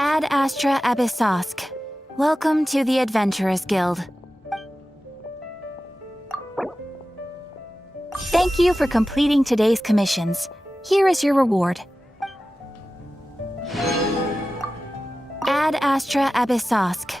Ad Astra Abyssosk. Welcome to the Adventurers Guild. Thank you for completing today's commissions. Here is your reward. Ad Astra Abyssosk.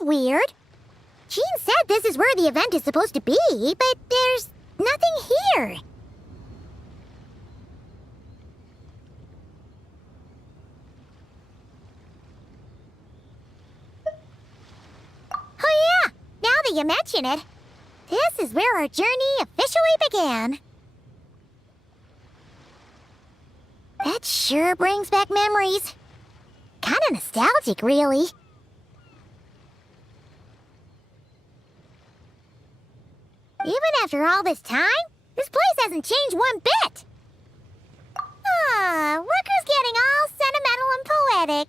weird. Jean said this is where the event is supposed to be, but there's nothing here. Oh yeah, now that you mention it, this is where our journey officially began. That sure brings back memories. Kinda nostalgic, really. Even after all this time, this place hasn't changed one bit. Ah, Rooker's getting all sentimental and poetic.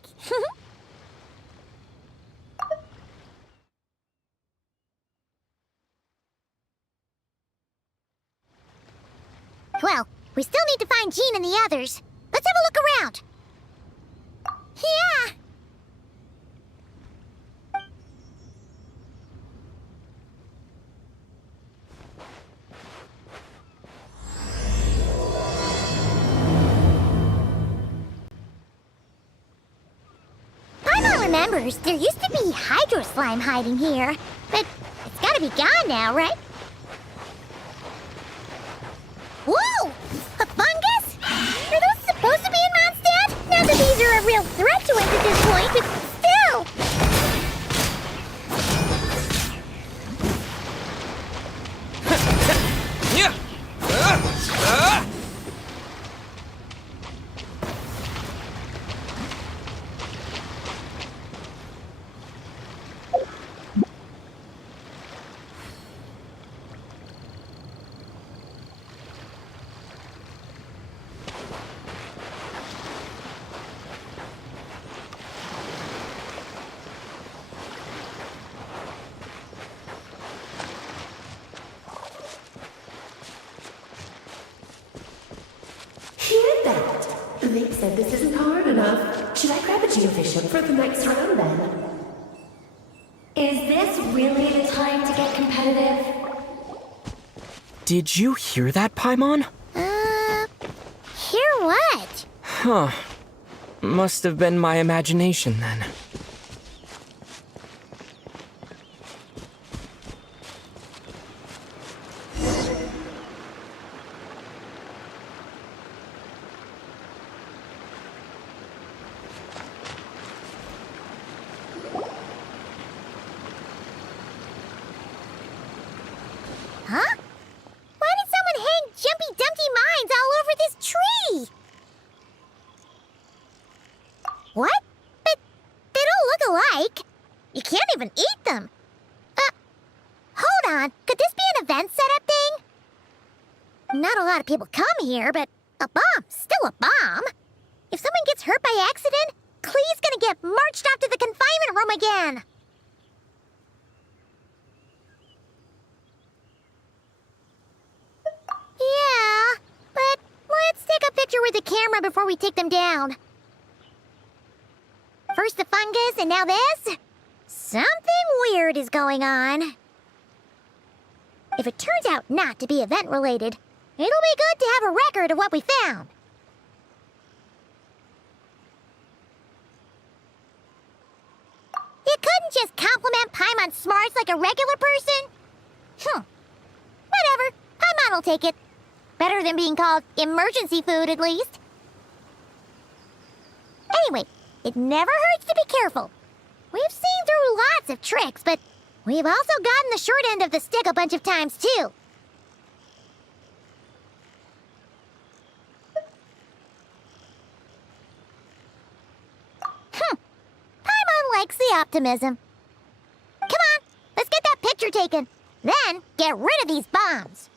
Well, we still need to find Jean and the others. Let's have a look around. Yeah! Paimon remembers there used to be hydro slime hiding here, but it's gotta be gone now, right? Whoa! A fungus? Are those supposed to be in Monstadt? Not that these are a real threat to us at this point, but still! They said this isn't hard enough. Should I grab a geofishing for the next round then? Is this really the time to get competitive? Did you hear that, Paimon? Hear what? Huh. Must have been my imagination then. Huh? Why did someone hang Jumpy Dumpty mines all over this tree? What? But they don't look alike. You can't even eat them. Hold on. Could this be an event setup thing? Not a lot of people come here, but a bomb's still a bomb. If someone gets hurt by accident, Klee's gonna get marched off to the confinement room again. Yeah, but let's take a picture with the camera before we take them down. First the fungus, and now this? Something weird is going on. If it turns out not to be event-related, it'll be good to have a record of what we found. You couldn't just compliment Paimon's smarts like a regular person? Whatever. Paimon will take it. Better than being called emergency food, at least. Anyway, it never hurts to be careful. We've seen through lots of tricks, but we've also gotten the short end of the stick a bunch of times, too. Paimon likes the optimism. Come on, let's get that picture taken. Then, get rid of these bombs.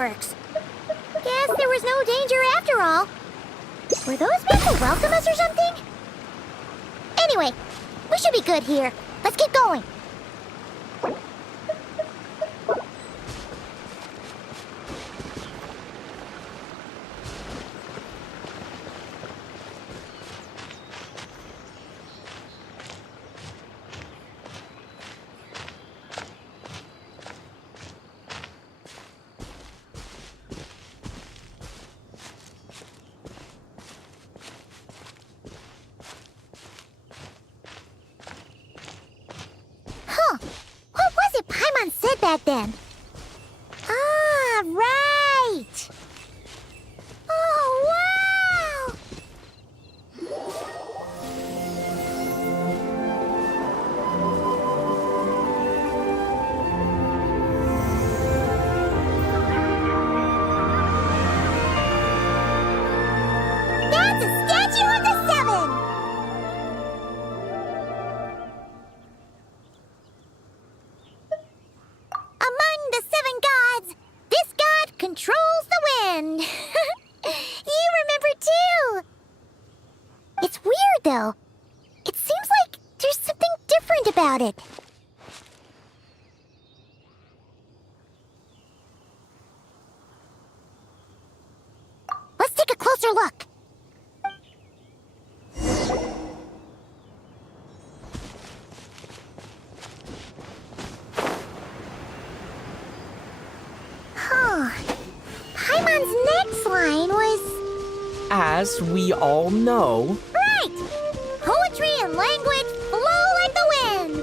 fireworks. Guess there was no danger after all. Were those meant to welcome us or something? Anyway, we should be good here. Let's keep going. Back then. Ah, right! Oh, wow! That's a statue of the Seven! Controls the wind. You remember too. It's weird though. It seems like there's something different about it. Let's take a closer look. Paimon's next line was... As we all know... Right! Poetry and language flow like the wind!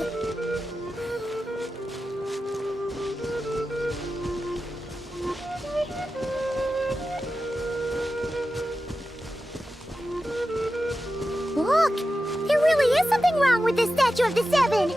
Look! There really is something wrong with this statue of the Seven!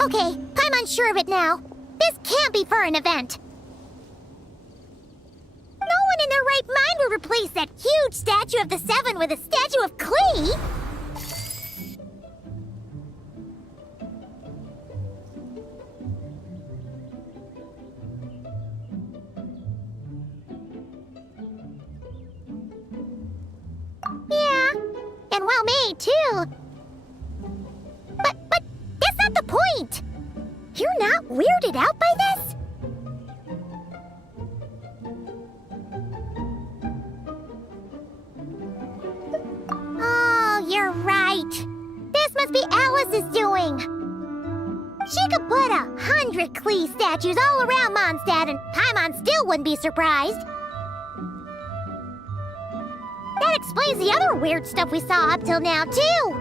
Okay, I'm unsure of it now. This can't be for an event. No one in their right mind would replace that huge statue of the Seven with a statue of Klee. Yeah, and well made too. But that's not the point! You're not weirded out by this? Oh, you're right. This must be Alice's doing. She could put 100 Klee statues all around Monstadt and Paimon still wouldn't be surprised. That explains the other weird stuff we saw up till now, too.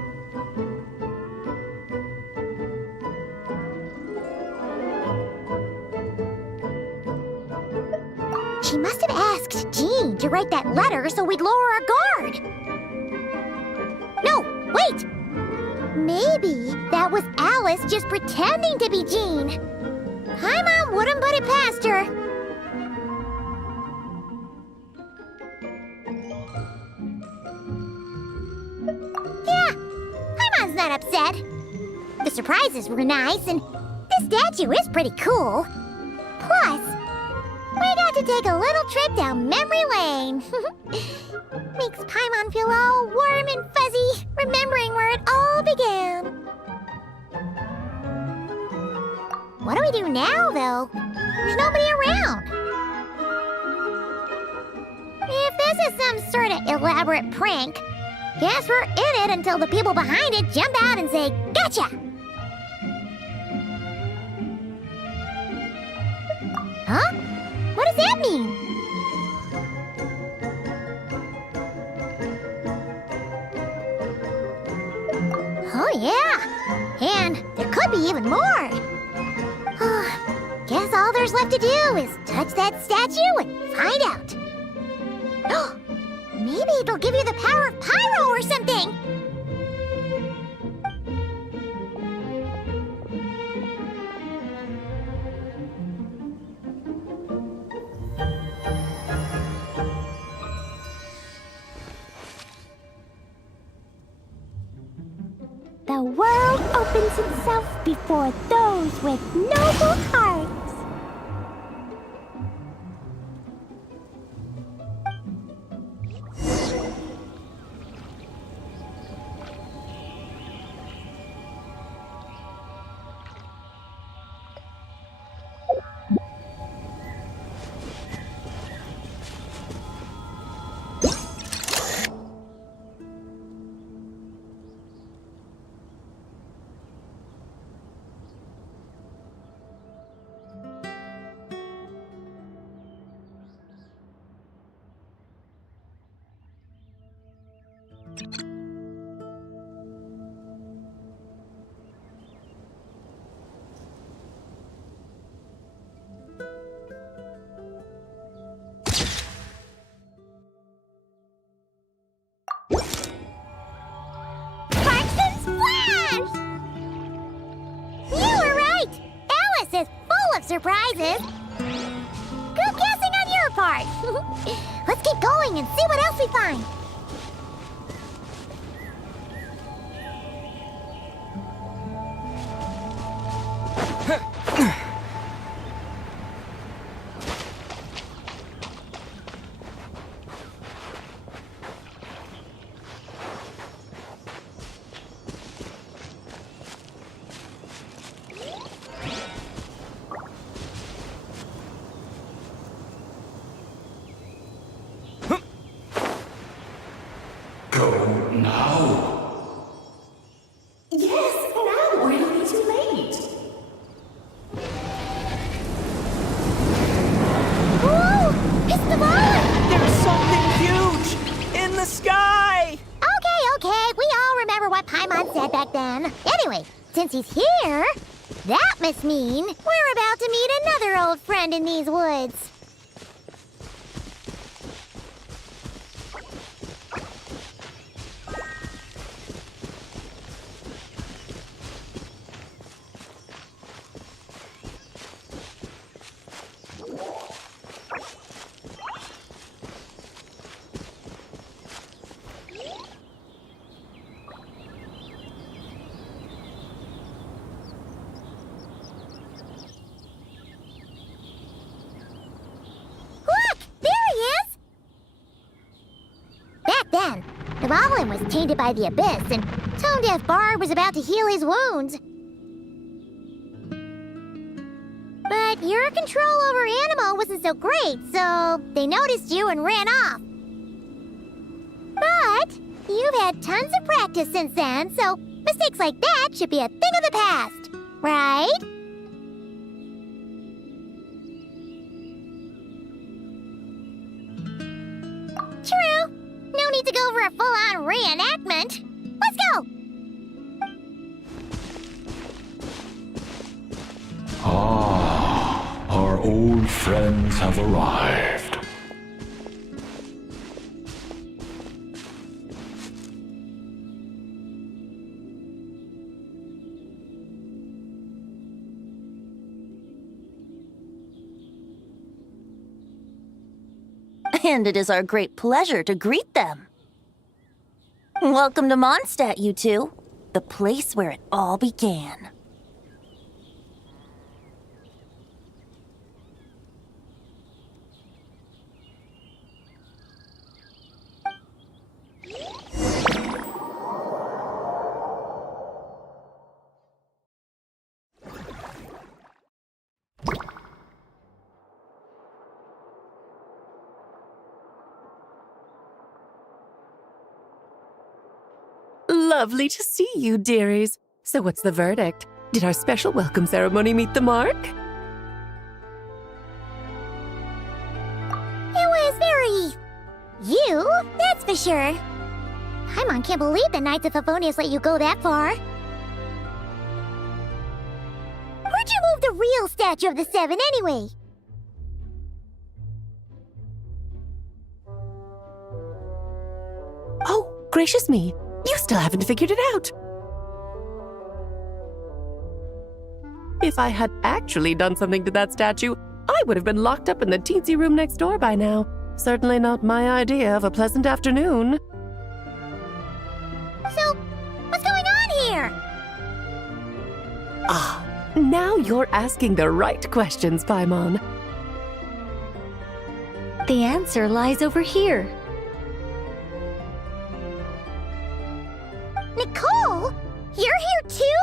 She must have asked Jean to write that letter so we'd lower our guard. No, wait! Maybe that was Alice just pretending to be Jean. Paimon wouldn't put it past her. Yeah, Paimon's not upset. The surprises were nice, and this statue is pretty cool. Plus, we got to take a little trip down memory lane. Makes Paimon feel all warm and fuzzy, remembering where it all began. What do we do now, though? There's nobody around. If this is some sort of elaborate prank, guess we're in it until the people behind it jump out and say, "Gotcha!" Huh? What does that mean? yeah. And there could be even more. Guess all there's left to do is touch that statue and find out. Maybe it'll give you the power of pyro or something. The world opens itself before those with noble hearts. Surprises. Good guessing on your part. Let's keep going and see what else we find. Since he's here, that must mean we're about to meet another old friend in these woods. Then, the Goblin was tainted by the Abyss, and Tone-Deaf Bard was about to heal his wounds. But your control over Animo wasn't so great, so they noticed you and ran off. But you've had tons of practice since then, so mistakes like that should be a thing of the past, right? True. No need to go for a full-on reenactment. Let's go! Ah, our old friends have arrived. And it is our great pleasure to greet them. Welcome to Monstadt, you two. The place where it all began. Lovely to see you, dearies. So what's the verdict? Did our special welcome ceremony meet the mark? It was very... you, that's for sure. Paimon can't believe the Knights of Favonius let you go that far. the real statue of the Seven anyway? Oh, gracious me. You still haven't figured it out. If I had actually done something to that statue, I would have been locked up in the teensy room next door by now. Certainly not my idea of a pleasant afternoon. So, what's going on here? Ah, now you're asking the right questions, Paimon. The answer lies over here. Nicole? You're here too?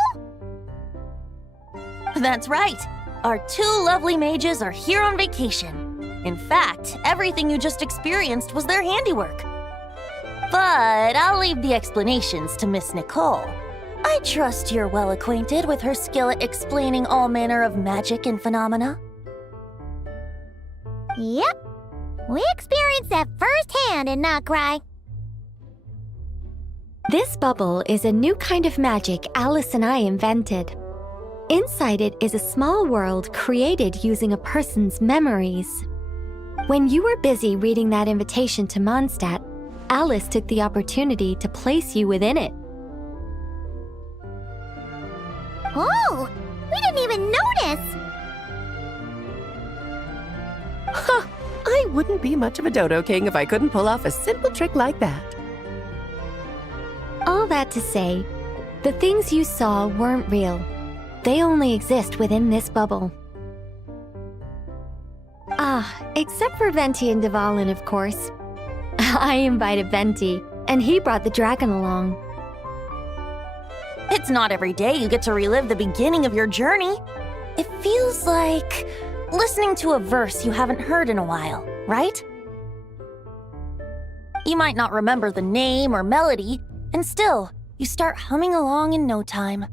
That's right. Our two lovely mages are here on vacation. In fact, everything you just experienced was their handiwork. But I'll leave the explanations to Miss Nicole. I trust you're well acquainted with her skill at explaining all manner of magic and phenomena. Yep. We experienced that firsthand in nod-krai. This bubble is a new kind of magic Alice and I invented. Inside it is a small world created using a person's memories. When you were busy reading that invitation to Monstadt, Alice took the opportunity to place you within it. Oh, we didn't even notice! Huh, I wouldn't be much of a dodo king if I couldn't pull off a simple trick like that. All that to say, the things you saw weren't real. They only exist within this bubble. Ah, except for Venti and Dvalin, of course. I invited Venti, and he brought the dragon along. It's not every day you get to relive the beginning of your journey. It feels like listening to a verse you haven't heard in a while, right? You might not remember the name or melody, and still, you start humming along in no time.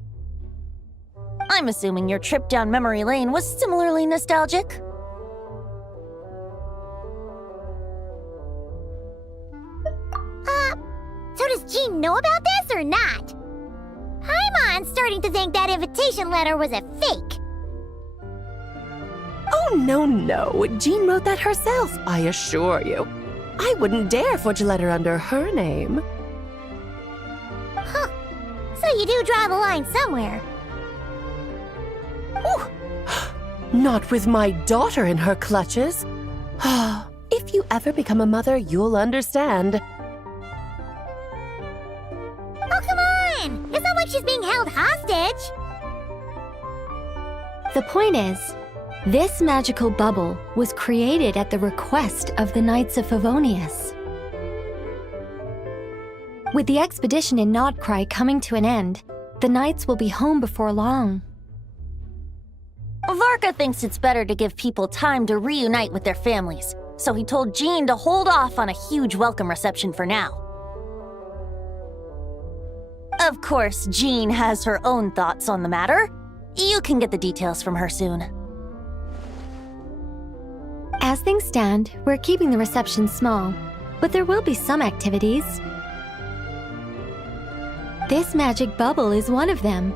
I'm assuming your trip down memory lane was similarly nostalgic. So does Jean know about this or not? Paimon's starting to think that invitation letter was a fake. Oh, no. Jean wrote that herself, I assure you. I wouldn't dare forge a letter under her name. Huh. So you do draw the line somewhere. Ooh. Not with my daughter in her clutches. If you ever become a mother, you'll understand. Oh, come on! It's not like she's being held hostage. The point is, this magical bubble was created at the request of the Knights of Favonius. With the expedition in nod-krai coming to an end, the Knights will be home before long. Varka thinks it's better to give people time to reunite with their families, so he told Jean to hold off on a huge welcome reception for now. Of course, Jean has her own thoughts on the matter. You can get the details from her soon. As things stand, we're keeping the reception small, but there will be some activities. This magic bubble is one of them.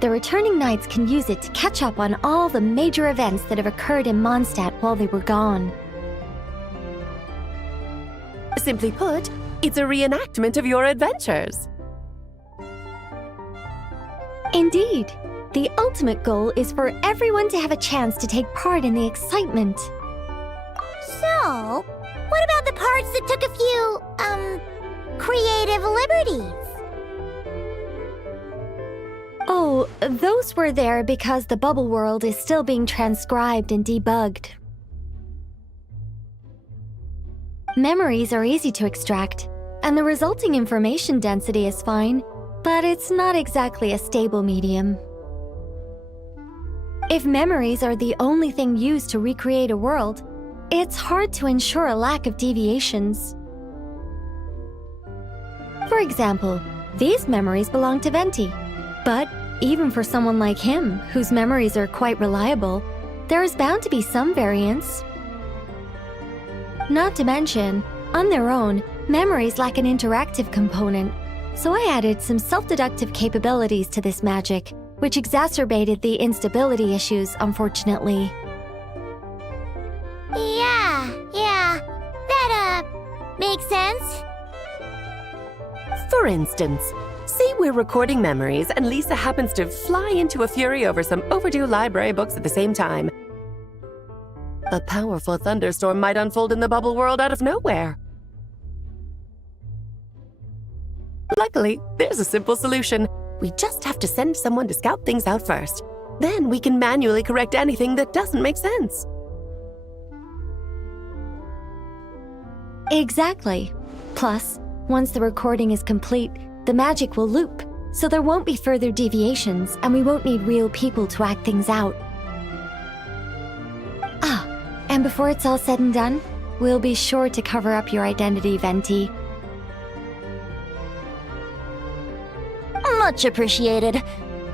The returning knights can use it to catch up on all the major events that have occurred in Monstadt while they were gone. Simply put, it's a reenactment of your adventures. Indeed. The ultimate goal is for everyone to have a chance to take part in the excitement. So, what about the parts that took a few, creative liberties? Oh, those were there because the bubble world is still being transcribed and debugged. Memories are easy to extract, and the resulting information density is fine, but it's not exactly a stable medium. If memories are the only thing used to recreate a world, it's hard to ensure a lack of deviations. For example, these memories belong to Venti, but even for someone like him, whose memories are quite reliable, there is bound to be some variance. Not to mention, on their own, memories lack an interactive component, so I added some self-deductive capabilities to this magic, which exacerbated the instability issues, unfortunately. Yeah. That, makes sense. For instance, say we're recording memories and Lisa happens to fly into a fury over some overdue library books at the same time. A powerful thunderstorm might unfold in the bubble world out of nowhere. Luckily, there's a simple solution. We just have to send someone to scout things out first. Then we can manually correct anything that doesn't make sense. Exactly. Plus, once the recording is complete, the magic will loop, so there won't be further deviations and we won't need real people to act things out. And before it's all said and done, we'll be sure to cover up your identity, Venti. Much appreciated.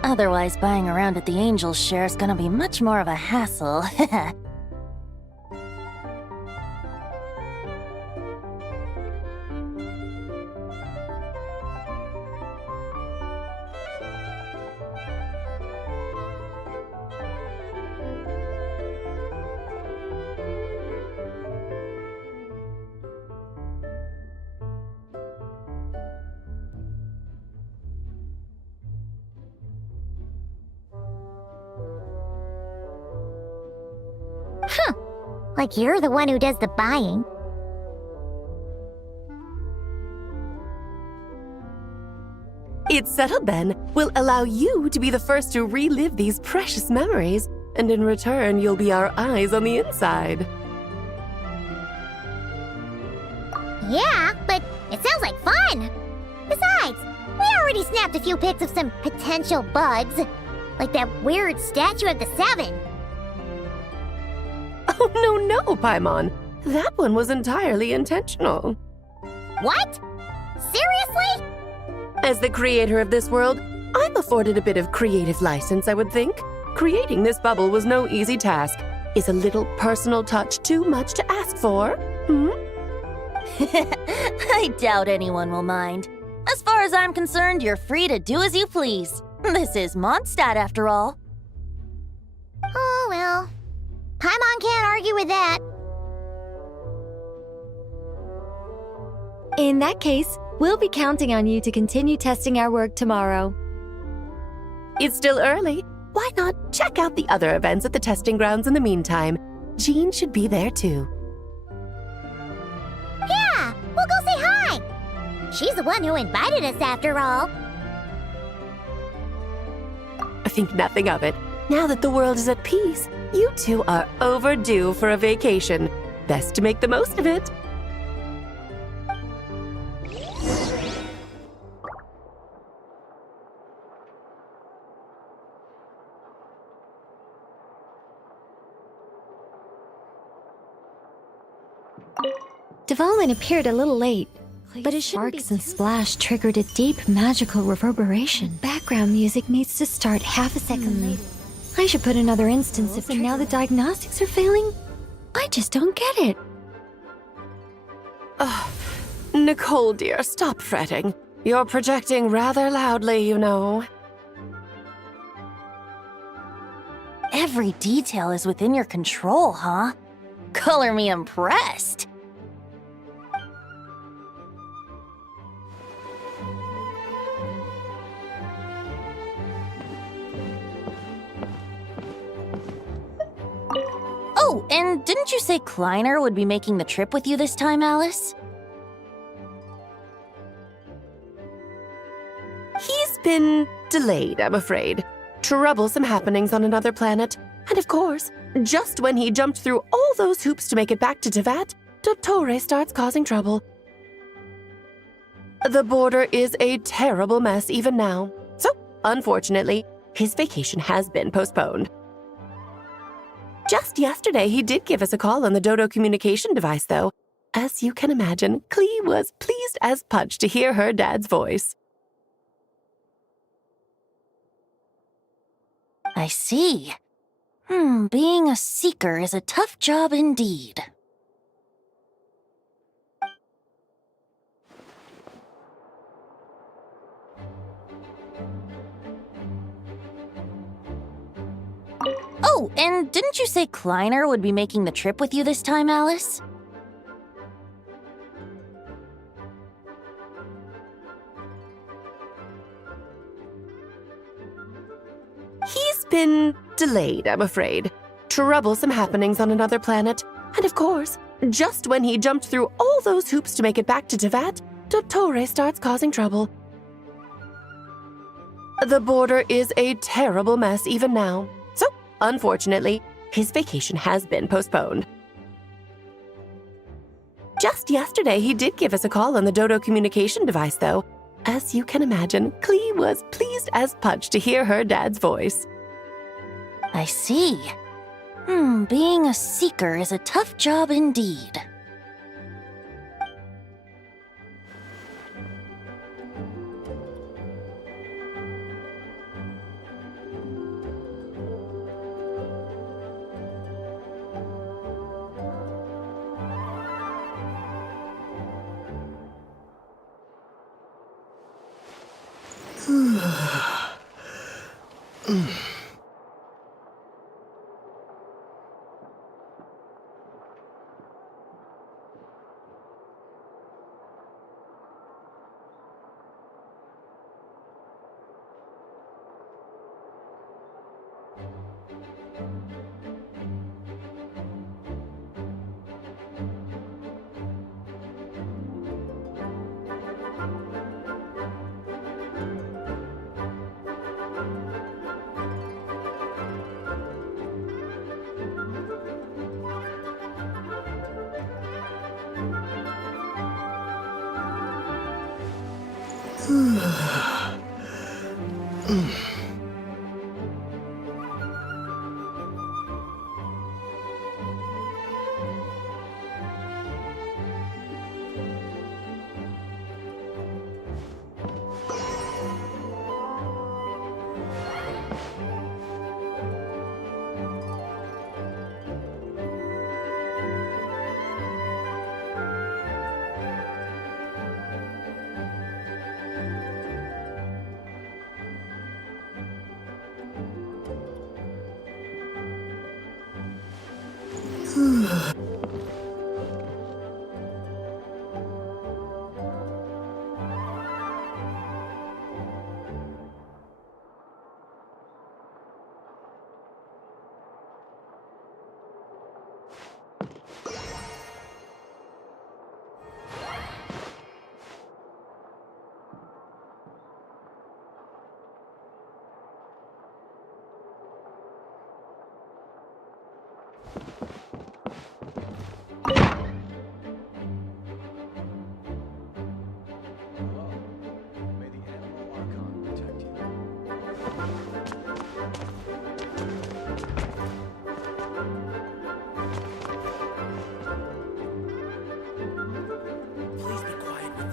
Otherwise, buying around at the Angel's share is gonna be much more of a hassle. Like you're the one who does the buying. It's settled then. We'll allow you to be the first to relive these precious memories, and in return, you'll be our eyes on the inside. Yeah, but it sounds like fun. Besides, we already snapped a few pics of some potential bugs. Like that weird statue of the Seven. Oh, no, Paimon. That one was entirely intentional. What? Seriously? As the creator of this world, I'm afforded a bit of creative license, I would think. Creating this bubble was no easy task. Is a little personal touch too much to ask for? I doubt anyone will mind. As far as I'm concerned, you're free to do as you please. This is Monstadt, after all. Oh, well. Paimon can't argue with that. In that case, we'll be counting on you to continue testing our work tomorrow. It's still early. Why not check out the other events at the testing grounds in the meantime? Jean should be there too. Yeah, we'll go say hi. She's the one who invited us after all. I think nothing of it. Now that the world is at peace, you two are overdue for a vacation. Best to make the most of it. Development appeared a little late, but his sparks and splash triggered a deep magical reverberation. Background music needs to start half a second later. I should put another instance if now the diagnostics are failing. I just don't get it. Nicole, dear, stop fretting. You're projecting rather loudly, you know. Every detail is within your control, huh? Color me impressed. Oh, and didn't you say Kleiner would be making the trip with you this time, Alice? He's been delayed, I'm afraid. Troublesome happenings on another planet. And of course, just when he jumped through all those hoops to make it back to Teyvat, Dottore starts causing trouble. The border is a terrible mess even now. So, unfortunately, his vacation has been postponed. Just yesterday, he did give us a call on the Dodo communication device, though. As you can imagine, Klee was pleased as punch to hear her dad's voice. I see. Being a seeker is a tough job indeed. Oh, and didn't you say Kleiner would be making the trip with you this time, Alice? He's been delayed, I'm afraid. Troublesome happenings on another planet. And of course, just when he jumped through all those hoops to make it back to Teyvat, Dottore starts causing trouble. The border is a terrible mess even now. So, unfortunately, his vacation has been postponed. Just yesterday, he did give us a call on the Dodo communication device, though. As you can imagine, Klee was pleased as punch to hear her dad's voice. I see. Being a seeker is a tough job indeed.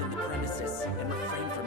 the premises and refrain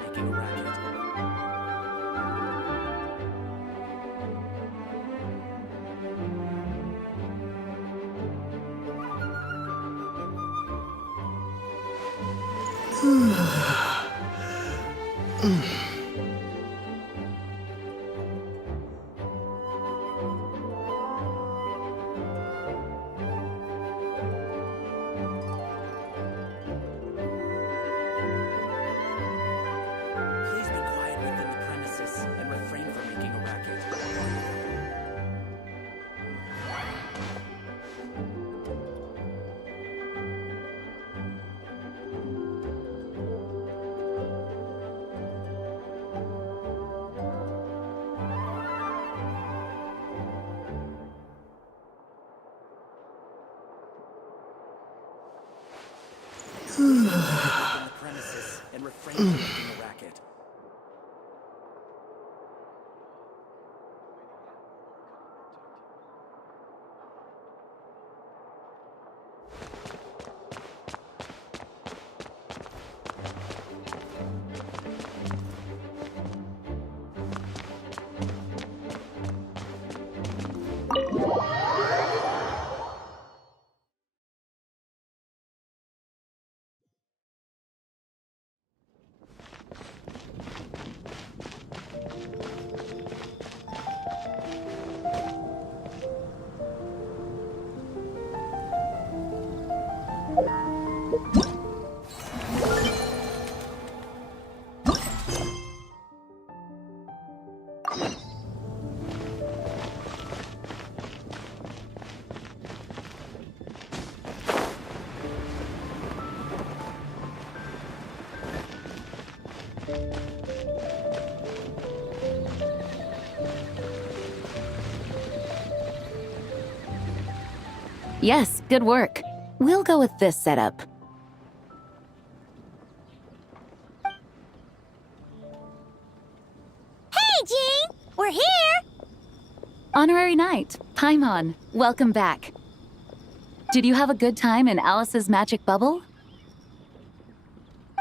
from making a racket. Yes, good work. We'll go with this setup. Hey, Jean! We're here! Honorary Knight, Paimon, welcome back. Did you have a good time in Alice's magic bubble?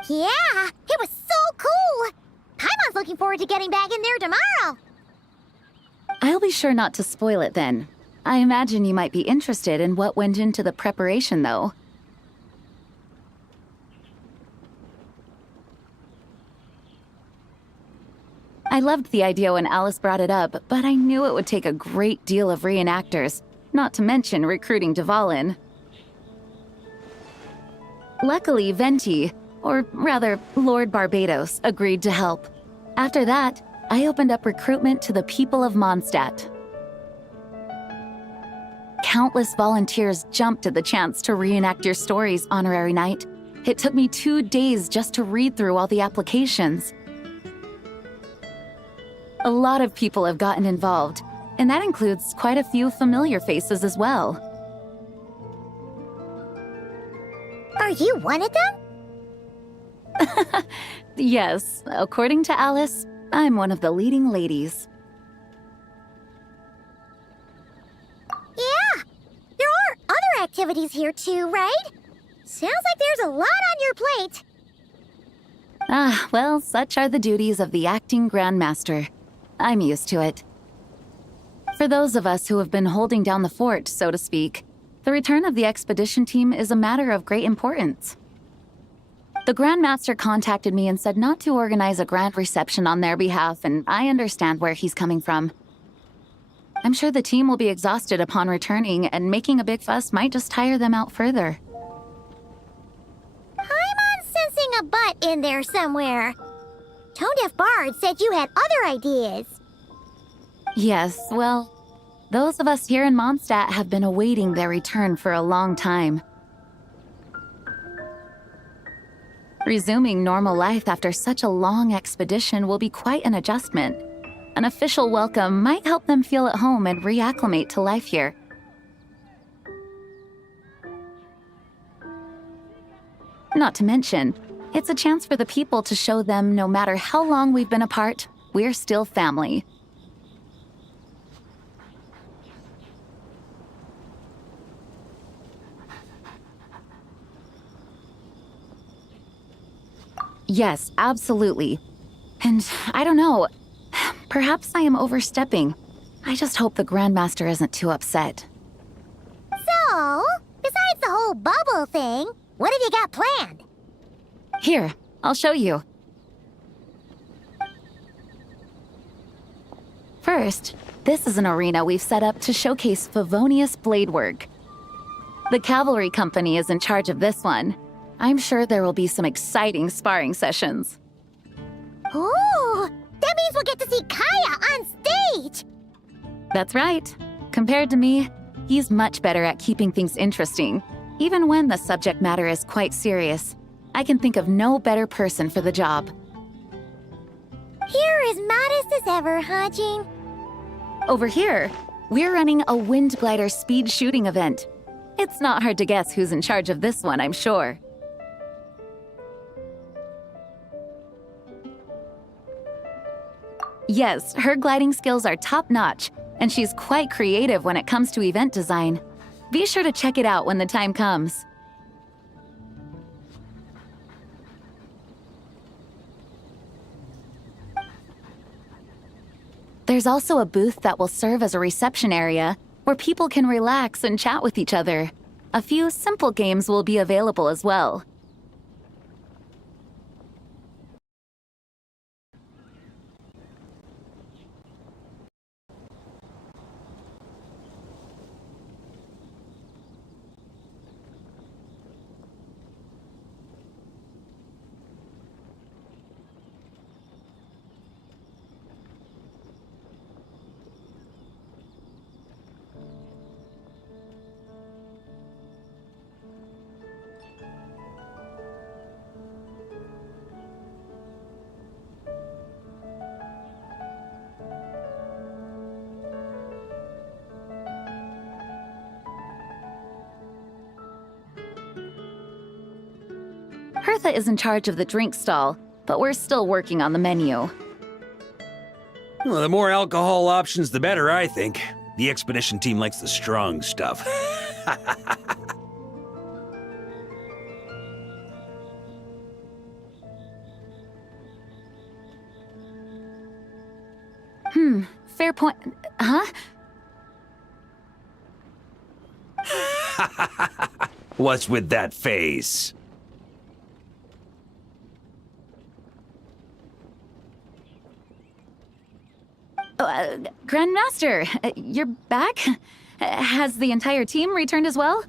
Yeah, it was so cool! Paimon's looking forward to getting back in there tomorrow. I'll be sure not to spoil it then. I imagine you might be interested in what went into the preparation, though. I loved the idea when Alice brought it up, but I knew it would take a great deal of reenactors, not to mention recruiting Dvalin. Luckily, Venti, or rather, Lord Barbados, agreed to help. After that, I opened up recruitment to the people of Monstadt. Countless volunteers jumped at the chance to reenact your stories, Honorary Knight. It took me 2 days just to read through all the applications. A lot of people have gotten involved, and that includes quite a few familiar faces as well. Are you one of them? Yes, according to Alice, I'm one of the leading ladies. Yeah, there are other activities here too, right? Sounds like there's a lot on your plate. Ah, well, such are the duties of the acting Grandmaster. I'm used to it. For those of us who have been holding down the fort, so to speak, the return of the expedition team is a matter of great importance. The Grandmaster contacted me and said not to organize a grand reception on their behalf, and I understand where he's coming from. I'm sure the team will be exhausted upon returning, and making a big fuss might just tire them out further. I'm sensing a butt in there somewhere. Tone-deaf Bard said you had other ideas. Yes, well, those of us here in Monstadt have been awaiting their return for a long time. Resuming normal life after such a long expedition will be quite an adjustment. An official welcome might help them feel at home and reacclimate to life here. Not to mention, it's a chance for the people to show them no matter how long we've been apart, we're still family. Yes, absolutely. And I don't know, perhaps I am overstepping. I just hope the Grandmaster isn't too upset. So, besides the whole bubble thing, what have you got planned? Here, I'll show you. First, this is an arena we've set up to showcase Favonius blade work. The cavalry company is in charge of this one. I'm sure there will be some exciting sparring sessions. Ooh, that means we'll get to see Kaya on stage! That's right. Compared to me, he's much better at keeping things interesting, even when the subject matter is quite serious. I can think of no better person for the job. You're as modest as ever, huh, Jean? Over here, we're running a wind glider speed shooting event. It's not hard to guess who's in charge of this one, I'm sure. Yes, her gliding skills are top-notch, and she's quite creative when it comes to event design. Be sure to check it out when the time comes. There's also a booth that will serve as a reception area where people can relax and chat with each other. A few simple games will be available as well. Hertha is in charge of the drink stall, but we're still working on the menu. Well, the more alcohol options, the better, I think. The expedition team likes the strong stuff. Fair point. Huh? What's with that face? Grandmaster, you're back? Has the entire team returned as well?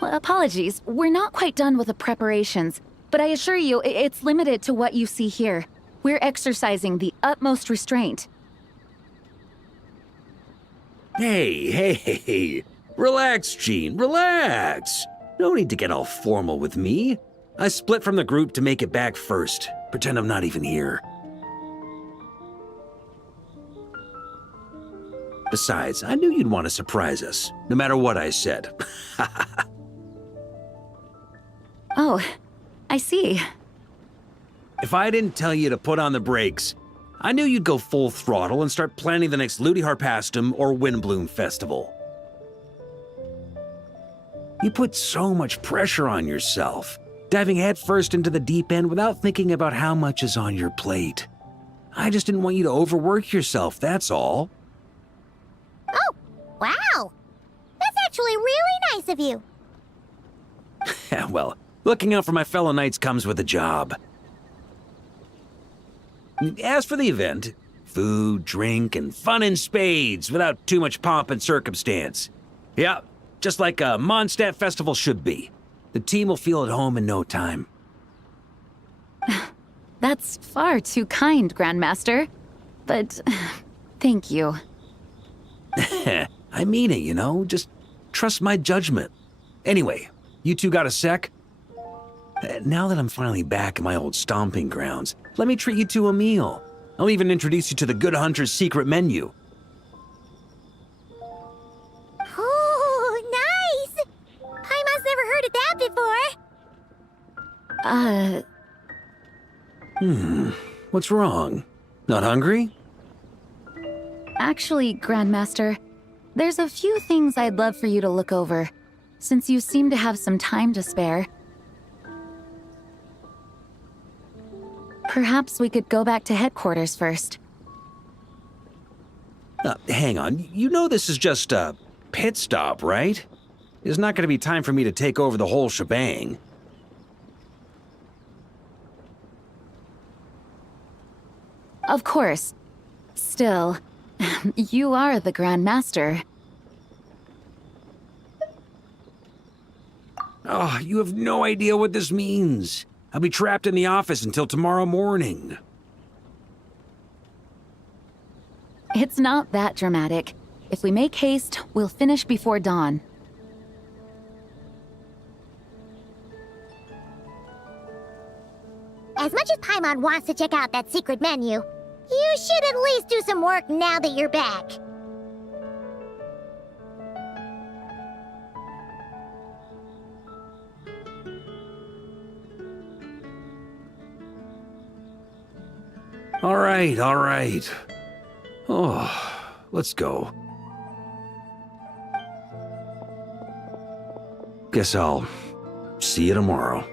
Well, apologies, we're not quite done with the preparations, but I assure you, it's limited to what you see here. We're exercising the utmost restraint. Hey. Relax, Jean, relax. No need to get all formal with me. I split from the group to make it back first. Pretend I'm not even here. Besides, I knew you'd want to surprise us, no matter what I said. Oh, I see. If I didn't tell you to put on the brakes, I knew you'd go full throttle and start planning the next Ludi Harpastum or Windbloom Festival. You put so much pressure on yourself, diving headfirst into the deep end without thinking about how much is on your plate. I just didn't want you to overwork yourself, that's all. Oh, wow. That's actually really nice of you. Well, looking out for my fellow knights comes with a job. As for the event, food, drink, and fun in spades without too much pomp and circumstance. Yeah, just like a Monstadt festival should be. The team will feel at home in no time. That's far too kind, Grandmaster. But thank you. I mean it, you know? Just trust my judgment. Anyway, you two got a sec? Now that I'm finally back in my old stomping grounds, let me treat you to a meal. I'll even introduce you to the Good Hunter's secret menu. Oh, nice! Paimon's never heard of that before. What's wrong? Not hungry? Actually, Grandmaster, there's a few things I'd love for you to look over, since you seem to have some time to spare. Perhaps we could go back to headquarters first. Hang on, you know this is just a pit stop, right? There's not going to be time for me to take over the whole shebang. Of course. Still, you are the Grand Master. Oh, you have no idea what this means. I'll be trapped in the office until tomorrow morning. It's not that dramatic. If we make haste, we'll finish before dawn. As much as Paimon wants to check out that secret menu, you should at least do some work now that you're back. All right. Oh, let's go. Guess I'll see you tomorrow.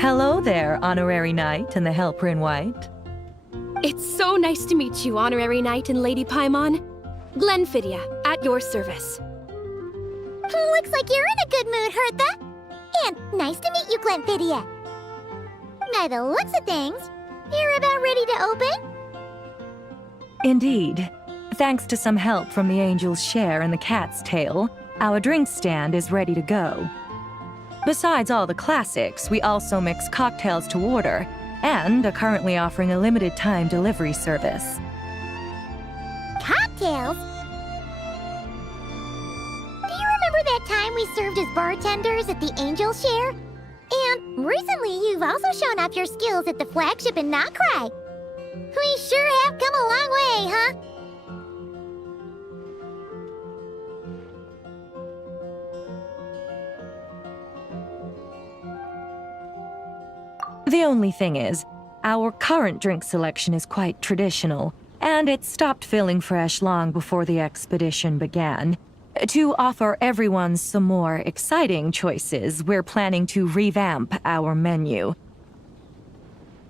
Hello there, Honorary Knight and the Helper in White. It's so nice to meet you, Honorary Knight and Lady Paimon. Glenfidia, at your service. Looks like you're in a good mood, Hertha. And nice to meet you, Glenfidia. By the looks of things, you're about ready to open? Indeed. Thanks to some help from the Angel's Share and the Cat's Tail, our drink stand is ready to go. Besides all the classics, we also mix cocktails to order, and are currently offering a limited-time delivery service. Cocktails? Do you remember that time we served as bartenders at the Angel's Share? And recently, you've also shown off your skills at the flagship in nod-krai. We sure have come a long way, huh? The only thing is, our current drink selection is quite traditional, and it stopped feeling fresh long before the expedition began. To offer everyone some more exciting choices, we're planning to revamp our menu.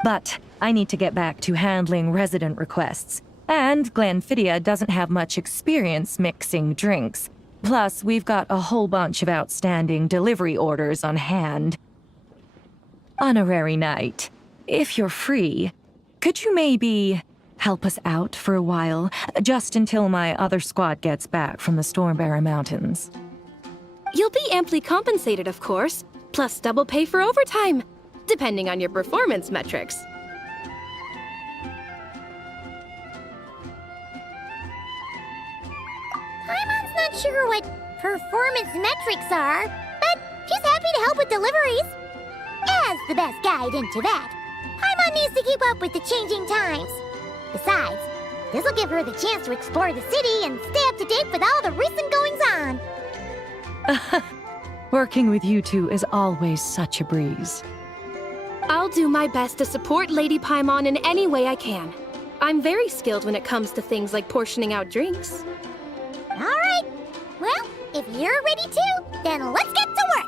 But I need to get back to handling resident requests, and Glenfidia doesn't have much experience mixing drinks. Plus, we've got a whole bunch of outstanding delivery orders on hand. Honorary Knight, if you're free, could you maybe help us out for a while, just until my other squad gets back from the Stormbearer Mountains? You'll be amply compensated, of course, plus double pay for overtime, depending on your performance metrics. Paimon's not sure what performance metrics are, but she's happy to help with deliveries. As the best guide in Teyvat, Paimon needs to keep up with the changing times. Besides, this'll give her the chance to explore the city and stay up to date with all the recent goings-on. Working with you two is always such a breeze. I'll do my best to support Lady Paimon in any way I can. I'm very skilled when it comes to things like portioning out drinks. All right. Well, if you're ready to, then let's get to work.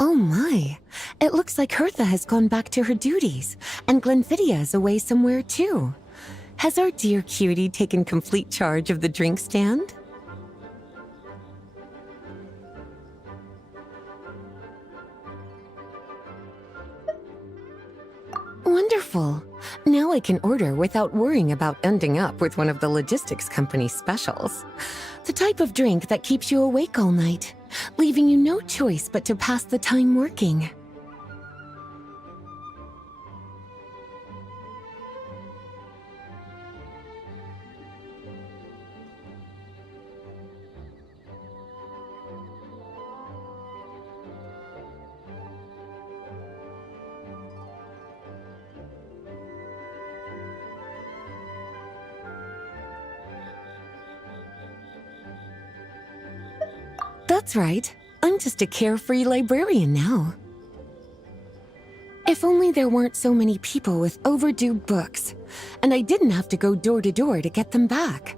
Oh my, it looks like Hertha has gone back to her duties, and Glenfidia is away somewhere too. Has our dear cutie taken complete charge of the drink stand? Wonderful. Now I can order without worrying about ending up with one of the logistics company's specials. The type of drink that keeps you awake all night, leaving you no choice but to pass the time working. That's right. I'm just a carefree librarian now. If only there weren't so many people with overdue books, and I didn't have to go door to door to get them back.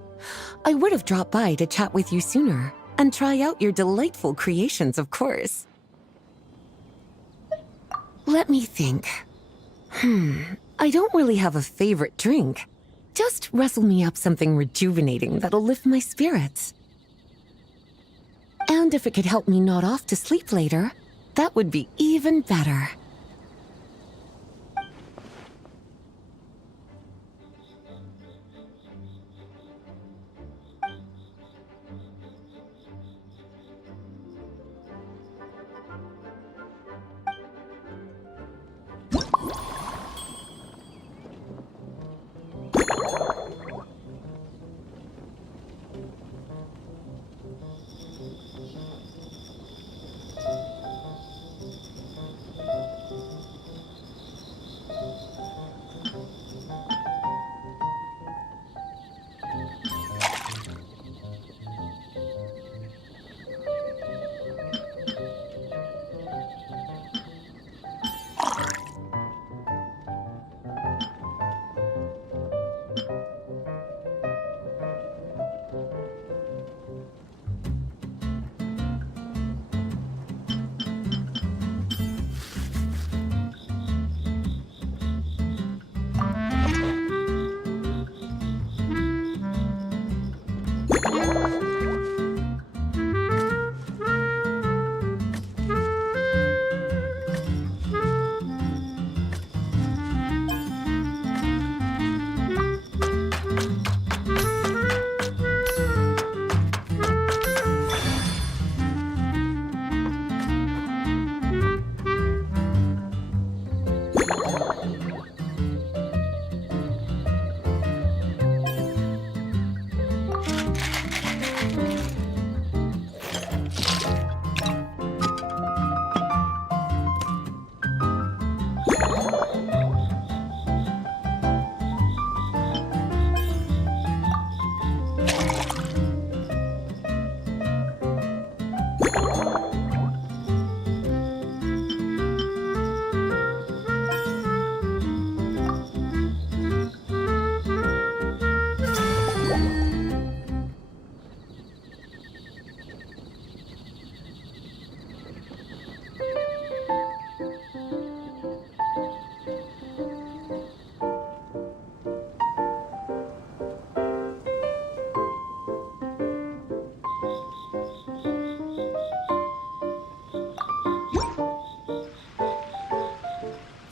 I would have dropped by to chat with you sooner, and try out your delightful creations, of course. Let me think. I don't really have a favorite drink. Just rustle me up something rejuvenating that'll lift my spirits. And if it could help me nod off to sleep later, that would be even better.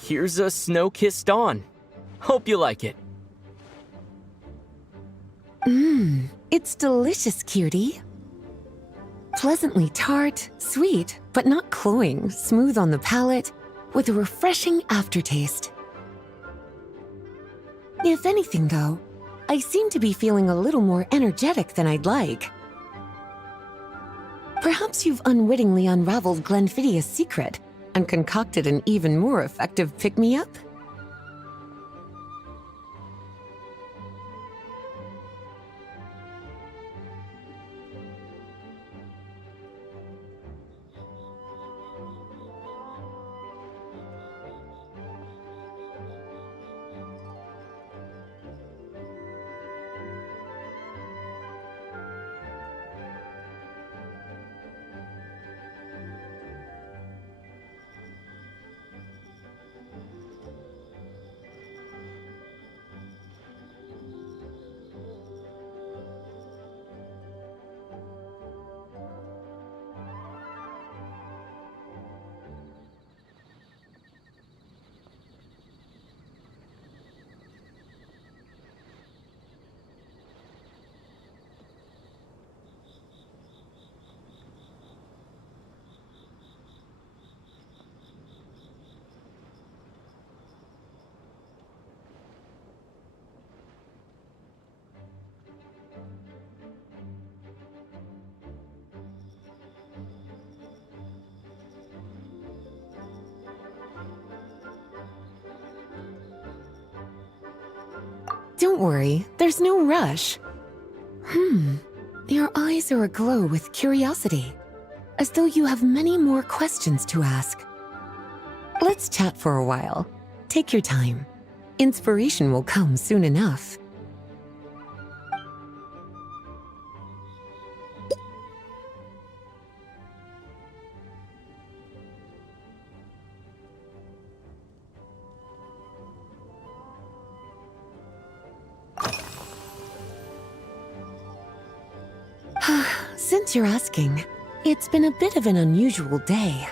Here's a snow-kissed dawn. Hope you like it. It's delicious, cutie. Pleasantly tart, sweet, but not cloying, smooth on the palate, with a refreshing aftertaste. If anything, though, I seem to be feeling a little more energetic than I'd like. Perhaps you've unwittingly unraveled Glenfiddia's secret and concocted an even more effective pick-me-up? Don't worry, there's no rush. Your eyes are aglow with curiosity, as though you have many more questions to ask. Let's chat for a while. Take your time. Inspiration will come soon enough. Since you're asking, it's been a bit of an unusual day.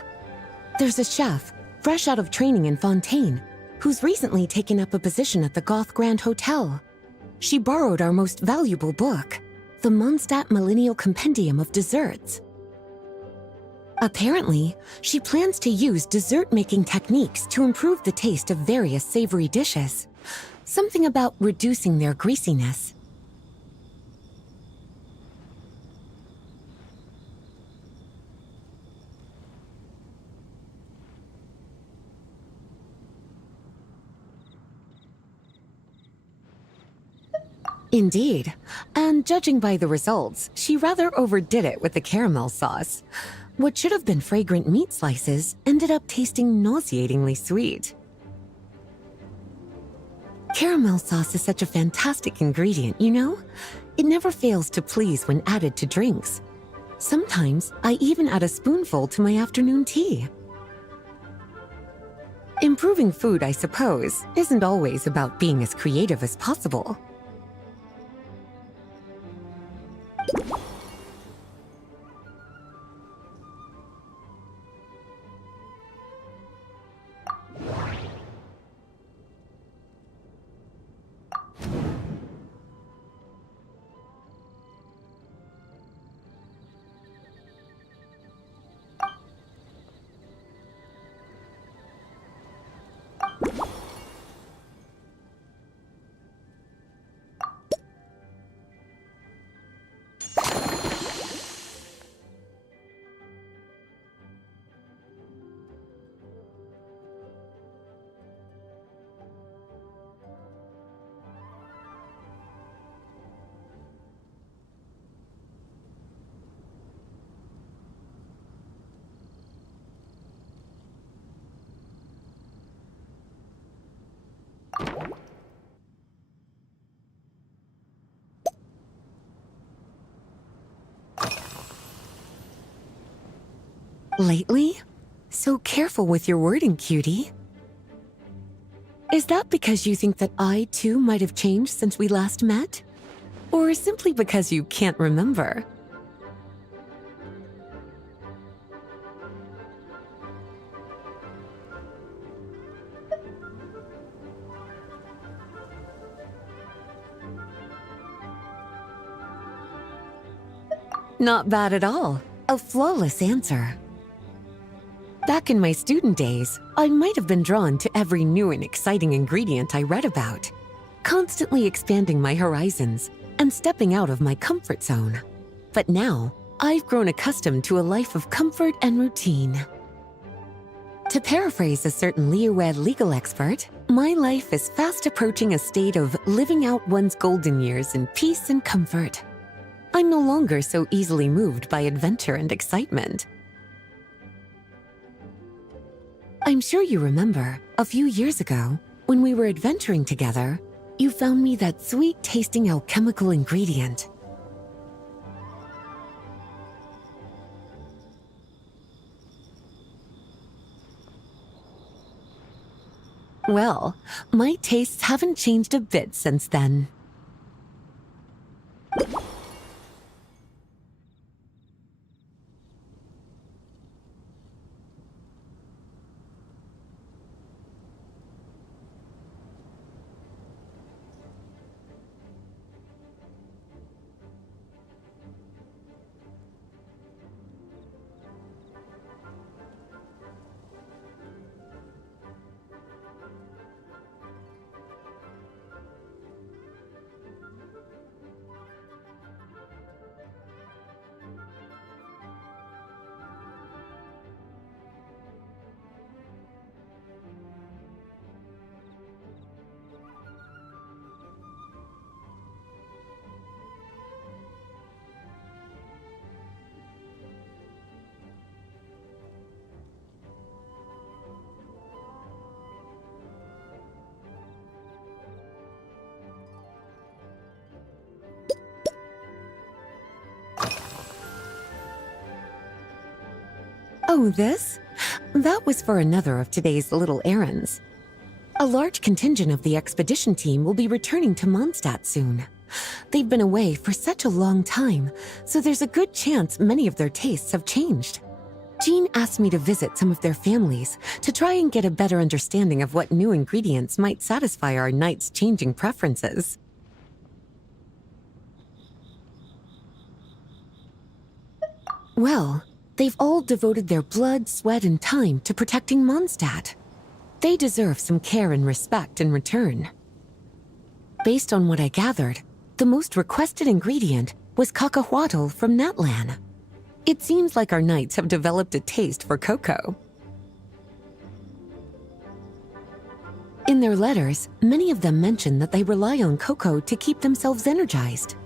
There's a chef, fresh out of training in Fontaine, who's recently taken up a position at the Goth Grand Hotel. She borrowed our most valuable book, the Monstadt Millennial Compendium of Desserts. Apparently, she plans to use dessert-making techniques to improve the taste of various savory dishes. Something about reducing their greasiness. Indeed, and judging by the results, she rather overdid it with the caramel sauce. What should have been fragrant meat slices ended up tasting nauseatingly sweet. Caramel sauce is such a fantastic ingredient, you know? It never fails to please when added to drinks. Sometimes I even add a spoonful to my afternoon tea. Improving food, I suppose, isn't always about being as creative as possible. Lately? So careful with your wording, cutie. Is that because you think that I, too, might have changed since we last met? Or simply because you can't remember? Not bad at all. A flawless answer. Back in my student days, I might have been drawn to every new and exciting ingredient I read about, constantly expanding my horizons and stepping out of my comfort zone. But now, I've grown accustomed to a life of comfort and routine. To paraphrase a certain Leo-Ed legal expert, my life is fast approaching a state of living out one's golden years in peace and comfort. I'm no longer so easily moved by adventure and excitement. I'm sure you remember, a few years ago, when we were adventuring together, you found me that sweet-tasting alchemical ingredient. Well, my tastes haven't changed a bit since then. Oh, this? That was for another of today's little errands. A large contingent of the expedition team will be returning to Monstadt soon. They've been away for such a long time, so there's a good chance many of their tastes have changed. Jean asked me to visit some of their families to try and get a better understanding of what new ingredients might satisfy our knights' changing preferences. Well, they've all devoted their blood, sweat, and time to protecting Monstadt. They deserve some care and respect in return. Based on what I gathered, the most requested ingredient was cacahuatl from Natlan. It seems like our knights have developed a taste for cocoa. In their letters, many of them mention that they rely on cocoa to keep themselves energized.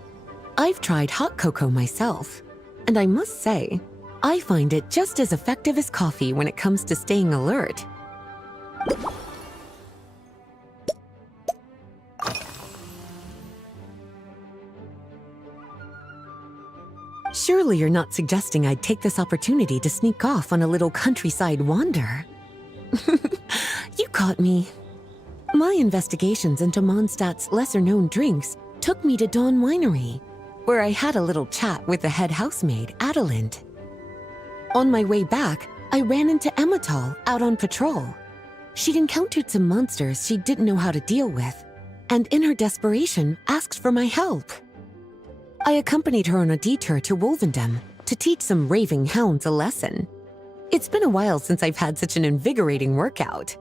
I've tried hot cocoa myself, and I must say, I find it just as effective as coffee when it comes to staying alert. Surely you're not suggesting I'd take this opportunity to sneak off on a little countryside wander? You caught me. My investigations into Mondstadt's lesser-known drinks took me to Dawn Winery, where I had a little chat with the head housemaid, Adelind. On my way back, I ran into Emmetall out on patrol. She'd encountered some monsters she didn't know how to deal with, and in her desperation, asked for my help. I accompanied her on a detour to Wolvendom to teach some raving hounds a lesson. It's been a while since I've had such an invigorating workout.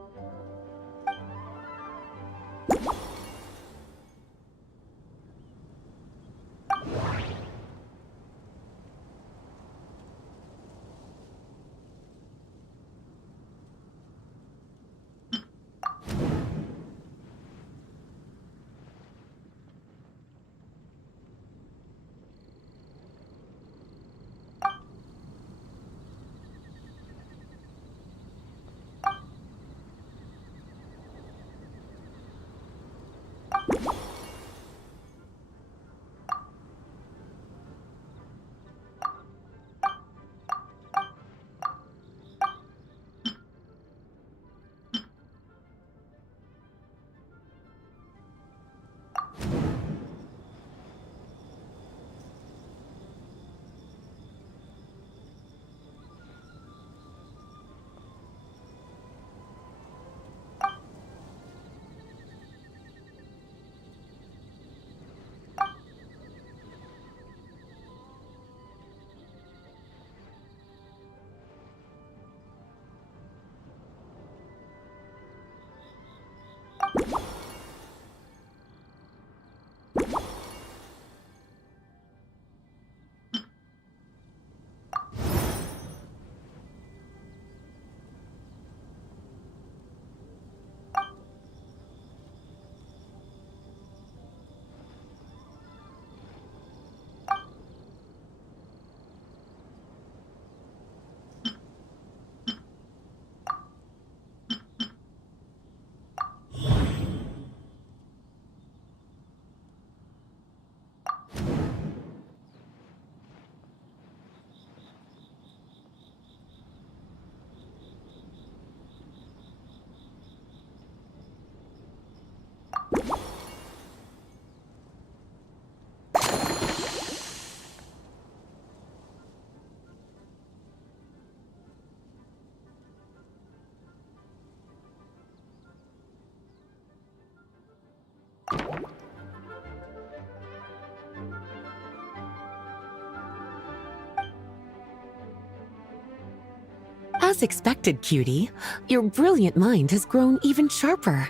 As expected, cutie, your brilliant mind has grown even sharper.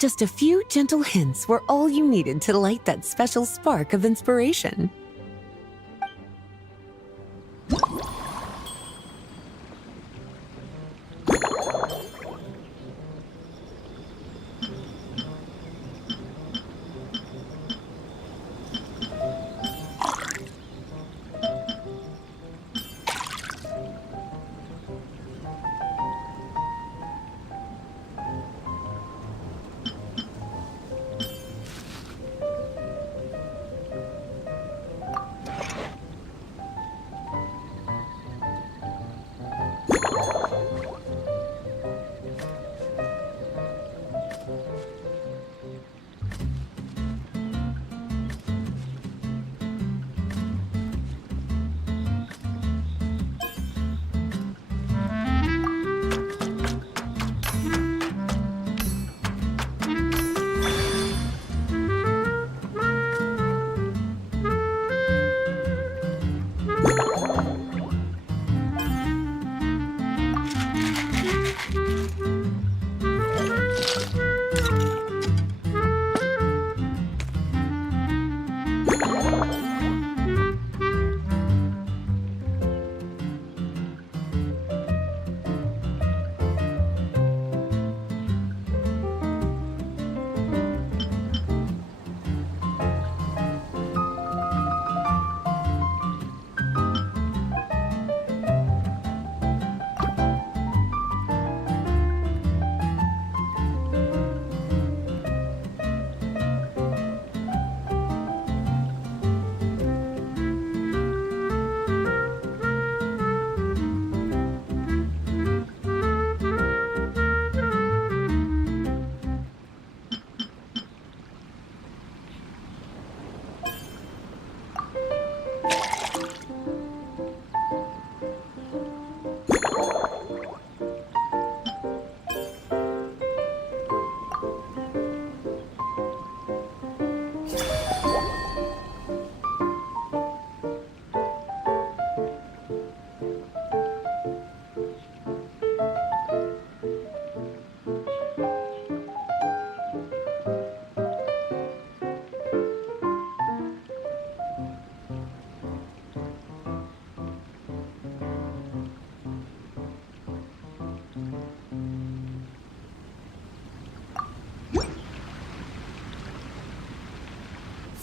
Just a few gentle hints were all you needed to light that special spark of inspiration.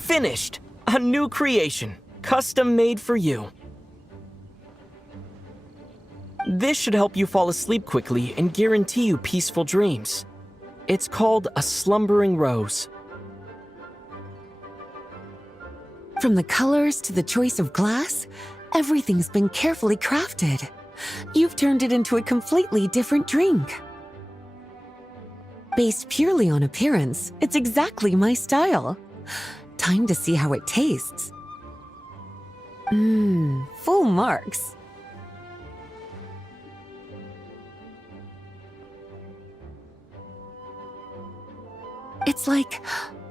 Finished! A new creation, custom made for you. This should help you fall asleep quickly and guarantee you peaceful dreams. It's called a slumbering rose. From the colors to the choice of glass, everything's been carefully crafted. You've turned it into a completely different drink. Based purely on appearance, it's exactly my style. Time to see how it tastes. Full marks. It's like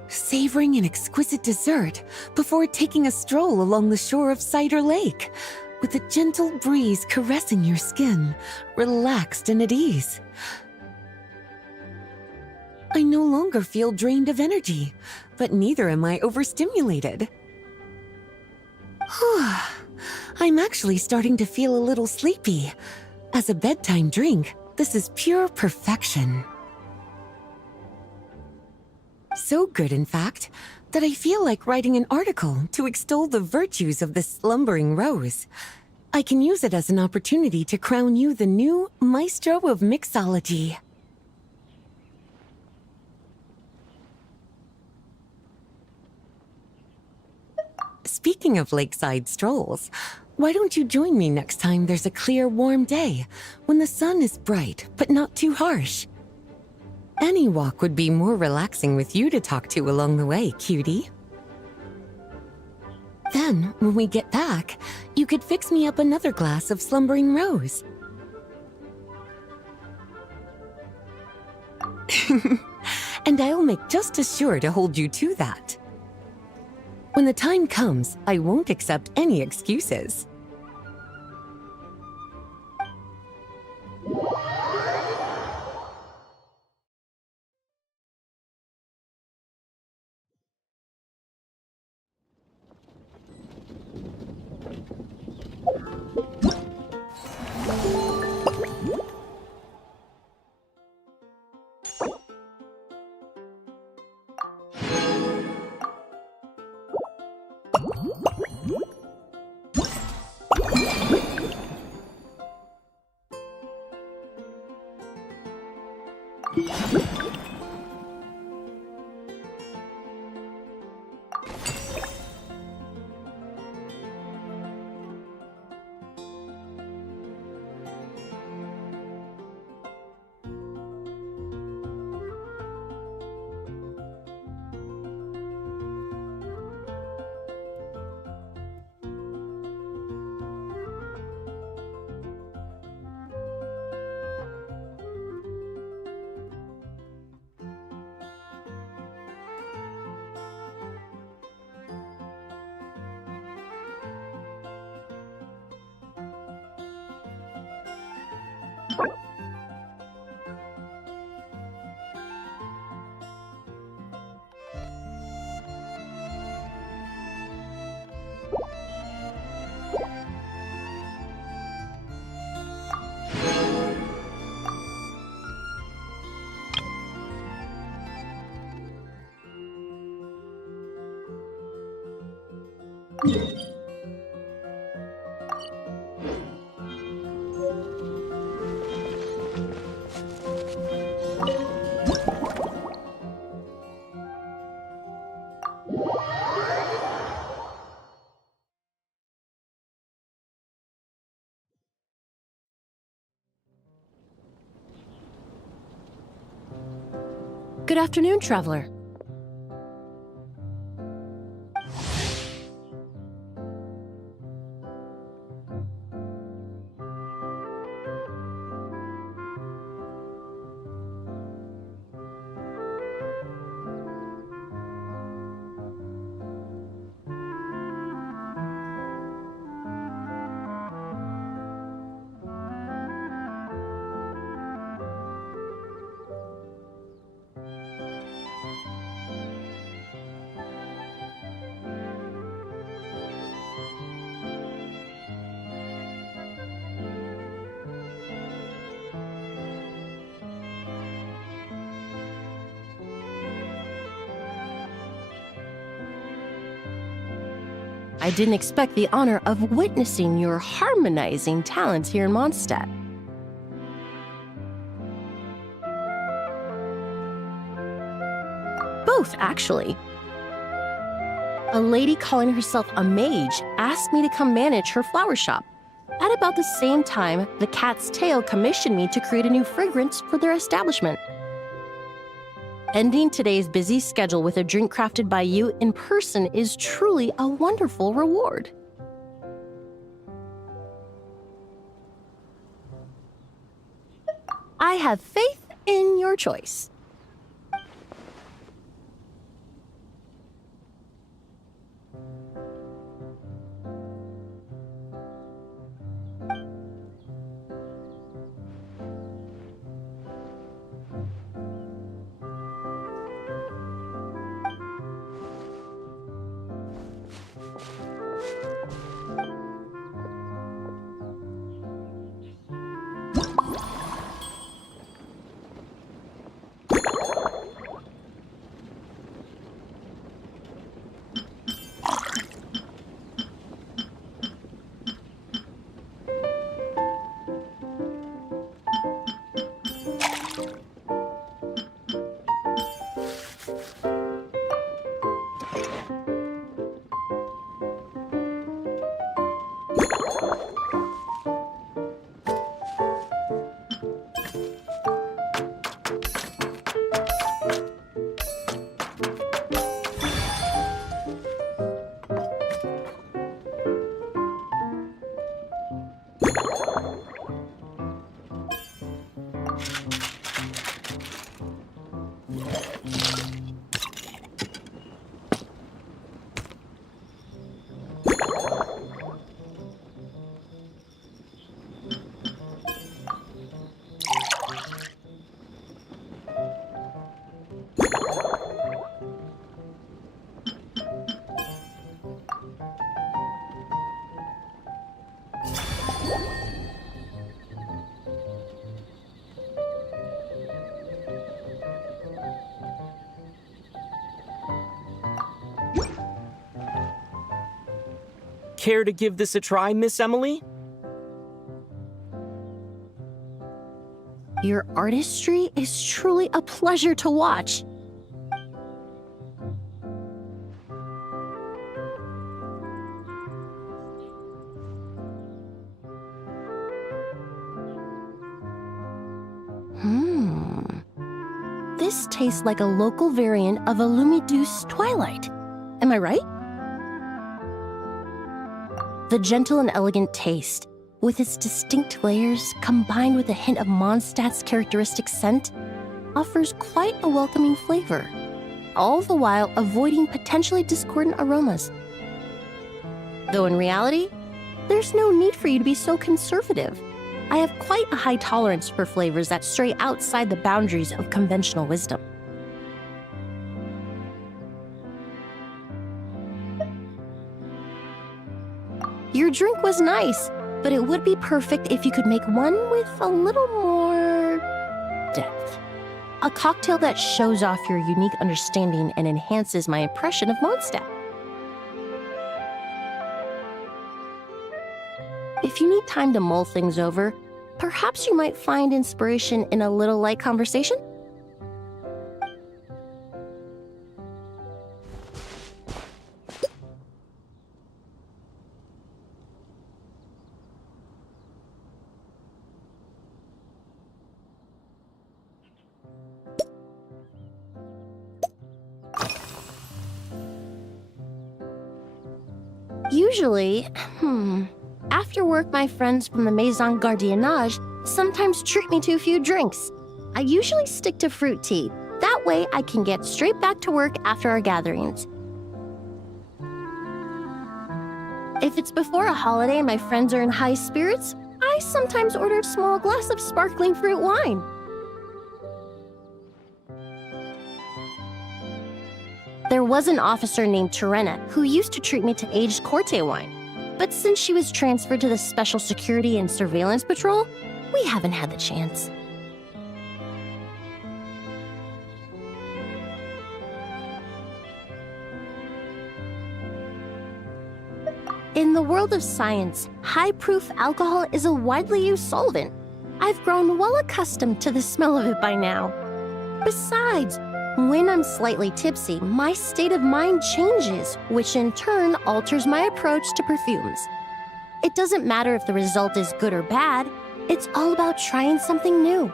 savoring an exquisite dessert before taking a stroll along the shore of Cider Lake, with a gentle breeze caressing your skin, relaxed and at ease. I no longer feel drained of energy, but neither am I overstimulated. I'm actually starting to feel a little sleepy. As a bedtime drink, this is pure perfection. So good, in fact, that I feel like writing an article to extol the virtues of this slumbering rose. I can use it as an opportunity to crown you the new maestro of mixology. Speaking of lakeside strolls, why don't you join me next time there's a clear, warm day, when the sun is bright but not too harsh? Any walk would be more relaxing with you to talk to along the way, cutie. Then, when we get back, you could fix me up another glass of slumbering rose. And I'll make just as sure to hold you to that. When the time comes, I won't accept any excuses. Good afternoon, traveler. I didn't expect the honor of witnessing your harmonizing talents here in Monstadt. Both, actually. A lady calling herself a mage asked me to come manage her flower shop. At about the same time, the Cat's Tail commissioned me to create a new fragrance for their establishment. Ending today's busy schedule with a drink crafted by you in person is truly a wonderful reward. I have faith in your choice. Care to give this a try, Miss Emily? Your artistry is truly a pleasure to watch. This tastes like a local variant of a Lumiduce Twilight. Am I right? The gentle and elegant taste, with its distinct layers combined with a hint of Mondstadt's characteristic scent, offers quite a welcoming flavor, all the while avoiding potentially discordant aromas. Though in reality, there's no need for you to be so conservative. I have quite a high tolerance for flavors that stray outside the boundaries of conventional wisdom. Your drink was nice, but it would be perfect if you could make one with a little more depth. A cocktail that shows off your unique understanding and enhances my impression of Monstadt. If you need time to mull things over, perhaps you might find inspiration in a little light conversation? Usually, after work, my friends from the Maison Gardiennage sometimes treat me to a few drinks. I usually stick to fruit tea. That way I can get straight back to work after our gatherings. If it's before a holiday and my friends are in high spirits, I sometimes order a small glass of sparkling fruit wine. There was an officer named Terena who used to treat me to aged Corte wine. But since she was transferred to the Special Security and Surveillance Patrol, we haven't had the chance. In the world of science, high-proof alcohol is a widely used solvent. I've grown well accustomed to the smell of it by now. Besides, when I'm slightly tipsy, my state of mind changes, which in turn alters my approach to perfumes. It doesn't matter if the result is good or bad, it's all about trying something new.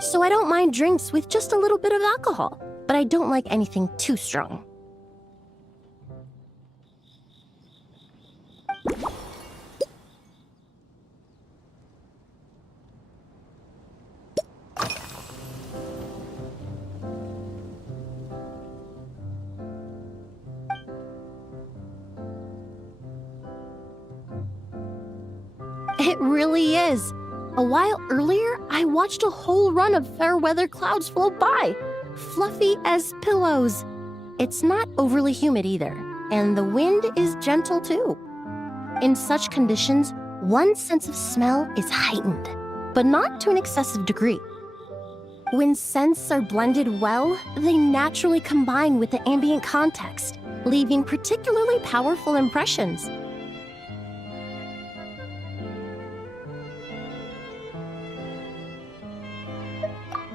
So I don't mind drinks with just a little bit of alcohol, but I don't like anything too strong. It really is. A while earlier, I watched a whole run of fair weather clouds float by, fluffy as pillows. It's not overly humid either, and the wind is gentle too. In such conditions, one's sense of smell is heightened, but not to an excessive degree. When scents are blended well, they naturally combine with the ambient context, leaving particularly powerful impressions.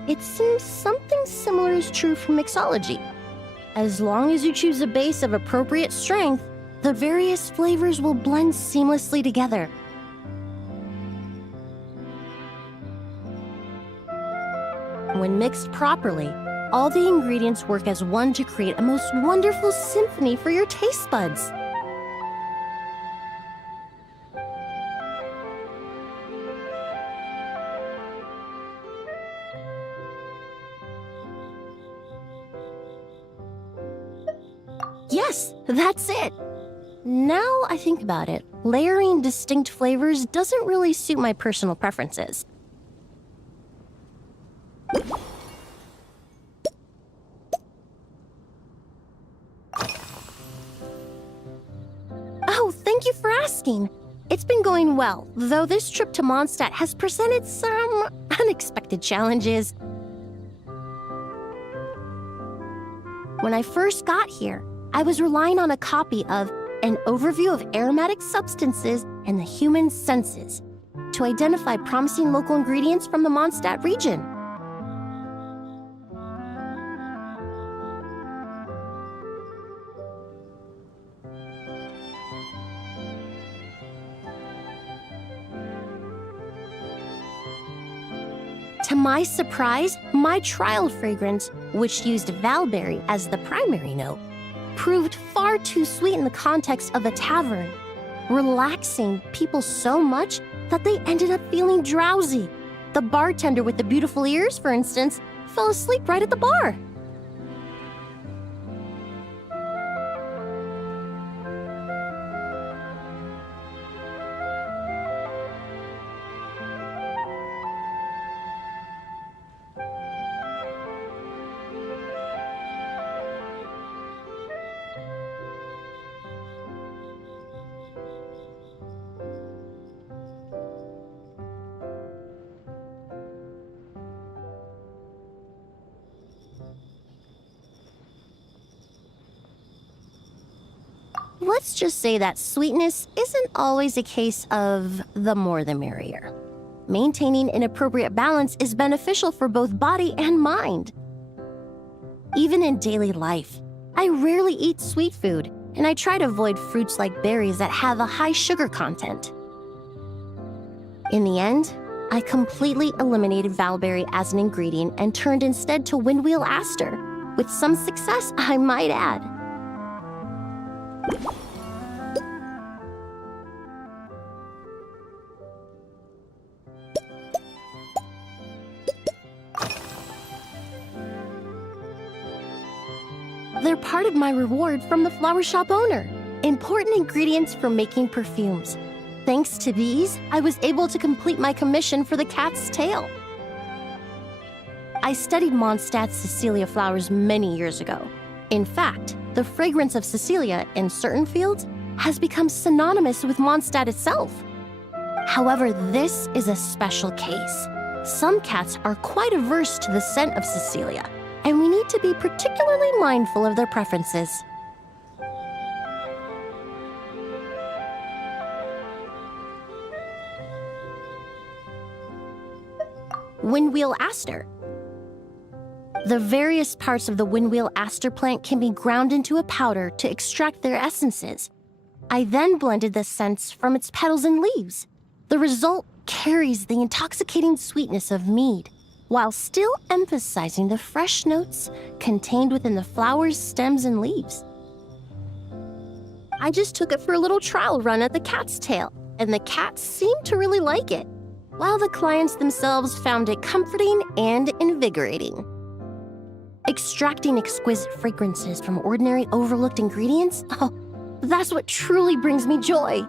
It seems something similar is true for mixology. As long as you choose a base of appropriate strength, the various flavors will blend seamlessly together. When mixed properly, all the ingredients work as one to create a most wonderful symphony for your taste buds. Yes, that's it. Now I think about it, layering distinct flavors doesn't really suit my personal preferences. Oh, thank you for asking. It's been going well, though this trip to Monstadt has presented some unexpected challenges. When I first got here, I was relying on a copy of An Overview of Aromatic Substances and the Human Senses to identify promising local ingredients from the Monstadt region. To my surprise, my trial fragrance, which used valberry as the primary note, proved far too sweet in the context of a tavern, relaxing people so much that they ended up feeling drowsy. The bartender with the beautiful ears, for instance, fell asleep right at the bar. Let's just say that sweetness isn't always a case of the more the merrier. Maintaining an appropriate balance is beneficial for both body and mind. Even in daily life, I rarely eat sweet food, and I try to avoid fruits like berries that have a high sugar content. In the end, I completely eliminated valberry as an ingredient and turned instead to windwheel aster, with some success, I might add. They're part of my reward from the flower shop owner. Important ingredients for making perfumes. Thanks to these, I was able to complete my commission for the cat's tail. I studied Monstadt's Cecilia flowers many years ago. In fact, the fragrance of Cecilia in certain fields has become synonymous with Monstadt itself. However, this is a special case. Some cats are quite averse to the scent of Cecilia, and we need to be particularly mindful of their preferences. Windwheel aster. The various parts of the windwheel aster plant can be ground into a powder to extract their essences. I then blended the scents from its petals and leaves. The result carries the intoxicating sweetness of mead, while still emphasizing the fresh notes contained within the flowers, stems, and leaves. I just took it for a little trial run at the cat's tail, and the cats seemed to really like it, while the clients themselves found it comforting and invigorating. Extracting exquisite fragrances from ordinary overlooked ingredients? Oh, that's what truly brings me joy.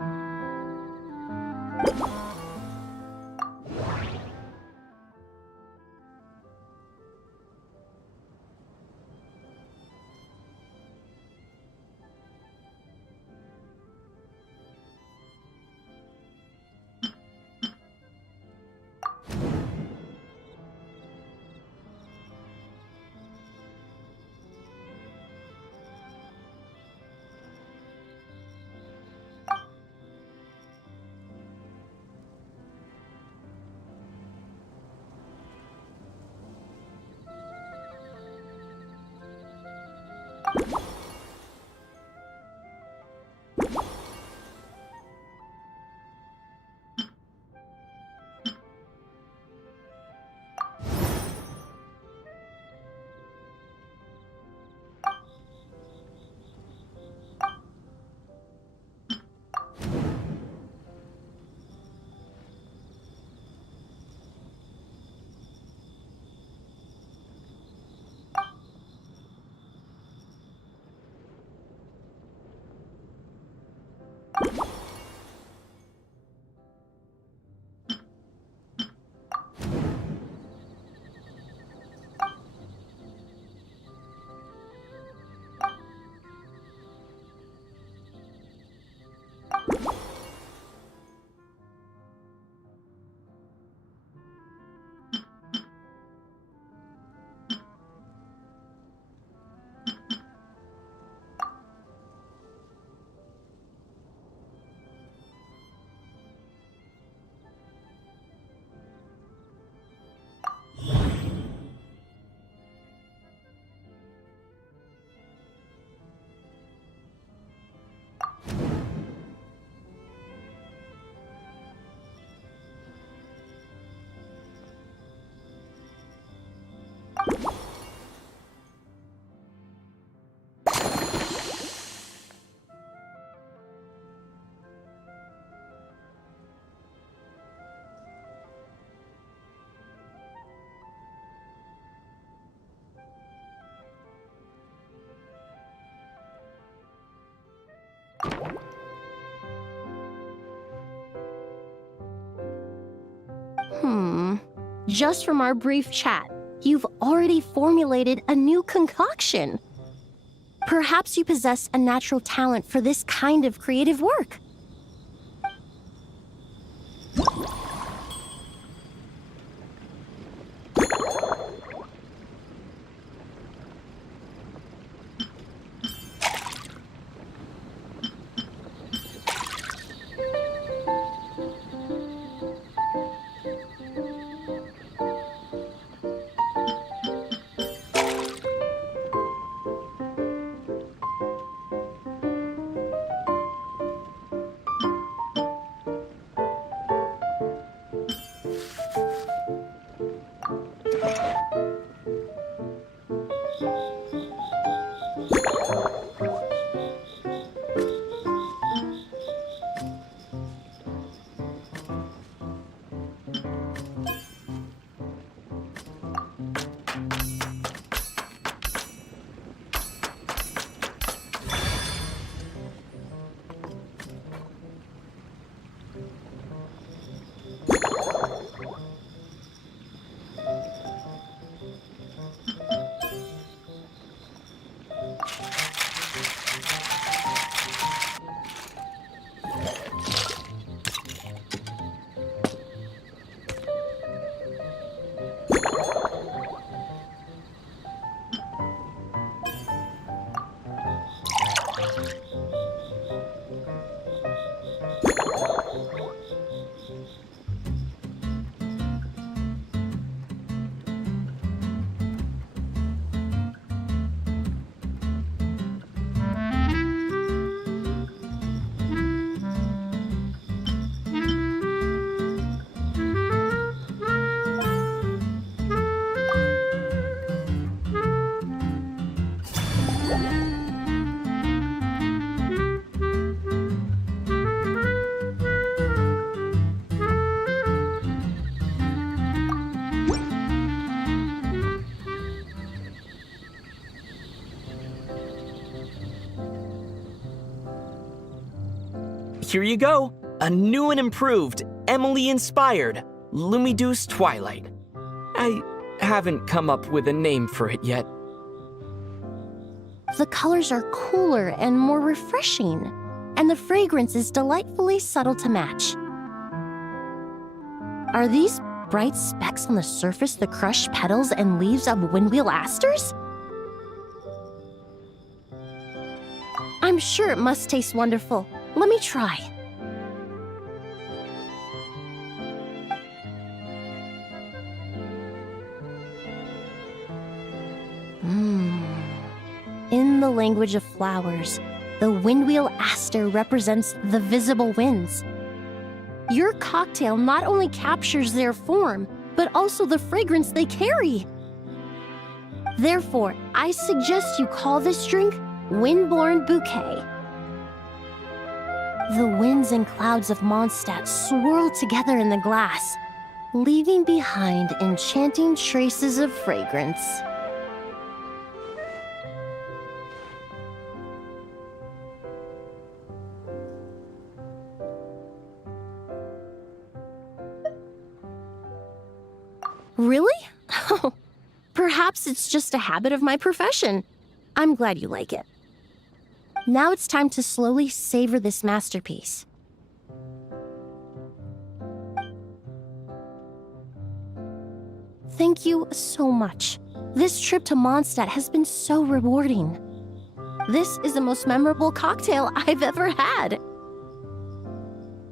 Just from our brief chat, you've already formulated a new concoction. Perhaps you possess a natural talent for this kind of creative work. Here you go. A new and improved, Emily-inspired Lumideuse Twilight. I haven't come up with a name for it yet. The colors are cooler and more refreshing, and the fragrance is delightfully subtle to match. Are these bright specks on the surface the crushed petals and leaves of windwheel asters? I'm sure it must taste wonderful. Let me try. In the language of flowers, the windwheel aster represents the visible winds. Your cocktail not only captures their form, but also the fragrance they carry. Therefore, I suggest you call this drink Windborne Bouquet. The winds and clouds of Monstadt swirl together in the glass, leaving behind enchanting traces of fragrance. Really? Oh, perhaps it's just a habit of my profession. I'm glad you like it. Now it's time to slowly savor this masterpiece. Thank you so much. This trip to Monstadt has been so rewarding. This is the most memorable cocktail I've ever had.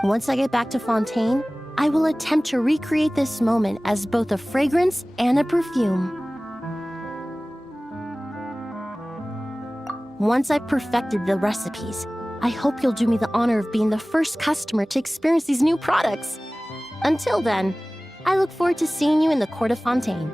Once I get back to Fontaine, I will attempt to recreate this moment as both a fragrance and a perfume. Once I've perfected the recipes, I hope you'll do me the honor of being the first customer to experience these new products. Until then, I look forward to seeing you in the Court of Fontaine.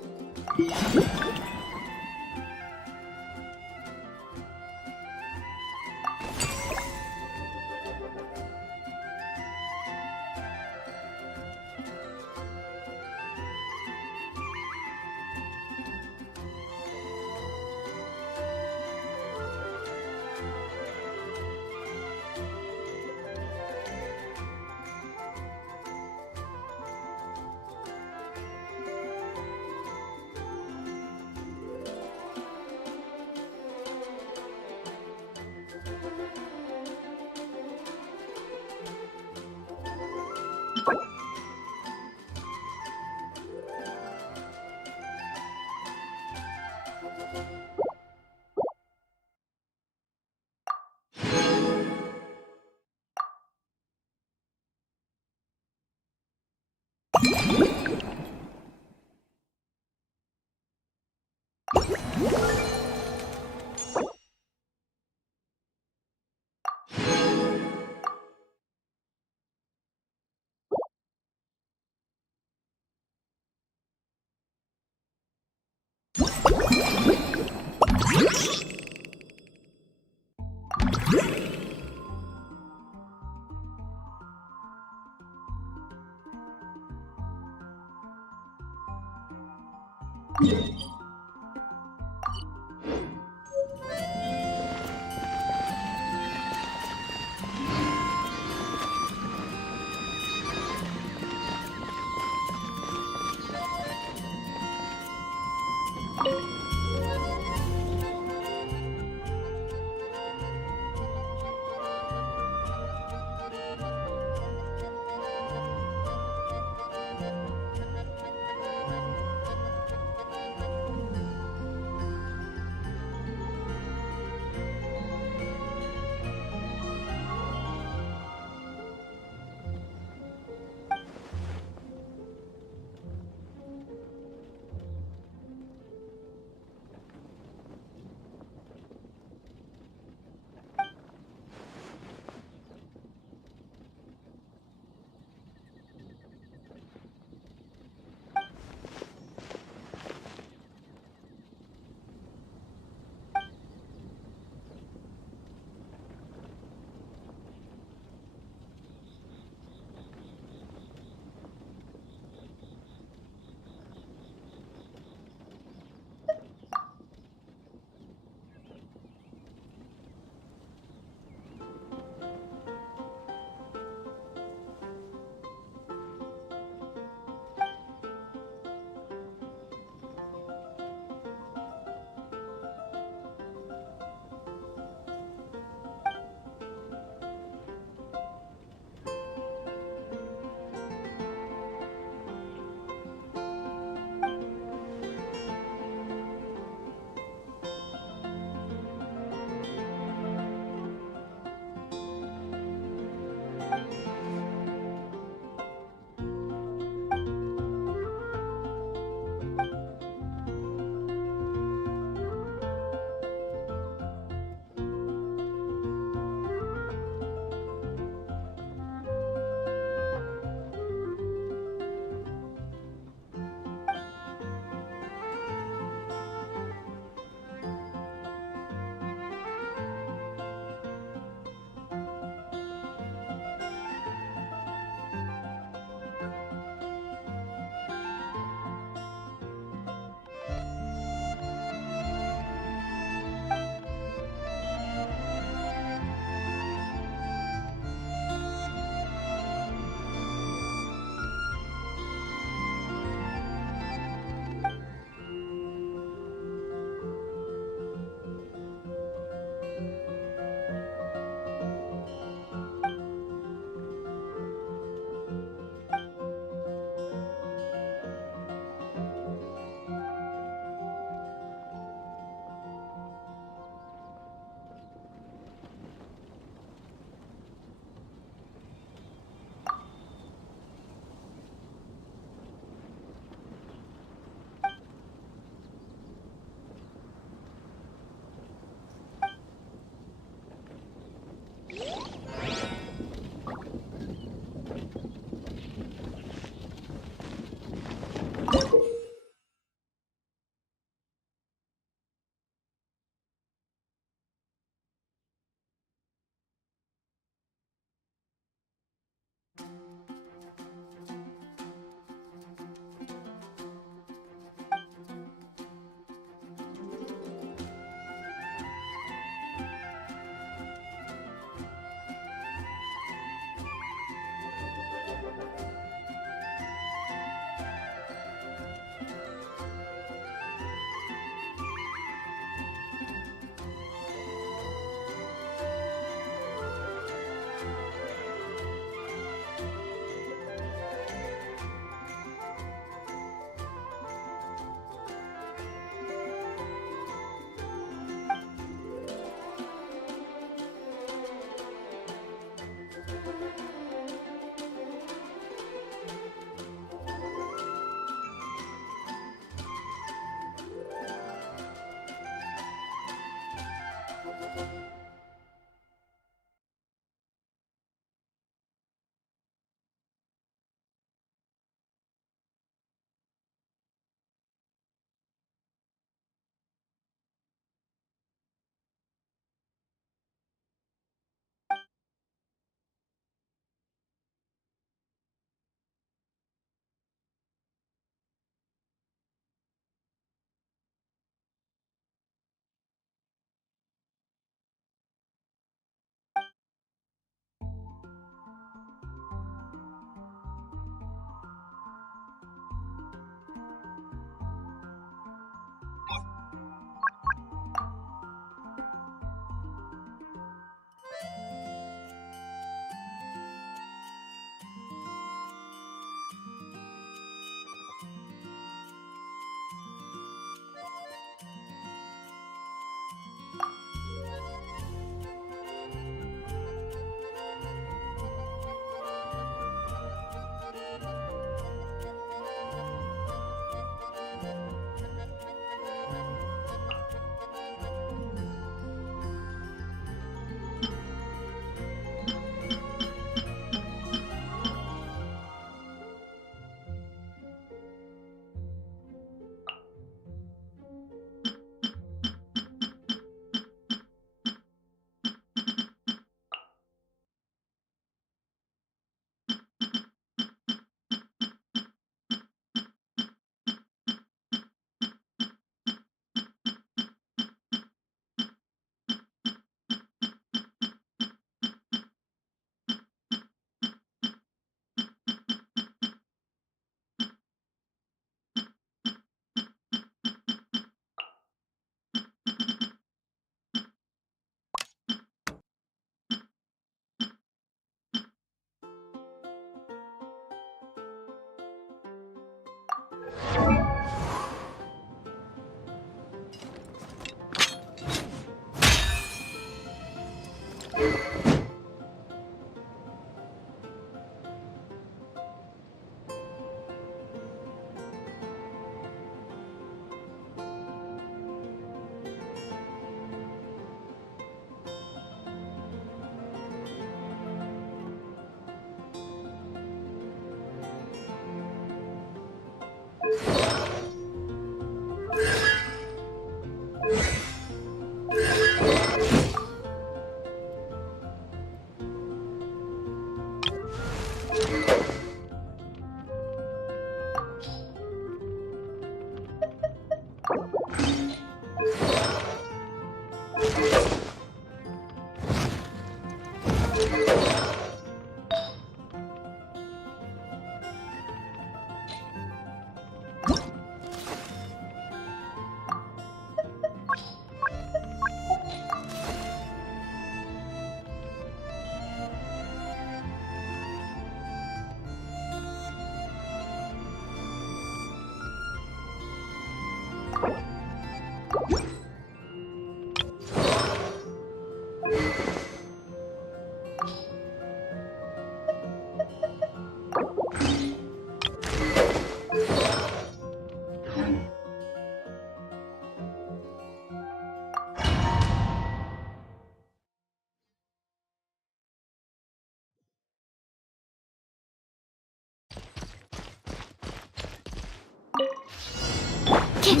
Going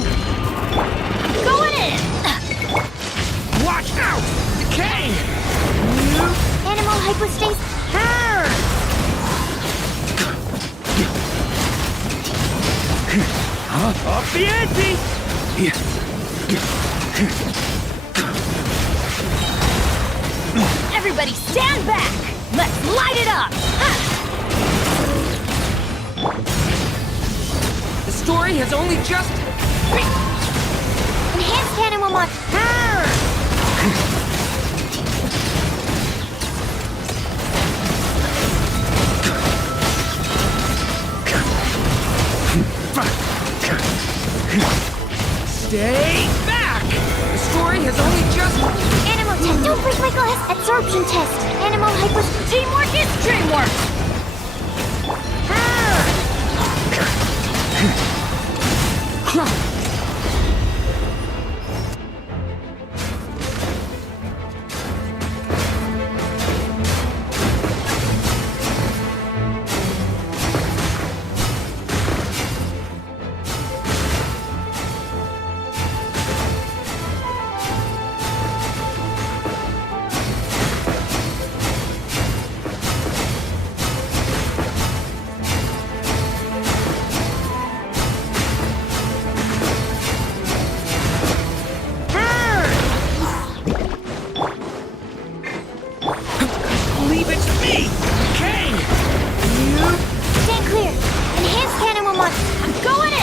in! Watch out! Decay! Animal hypostasis. Up the ante! Everybody stand back! Let's light it up! The story has only just... Enhanced animal mod. Stay back! The story has only just... Animal test. Don't break my glass. Absorption test. Animal hypos. Teamwork is dreamwork! Leave it to me! Kane! Stand clear. Enhanced animal mod. I'm going in.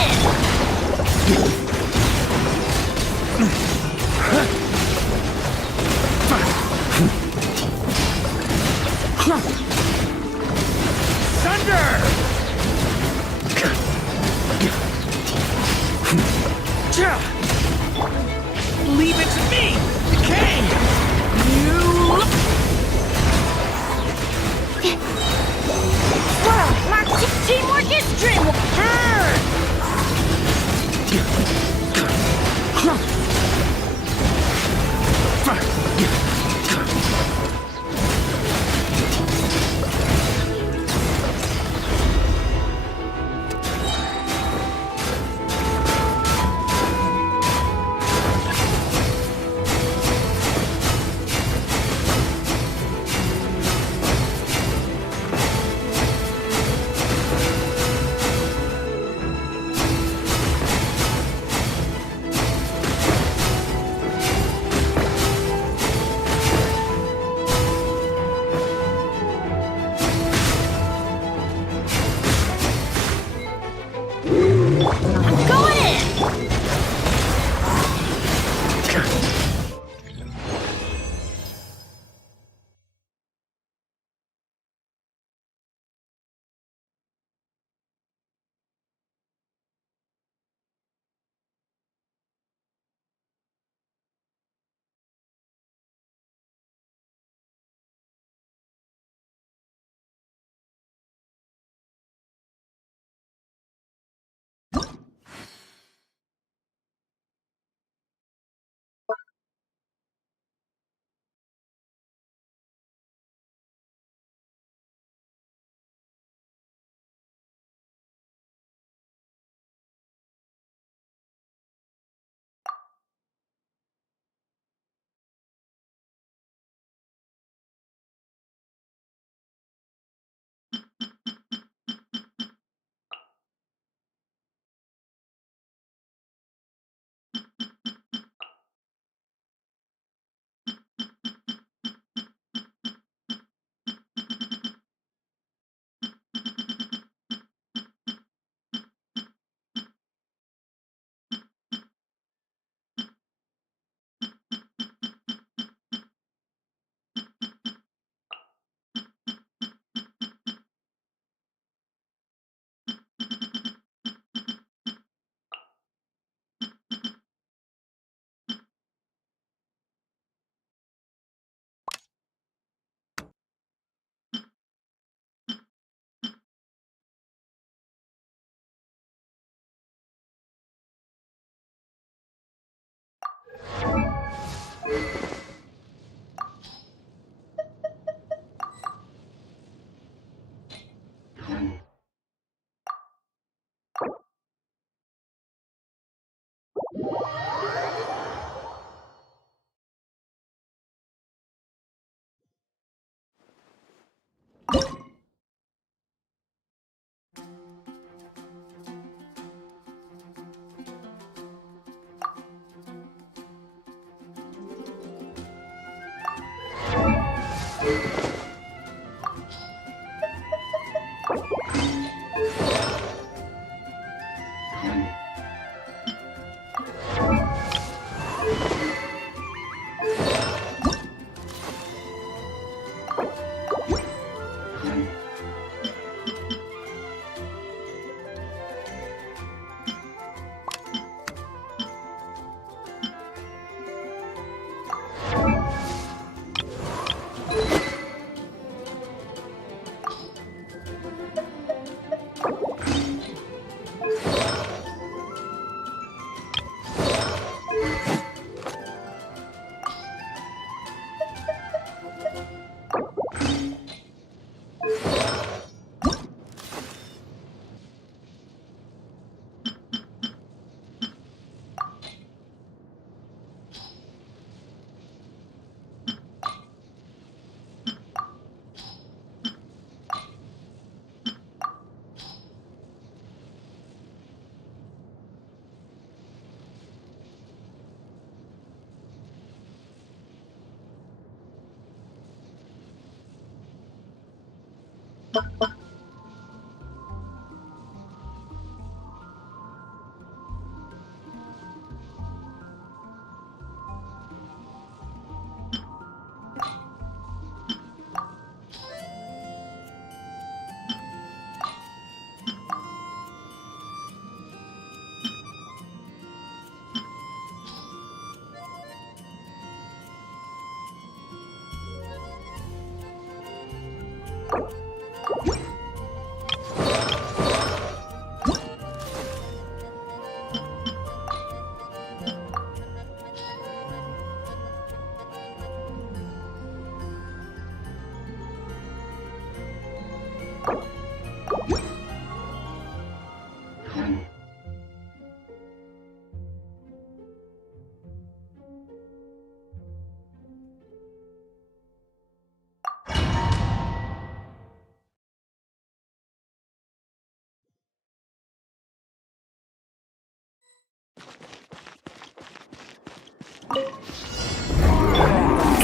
Thunder! Leave it to me! Kane! Squirrel. Mark. Teamwork is dreamwork!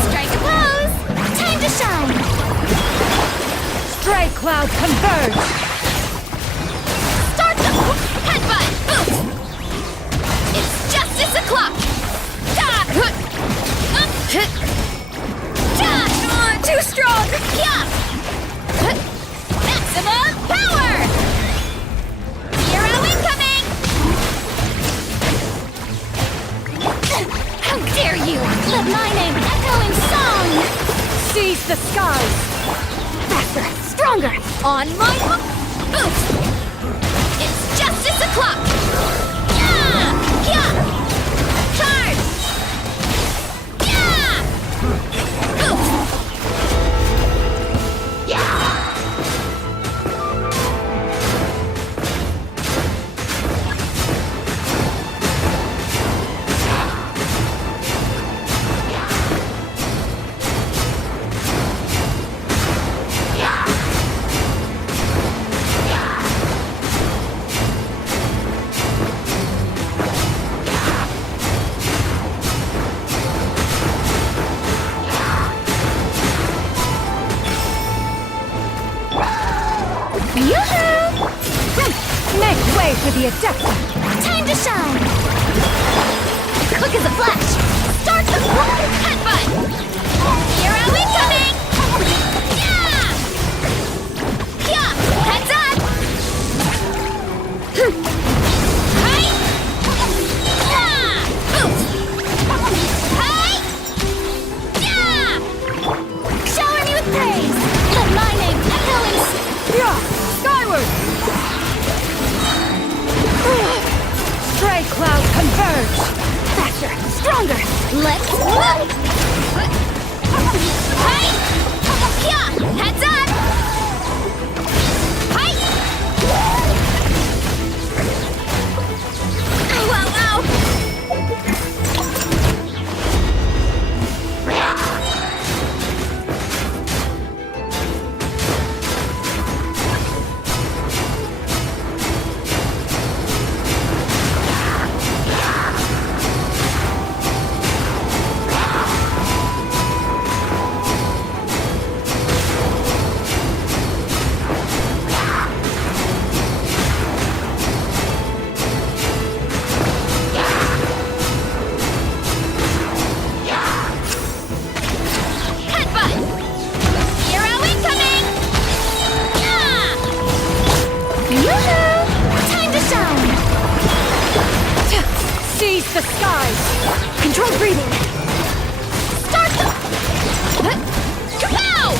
Strike a pose! Time to shine! Stray Cloud, converge! Start the headbutt! Boost! It's justice o'clock! Too strong! Maximum power! Hero incoming! How dare you! Let my name echo in song! Seize the skies! Faster! Stronger! On my boost! It's justice o'clock! Charge! Boost! Make way for the adept! Time to shine! Quick as a flash! Start the headbutt! Hero incoming! Heads up! Hi! Boost! Hi! Shower me with praise! Let my name echo in Skyward! Stray Cloud, converge! faster, stronger! Let's move! Hi! Heads up! Hi! Ow, ow, ow! The skies! Control breathing! Start the... Kapow!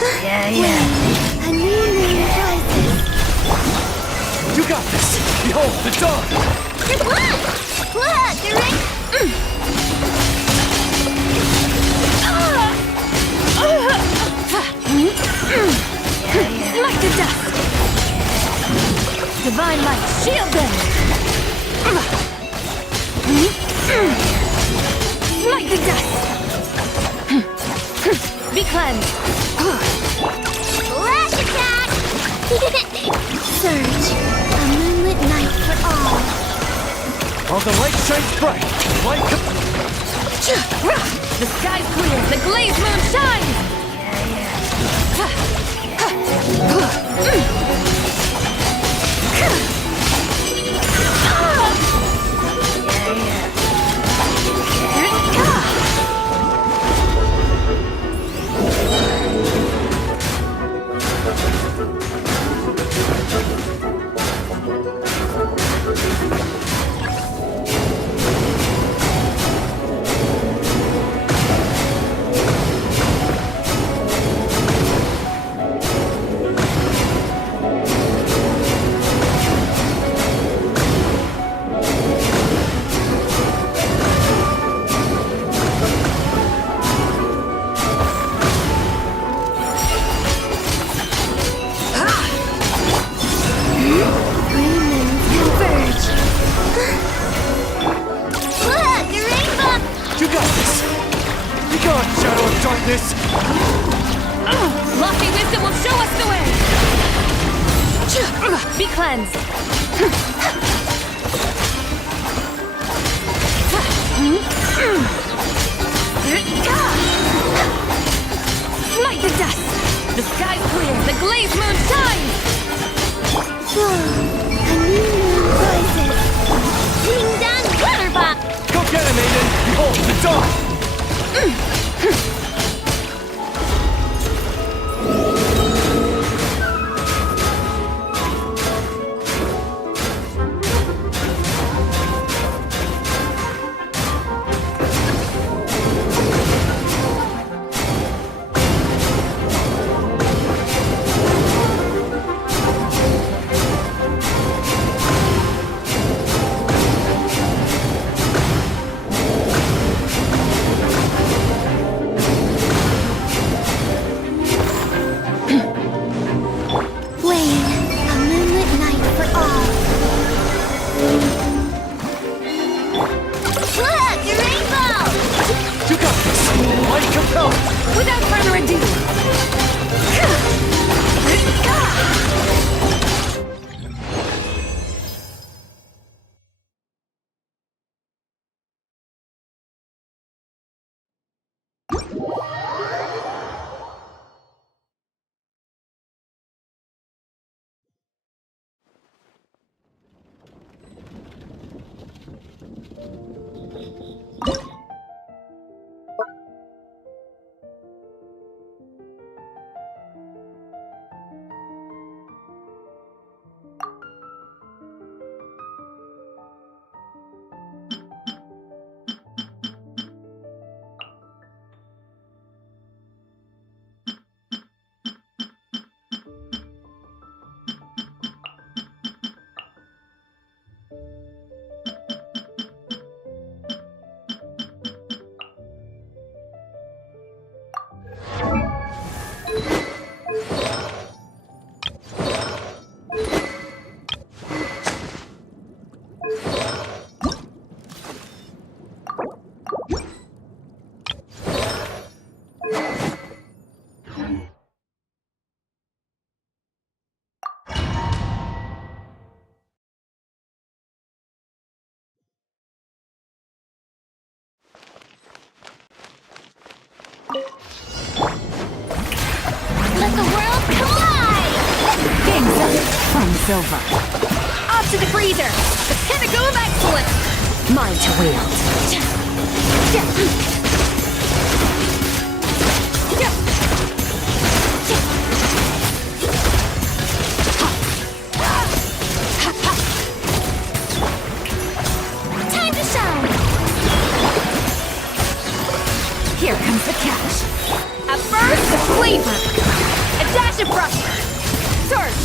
A new moon rises. You got this! Behold, the dawn! Look, you're right. Like the dust! Divine light, shield them! Like the dust! Be cleansed! Flash attack! Surge. A moonlit night for all. While the light shines bright, light The sky's clear, the glazed moon shines! Lofty wisdom will show us the way! Be cleansed! Light the dust! The sky's clear, the glazed moon shines! A new moon rises. Ding dong water bomb! Go get him, Aiden! Behold, the dawn! Without further ado! Let the world collide! Game's up from silver. Off to the freezer! The pinnacle of excellence! Mine to wield. Time to shine! Here comes the catch. A burst of flavor! A dash of brush! Surge!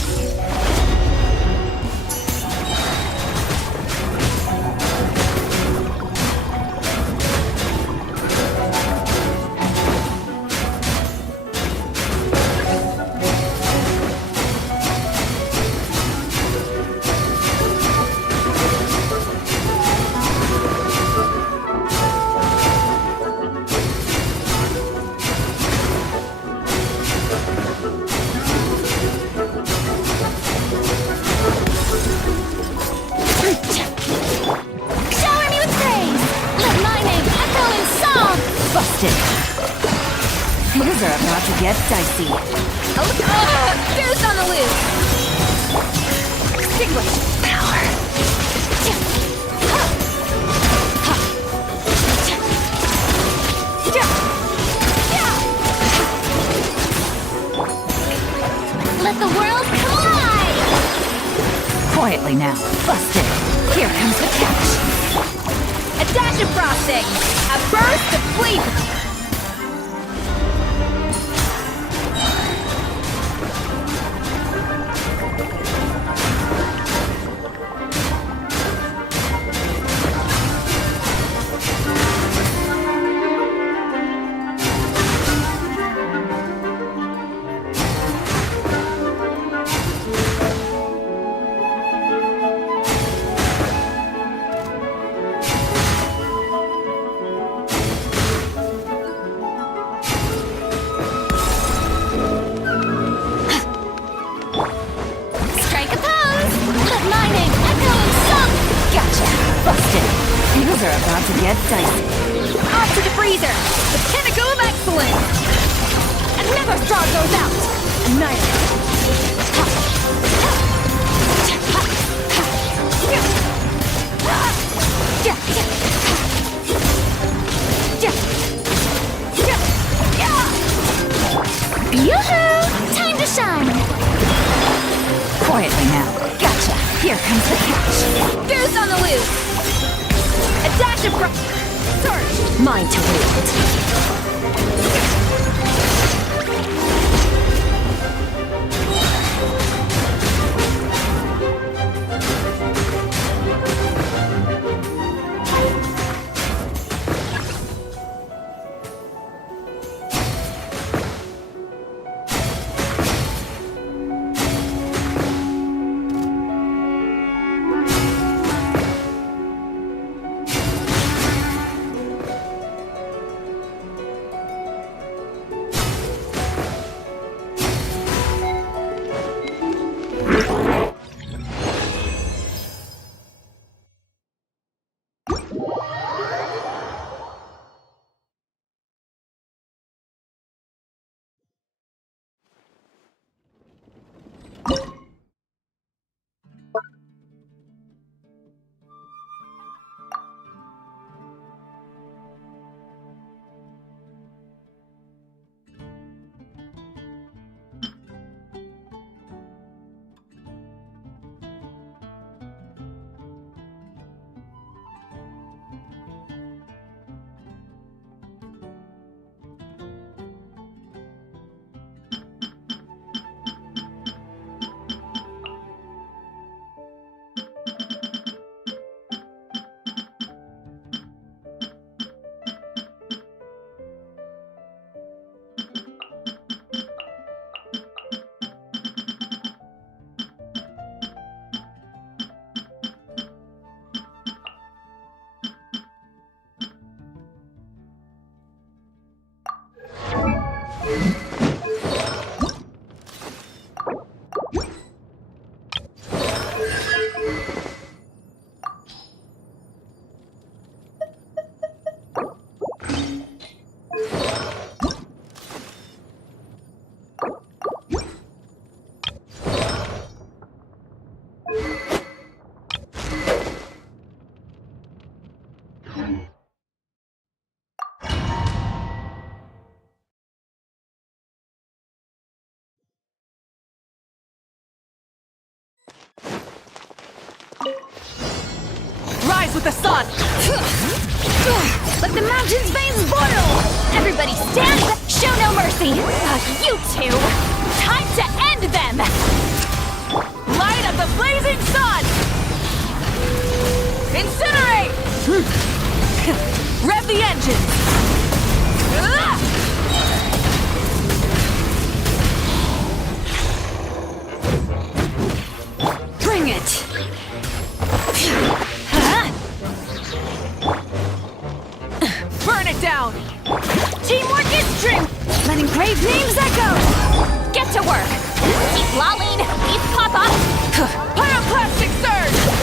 Things are about to get dicey. Deuce on the loose! Extinguish! Power! Let the world collide! Quietly now. Busted. Here comes the catch. A dash of frosting! A burst of flavor! Things are about to get dicey. Off to the freezer! The pinnacle of excellence! Another straw goes out! Annihilate! Yoo-hoo! Time to shine! Quietly now. Gotcha. Here comes the catch. Deuce on the loose! A dash of surge! Mine to wield. Rise with the sun! Let the mountain's veins boil! Everybody stand! Show no mercy! You two! Incinerate! Rev the engine! Bring it! Burn it down! Teamwork is strength! Let engraved names echo! Get to work! Keep lolling! Keep pop-up! Pyroclastic surge!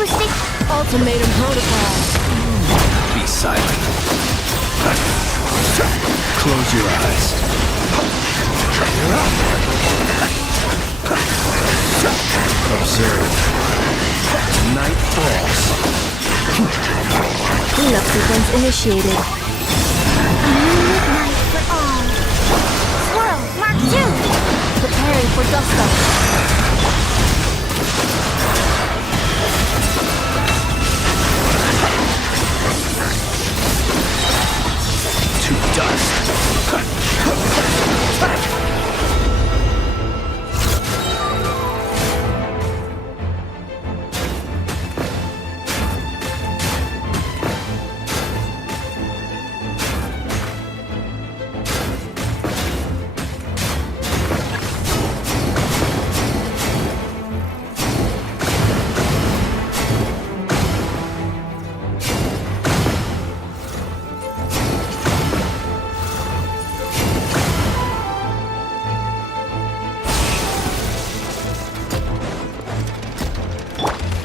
hyperstate. Ultimatum protocol. Be silent. Close your eyes. Observe. Night falls. Cleanup sequence initiated. Night for all. Swirl, Mark 2. Preparing for dust up. To dust.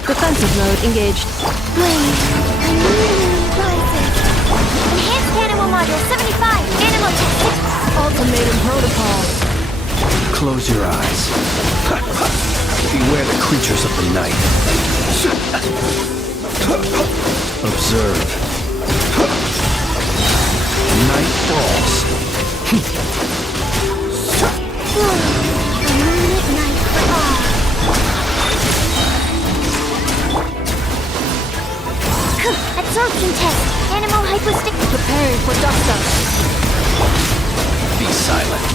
Defensive mode engaged. Enhanced animal module 75. Animal test 6. Ultimatum protocol. Close your eyes. Beware the creatures of the night. Observe. Night falls. Night for all. Absorption test. Animal hypostick. Preparing for dust up. Be silent.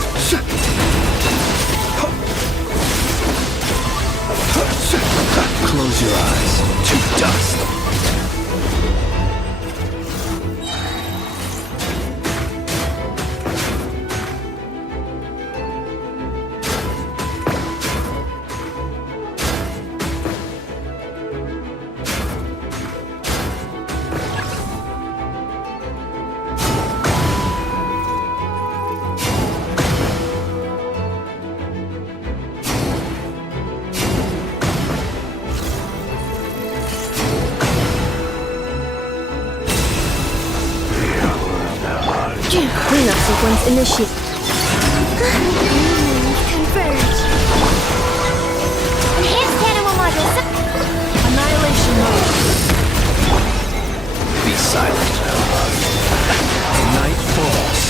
Close your eyes. To dust. Cleanup sequence initiated. Converge. Enhanced animal module 7. Annihilation mode. Be silent. Night falls.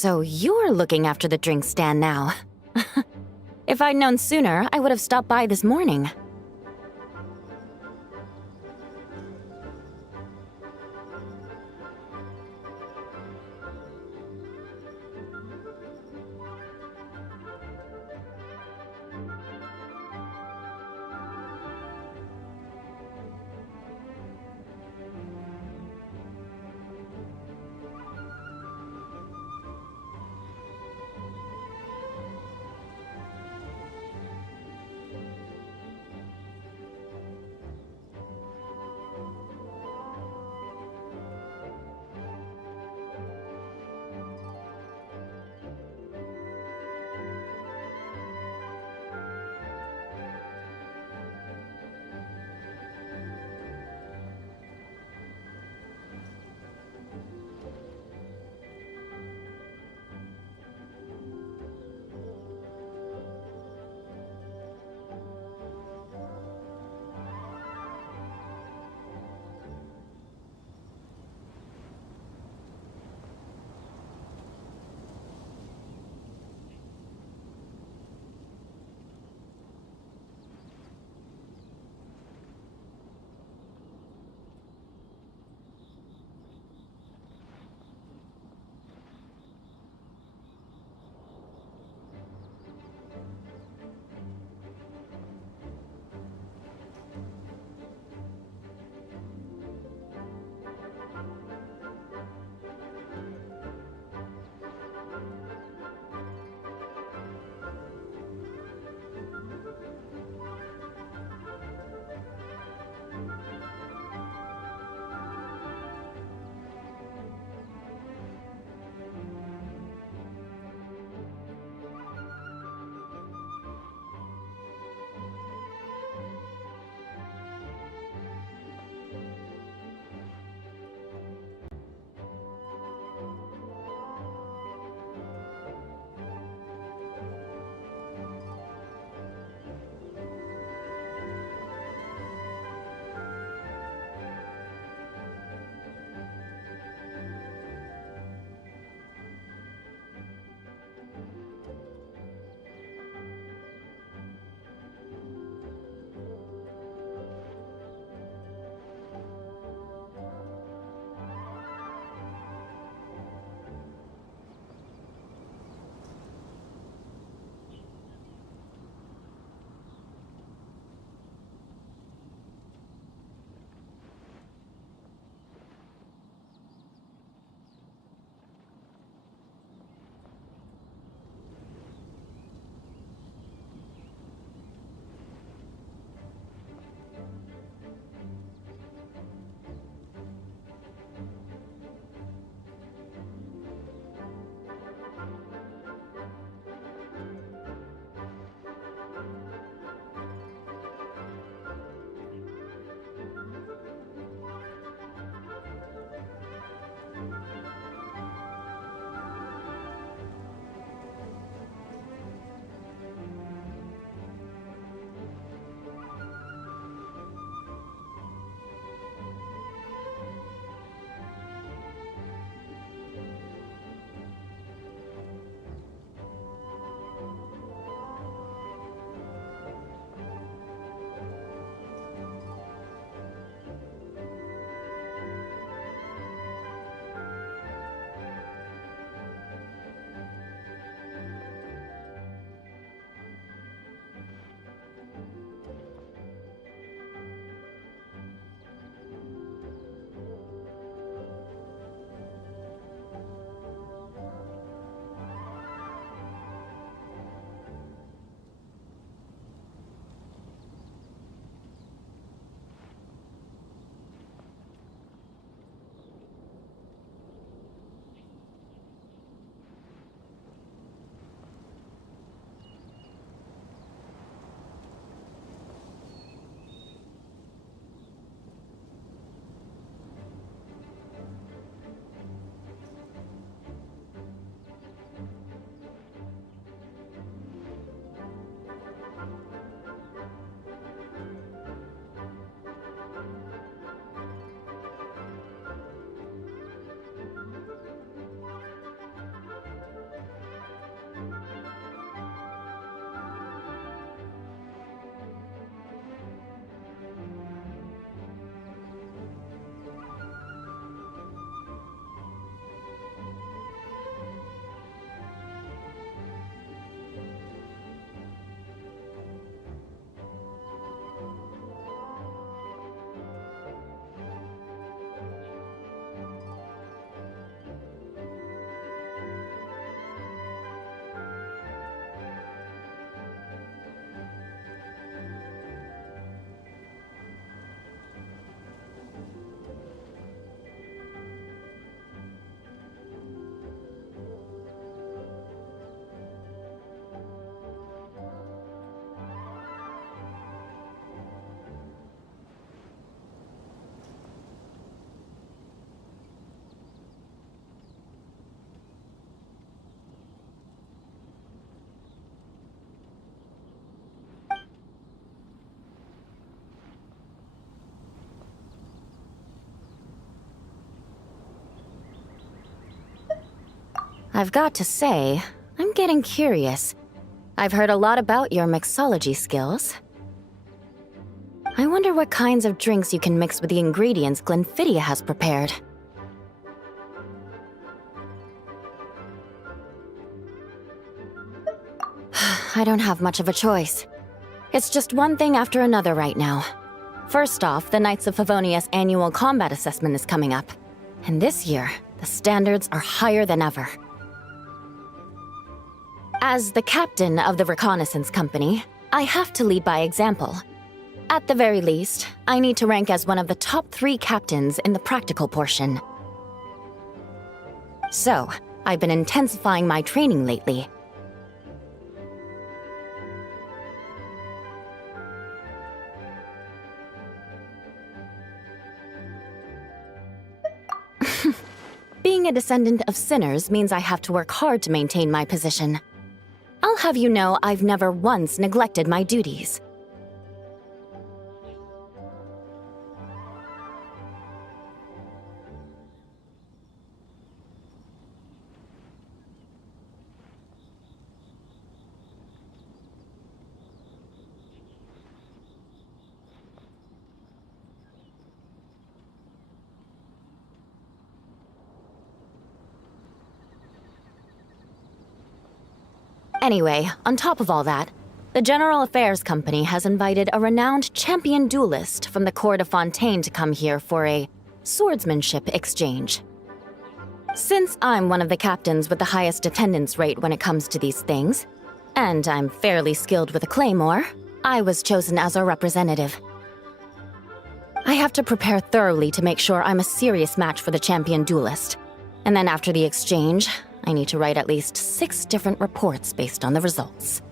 So you're looking after the drink stand now. If I'd known sooner, I would have stopped by this morning. I've got to say, I'm getting curious. I've heard a lot about your mixology skills. I wonder what kinds of drinks you can mix with the ingredients Glenfiddich has prepared. I don't have much of a choice. It's just one thing after another right now. First off, the Knights of Favonius annual combat assessment is coming up. And this year, the standards are higher than ever. As the captain of the reconnaissance company, I have to lead by example. At the very least, I need to rank as one of the top 3 captains in the practical portion. So, I've been intensifying my training lately. Being a descendant of sinners means I have to work hard to maintain my position. I'll have you know I've never once neglected my duties. Anyway, on top of all that, the General Affairs Company has invited a renowned champion duelist from the Court of Fontaine to come here for a swordsmanship exchange. Since I'm one of the captains with the highest attendance rate when it comes to these things, and I'm fairly skilled with a claymore, I was chosen as a representative. I have to prepare thoroughly to make sure I'm a serious match for the champion duelist. And then after the exchange, I need to write at least 6 different reports based on the results.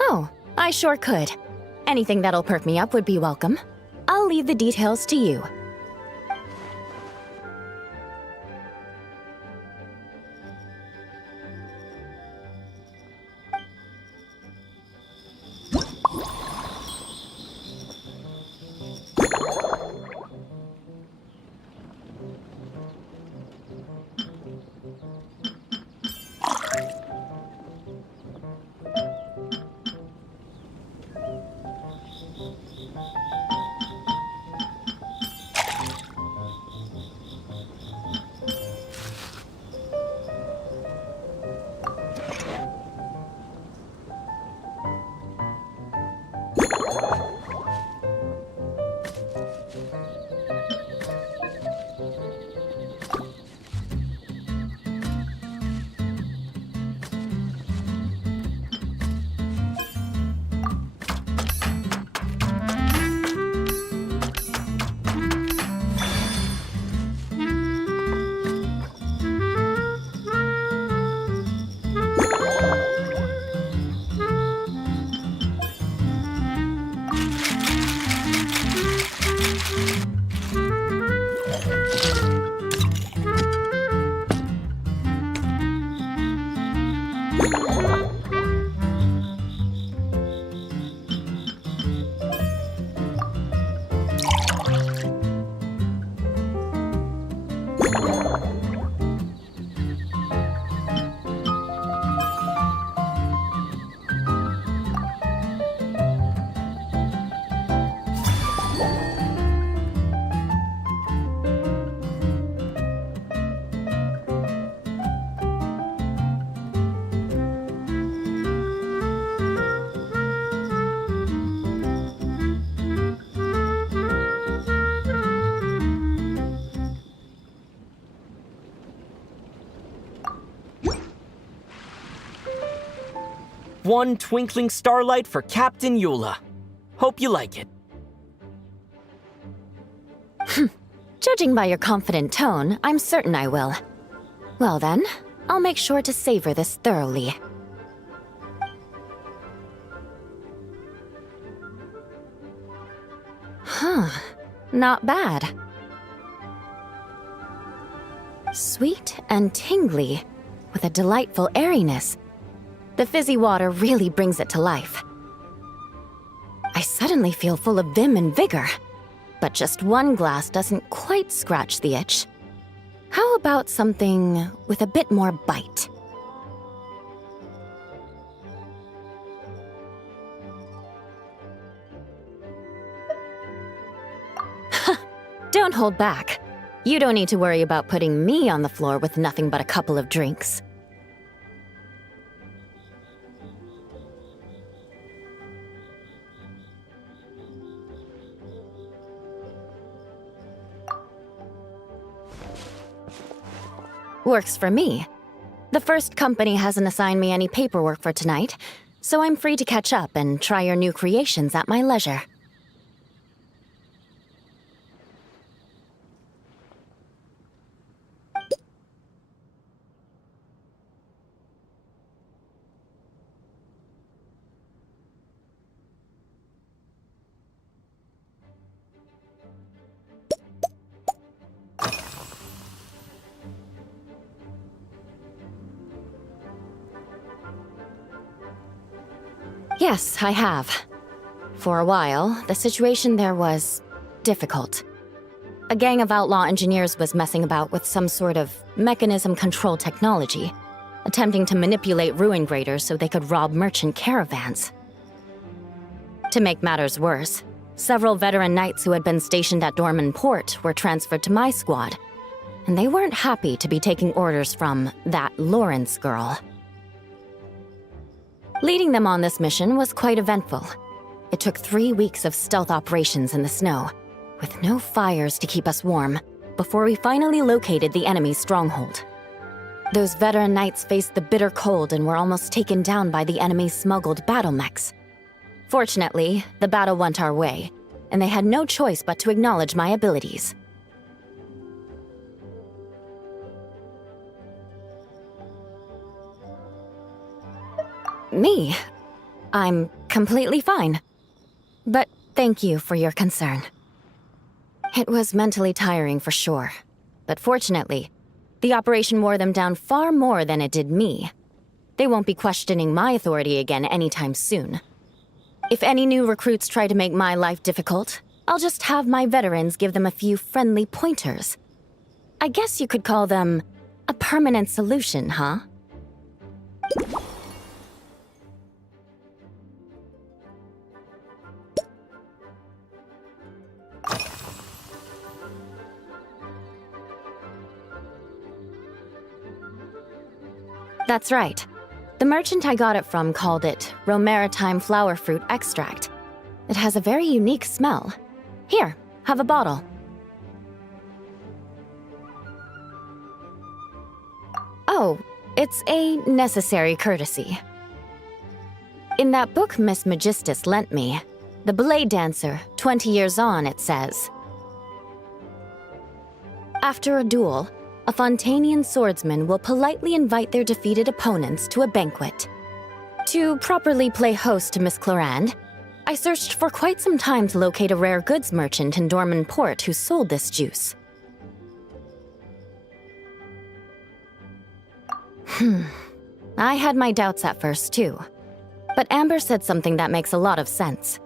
Oh, I sure could. Anything that'll perk me up would be welcome. I'll leave the details to you. One twinkling starlight for Captain Eula. Hope you like it. Judging by your confident tone, I'm certain I will. Well then, I'll make sure to savor this thoroughly. Huh, not bad. Sweet and tingly, with a delightful airiness. The fizzy water really brings it to life. I suddenly feel full of vim and vigor. But just one glass doesn't quite scratch the itch. How about something with a bit more bite? Don't hold back. You don't need to worry about putting me on the floor with nothing but a couple of drinks. Works for me. The first company hasn't assigned me any paperwork for tonight, so I'm free to catch up and try your new creations at my leisure. Yes, I have. For a while, the situation there was difficult. A gang of outlaw engineers was messing about with some sort of mechanism control technology, attempting to manipulate ruin graders so they could rob merchant caravans. To make matters worse, several veteran knights who had been stationed at Dorman Port were transferred to my squad, and they weren't happy to be taking orders from that Lawrence girl. Leading them on this mission was quite eventful. It took 3 weeks of stealth operations in the snow, with no fires to keep us warm, before we finally located the enemy's stronghold. Those veteran knights faced the bitter cold and were almost taken down by the enemy's smuggled battle mechs. Fortunately, the battle went our way, and they had no choice but to acknowledge my abilities. Me? I'm completely fine. But thank you for your concern. It was mentally tiring for sure, but fortunately, the operation wore them down far more than it did me. They won't be questioning my authority again anytime soon. If any new recruits try to make my life difficult, I'll just have my veterans give them a few friendly pointers. I guess you could call them a permanent solution, huh? That's right. The merchant I got it from called it Romaritime flower fruit extract. It has a very unique smell. Here, have a bottle. Oh, it's a necessary courtesy. In that book Miss Magistus lent me, The Blade Dancer, 20 Years On, it says, after a duel, a Fontanian swordsman will politely invite their defeated opponents to a banquet. To properly play host to Miss Clorand, I searched for quite some time to locate a rare goods merchant in Dorman Port who sold this juice. I had my doubts at first too. But Amber said something that makes a lot of sense.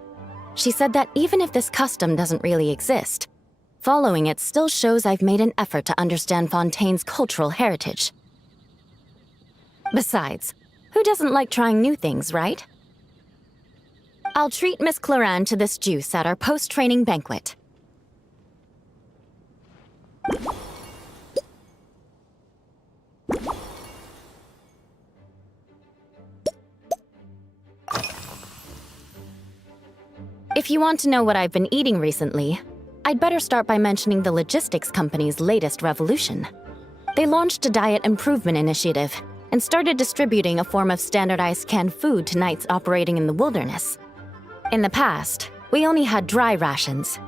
She said that even if this custom doesn't really exist, following it still shows I've made an effort to understand Fontaine's cultural heritage. Besides, who doesn't like trying new things, right? I'll treat Miss Clorand to this juice at our post-training banquet. If you want to know what I've been eating recently, I'd better start by mentioning the logistics company's latest revolution. They launched a diet improvement initiative and started distributing a form of standardized canned food to knights operating in the wilderness. In the past, we only had dry rations.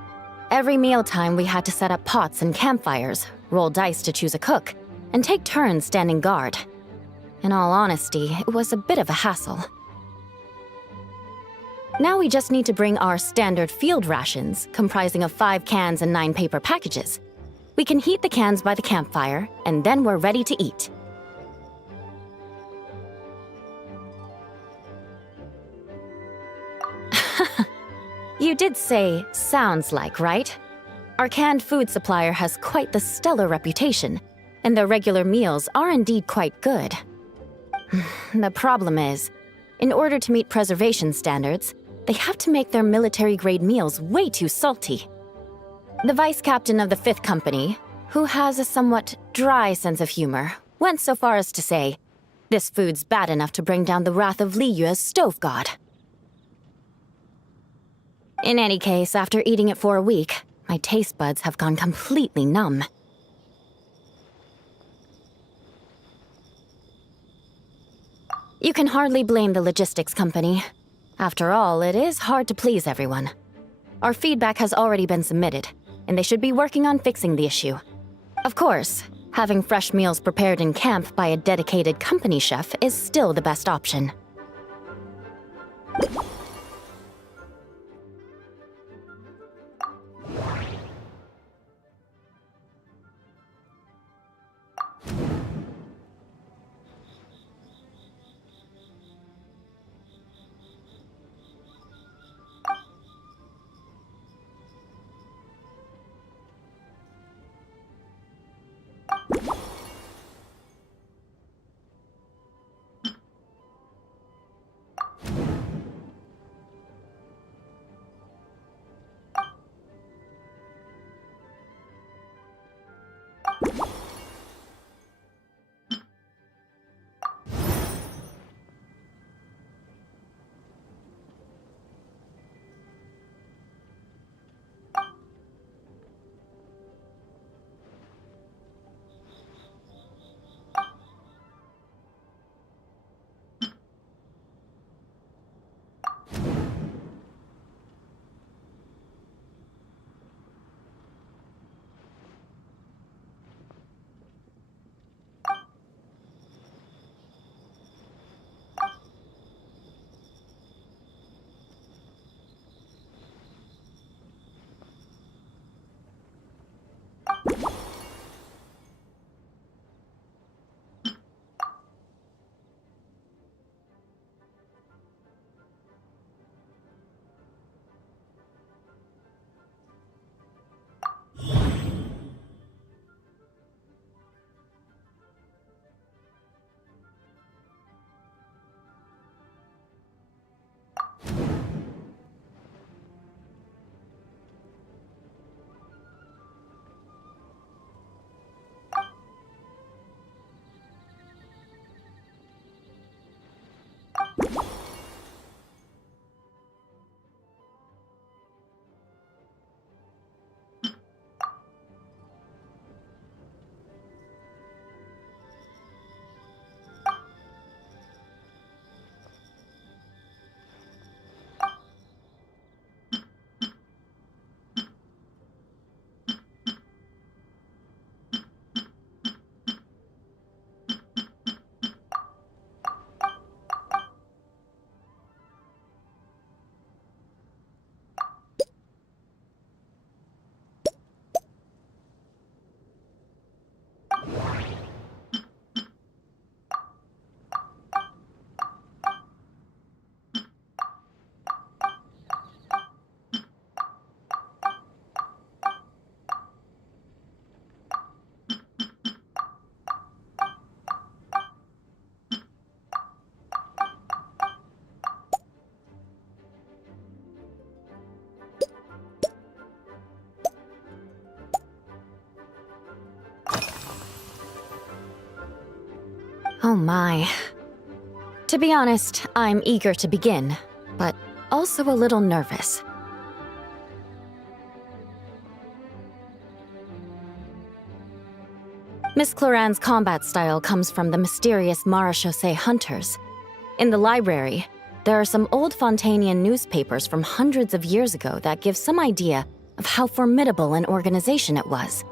Every mealtime we had to set up pots and campfires, roll dice to choose a cook, and take turns standing guard. In all honesty, it was a bit of a hassle. Now we just need to bring our standard field rations, comprising of 5 cans and 9 paper packages. We can heat the cans by the campfire, and then we're ready to eat. You did say sounds like, right? Our canned food supplier has quite the stellar reputation, and their regular meals are indeed quite good. The problem is, in order to meet preservation standards, they have to make their military-grade meals way too salty. The vice captain of the 5th Company, who has a somewhat dry sense of humor, went so far as to say, "This food's bad enough to bring down the wrath of Li Yue's stove god." In any case, after eating it for a week, my taste buds have gone completely numb. You can hardly blame the logistics company. After all, it is hard to please everyone. Our feedback has already been submitted, and they should be working on fixing the issue. Of course, having fresh meals prepared in camp by a dedicated company chef is still the best option. Oh my. To be honest, I'm eager to begin, but also a little nervous. Miss Cloran's combat style comes from the mysterious Marechaussee hunters. In the library, there are some old Fontanian newspapers from hundreds of years ago that give some idea of how formidable an organization it was.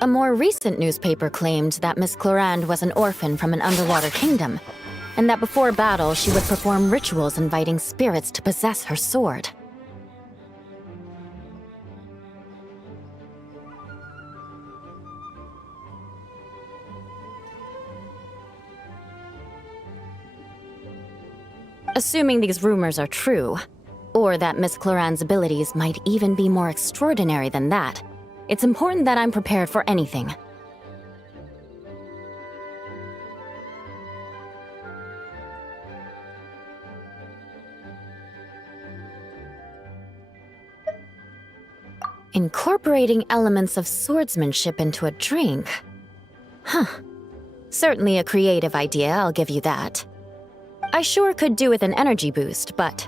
A more recent newspaper claimed that Miss Clorand was an orphan from an underwater kingdom, and that before battle she would perform rituals inviting spirits to possess her sword. Assuming these rumors are true, or that Miss Clorand's abilities might even be more extraordinary than that, it's important that I'm prepared for anything. Incorporating elements of swordsmanship into a drink? Huh. Certainly a creative idea, I'll give you that. I sure could do with an energy boost, but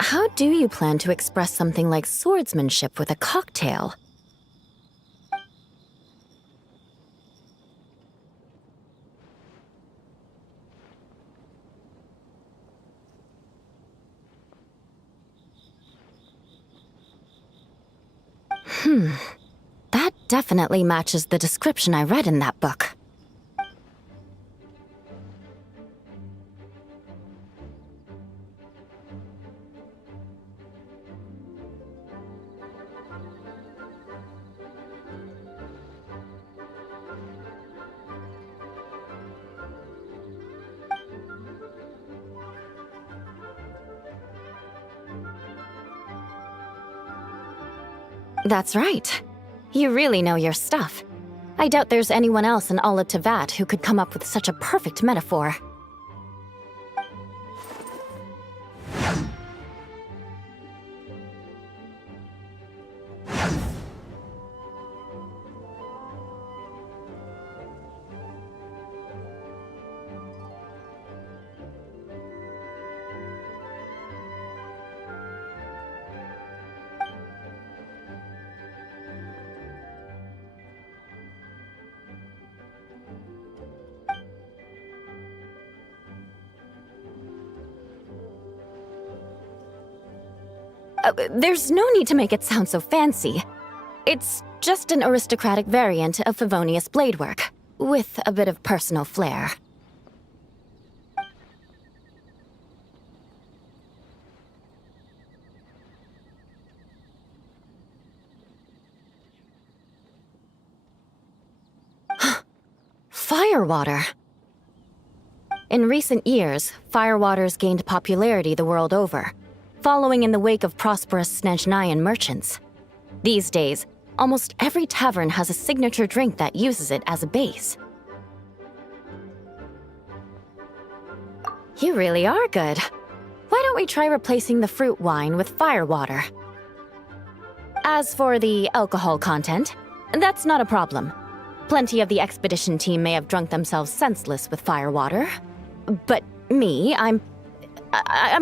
how do you plan to express something like swordsmanship with a cocktail? That definitely matches the description I read in that book. That's right. You really know your stuff. I doubt there's anyone else in all of Teyvat who could come up with such a perfect metaphor. There's no need to make it sound so fancy. It's just an aristocratic variant of Favonius bladework, with a bit of personal flair. Firewater. In recent years, firewaters gained popularity the world over, following in the wake of prosperous Snezhnayan merchants. These days, almost every tavern has a signature drink that uses it as a base. You really are good. Why don't we try replacing the fruit wine with firewater? As for the alcohol content, that's not a problem. Plenty of the expedition team may have drunk themselves senseless with firewater. But me, I'm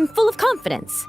full of confidence.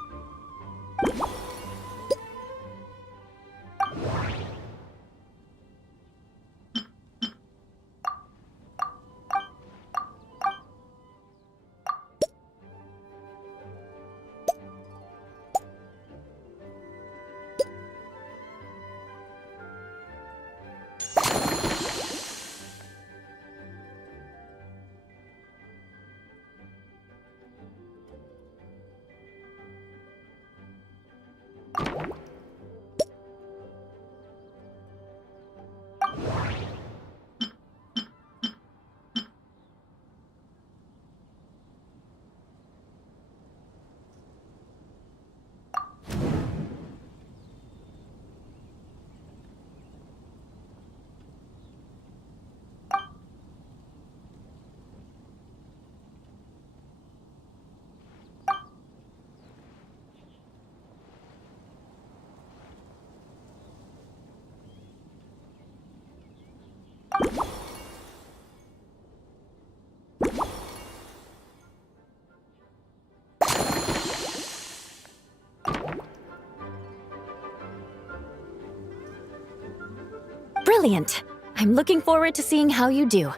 Brilliant! I'm looking forward to seeing how you do.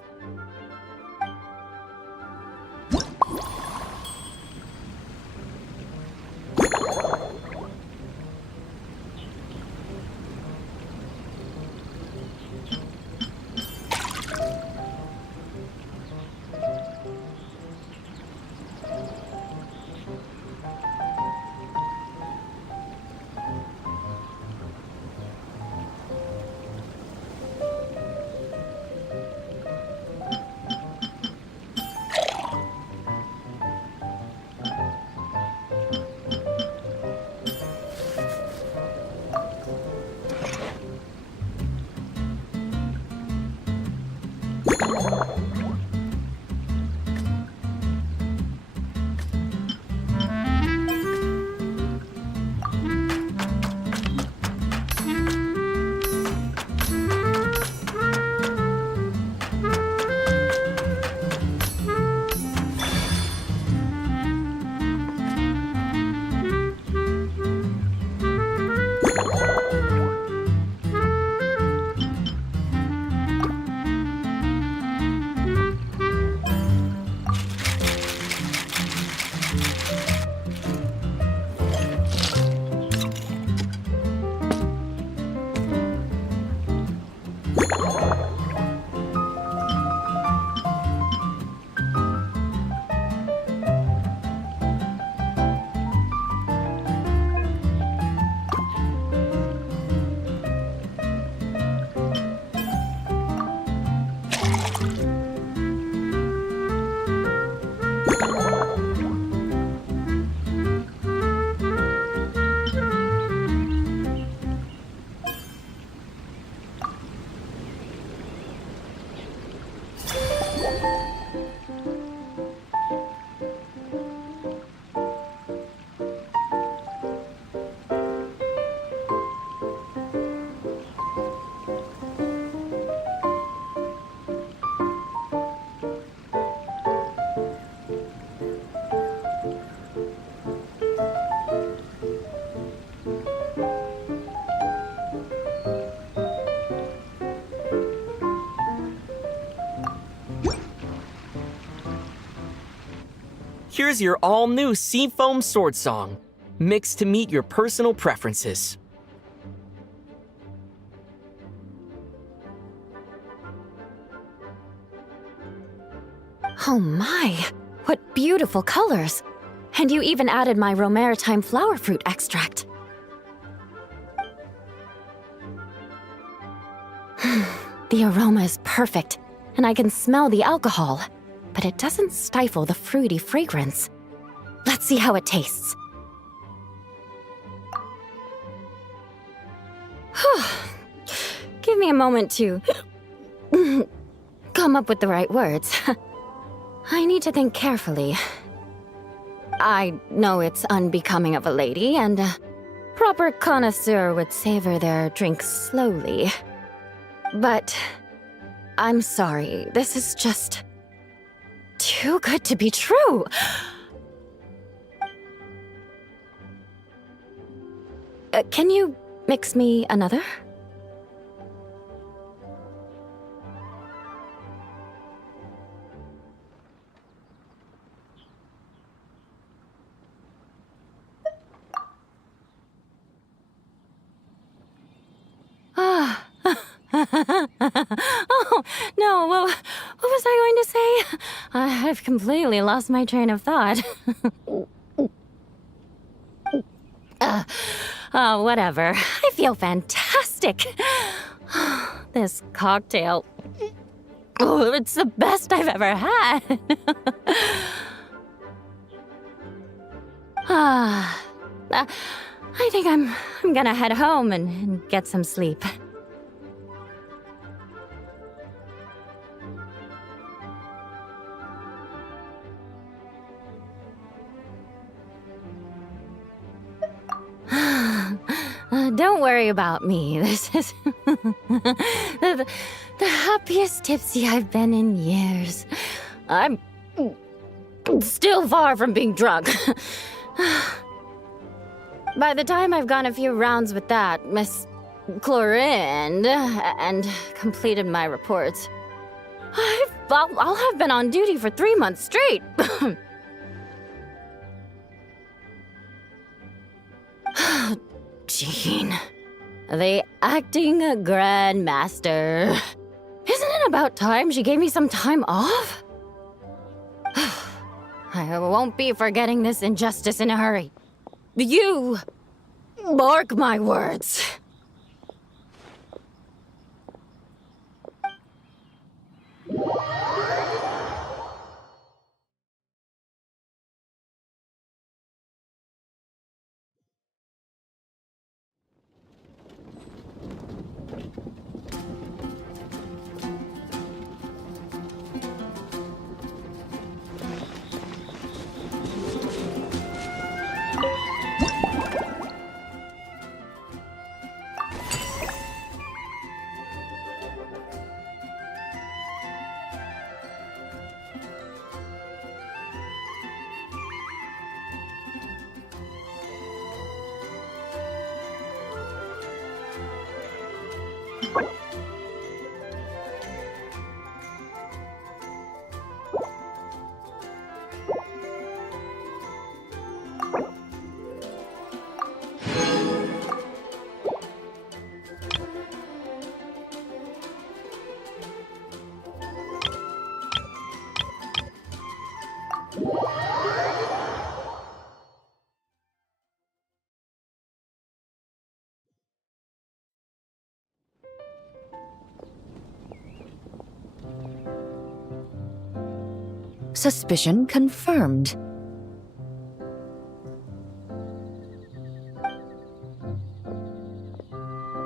Here's your all-new Seafoam Sword Song, mixed to meet your personal preferences. Oh my, what beautiful colors! And you even added my romaritime flower fruit extract. The aroma is perfect, and I can smell the alcohol, but it doesn't stifle the fruity fragrance. Let's see how it tastes. Give me a moment to come up with the right words. I need to think carefully. I know it's unbecoming of a lady, and a proper connoisseur would savor their drink slowly. But I'm sorry, this is just too good to be true. Can you mix me another? Oh, no, what was I going to say? I've completely lost my train of thought. Whatever. I feel fantastic. This cocktail. Oh, it's the best I've ever had. I think I'm gonna head home and get some sleep. Don't worry about me. This is the happiest tipsy I've been in years. I'm still far from being drunk. By the time I've gone a few rounds with that, Miss Chlorine, and completed my reports, I'll have been on duty for 3 months straight. Jean, the acting grandmaster. Isn't it about time she gave me some time off? I won't be forgetting this injustice in a hurry. You mark my words. Suspicion confirmed.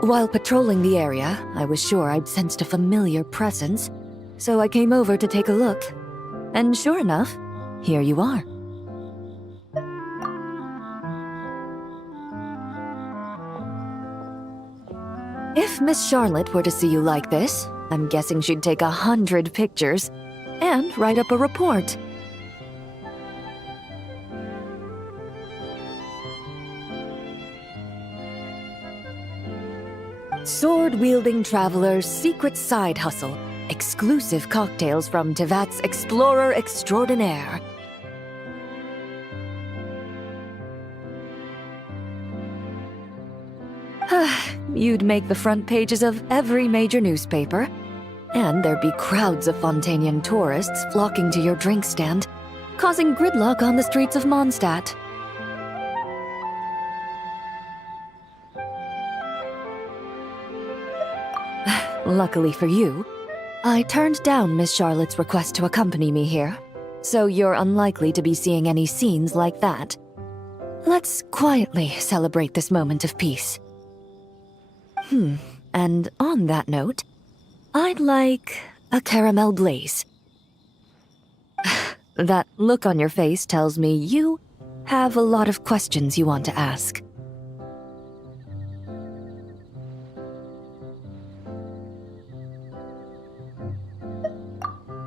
While patrolling the area, I was sure I'd sensed a familiar presence, so I came over to take a look. And sure enough, here you are. If Miss Charlotte were to see you like this, I'm guessing she'd take 100 pictures and write up a report. Sword-wielding traveler's secret side hustle. Exclusive cocktails from Teyvat's Explorer Extraordinaire. You'd make the front pages of every major newspaper, and there'd be crowds of Fontanian tourists flocking to your drink stand, causing gridlock on the streets of Monstadt. Luckily for you, I turned down Miss Charlotte's request to accompany me here, so you're unlikely to be seeing any scenes like that. Let's quietly celebrate this moment of peace. And on that note, I'd like a caramel blaze. That look on your face tells me you have a lot of questions you want to ask.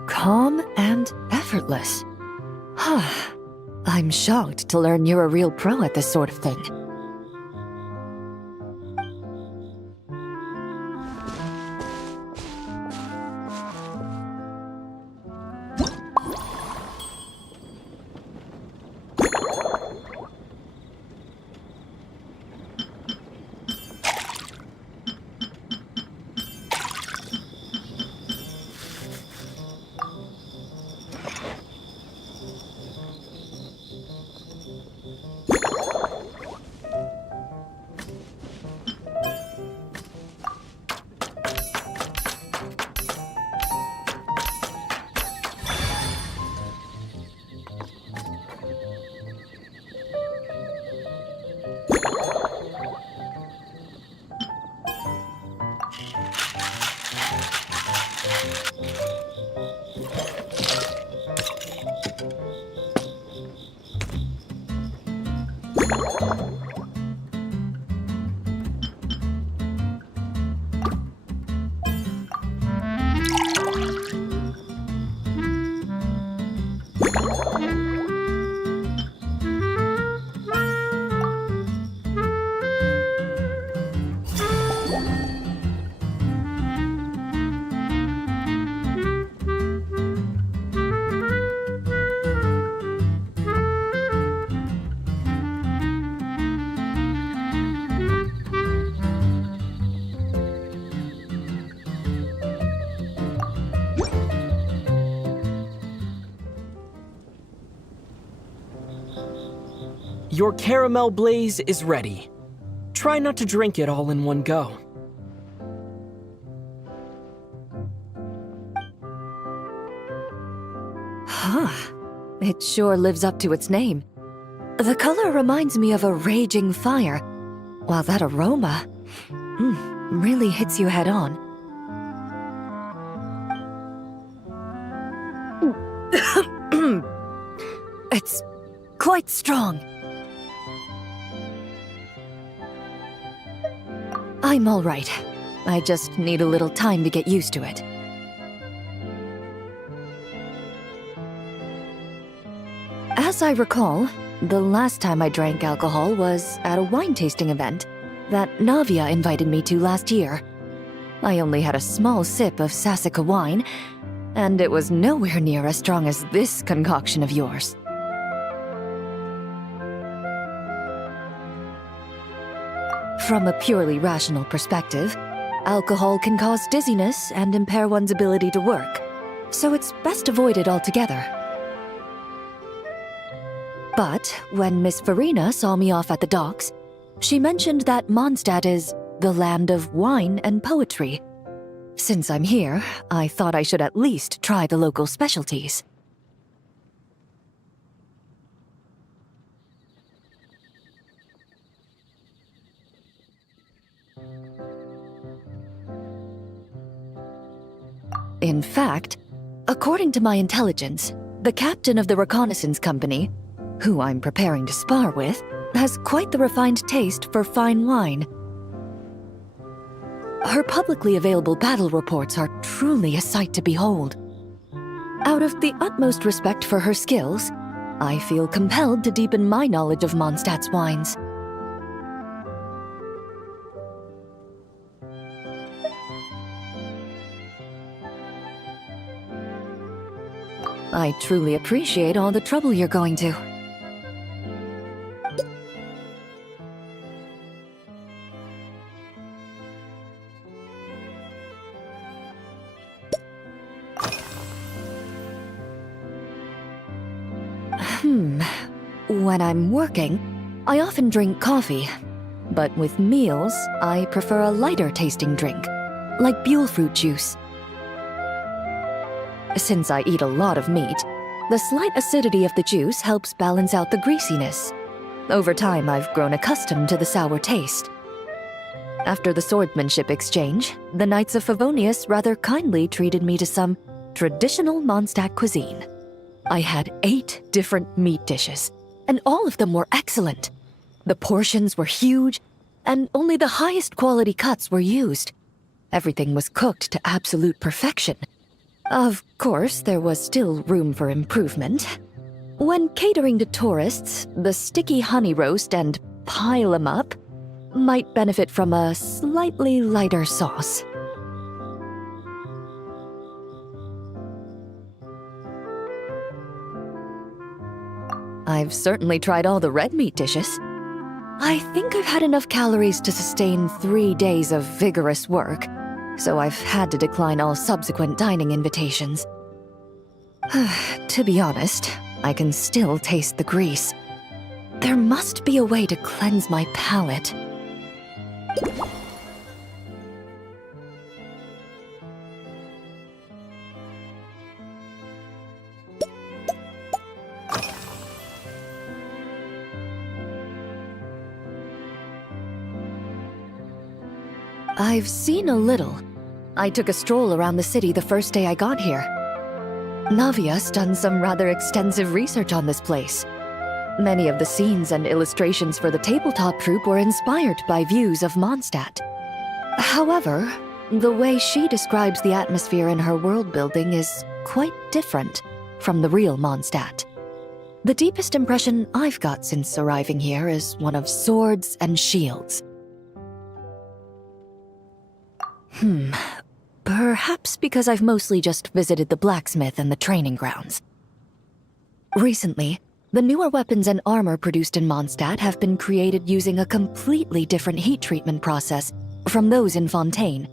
Calm and effortless. I'm shocked to learn you're a real pro at this sort of thing. Your caramel blaze is ready. Try not to drink it all in one go. It sure lives up to its name. The color reminds me of a raging fire, while that aroma really hits you head on. It's quite strong. I'm all right. I just need a little time to get used to it. As I recall, the last time I drank alcohol was at a wine tasting event that Navia invited me to last year. I only had a small sip of Sassica wine, and it was nowhere near as strong as this concoction of yours. From a purely rational perspective, alcohol can cause dizziness and impair one's ability to work, so it's best avoided altogether. But when Miss Farina saw me off at the docks, she mentioned that Monstadt is the land of wine and poetry. Since I'm here, I thought I should at least try the local specialties. In fact, according to my intelligence, the captain of the reconnaissance company, who I'm preparing to spar with, has quite the refined taste for fine wine. Her publicly available battle reports are truly a sight to behold. Out of the utmost respect for her skills, I feel compelled to deepen my knowledge of Mondstadt's wines. I truly appreciate all the trouble you're going to. When I'm working, I often drink coffee. But with meals, I prefer a lighter tasting drink, like Buell fruit juice. Since I eat a lot of meat, the slight acidity of the juice helps balance out the greasiness. Over time, I've grown accustomed to the sour taste. After the swordsmanship exchange, the Knights of Favonius rather kindly treated me to some traditional Mondstadt cuisine. I had 8 different meat dishes, and all of them were excellent. The portions were huge, and only the highest quality cuts were used. Everything was cooked to absolute perfection. Of course, there was still room for improvement. When catering to tourists, the sticky honey roast and pile 'em up might benefit from a slightly lighter sauce. I've certainly tried all the red meat dishes. I think I've had enough calories to sustain 3 days of vigorous work, so I've had to decline all subsequent dining invitations. To be honest, I can still taste the grease. There must be a way to cleanse my palate. I've seen a little. I took a stroll around the city the first day I got here. Navia's done some rather extensive research on this place. Many of the scenes and illustrations for the tabletop troupe were inspired by views of Monstadt. However, the way she describes the atmosphere in her world building is quite different from the real Mondstadt. The deepest impression I've got since arriving here is one of swords and shields. Perhaps because I've mostly just visited the blacksmith and the training grounds. Recently, the newer weapons and armor produced in Mondstadt have been created using a completely different heat treatment process from those in Fontaine,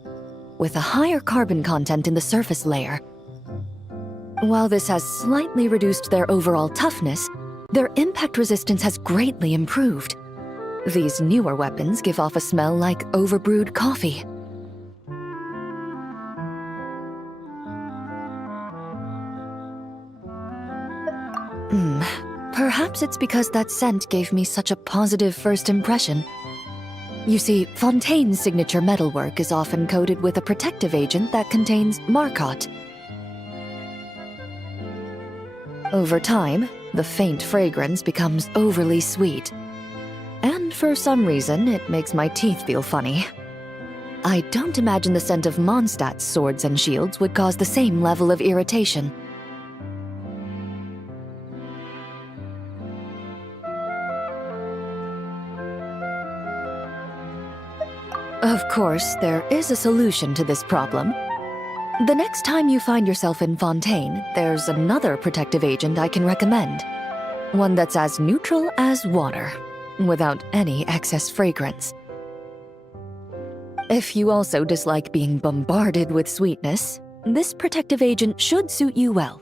with a higher carbon content in the surface layer. While this has slightly reduced their overall toughness, their impact resistance has greatly improved. These newer weapons give off a smell like overbrewed coffee. Perhaps it's because that scent gave me such a positive first impression. You see, Fontaine's signature metalwork is often coated with a protective agent that contains Marcotte. Over time, the faint fragrance becomes overly sweet. And for some reason, it makes my teeth feel funny. I don't imagine the scent of Mondstadt's swords and shields would cause the same level of irritation. Of course, there is a solution to this problem. The next time you find yourself in Fontaine, there's another protective agent I can recommend. One that's as neutral as water, without any excess fragrance. If you also dislike being bombarded with sweetness, this protective agent should suit you well.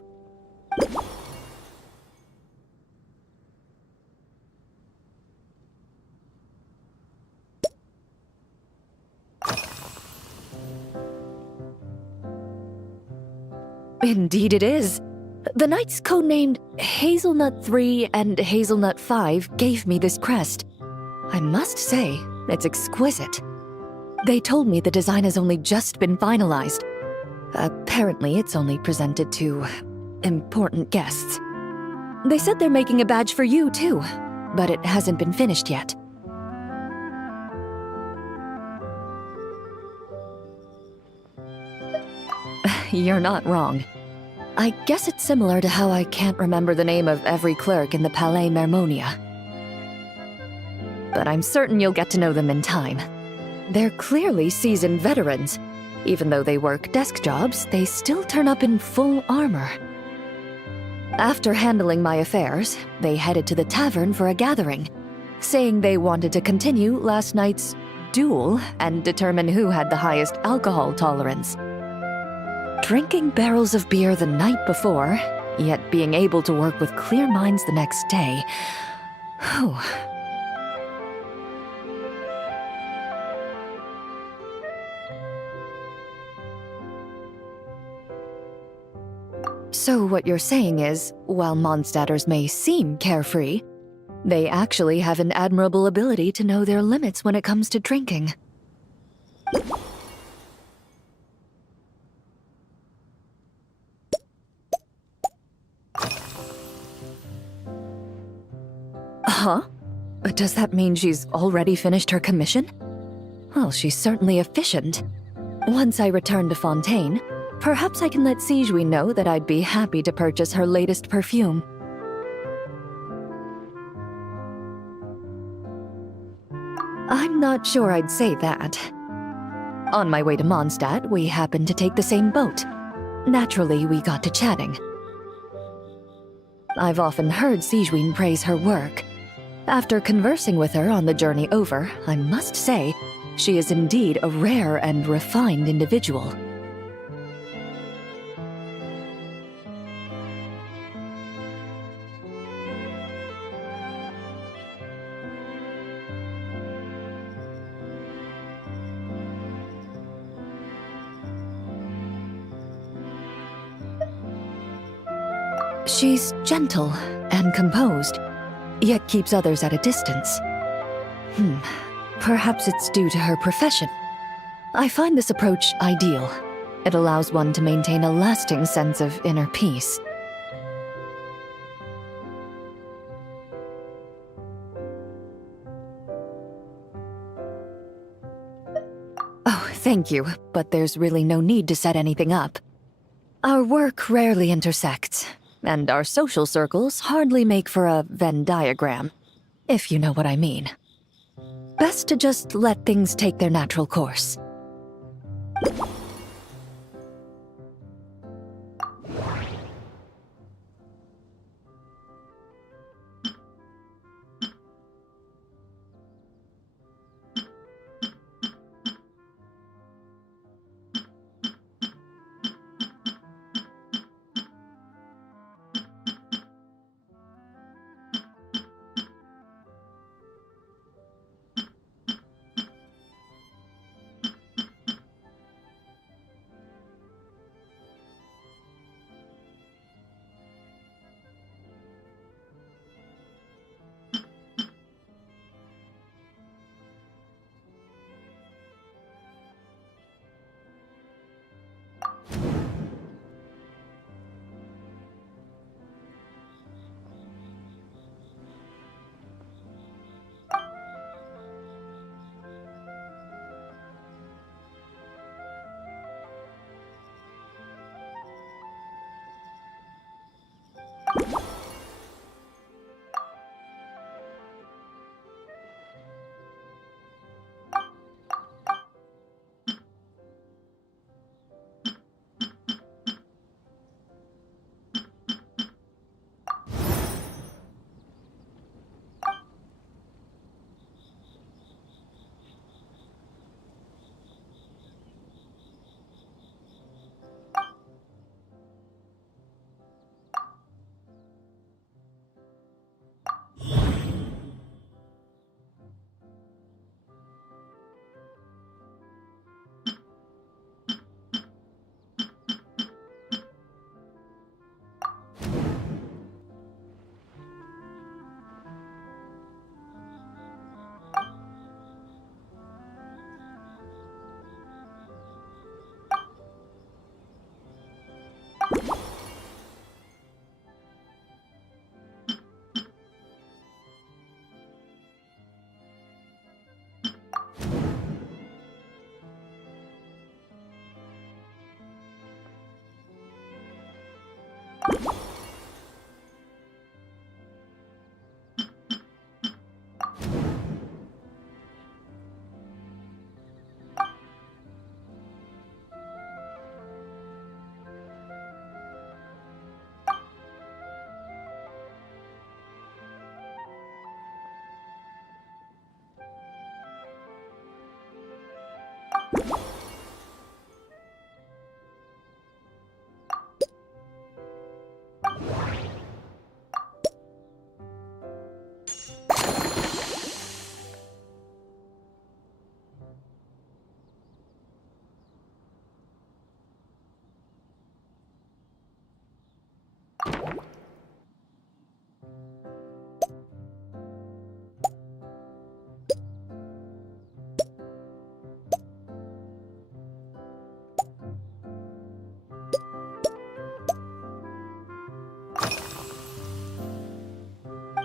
Indeed it is. The knights codenamed Hazelnut 3 and Hazelnut 5 gave me this crest. I must say, it's exquisite. They told me the design has only just been finalized. Apparently, it's only presented to important guests. They said they're making a badge for you, too, but it hasn't been finished yet. You're not wrong. I guess it's similar to how I can't remember the name of every clerk in the Palais Mermonia. But I'm certain you'll get to know them in time. They're clearly seasoned veterans. Even though they work desk jobs, they still turn up in full armor. After handling my affairs, they headed to the tavern for a gathering, saying they wanted to continue last night's duel and determine who had the highest alcohol tolerance. Drinking barrels of beer the night before, yet being able to work with clear minds the next day. Whew. So what you're saying is, while Mondstadters may seem carefree, they actually have an admirable ability to know their limits when it comes to drinking. Huh? Does that mean she's already finished her commission? Well, she's certainly efficient. Once I return to Fontaine, perhaps I can let Sigewinne know that I'd be happy to purchase her latest perfume. I'm not sure I'd say that. On my way to Monstadt, we happened to take the same boat. Naturally, we got to chatting. I've often heard Sigewinne praise her work. After conversing with her on the journey over, I must say, she is indeed a rare and refined individual. She's gentle and composed, yet keeps others at a distance. Perhaps it's due to her profession. I find this approach ideal. It allows one to maintain a lasting sense of inner peace. Oh, thank you, but there's really no need to set anything up. Our work rarely intersects, and our social circles hardly make for a Venn diagram, if you know what I mean. Best to just let things take their natural course.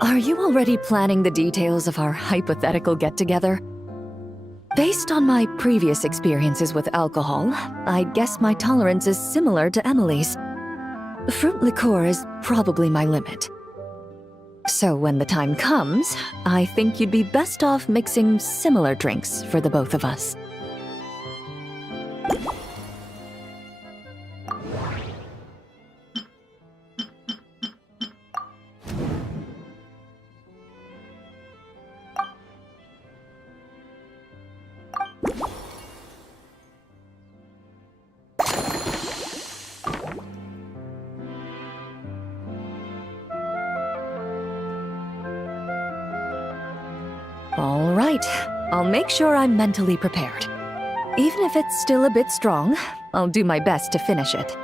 Are you already planning the details of our hypothetical get-together? Based on my previous experiences with alcohol, I guess my tolerance is similar to Emily's. Fruit liqueur is probably my limit. So when the time comes, I think you'd be best off mixing similar drinks for the both of us. All right, I'll make sure I'm mentally prepared. Even if it's still a bit strong, I'll do my best to finish it.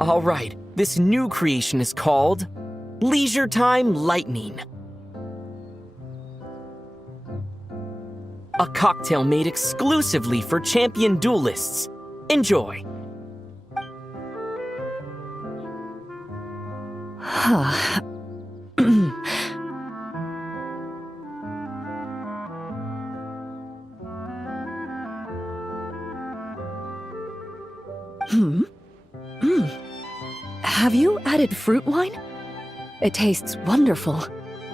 All right, this new creation is called Leisure Time Lightning. A cocktail made exclusively for champion duelists. Enjoy. Have you added fruit wine? It tastes wonderful.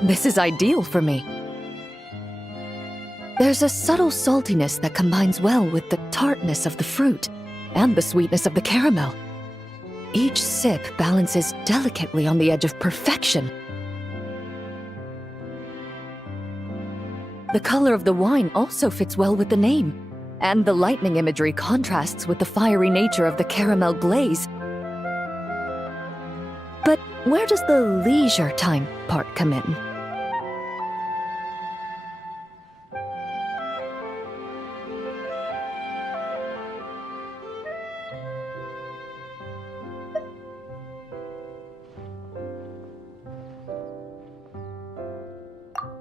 This is ideal for me. There's a subtle saltiness that combines well with the tartness of the fruit and the sweetness of the caramel. Each sip balances delicately on the edge of perfection. The color of the wine also fits well with the name, and the lightning imagery contrasts with the fiery nature of the caramel glaze. But where does the leisure time part come in?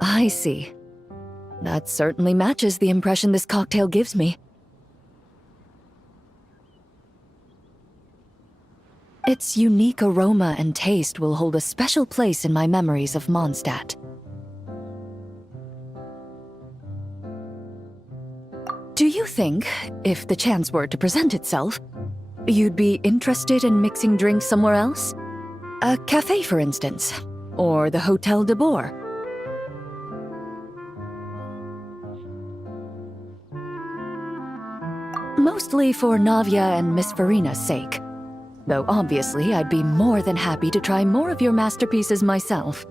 I see. That certainly matches the impression this cocktail gives me. Its unique aroma and taste will hold a special place in my memories of Monstadt. Do you think, if the chance were to present itself, you'd be interested in mixing drinks somewhere else? A cafe, for instance, or the Hotel de Boer? Mostly for Navia and Miss Farina's sake. Though obviously I'd be more than happy to try more of your masterpieces myself.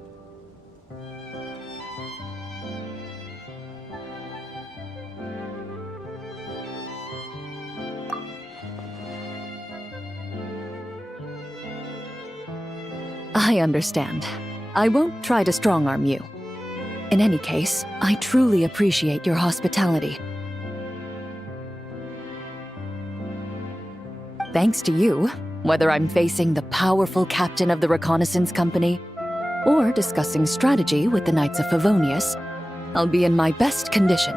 I understand. I won't try to strong-arm you. In any case, I truly appreciate your hospitality. Thanks to you, whether I'm facing the powerful captain of the reconnaissance company or discussing strategy with the Knights of Favonius, I'll be in my best condition.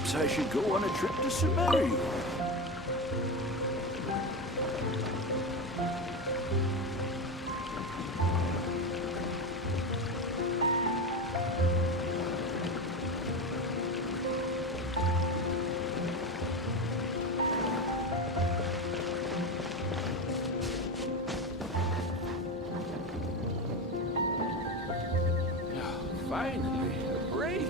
Perhaps I should go on a trip to Sumeria. Finally, a break.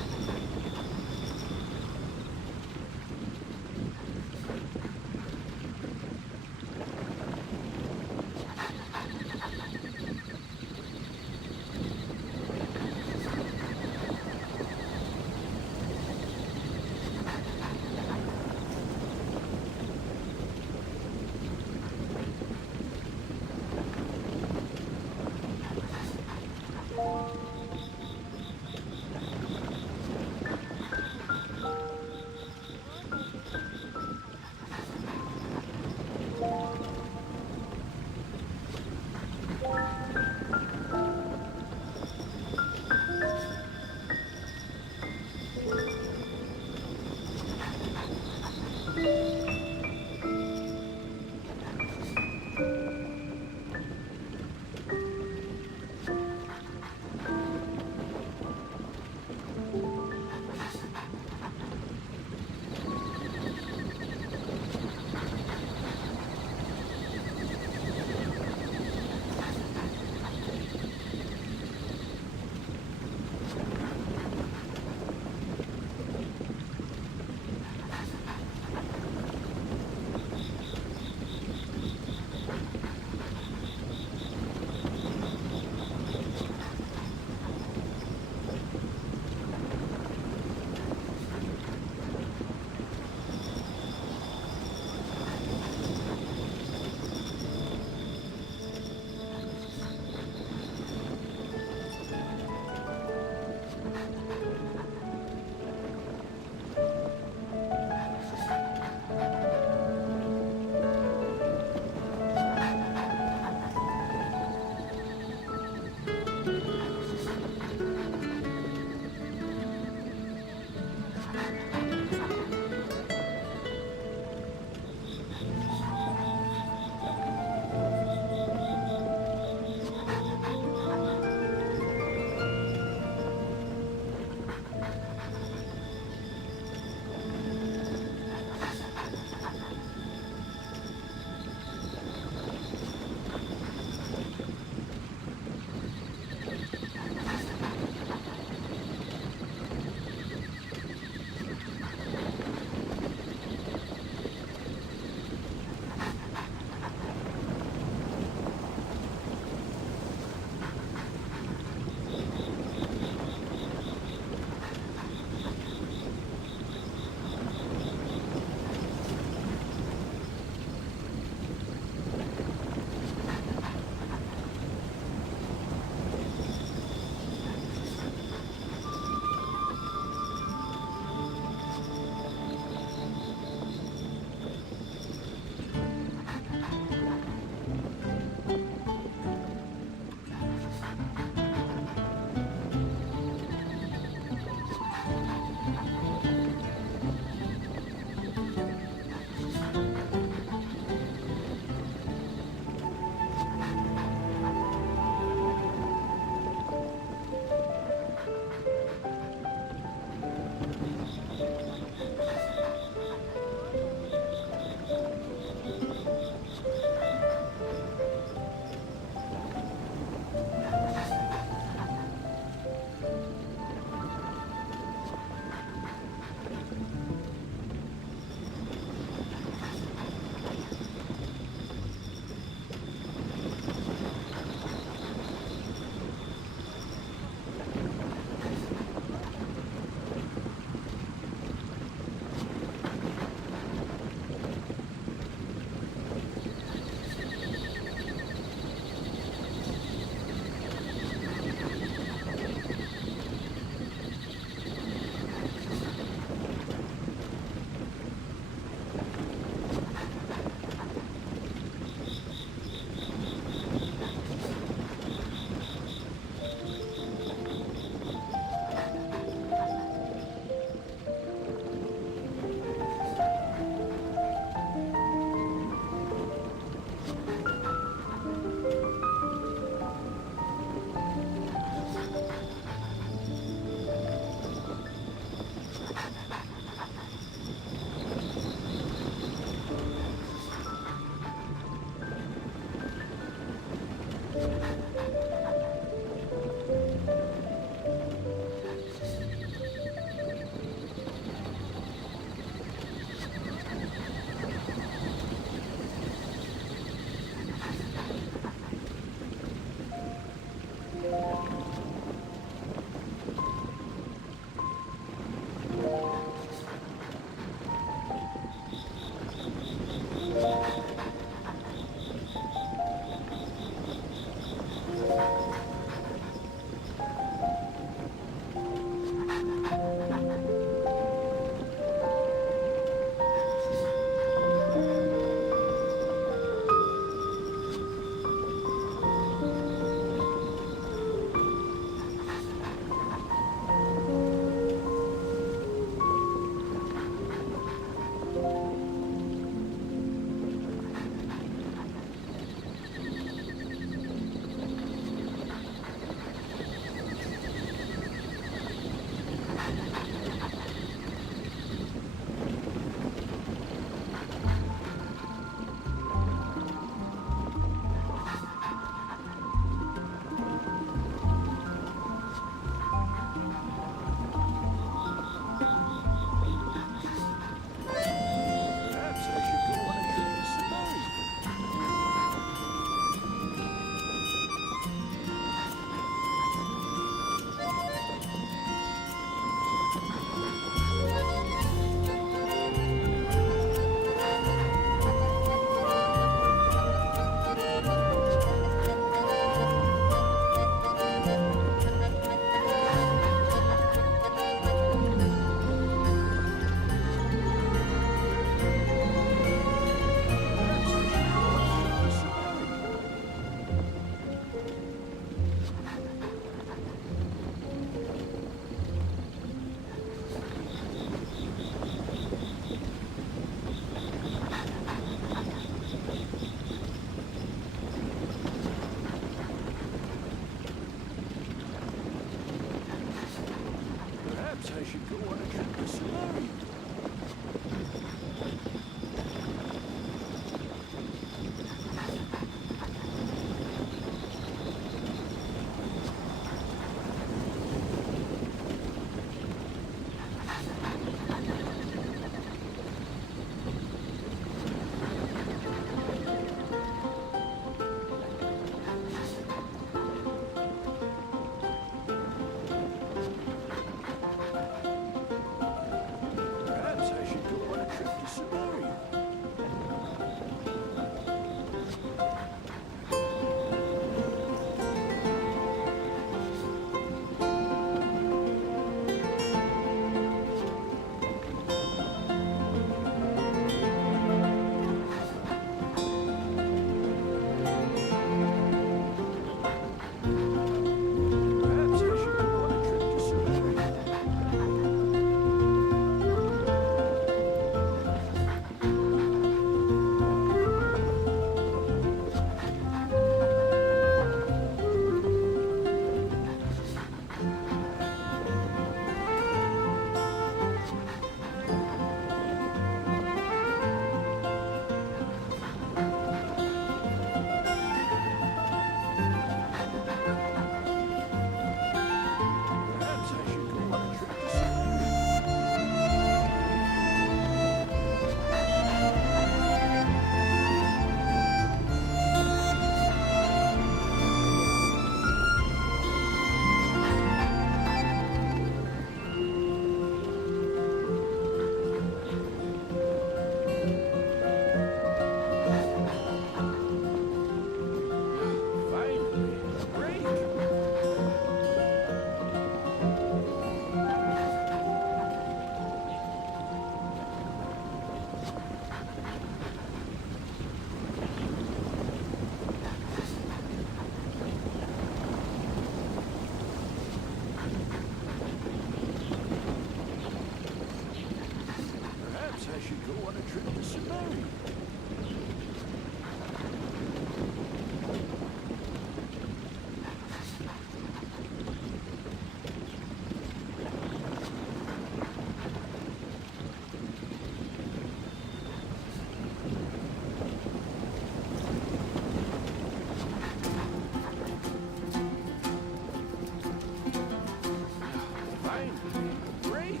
Finally, a break.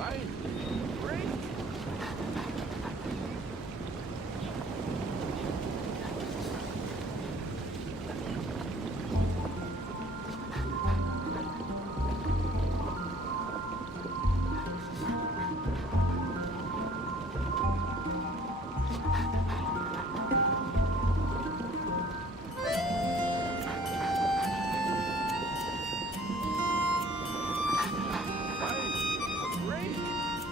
Finally, a break. Finally, a break.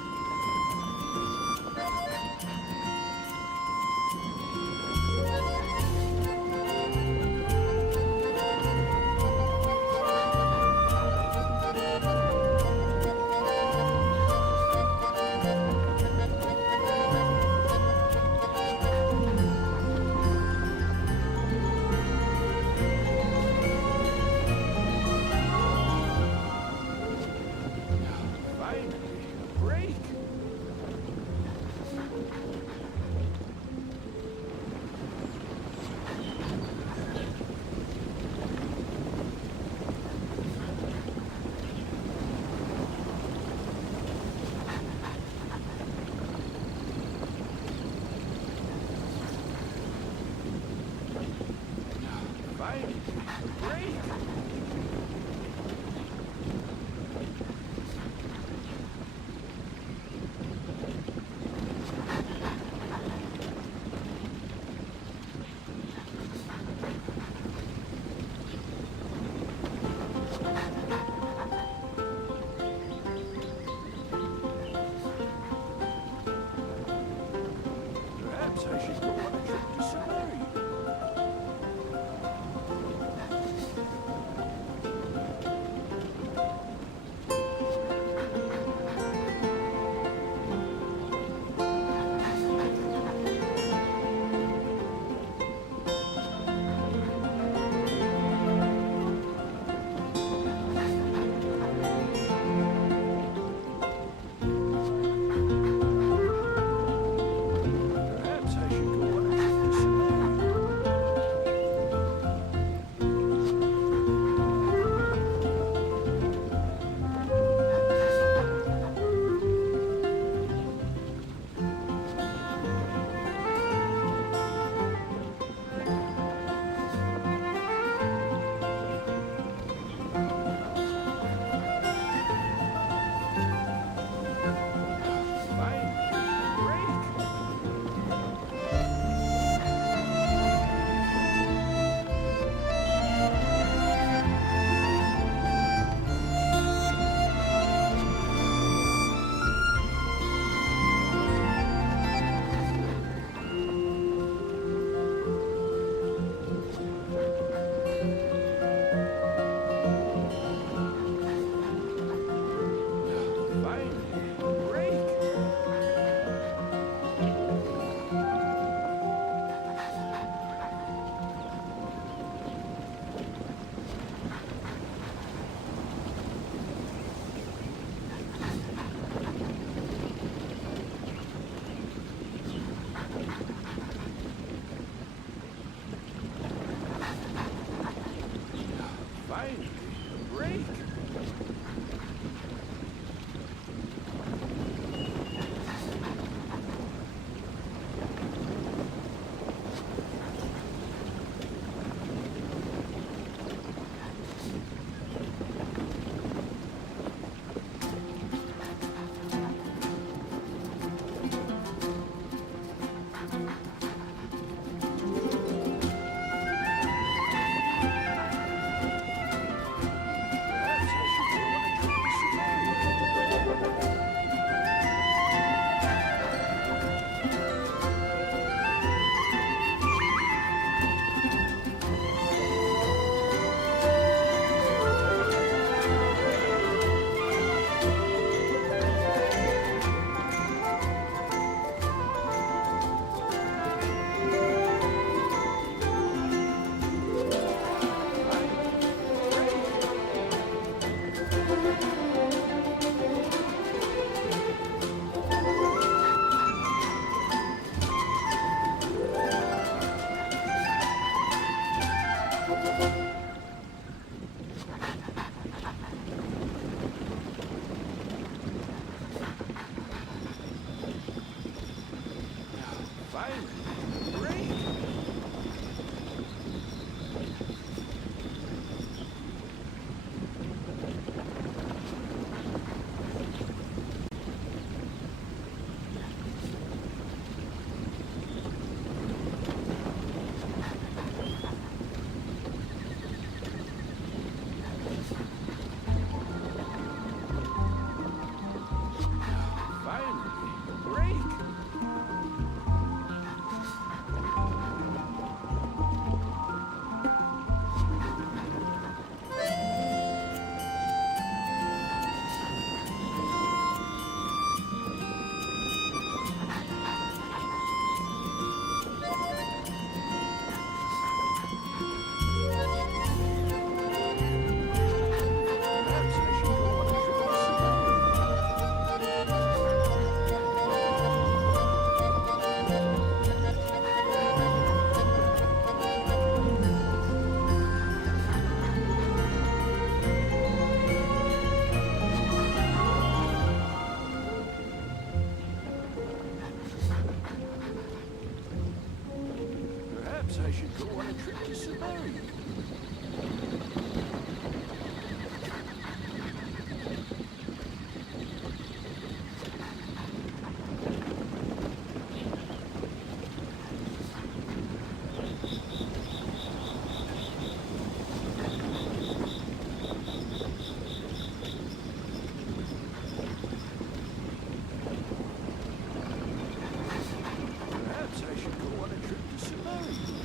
should go on a trip to Samaria. Perhaps I should go on a trip to Samaria.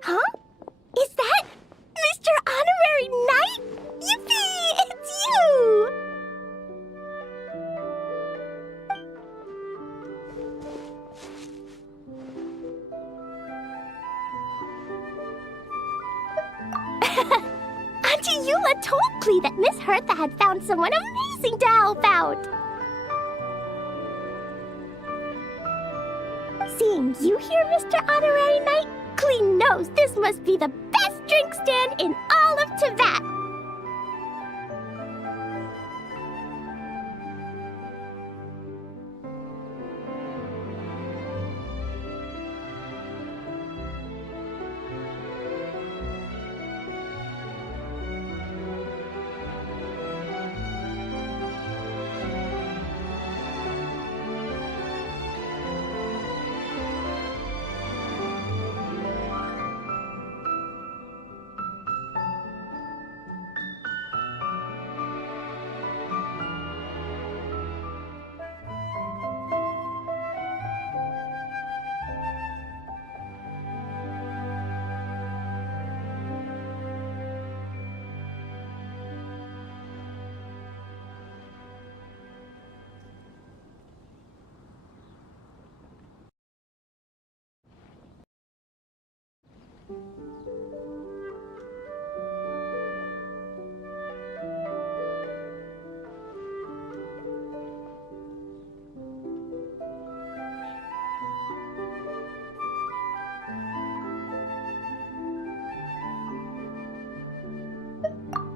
Huh? Is that Mr. Honorary Knight? Yippee! It's you! Auntie Eula told Klee that Miss Hertha had found someone amazing to help out. Seeing you here, Mr. Honorary Knight, Klee knows this must be the best drink stand in all of Teyvat.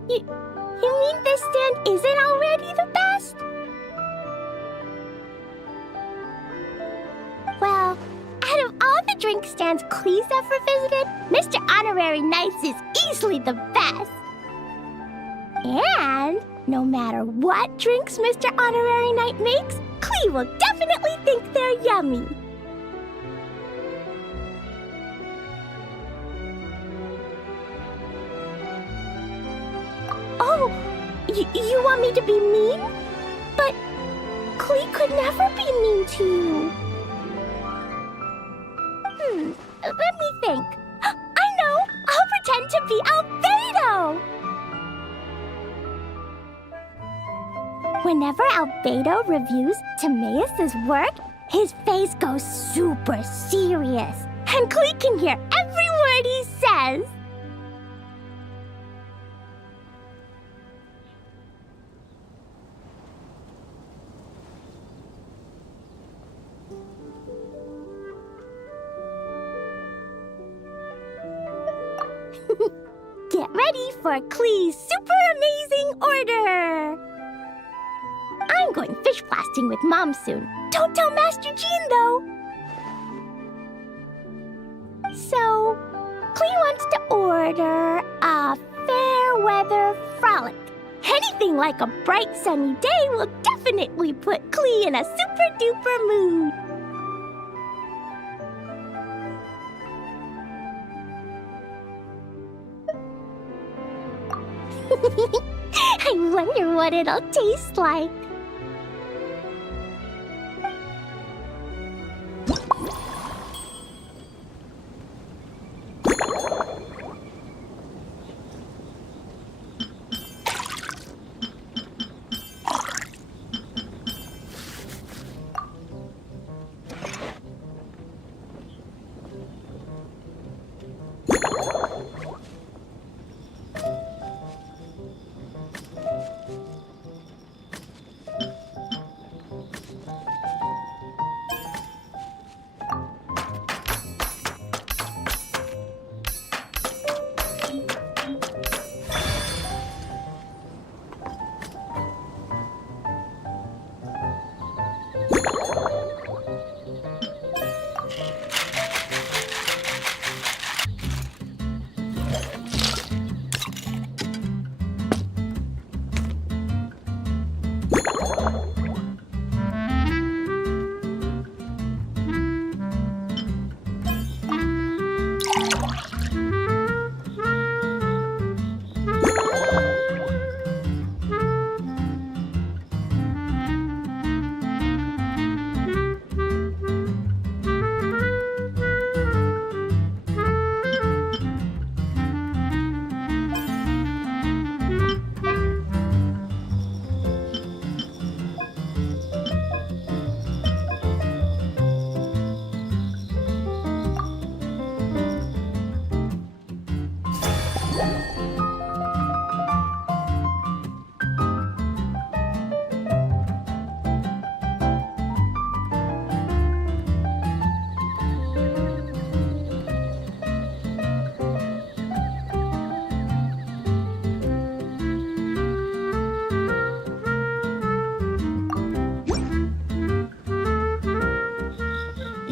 You mean this stand isn't already the best? Well, out of all the drink stands Klee's ever visited, Mr. Honorary Knight's is easily the best. And no matter what drinks Mr. Honorary Knight makes, Klee will definitely think they're yummy. Oh, you want me to be mean? But Klee could never be mean to you. Let me think. I know! I'll pretend to be Evento! Whenever Evento reviews Timaeus' work, his face goes super serious, and Klee can hear every word he says. Get ready for Klee's super amazing order! I'm going fish blasting with Mom soon. Don't tell Master Jean, though! So, Klee wants to order a fair weather frolic. Anything like a bright sunny day will definitely put Klee in a super duper mood. I wonder what it'll taste like.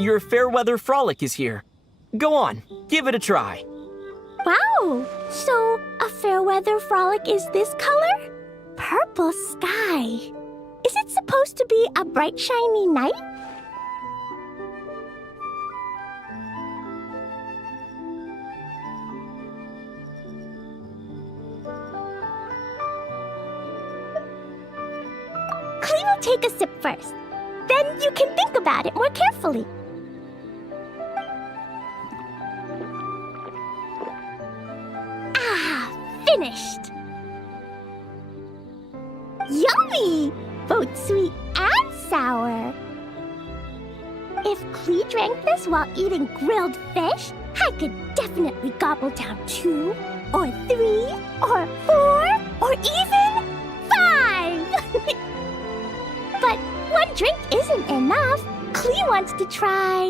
your Fairweather Frolic is here. Go on, give it a try. Wow! So, a Fairweather Frolic is this color? Purple sky. Is it supposed to be a bright, shiny night? Clee will take a sip first. Then you can think about it more carefully. Ah, finished. Yummy! Both sweet and sour. If Clee drank this while eating grilled fish, I could definitely gobble down 2, or 3, or 4, or even 5! But one drink isn't enough. Clee wants to try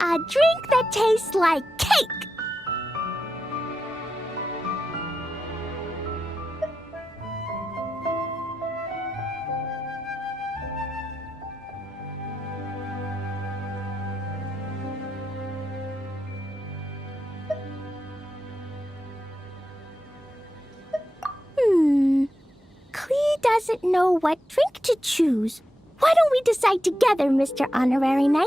a drink that tastes like cake. Clee doesn't know what drink to choose. Why don't we decide together, Mr. Honorary Knight?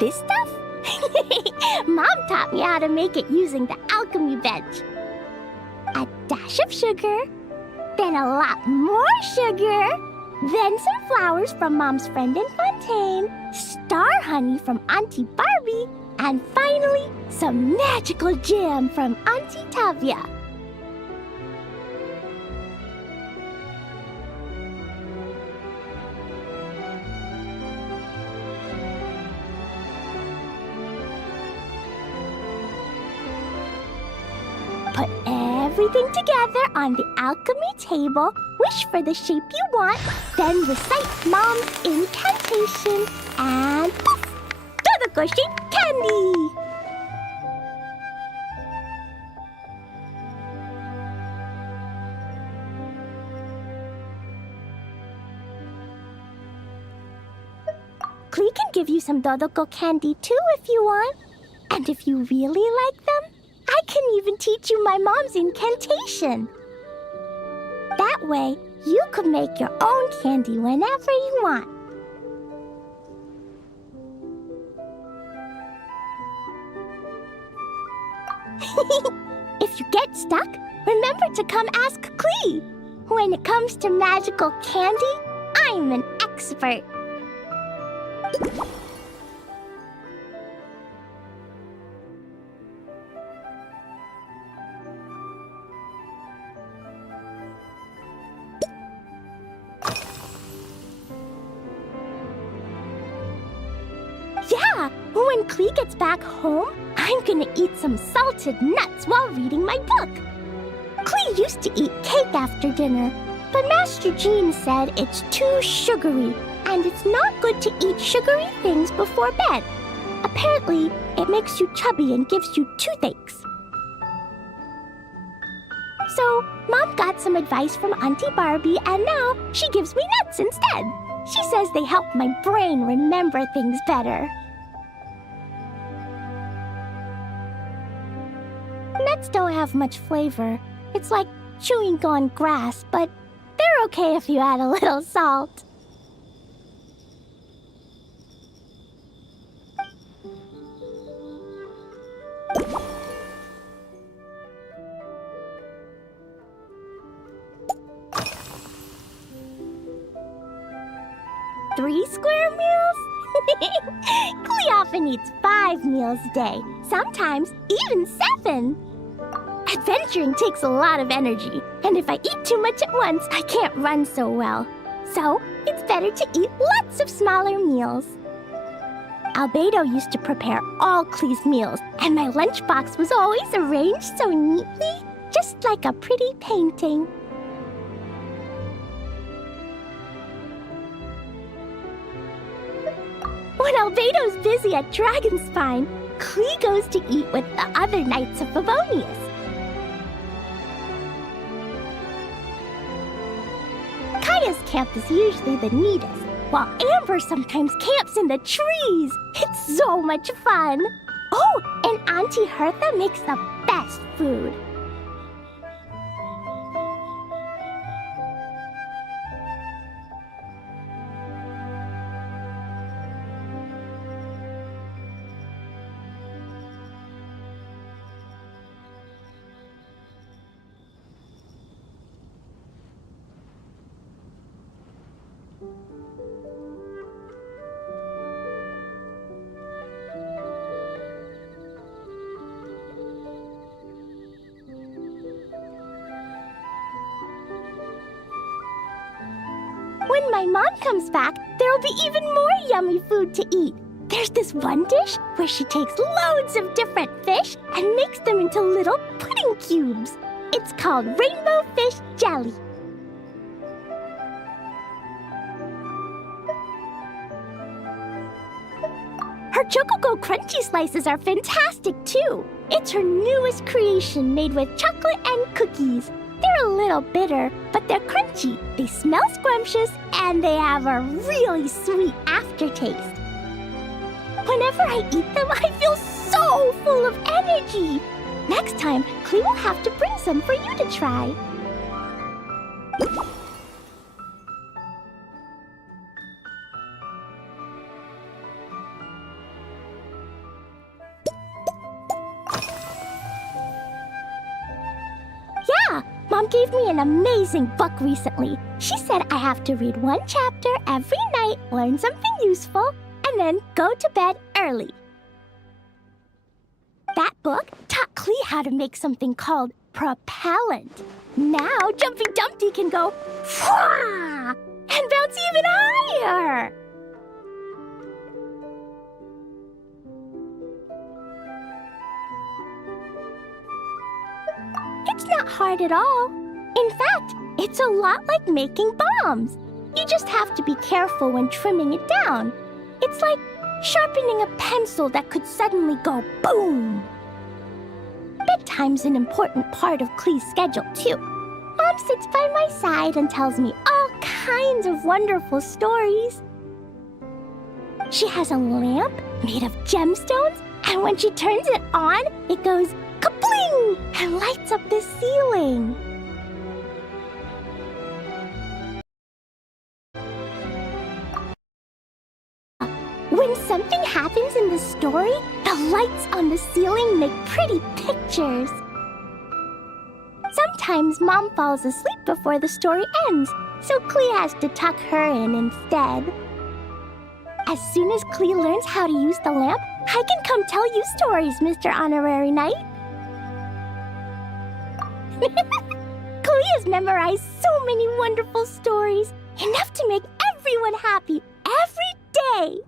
This stuff? Mom taught me how to make it using the alchemy bench. A dash of sugar, then a lot more sugar, then some flowers from Mom's friend in Fontaine, star honey from Auntie Barbie, and finally, some magical jam from Auntie Tavia. Put everything together on the alchemy table, wish for the shape you want, then recite Mom's incantation, and poof! Todoko-shaped candy! Clee can give you some Dodoko candy too if you want. And if you really like them, I can even teach you my mom's incantation. That way, you can make your own candy whenever you want. If you get stuck, remember to come ask Clee. When it comes to magical candy, I'm an expert. Yeah, when Clee gets back home, I'm gonna eat some salted nuts while reading my book. Clee used to eat cake after dinner, but Master Jean said it's too sugary, and it's not good to eat sugary things before bed. Apparently, it makes you chubby and gives you toothaches. So, Mom got some advice from Auntie Barbie, and now she gives me nuts instead. She says they help my brain remember things better. Nuts don't have much flavor. It's like chewing on grass, but they're okay if you add a little salt. Three square meals? Clee often eats 5 meals a day, sometimes even 7. Adventuring takes a lot of energy, and if I eat too much at once, I can't run so well. So, it's better to eat lots of smaller meals. Albedo used to prepare all Clee's meals, and my lunchbox was always arranged so neatly, just like a pretty painting. Albato's busy at Dragonspine, Klee goes to eat with the other Knights of Favonius. Kaya's camp is usually the neatest, while Amber sometimes camps in the trees. It's so much fun. Oh, and Auntie Hertha makes the best food. When my mom comes back, there'll be even more yummy food to eat. There's this one dish where she takes loads of different fish and makes them into little pudding cubes. It's called rainbow fish jelly. Her Chococo Crunchy Slices are fantastic too. It's her newest creation made with chocolate and cookies. They're a little bitter, but they're crunchy. They smell scrumptious, and they have a really sweet aftertaste. Whenever I eat them, I feel so full of energy. Next time, Klee will have to bring some for you to try. Yeah, Mom gave me an amazing book recently. She said I have to read one chapter every night, learn something useful, and then go to bed early. That book taught Klee how to make something called propellant. Now Jumpy Dumpty can go "Fwah!" and bounce even higher. It's not hard at all. In fact, it's a lot like making bombs. You just have to be careful when trimming it down. It's like sharpening a pencil that could suddenly go boom. Bedtime's an important part of Klee's schedule, too. Mom sits by my side and tells me all kinds of wonderful stories. She has a lamp made of gemstones, and when she turns it on, it goes kabling and lights up the ceiling. When something happens in the story, the lights on the ceiling make pretty pictures. Sometimes Mom falls asleep before the story ends, so Klee has to tuck her in instead. As soon as Klee learns how to use the lamp, I can come tell you stories, Mr. Honorary Knight. Klee has memorized so many wonderful stories, enough to make everyone happy every day.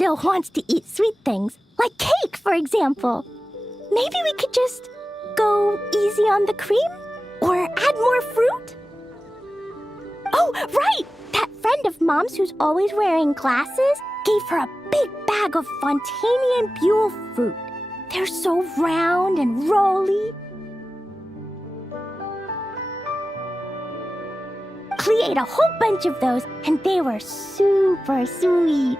still wants to eat sweet things, like cake, for example. Maybe we could just go easy on the cream? Or add more fruit? Oh, right! That friend of Mom's who's always wearing glasses gave her a big bag of Fontanian Buell fruit. They're so round and rolly. Klee ate a whole bunch of those, and they were super sweet.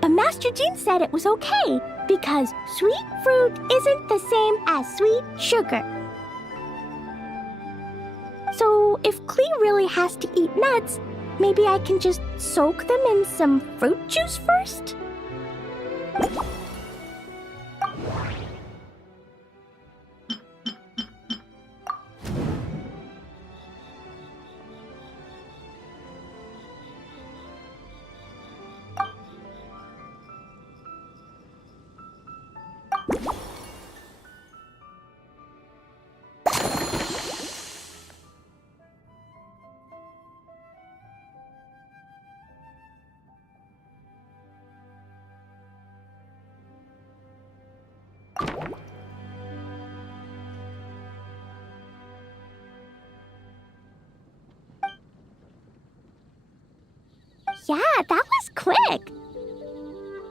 But Master Jean said it was okay, because sweet fruit isn't the same as sweet sugar. So if Klee really has to eat nuts, maybe I can just soak them in some fruit juice first? Yeah, that was quick.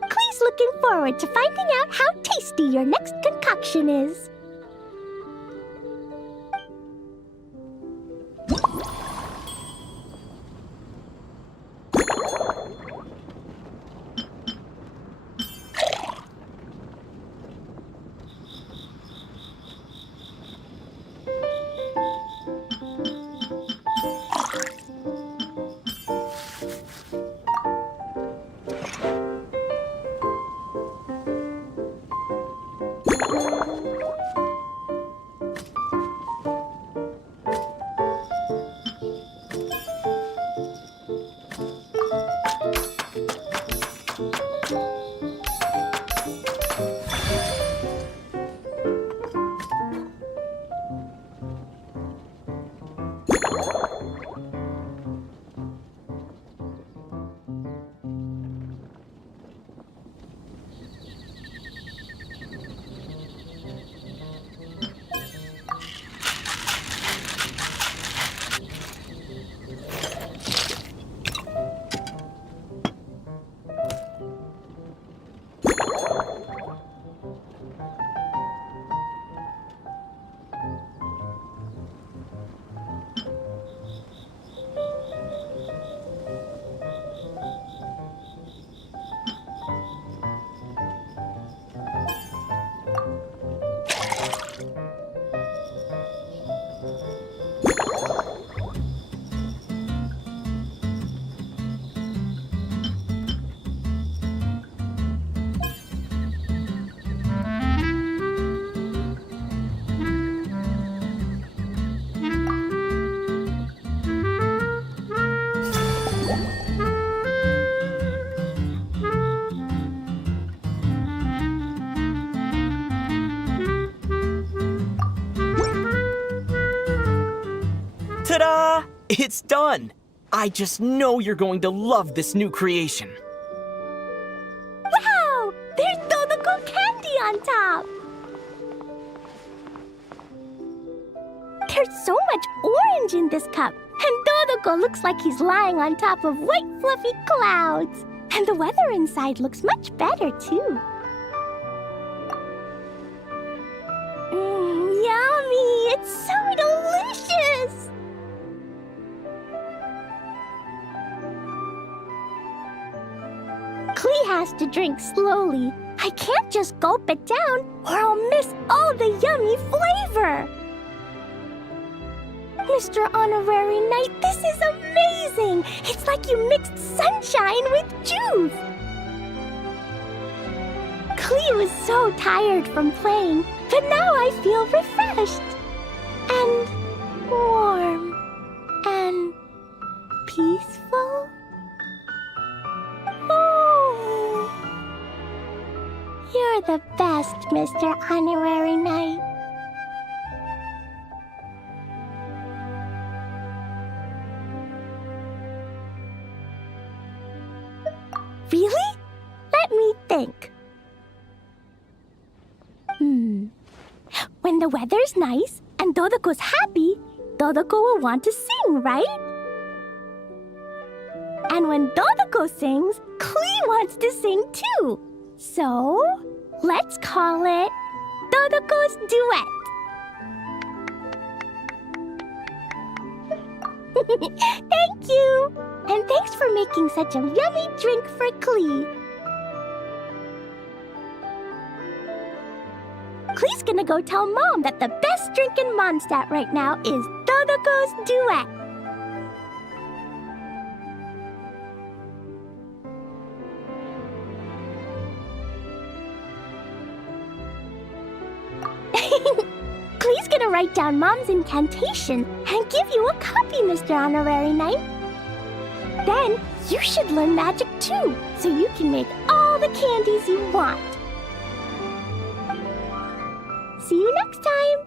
Klee's looking forward to finding out how tasty your next concoction is. Ta-da! It's done! I just know you're going to love this new creation. Wow! There's nod-krai candy on top! There's so much orange in this cup, and nod-krai looks like he's lying on top of white fluffy clouds. And the weather inside looks much better, too. Yummy! It's so delicious! Klee has to drink slowly. I can't just gulp it down, or I'll miss all the yummy flavor. Mr. Honorary Knight, this is amazing! It's like you mixed sunshine with juice! Klee was so tired from playing, but now I feel refreshed. And warm. And peaceful. Oh. You're the best, Mr. Honorary Knight. Really? Let me think? When the weather's nice and Dodoko's happy, Dodoko will want to sing, right? And when Dodoko sings, Klee wants to sing too. So, let's call it Dodoko's duet. Thank you! And thanks for making such a yummy drink for Klee. Klee's gonna go tell Mom that the best drink in Monstadt right now is Dodoko's duet. Klee's gonna write down Mom's incantation and give you a copy, Mr. Honorary Knight. Then you should learn magic too, so you can make all the candies you want. See you next time!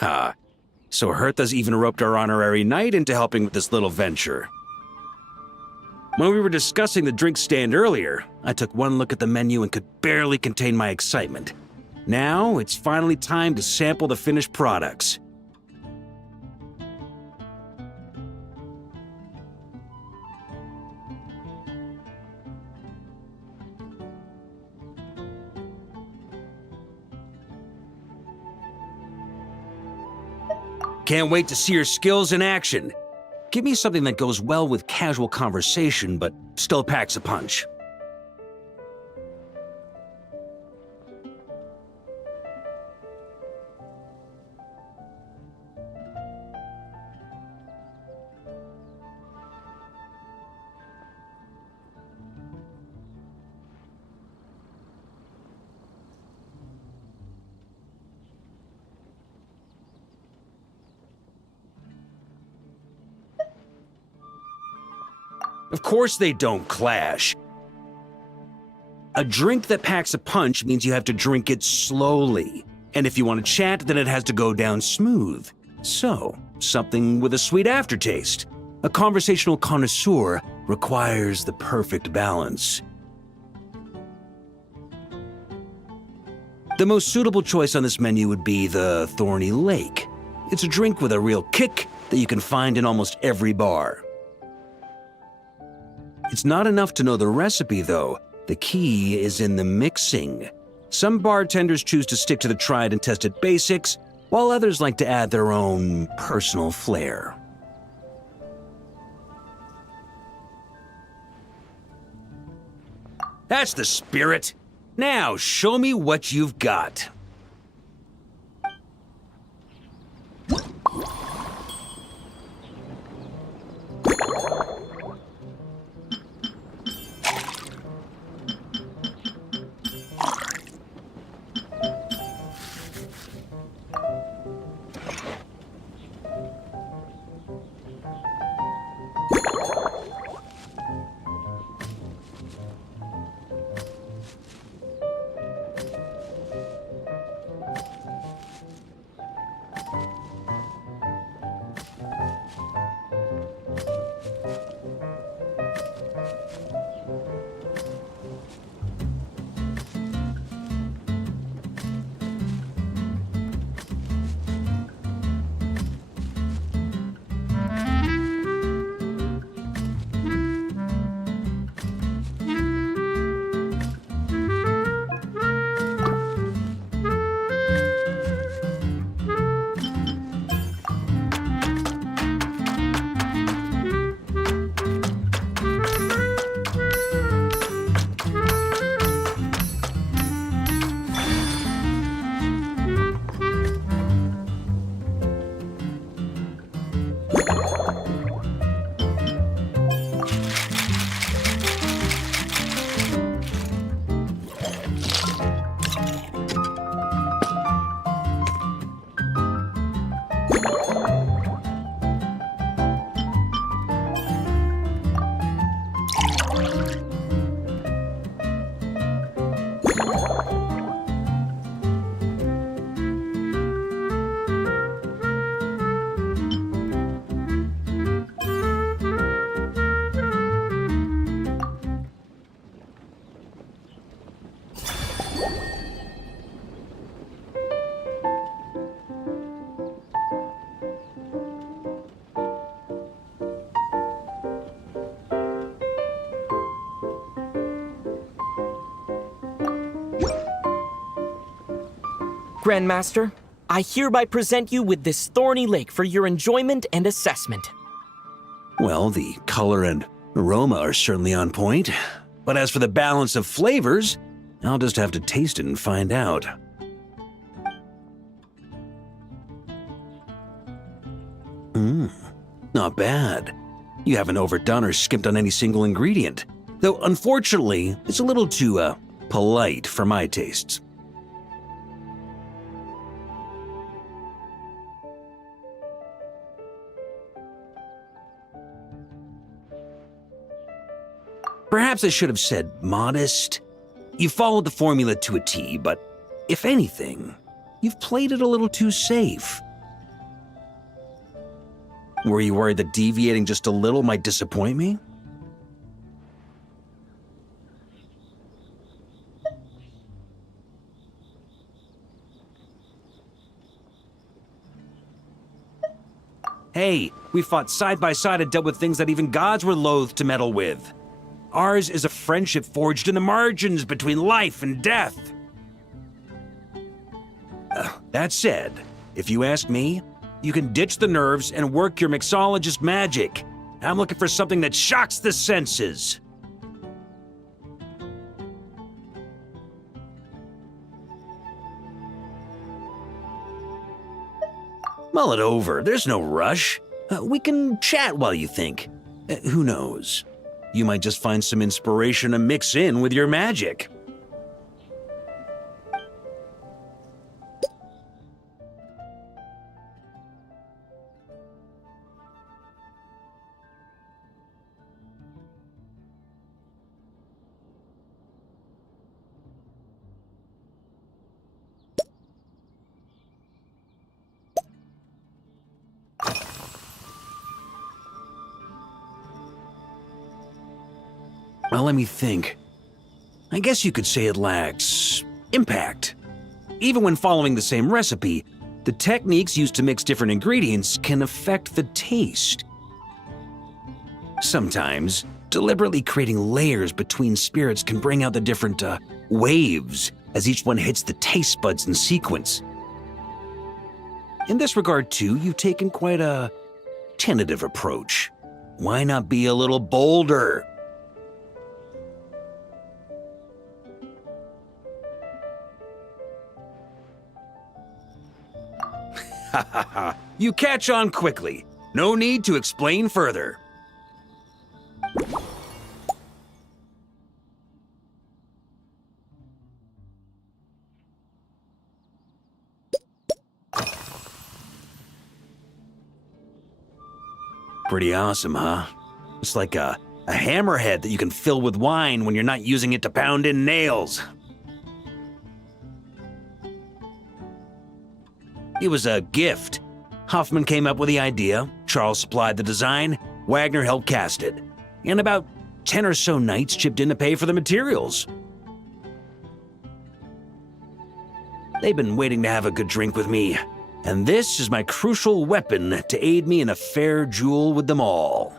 Ha! So Hertha's even roped our honorary knight into helping with this little venture. When we were discussing the drink stand earlier, I took one look at the menu and could barely contain my excitement. Now, it's finally time to sample the finished products. Can't wait to see your skills in action. Give me something that goes well with casual conversation, but still packs a punch. Of course they don't clash. A drink that packs a punch means you have to drink it slowly. And if you want to chat, then it has to go down smooth. So, something with a sweet aftertaste. A conversational connoisseur requires the perfect balance. The most suitable choice on this menu would be the Thorny Lake. It's a drink with a real kick that you can find in almost every bar. It's not enough to know the recipe, though. The key is in the mixing. Some bartenders choose to stick to the tried and tested basics, while others like to add their own personal flair. That's the spirit. Now show me what you've got. Grandmaster, I hereby present you with this thorny lake for your enjoyment and assessment. Well, the color and aroma are certainly on point, but as for the balance of flavors, I'll just have to taste it and find out. Not bad. You haven't overdone or skimped on any single ingredient, though unfortunately, it's a little too, polite for my tastes. Perhaps I should have said modest. You followed the formula to a T, but if anything, you've played it a little too safe. Were you worried that deviating just a little might disappoint me? Hey, we fought side by side and dealt with things that even gods were loath to meddle with. Ours is a friendship forged in the margins between life and death. That said, if you ask me, you can ditch the nerves and work your mixologist magic. I'm looking for something that shocks the senses. Mull it over, there's no rush. We can chat while you think. Who knows? You might just find some inspiration to mix in with your magic. Well, let me think. I guess you could say it lacks impact. Even when following the same recipe, the techniques used to mix different ingredients can affect the taste. Sometimes, deliberately creating layers between spirits can bring out the different waves as each one hits the taste buds in sequence. In this regard, too, you've taken quite a tentative approach. Why not be a little bolder? Ha ha ha. You catch on quickly. No need to explain further. Pretty awesome, huh? It's like a hammerhead that you can fill with wine when you're not using it to pound in nails. It was a gift. Hoffman came up with the idea, Charles supplied the design, Wagner helped cast it, and about 10 or so knights chipped in to pay for the materials. They've been waiting to have a good drink with me, and this is my crucial weapon to aid me in a fair duel with them all.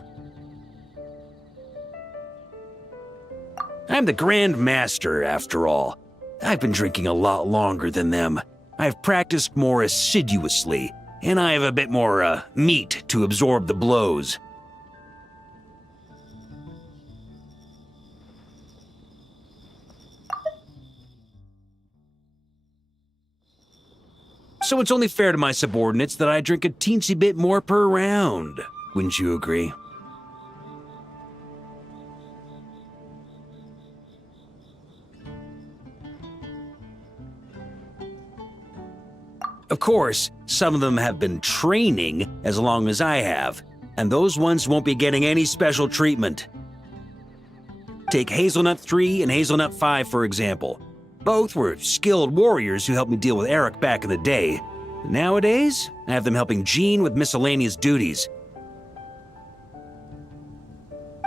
I'm the Grand Master, after all. I've been drinking a lot longer than them. I've practiced more assiduously, and I have a bit more meat to absorb the blows. So it's only fair to my subordinates that I drink a teensy bit more per round. Wouldn't you agree? Of course, some of them have been training as long as I have, and those ones won't be getting any special treatment. Take Hazelnut 3 and Hazelnut 5, for example. Both were skilled warriors who helped me deal with Eric back in the day. Nowadays, I have them helping Jean with miscellaneous duties.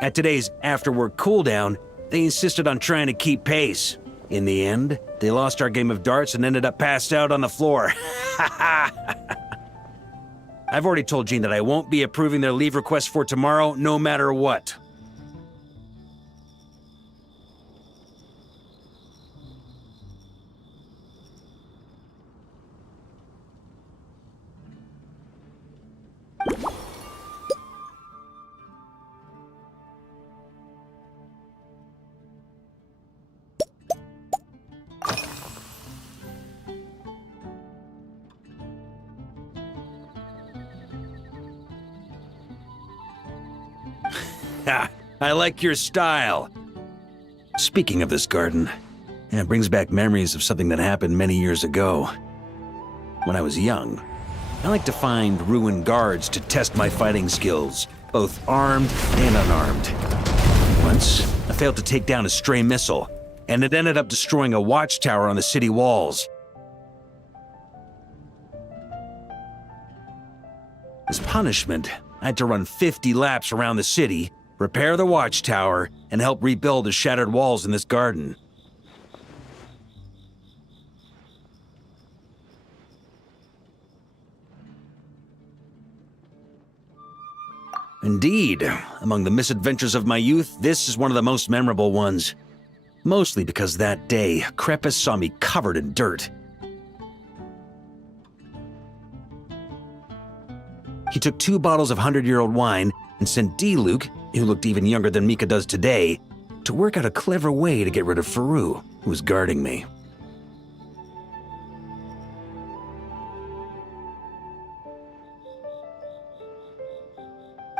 At today's after-work cooldown, they insisted on trying to keep pace. In the end, they lost our game of darts and ended up passed out on the floor. I've already told Jean that I won't be approving their leave request for tomorrow, no matter what. Ha! I like your style. Speaking of this garden, it brings back memories of something that happened many years ago. When I was young, I liked to find ruined guards to test my fighting skills, both armed and unarmed. Once, I failed to take down a stray missile, and it ended up destroying a watchtower on the city walls. As punishment, I had to run 50 laps around the city, repair the watchtower, and help rebuild the shattered walls in this garden. Indeed, among the misadventures of my youth, this is one of the most memorable ones. Mostly because that day, Krepis saw me covered in dirt. He took 2 bottles of 100-year-old wine and sent D-Luke, who looked even younger than Mika does today, to work out a clever way to get rid of Faru, who was guarding me.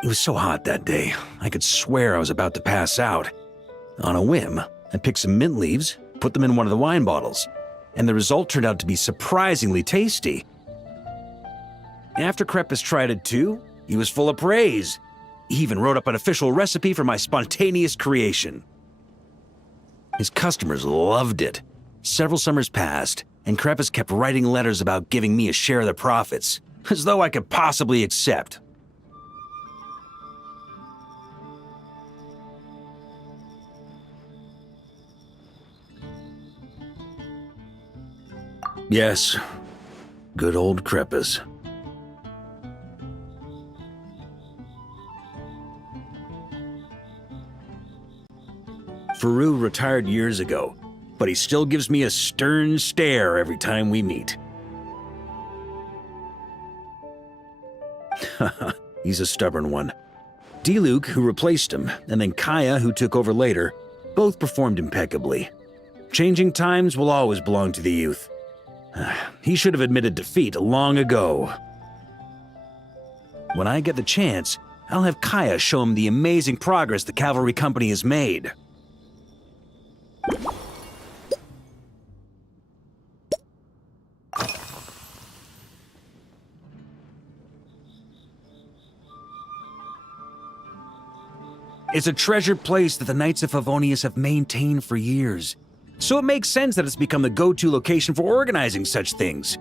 It was so hot that day, I could swear I was about to pass out. On a whim, I picked some mint leaves, put them in one of the wine bottles, and the result turned out to be surprisingly tasty. After Krepis tried it too, he was full of praise. He even wrote up an official recipe for my spontaneous creation. His customers loved it. Several summers passed, and Krepis kept writing letters about giving me a share of the profits, as though I could possibly accept. Yes, good old Krepis. Faru retired years ago, but he still gives me a stern stare every time we meet. He's a stubborn one. Diluc, who replaced him, and then Kaya, who took over later, both performed impeccably. Changing times will always belong to the youth. He should have admitted defeat long ago. When I get the chance, I'll have Kaya show him the amazing progress the cavalry company has made. It's a treasured place that the Knights of Favonius have maintained for years, so it makes sense that it's become the go-to location for organizing such things.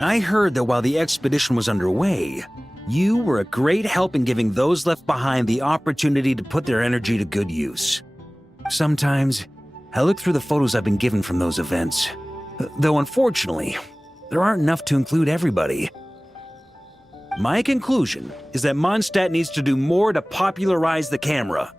I heard that while the expedition was underway, you were a great help in giving those left behind the opportunity to put their energy to good use. Sometimes, I look through the photos I've been given from those events, though unfortunately, there aren't enough to include everybody. My conclusion is that Monstadt needs to do more to popularize the camera.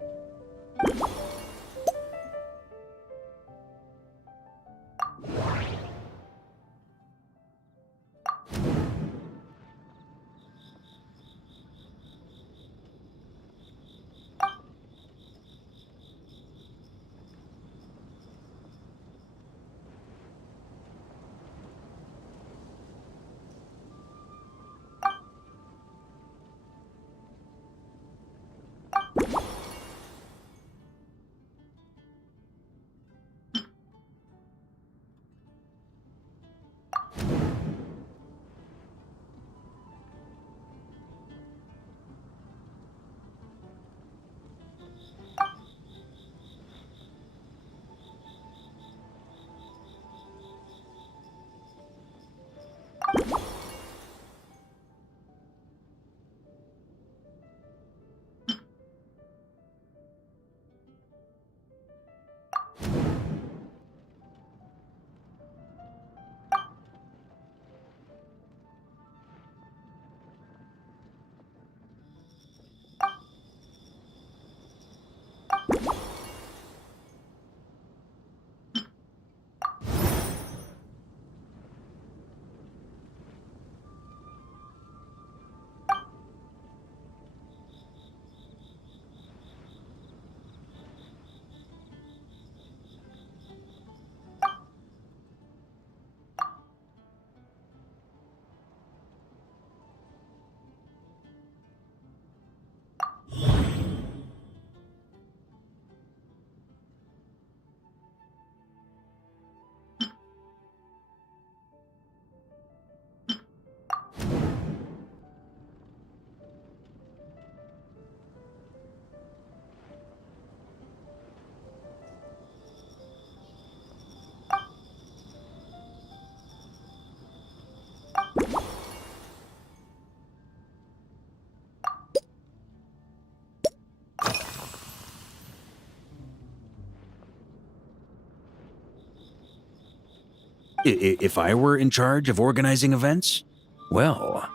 If I were in charge of organizing events, well,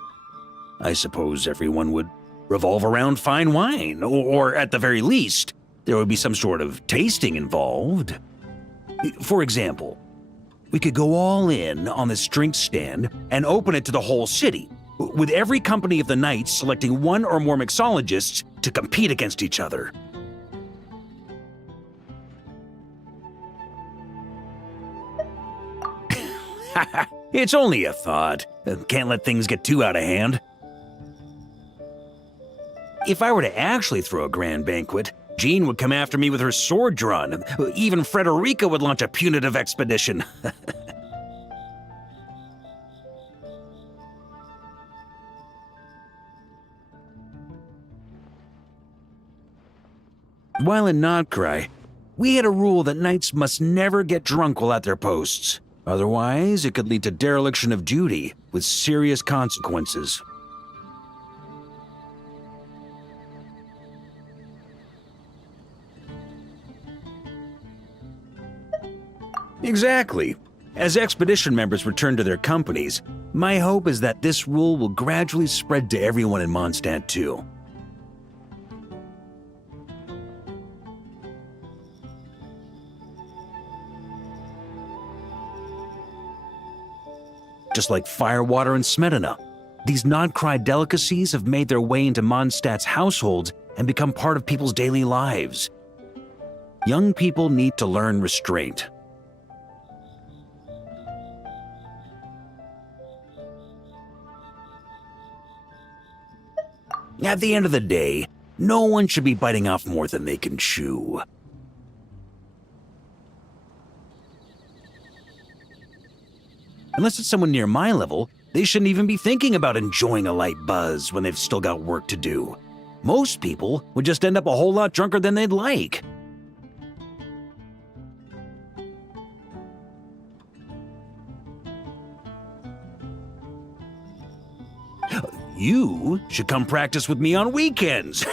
I suppose everyone would revolve around fine wine, or at the very least, there would be some sort of tasting involved. For example, we could go all in on this drink stand and open it to the whole city, with every company of the Knights selecting one or more mixologists to compete against each other. It's only a thought. Can't let things get too out of hand. If I were to actually throw a grand banquet, Jean would come after me with her sword drawn. Even Frederica would launch a punitive expedition. While in nod-krai, we had a rule that knights must never get drunk while at their posts. Otherwise, it could lead to dereliction of duty, with serious consequences. Exactly. As expedition members return to their companies, my hope is that this rule will gradually spread to everyone in Monstadt too. just like firewater and smetana. These nod-krai delicacies have made their way into Mondstadt's households and become part of people's daily lives. Young people need to learn restraint. At the end of the day, no one should be biting off more than they can chew. Unless it's someone near my level, they shouldn't even be thinking about enjoying a light buzz when they've still got work to do. Most people would just end up a whole lot drunker than they'd like. You should come practice with me on weekends.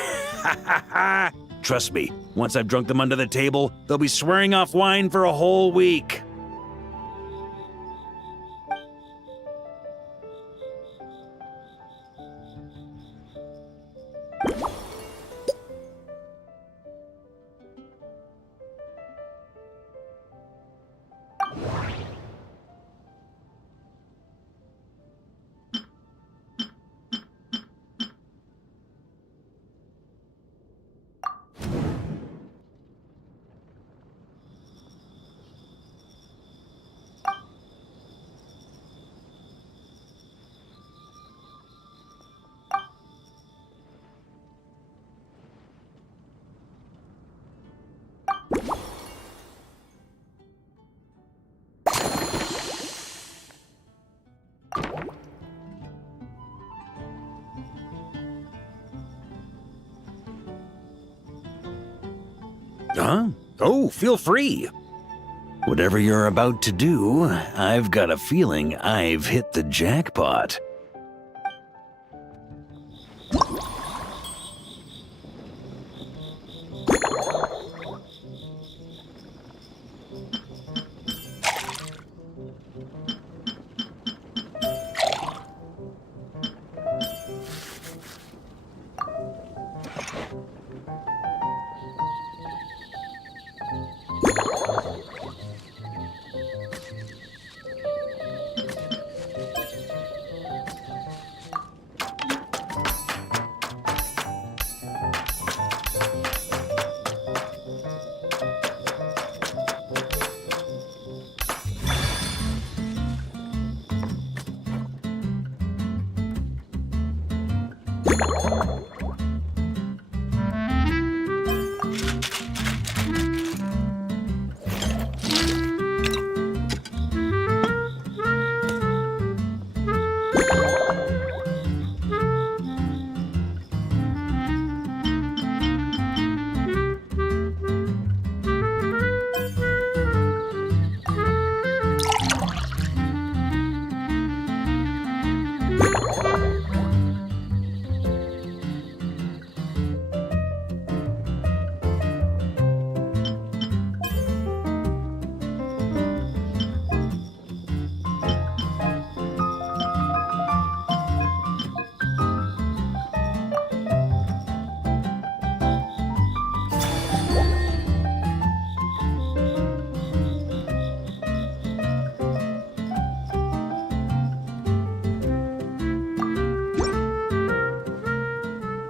Trust me, once I've drunk them under the table, they'll be swearing off wine for a whole week. Huh? Oh, feel free. Whatever you're about to do, I've got a feeling I've hit the jackpot.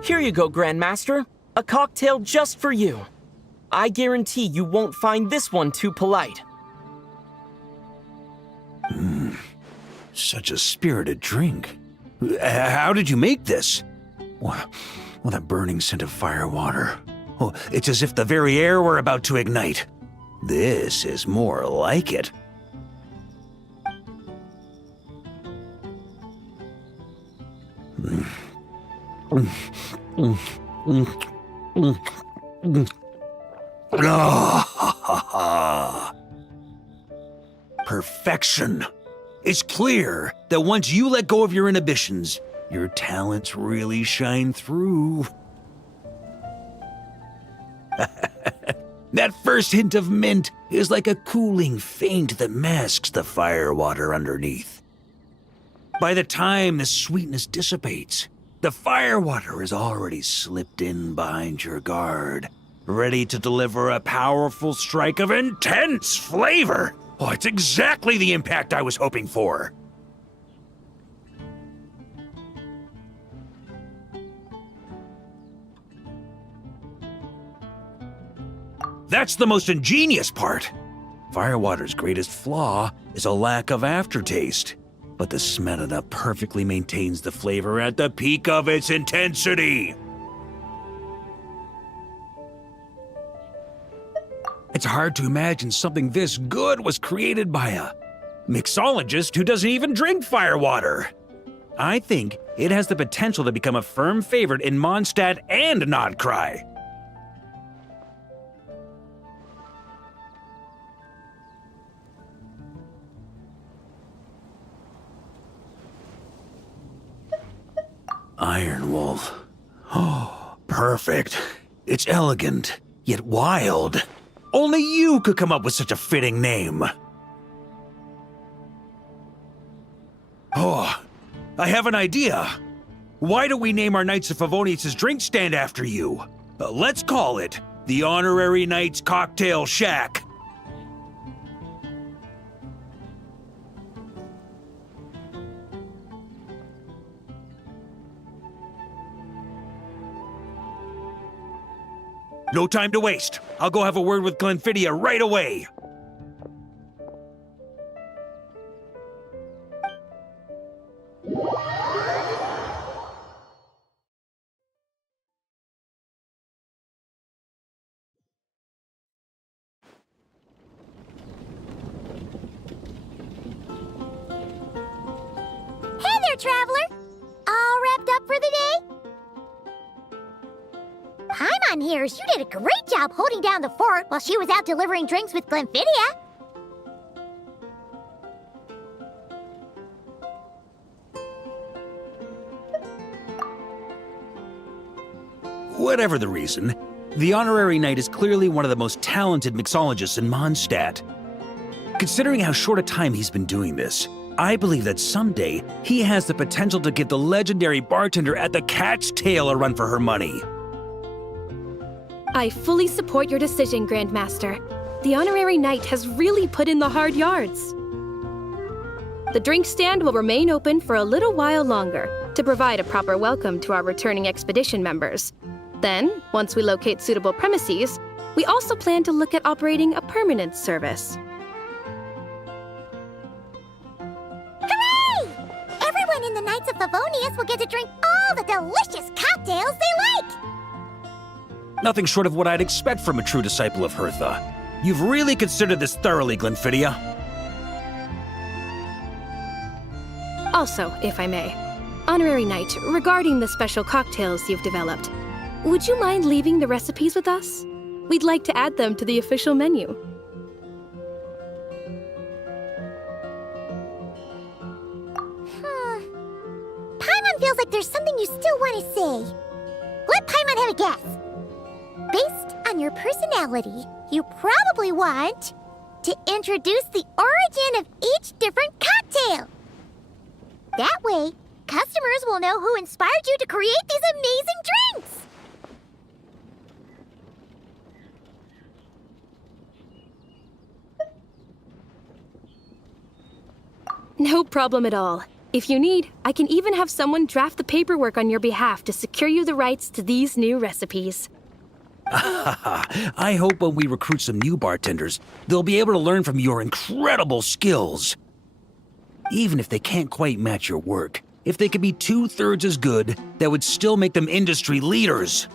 Here you go, Grandmaster. A cocktail just for you. I guarantee you won't find this one too polite. Such a spirited drink. How did you make this? Well, that burning scent of firewater. Oh, it's as if the very air were about to ignite. This is more like it. Perfection. It's clear that once you let go of your inhibitions, your talents really shine through. That first hint of mint is like a cooling feint that masks the firewater underneath. By the time the sweetness dissipates, the firewater has already slipped in behind your guard, ready to deliver a powerful strike of intense flavor. Oh, it's exactly the impact I was hoping for. That's the most ingenious part. Firewater's greatest flaw is a lack of aftertaste, but the Smetana perfectly maintains the flavor at the peak of its intensity. It's hard to imagine something this good was created by a mixologist who doesn't even drink firewater. I think it has the potential to become a firm favorite in Monstadt and nod-krai. Iron Wolf. Oh, perfect. It's elegant, yet wild. Only you could come up with such a fitting name. Oh, I have an idea. Why don't we name our Knights of Favonius' drink stand after you? Let's call it the Honorary Knights Cocktail Shack. No time to waste. I'll go have a word with Glenfiddich right away. Hey there, traveler! All wrapped up for the day? Paimon hears you did a great job holding down the fort while she was out delivering drinks with Glenfiddich. Whatever the reason, the Honorary Knight is clearly one of the most talented mixologists in Mondstadt. Considering how short a time he's been doing this, I believe that someday he has the potential to give the legendary bartender at the Cat's Tail a run for her money. I fully support your decision, Grandmaster. The Honorary Knight has really put in the hard yards. The drink stand will remain open for a little while longer to provide a proper welcome to our returning expedition members. Then, once we locate suitable premises, we also plan to look at operating a permanent service. Hooray! Everyone in the Knights of Favonius will get to drink all the delicious cocktails they like! Nothing short of what I'd expect from a true disciple of Hertha. You've really considered this thoroughly, Glenfiddich. Also, if I may, Honorary Knight, regarding the special cocktails you've developed, would you mind leaving the recipes with us? We'd like to add them to the official menu. Paimon feels like there's something you still want to say. Let Paimon have a guess. Based on your personality, you probably want to introduce the origin of each different cocktail. That way, customers will know who inspired you to create these amazing drinks. No problem at all. If you need, I can even have someone draft the paperwork on your behalf to secure you the rights to these new recipes. I hope when we recruit some new bartenders, they'll be able to learn from your incredible skills. Even if they can't quite match your work, if they could be 2/3 as good, that would still make them industry leaders.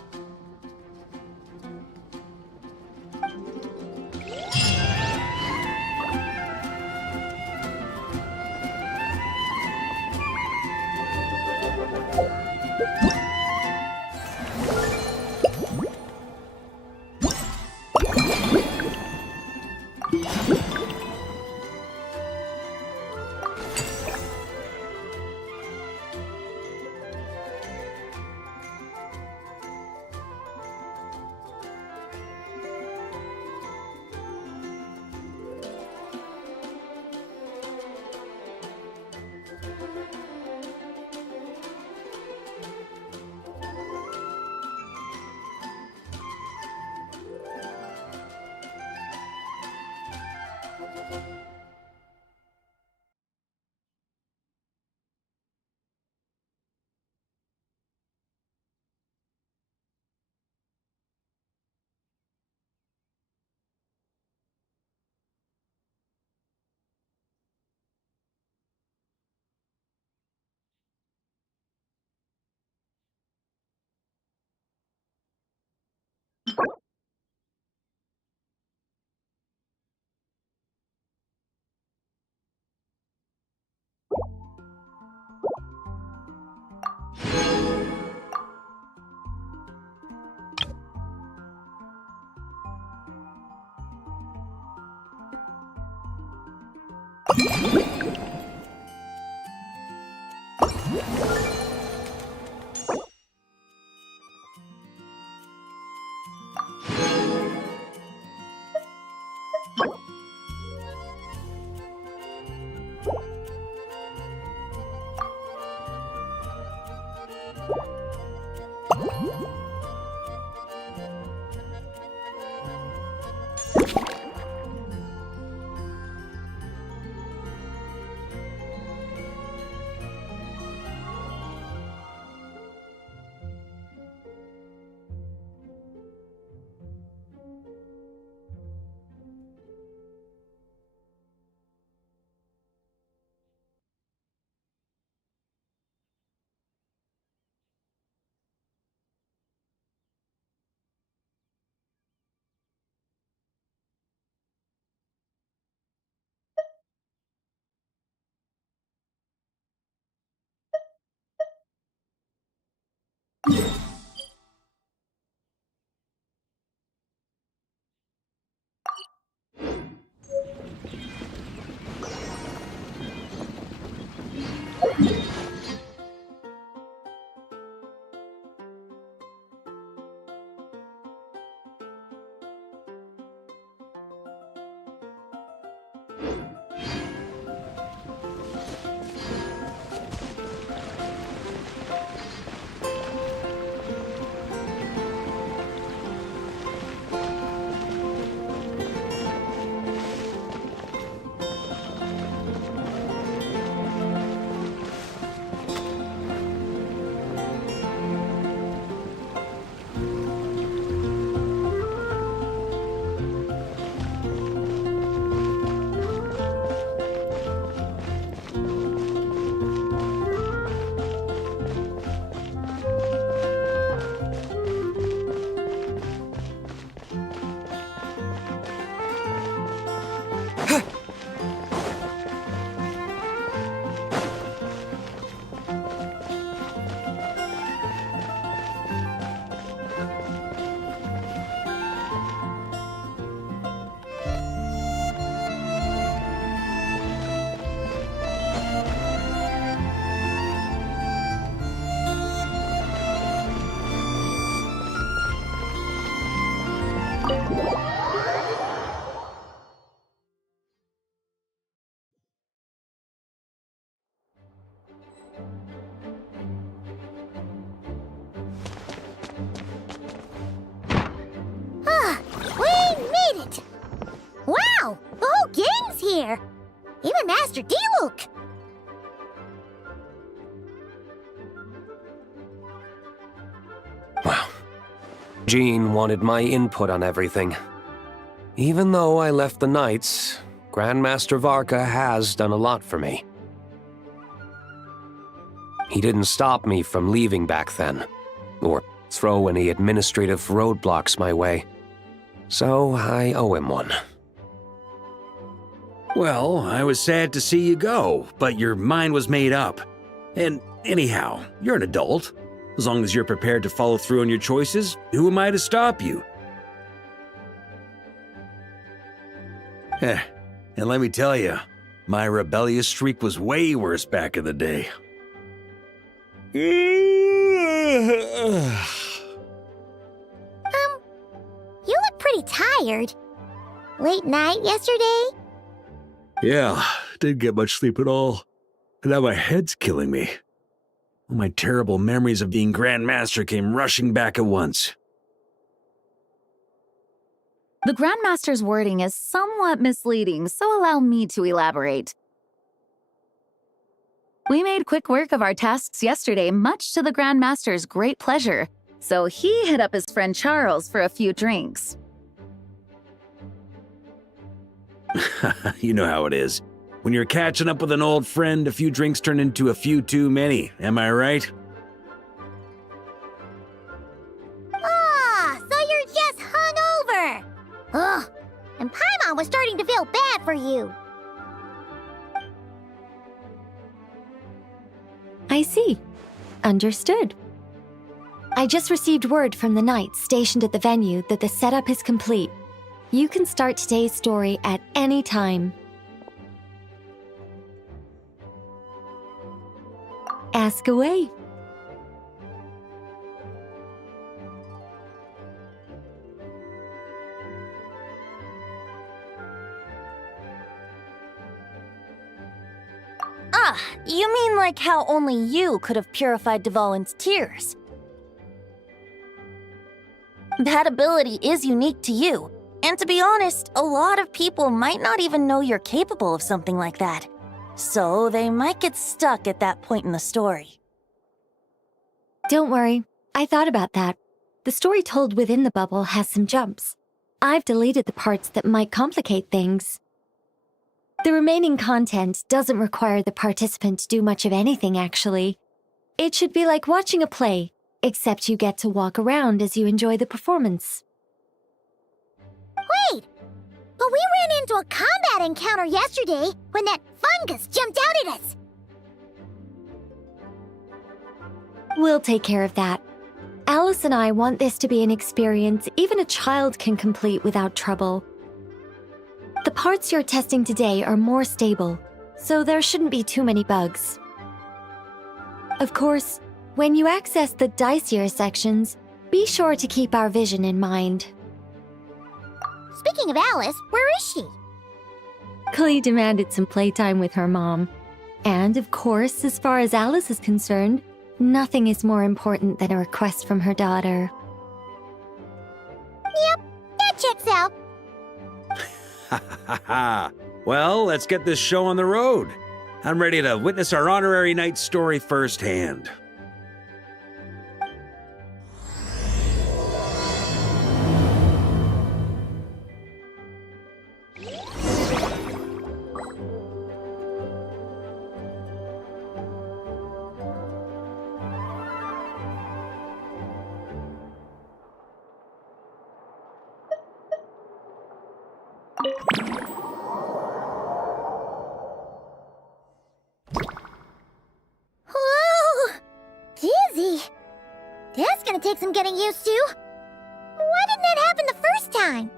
Wow! The whole gang's here! Even Master Diluc! Wow. Jean wanted my input on everything. Even though I left the Knights, Grandmaster Varka has done a lot for me. He didn't stop me from leaving back then, or throw any administrative roadblocks my way. So I owe him one. Well, I was sad to see you go, but your mind was made up. And anyhow, you're an adult. As long as you're prepared to follow through on your choices, who am I to stop you? And let me tell you, my rebellious streak was way worse back in the day. You look pretty tired. Late night yesterday? Yeah, didn't get much sleep at all. And now my head's killing me. All my terrible memories of being Grandmaster came rushing back at once. The Grandmaster's wording is somewhat misleading, so allow me to elaborate. We made quick work of our tasks yesterday, much to the Grandmaster's great pleasure, so he hit up his friend Charles for a few drinks. You know how it is. When you're catching up with an old friend, a few drinks turn into a few too many, am I right? Ah, so you're just hungover! Ugh, and Paimon was starting to feel bad for you. I see. Understood. I just received word from the knights stationed at the venue that the setup is complete. You can start today's story at any time. Ask away. Ah, you mean like how only you could have purified Dvalin's tears? That ability is unique to you, and to be honest, a lot of people might not even know you're capable of something like that. So they might get stuck at that point in the story. Don't worry, I thought about that. The story told within the bubble has some jumps. I've deleted the parts that might complicate things. The remaining content doesn't require the participant to do much of anything, actually. It should be like watching a play, except you get to walk around as you enjoy the performance. Wait! But we ran into a combat encounter yesterday when that fungus jumped out at us! We'll take care of that. Alice and I want this to be an experience even a child can complete without trouble. The parts you're testing today are more stable, so there shouldn't be too many bugs. Of course, when you access the dicier sections, be sure to keep our vision in mind. Speaking of Alice, where is she? Klee demanded some playtime with her mom. And of course, as far as Alice is concerned, nothing is more important than a request from her daughter. Yep, that checks out. Ha ha ha! Well, let's get this show on the road. I'm ready to witness our honorary knight story firsthand. Whoa! Dizzy! That's gonna take some getting used to. Why didn't that happen the first time?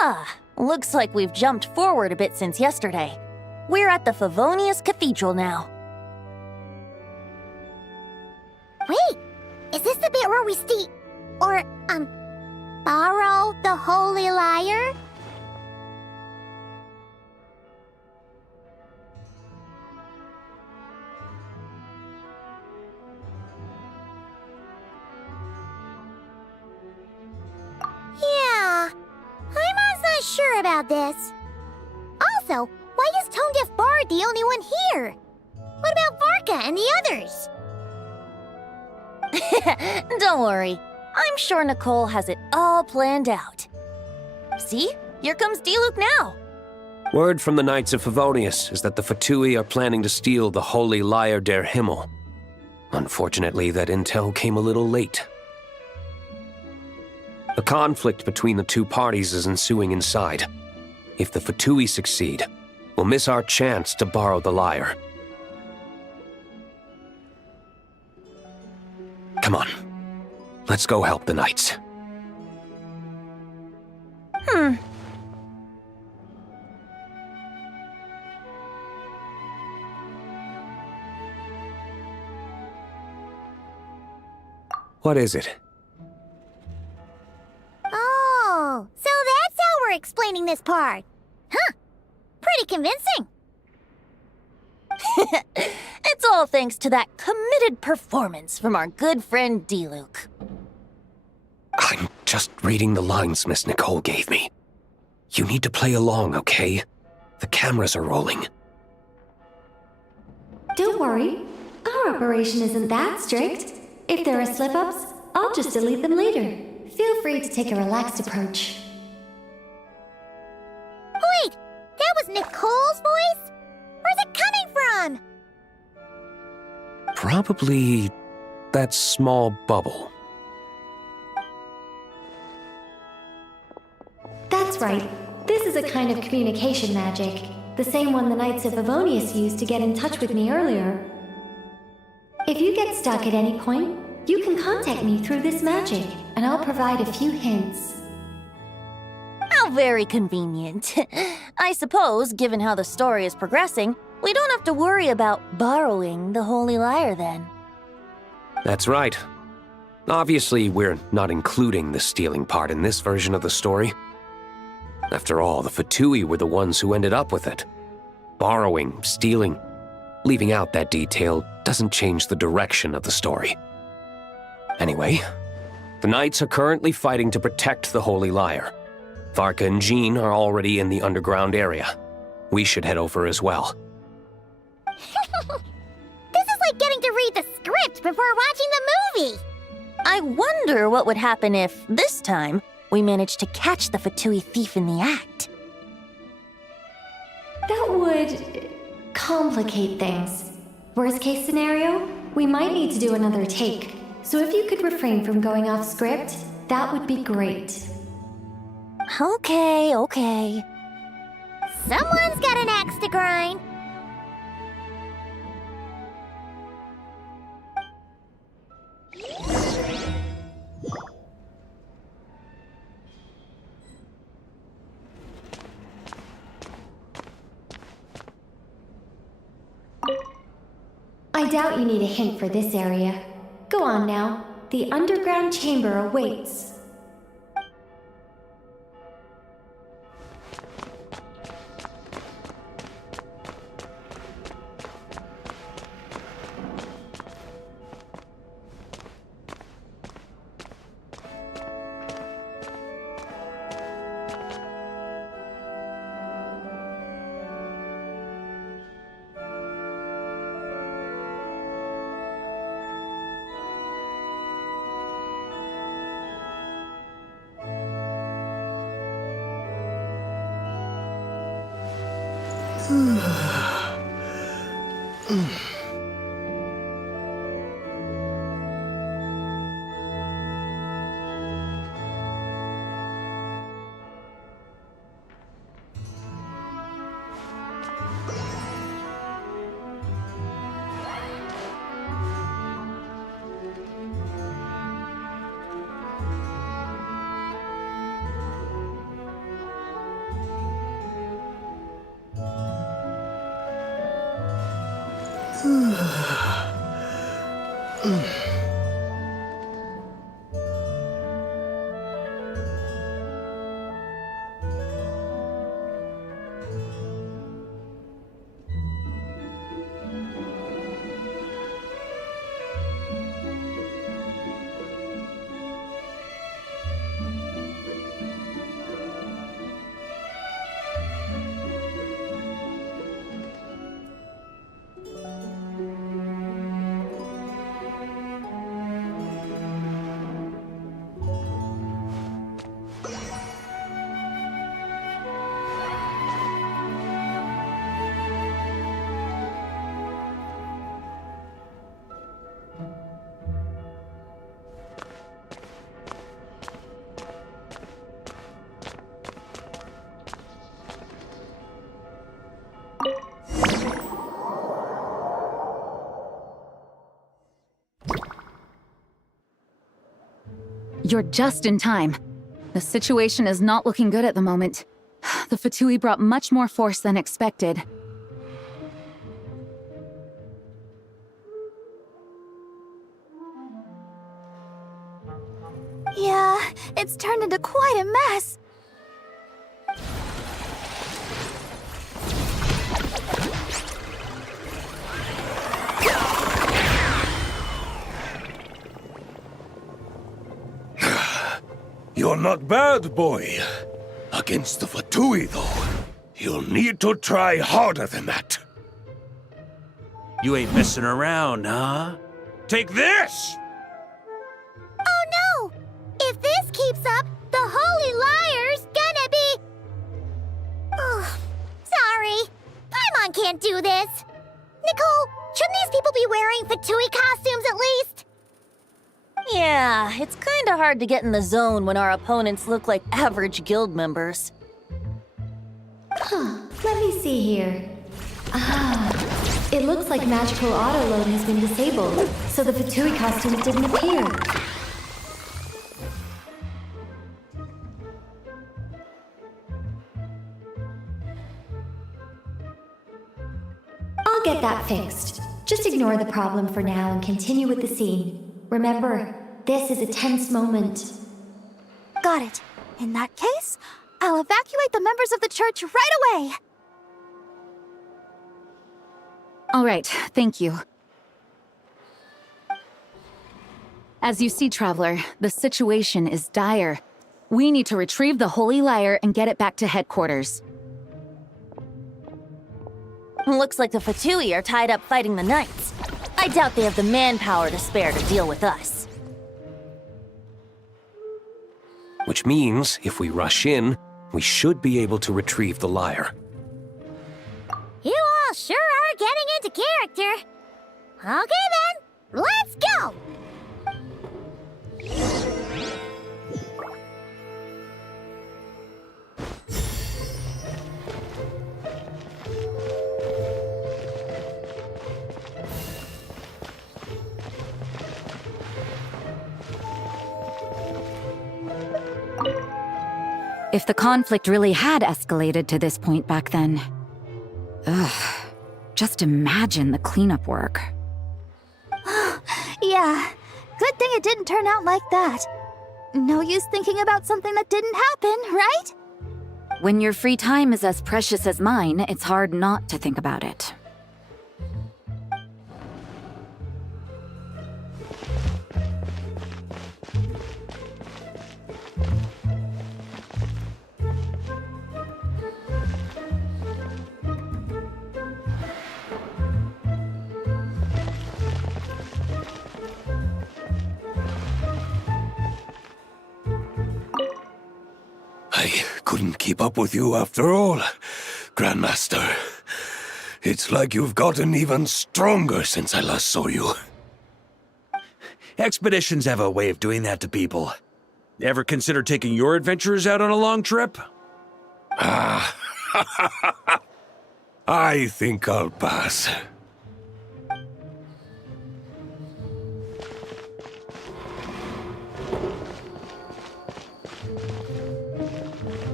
Ah, looks like we've jumped forward a bit since yesterday. We're at the Favonius Cathedral now. Wait, is this the bit where we borrow the Holy Lyre? Yeah, I'm not sure about this. Also, why is Tone Deaf Bard the only one here? What about Varka and the others? Don't worry. I'm sure Nicole has it all planned out. See? Here comes Diluc now. Word from the Knights of Favonius is that the Fatui are planning to steal the Holy Lyre der Himmel. Unfortunately, that intel came a little late. A conflict between the two parties is ensuing inside. If the Fatui succeed, we'll miss our chance to borrow the lyre. Come on. Let's go help the Knights. What is it? Oh, so that's how we're explaining this part. Huh. Pretty convincing. It's all thanks to that committed performance from our good friend Diluc. I'm just reading the lines Miss Nicole gave me. You need to play along, okay? The cameras are rolling. Don't worry, our operation isn't that strict. If there are slip-ups, I'll just delete them later. Feel free to take a relaxed approach. Wait, that was Nicole's voice? Where's it coming from? Probably that small bubble. That's right. This is a kind of communication magic. The same one the Knights of Favonius used to get in touch with me earlier. If you get stuck at any point, you can contact me through this magic, and I'll provide a few hints. How very convenient. I suppose, given how the story is progressing, we don't have to worry about borrowing the Holy Lyre then. That's right. Obviously, we're not including the stealing part in this version of the story. After all, the Fatui were the ones who ended up with it. Borrowing, stealing, leaving out that detail doesn't change the direction of the story. Anyway, the Knights are currently fighting to protect the Holy Lyre. Varka and Jean are already in the underground area. We should head over as well. This is like getting to read the script before watching the movie! I wonder what would happen if, this time, we managed to catch the Fatui thief in the act. That would complicate things. Worst case scenario, we might need to do another take. So if you could refrain from going off script, that would be great. Okay. Someone's got an axe to grind. I doubt you need a hint for this area. Go on now. The underground chamber awaits. You're just in time. The situation is not looking good at the moment. The Fatui brought much more force than expected. Yeah, it's turned into quite a mess. You're not bad, boy. Against the Fatui, though, you'll need to try harder than that. You ain't messing around, huh? Take this! Oh no! If this keeps up, the Holy Lyre's gonna be... Oh, sorry. Paimon can't do this. Nicole, shouldn't these people be wearing Fatui costumes at least? Yeah, it's kinda hard to get in the zone when our opponents look like average guild members. Let me see here. It looks like magical autoload has been disabled, so the Fatui costumes didn't appear. get that fixed. Just ignore the problem for now and continue with the scene. Remember, this is a tense moment. Got it. In that case, I'll evacuate the members of the church right away. All right, thank you. As you see, Traveler, the situation is dire. We need to retrieve the Holy Lyre and get it back to headquarters. Looks like the Fatui are tied up fighting the Knights. I doubt they have the manpower to spare to deal with us. Which means, if we rush in, we should be able to retrieve the lyre. You all sure are getting into character. Okay then, let's go! If the conflict really had escalated to this point back then... Ugh. Just imagine the cleanup work. Yeah, good thing it didn't turn out like that. No use thinking about something that didn't happen, right? When your free time is as precious as mine, it's hard not to think about it. I couldn't keep up with you after all, Grandmaster. It's like you've gotten even stronger since I last saw you. Expeditions have a way of doing that to people. Ever consider taking your adventurers out on a long trip? Ah, I think I'll pass.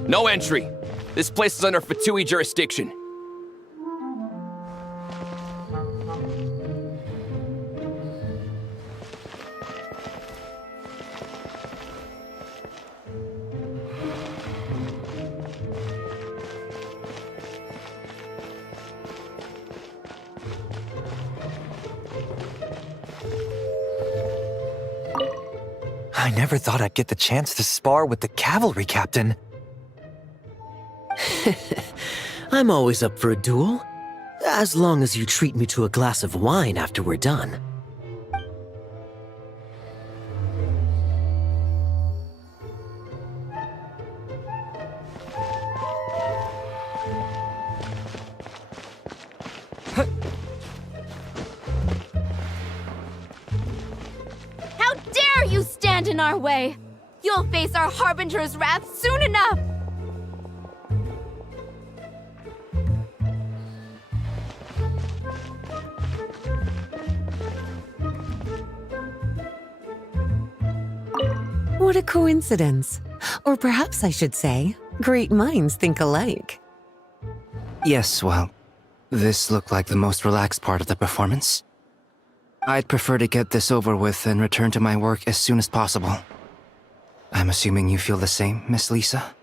No entry. This place is under Fatui jurisdiction. I never thought I'd get the chance to spar with the cavalry captain. I'm always up for a duel, as long as you treat me to a glass of wine after we're done. How dare you stand in our way! You'll face our Harbinger's wrath soon enough! What a coincidence. Or perhaps I should say, great minds think alike. Yes, well, this looked like the most relaxed part of the performance. I'd prefer to get this over with and return to my work as soon as possible. I'm assuming you feel the same, Miss Lisa?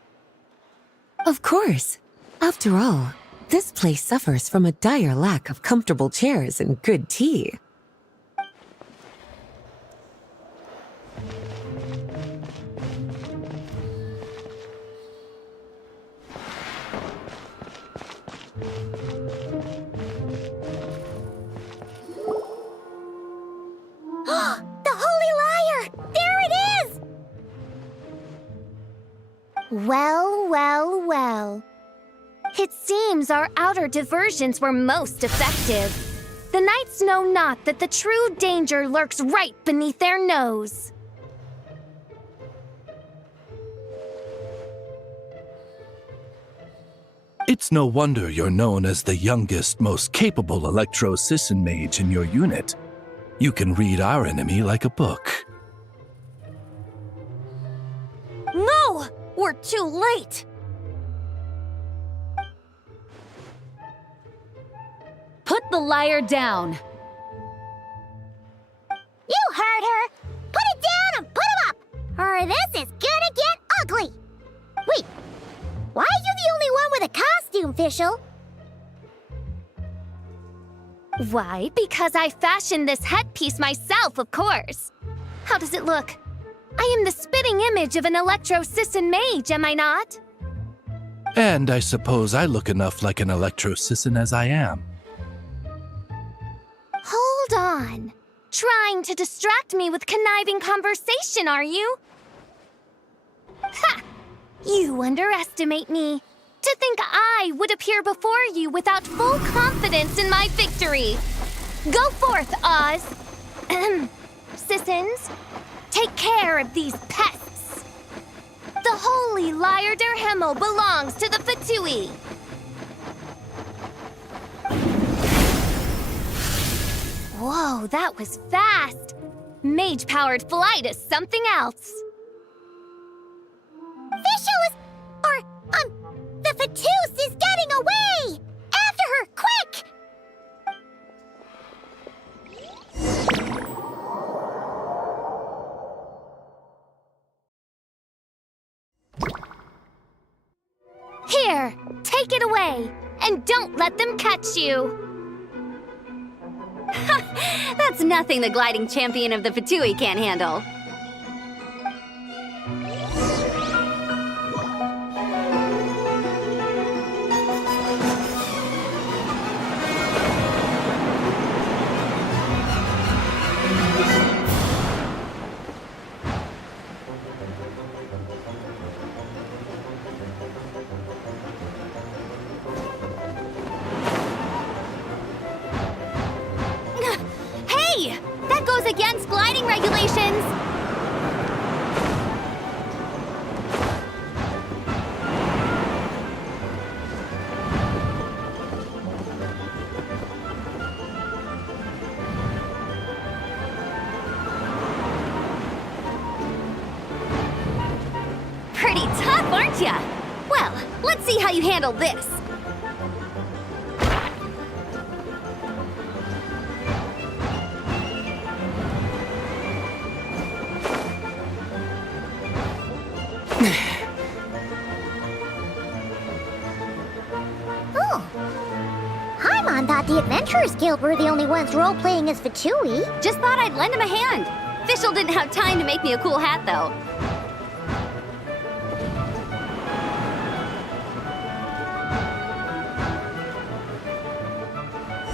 Of course. After all, this place suffers from a dire lack of comfortable chairs and good tea. The Holy Lyre! There it is! Well, well, well. It seems our outer diversions were most effective. The knights know not that the true danger lurks right beneath their nose. It's no wonder you're known as the youngest, most capable electro-Sisson mage in your unit. You can read our enemy like a book. No! We're too late! Put the liar down. You heard her! Put it down and put him up! Or this is gonna get ugly! Wait, why are you the only one with a costume, Fischl? Why? Because I fashioned this headpiece myself, of course. How does it look? I am the spitting image of an electro-sisson mage, am I not? And I suppose I look enough like an electro-sisson as I am. Hold on. Trying to distract me with conniving conversation, are you? Ha! You underestimate me. To think I would appear before you without full confidence in my victory. Go forth, Oz. Sissons, take care of these pests. The holy Lyre der Himmel belongs to the Fatui. Whoa, that was fast. Mage-powered flight is something else. Fischl is... the Fatus is getting away! After her, quick! Here, take it away, and don't let them catch you. That's nothing the gliding champion of the Fatui can't handle. Hey! That goes against gliding regulations! Pretty tough, aren't ya? Well, let's see how you handle this. Paimon thought the Adventurers Guild were the only ones role-playing as Fatui. Just thought I'd lend him a hand. Fischl didn't have time to make me a cool hat, though.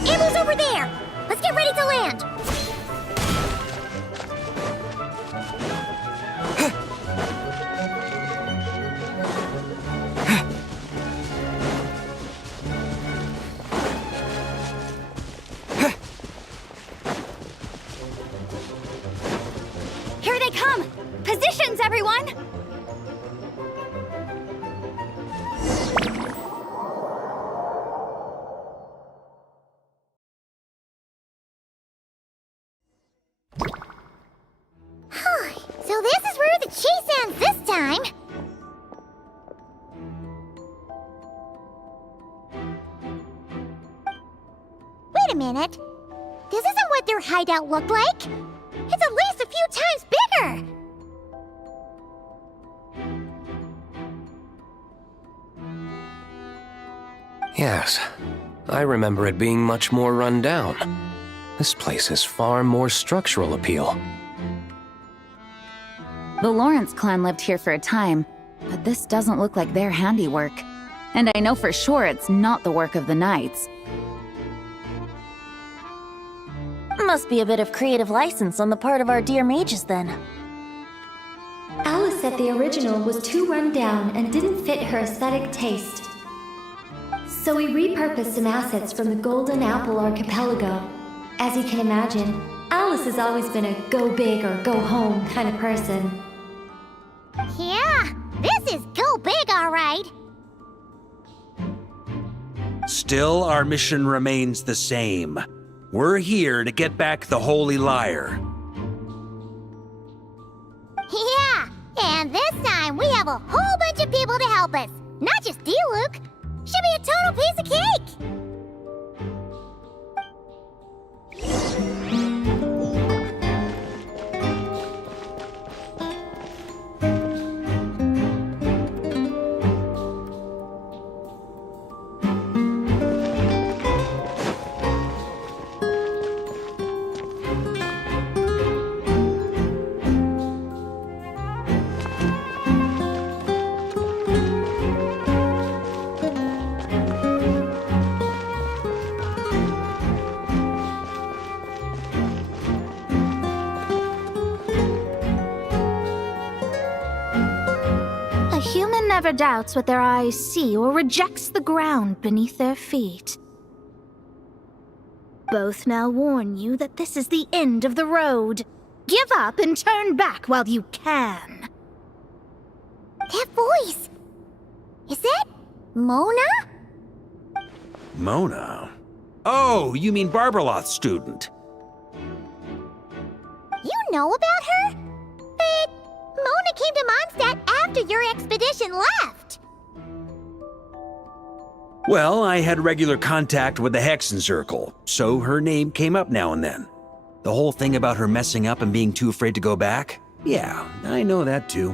Ammo's over there! Let's get ready to land! Here they come! Positions, everyone! So this is where the chase ends this time! Wait a minute. This isn't what their hideout looked like! It's at least a few times bigger! Yes, I remember it being much more run down. This place has far more structural appeal. The Lawrence clan lived here for a time, but this doesn't look like their handiwork. And I know for sure it's not the work of the knights. Must be a bit of creative license on the part of our dear mages, then. Alice said the original was too run down and didn't fit her aesthetic taste. So we repurposed some assets from the Golden Apple Archipelago. As you can imagine, Alice has always been a go big or go home kind of person. Yeah, this is go big, all right. Still, our mission remains the same. We're here to get back the Holy Lyre. Yeah, and this time we have a whole bunch of people to help us. Not just you, Luke. Should be a total piece of cake. never doubts what their eyes see or rejects the ground beneath their feet. Both now warn you that this is the end of the road. Give up and turn back while you can. That voice! Is that Mona? Mona? Oh, you mean Barbarloth's student. You know about her? But Mona came to Monstadt after your expedition left. Well, I had regular contact with the Hexen Circle, so her name came up now and then. The whole thing about her messing up and being too afraid to go back? Yeah, I know that too.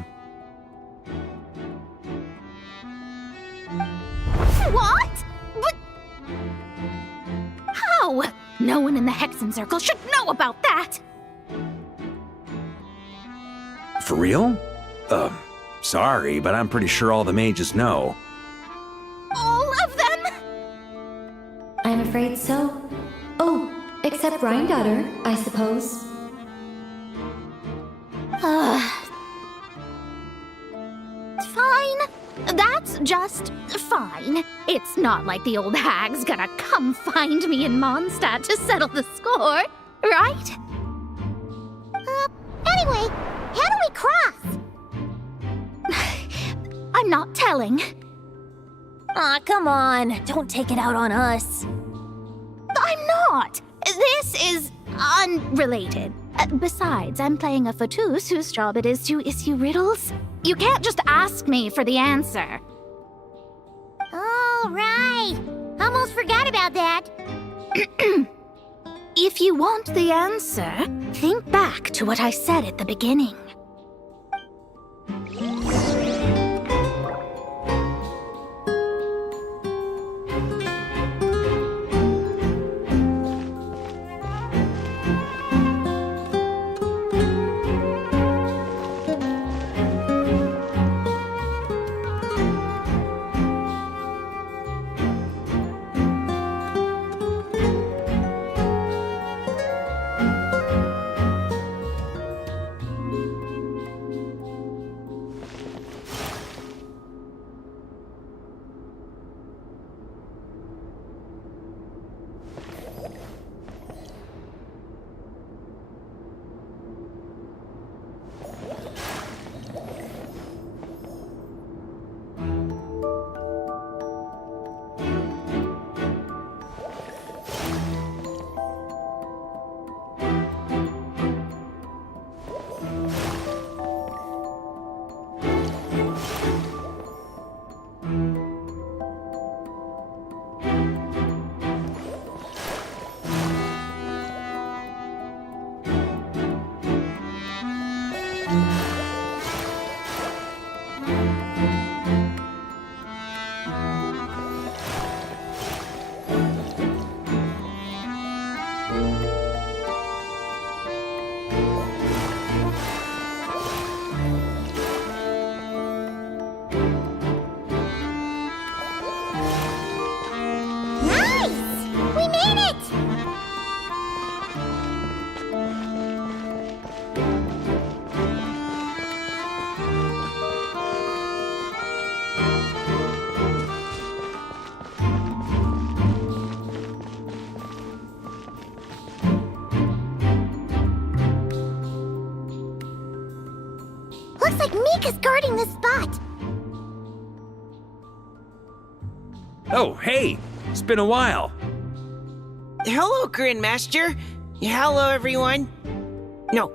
What? But... How? No one in the Hexen Circle should know about that! For real? Sorry, but I'm pretty sure all the mages know. All of them? I'm afraid so. Oh, except Granddaughter, I suppose. Fine. That's just fine. It's not like the old hag's gonna come find me in Monstadt to settle the score, right? Anyway, how do we cross? I'm not telling. Aw, come on. Don't take it out on us. I'm not. This is unrelated. Besides, I'm playing a futus whose job it is to issue riddles. You can't just ask me for the answer. All right. Almost forgot about that. If you want the answer, think back to what I said at the beginning. Looks like Mika's guarding the spot. Oh, hey! It's been a while. Hello, Grandmaster. Hello, everyone. No.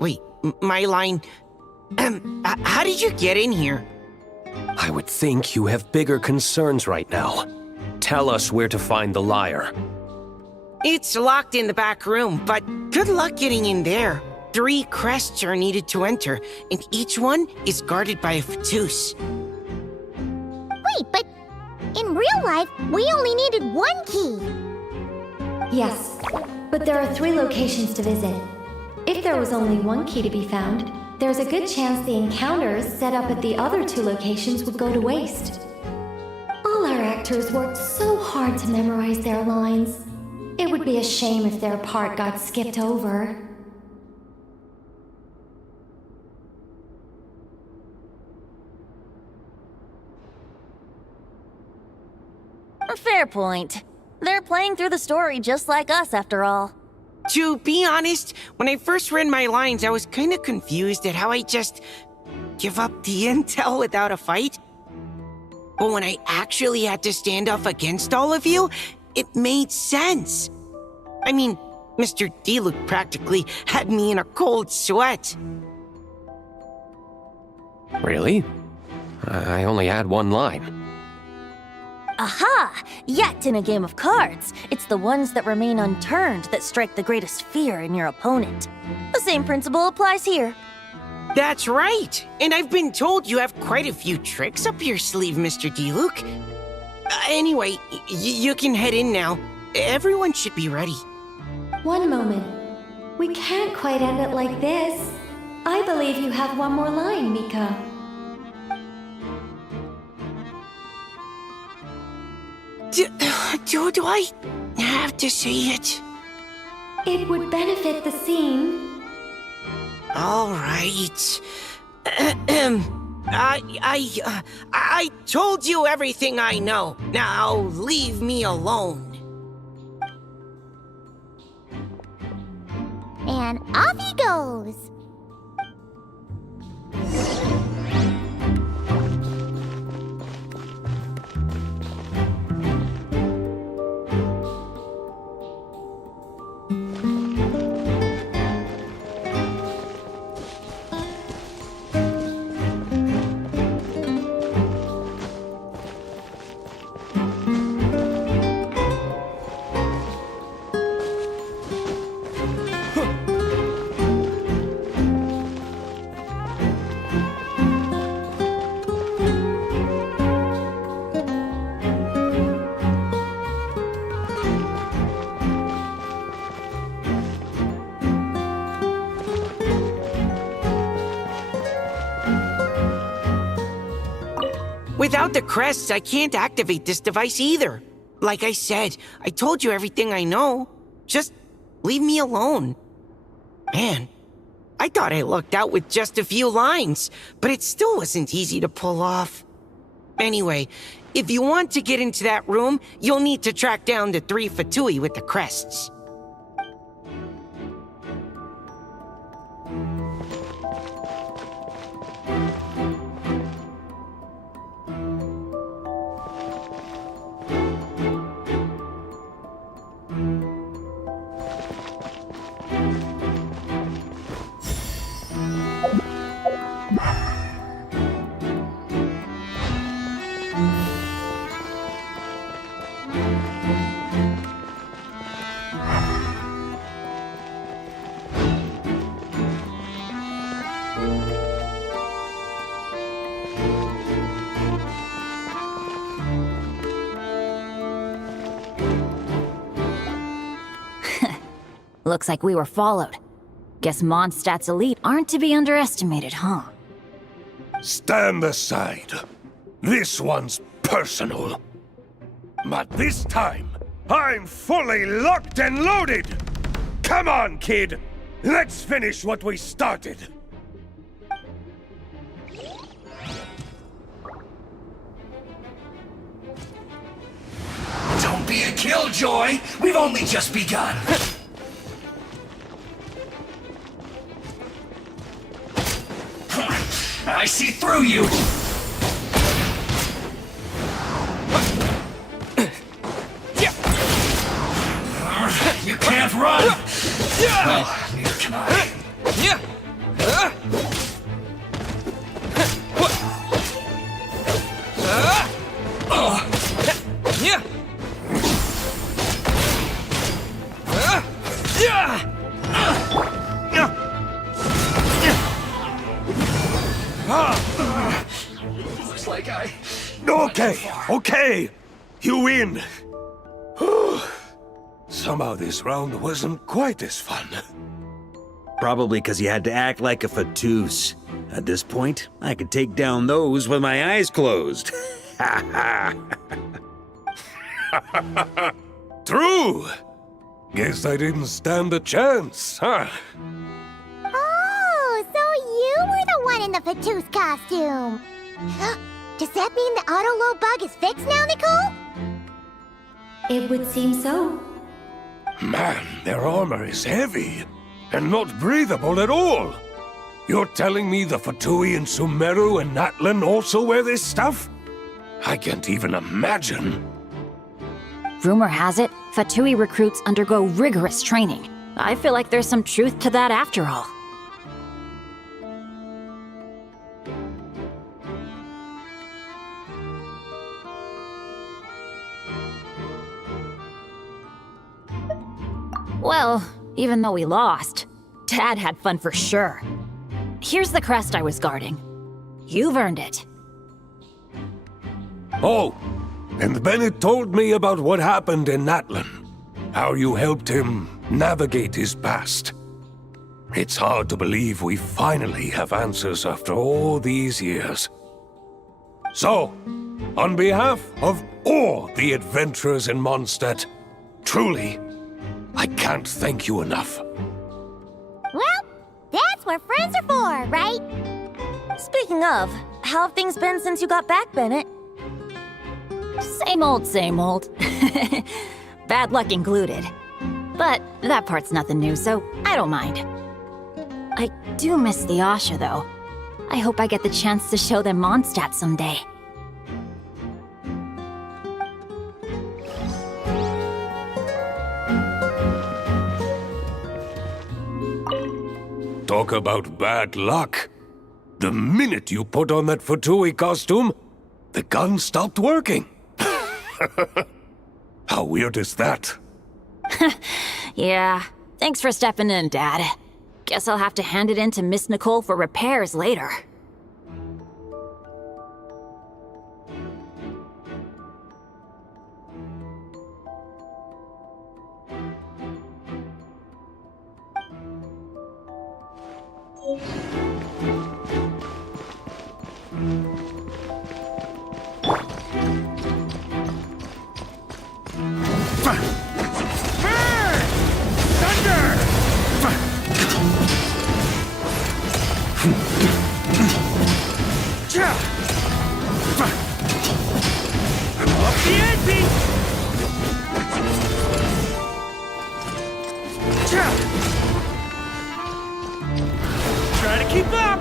Wait, my line... how did you get in here? I would think you have bigger concerns right now. Tell us where to find the lyre. It's locked in the back room, but good luck getting in there. 3 crests are needed to enter, and each one is guarded by a futus. Wait, but in real life, we only needed 1 key. Yes, but there are 3 locations to visit. If there was only 1 key to be found, there's a good chance the encounters set up at the other 2 locations would go to waste. All our actors worked so hard to memorize their lines. It would be a shame if their part got skipped over. A fair point. They're playing through the story just like us, after all. To be honest, when I first read my lines, I was kind of confused at how I just give up the intel without a fight. But when I actually had to stand up against all of you, it made sense. I mean, Mr. Diluc practically had me in a cold sweat. Really? I only had one line. Aha! Yet in a game of cards, it's the ones that remain unturned that strike the greatest fear in your opponent. The same principle applies here. That's right! And I've been told you have quite a few tricks up your sleeve, Mr. Diluc. Anyway, you can head in now. Everyone should be ready. One moment. We can't quite end it like this. I believe you have one more line, Mika. Do I have to say it? It would benefit the scene. All right. I told you everything I know. Now leave me alone. And off he goes. Without the crests, I can't activate this device either. Like I said, I told you everything I know. Just leave me alone. Man, I thought I lucked out with just a few lines, but it still wasn't easy to pull off. Anyway, if you want to get into that room, you'll need to track down the 3 Fatui with the crests. Looks like we were followed. Guess Mondstadt's elite aren't to be underestimated, huh? Stand aside. This one's personal. But this time, I'm fully locked and loaded! Come on, kid! Let's finish what we started! Don't be a killjoy! We've only just begun! I see through you! You can't run! Well, neither can I. Looks like I... Okay! You win! Somehow this round wasn't quite as fun. Probably because you had to act like a fatus. At this point, I could take down those with my eyes closed. True! Guess I didn't stand a chance, huh? Oh, so you were the one in the Fatus costume. Does that mean the auto-load bug is fixed now, Nicole? It would seem so. Man, their armor is heavy and not breathable at all. You're telling me the Fatui in Sumeru and Natlan also wear this stuff? I can't even imagine. Rumor has it, Fatui recruits undergo rigorous training. I feel like there's some truth to that after all. Well, even though we lost, Dad had fun for sure. Here's the crest I was guarding. You've earned it. Oh, and Bennett told me about what happened in Natlan. How you helped him navigate his past. It's hard to believe we finally have answers after all these years. So, on behalf of all the adventurers in Monstadt, truly, I can't thank you enough. Well, that's what friends are for, right? Speaking of, how have things been since you got back, Bennett? Same old, same old. Bad luck included. But that part's nothing new, so I don't mind. I do miss the Asha, though. I hope I get the chance to show them Monstadt someday. Talk about bad luck. The minute you put on that Fatui costume, the gun stopped working. How weird is that? Yeah, thanks for stepping in, Dad. Guess I'll have to hand it in to Miss Nicole for repairs later. Try to keep up!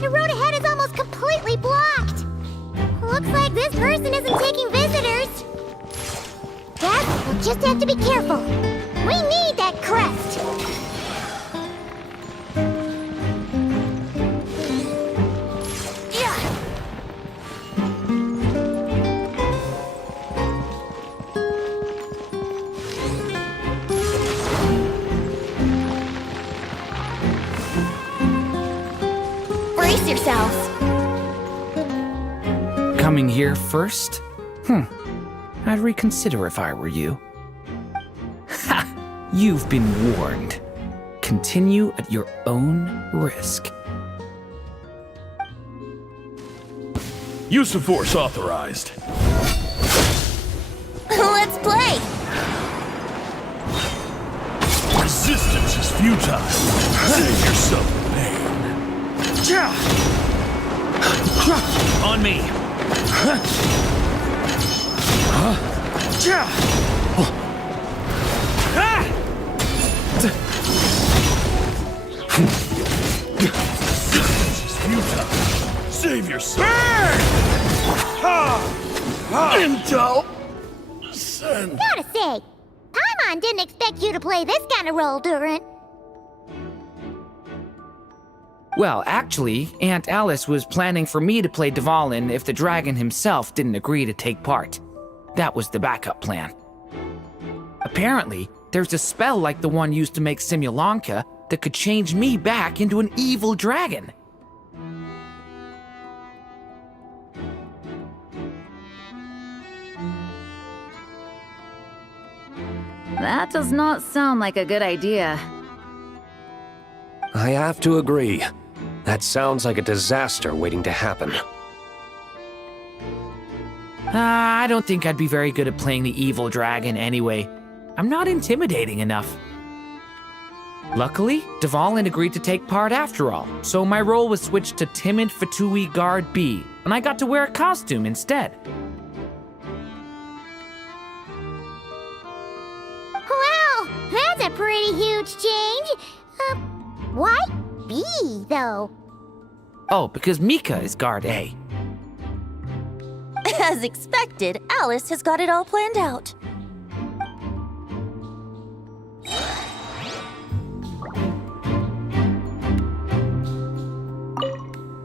The road ahead is almost completely blocked. Looks like this person isn't taking visitors. Dad, we'll just have to be careful. We need that crest. Brace yourselves. Coming here first? I'd reconsider if I were you. Ha! You've been warned. Continue at your own risk. Use of force authorized. Let's play! Resistance is futile. Save yourself the pain. On me. Resistance is futile. Save yourself. Intel. Send. Gotta say, Paimon didn't expect you to play this kind of role, Durin. Well, actually, Aunt Alice was planning for me to play Dvalin if the dragon himself didn't agree to take part. That was the backup plan. Apparently, there's a spell like the one used to make Simulanka that could change me back into an evil dragon. That does not sound like a good idea. I have to agree. That sounds like a disaster waiting to happen. I don't think I'd be very good at playing the evil dragon anyway. I'm not intimidating enough. Luckily, Dvalin agreed to take part after all, so my role was switched to timid Fatui Guard B, and I got to wear a costume instead. Wow, that's a pretty huge change. Why B, though? Oh, because Mika is Guard A. As expected, Alice has got it all planned out.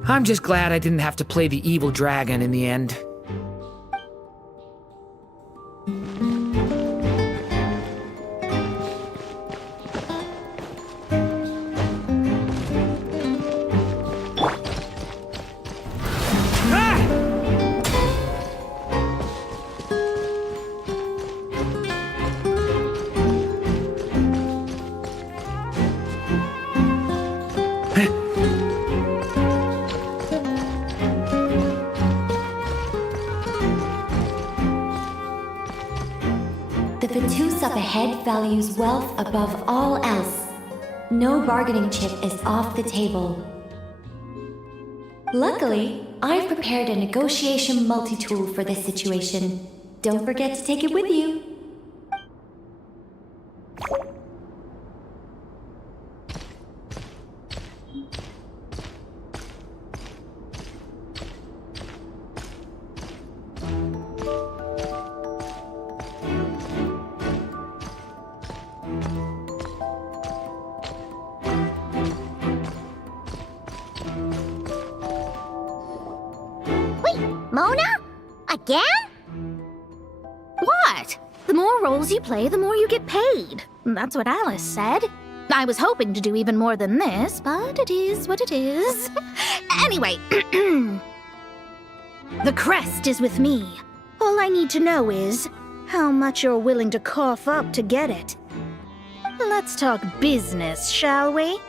I'm just glad I didn't have to play the evil dragon in the end. The Vatus up ahead values wealth above all else. No bargaining chip is off the table. Luckily, I've prepared a negotiation multi-tool for this situation. Don't forget to take it with you. Mona? Again? What? The more roles you play, the more you get paid. That's what Alice said. I was hoping to do even more than this, but it is what it is. Anyway, the crest is with me. All I need to know is how much you're willing to cough up to get it. Let's talk business, shall we?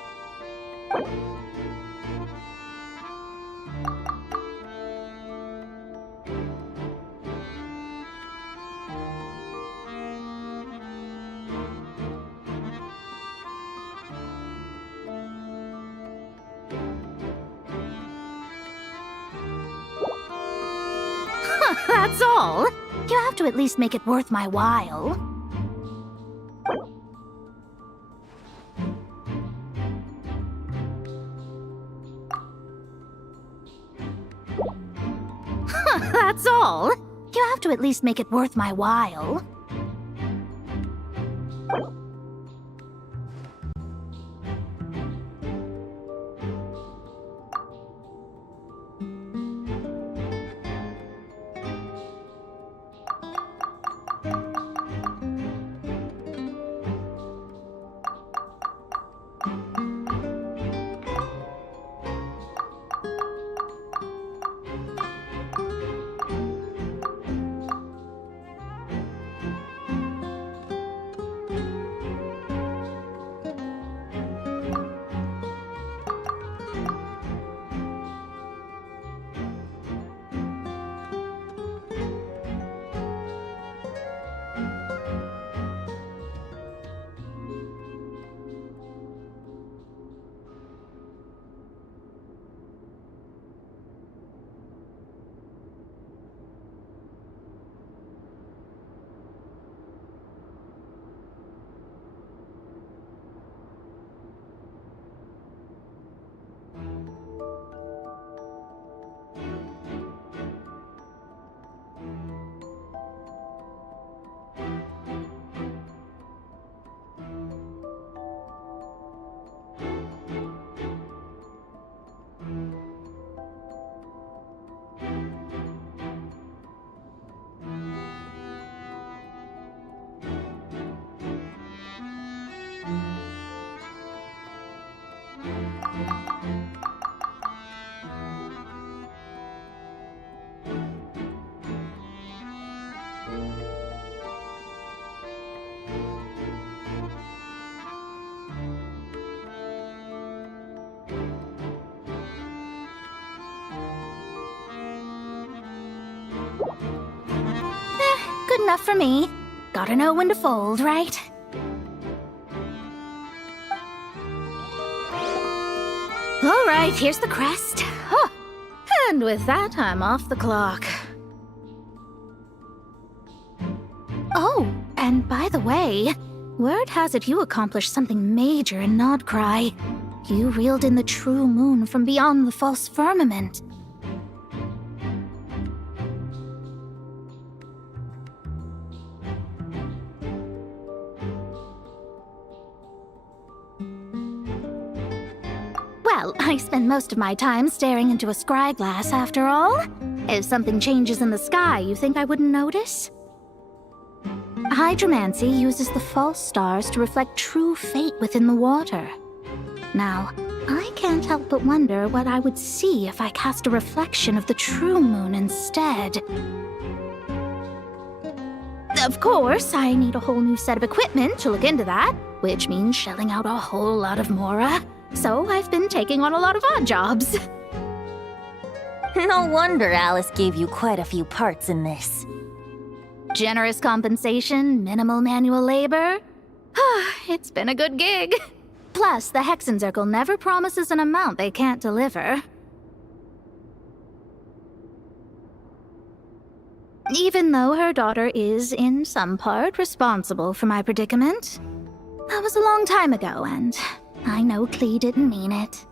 That's all. You have to at least make it worth my while. That's all. You have to at least make it worth my while. enough for me. Gotta know when to fold, right? All right, here's the crest. Huh. And with that, I'm off the clock. Oh, and by the way, word has it you accomplished something major in nod-krai. You reeled in the true moon from beyond the false firmament. Well, I spend most of my time staring into a scry glass, after all. If something changes in the sky, you think I wouldn't notice? Hydromancy uses the false stars to reflect true fate within the water. Now, I can't help but wonder what I would see if I cast a reflection of the true moon instead. Of course, I need a whole new set of equipment to look into that, which means shelling out a whole lot of mora. So I've been taking on a lot of odd jobs. No wonder Alice gave you quite a few parts in this. Generous compensation, minimal manual labor. It's been a good gig. Plus, the Hexen Circle never promises an amount they can't deliver. Even though her daughter is, in some part, responsible for my predicament. That was a long time ago, and I know Klee didn't mean it.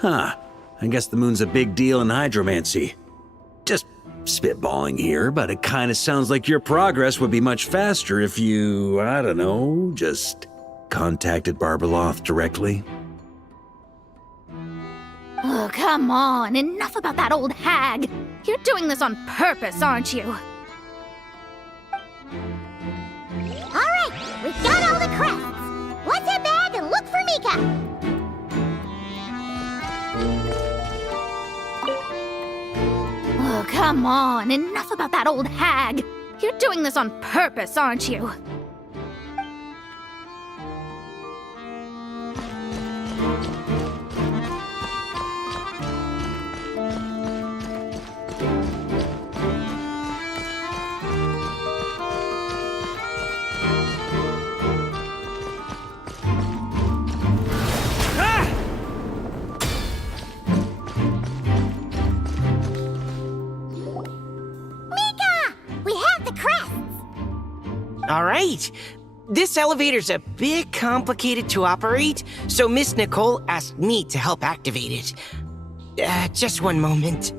Huh. I guess the moon's a big deal in hydromancy. Just spitballing here, but it kinda sounds like your progress would be much faster if you, I don't know, just contacted Barbeloth directly. Oh, come on. Enough about that old hag. You're doing this on purpose, aren't you? All right, we've got all the crests. Let's head back and look for Mika. Oh, come on. Enough about that old hag. You're doing this on purpose, aren't you? All right. This elevator's a bit complicated to operate, so Miss Nicole asked me to help activate it. Just one moment.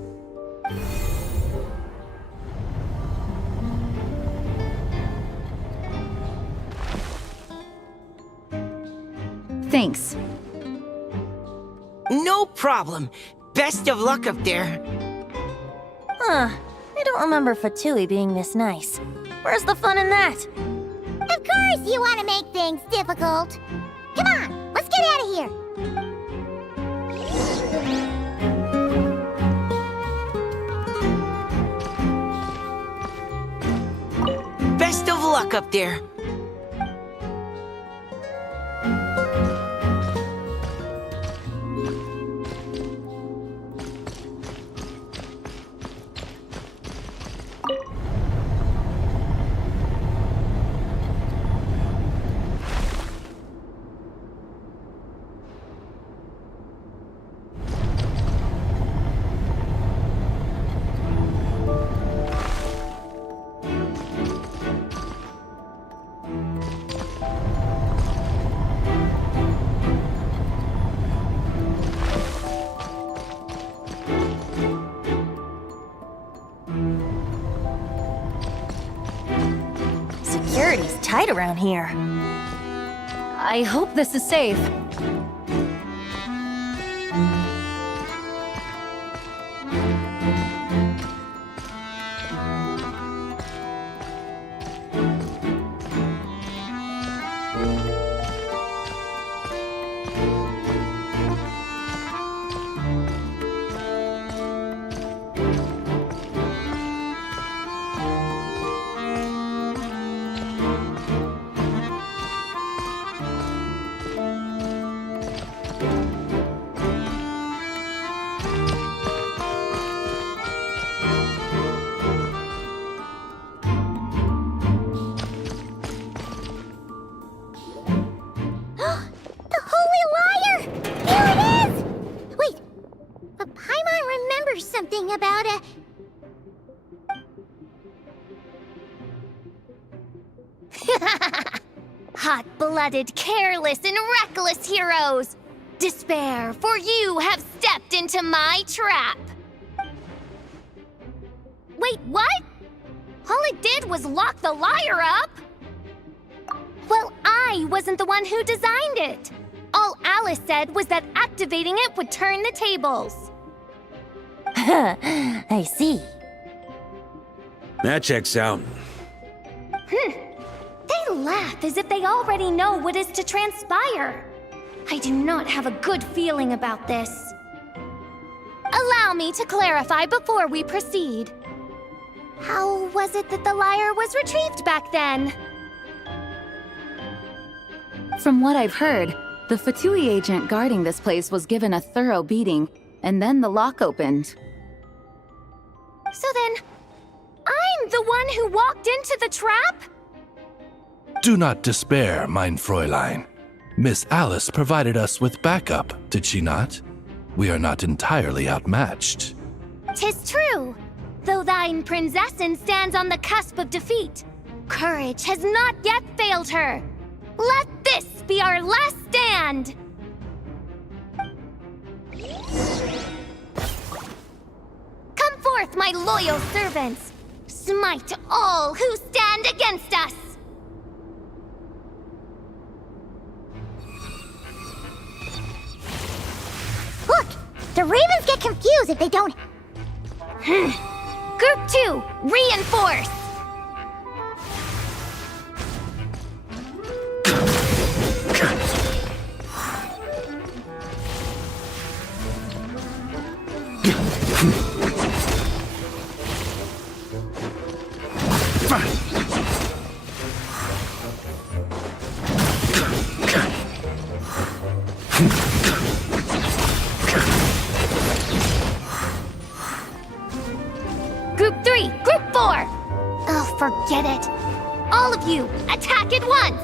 Thanks. No problem. Best of luck up there. Huh. I don't remember Fatui being this nice. Where's the fun in that? Of course you want to make things difficult. Come on, let's get out of here. Best of luck up there. Security's tight around here. I hope this is safe. cold-blooded, careless, and reckless heroes. Despair, for you have stepped into my trap. Wait, what? All it did was lock the lyre up. Well, I wasn't the one who designed it. All Alice said was that activating it would turn the tables. I see. That checks out. They laugh as if they already know what is to transpire. I do not have a good feeling about this. Allow me to clarify before we proceed. How was it that the lyre was retrieved back then? From what I've heard, the Fatui agent guarding this place was given a thorough beating, and then the lock opened. So then, I'm the one who walked into the trap? Do not despair, mein Fräulein. Miss Alice provided us with backup, did she not? We are not entirely outmatched. 'Tis true, though thine Prinzessin stands on the cusp of defeat. Courage has not yet failed her. Let this be our last stand! Come forth, my loyal servants! Smite all who stand against us! Look! The ravens get confused if they don't... Group 2, reinforce! Group 3, Group 4! Oh, forget it. All of you, attack at once!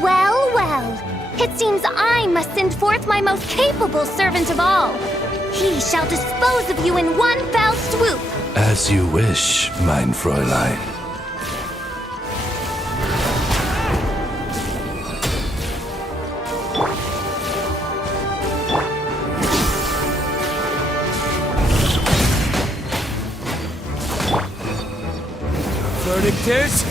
Well, well. It seems I must send forth my most capable servant of all. He shall dispose of you in one fell swoop. As you wish, mein Fräulein. Verdict is...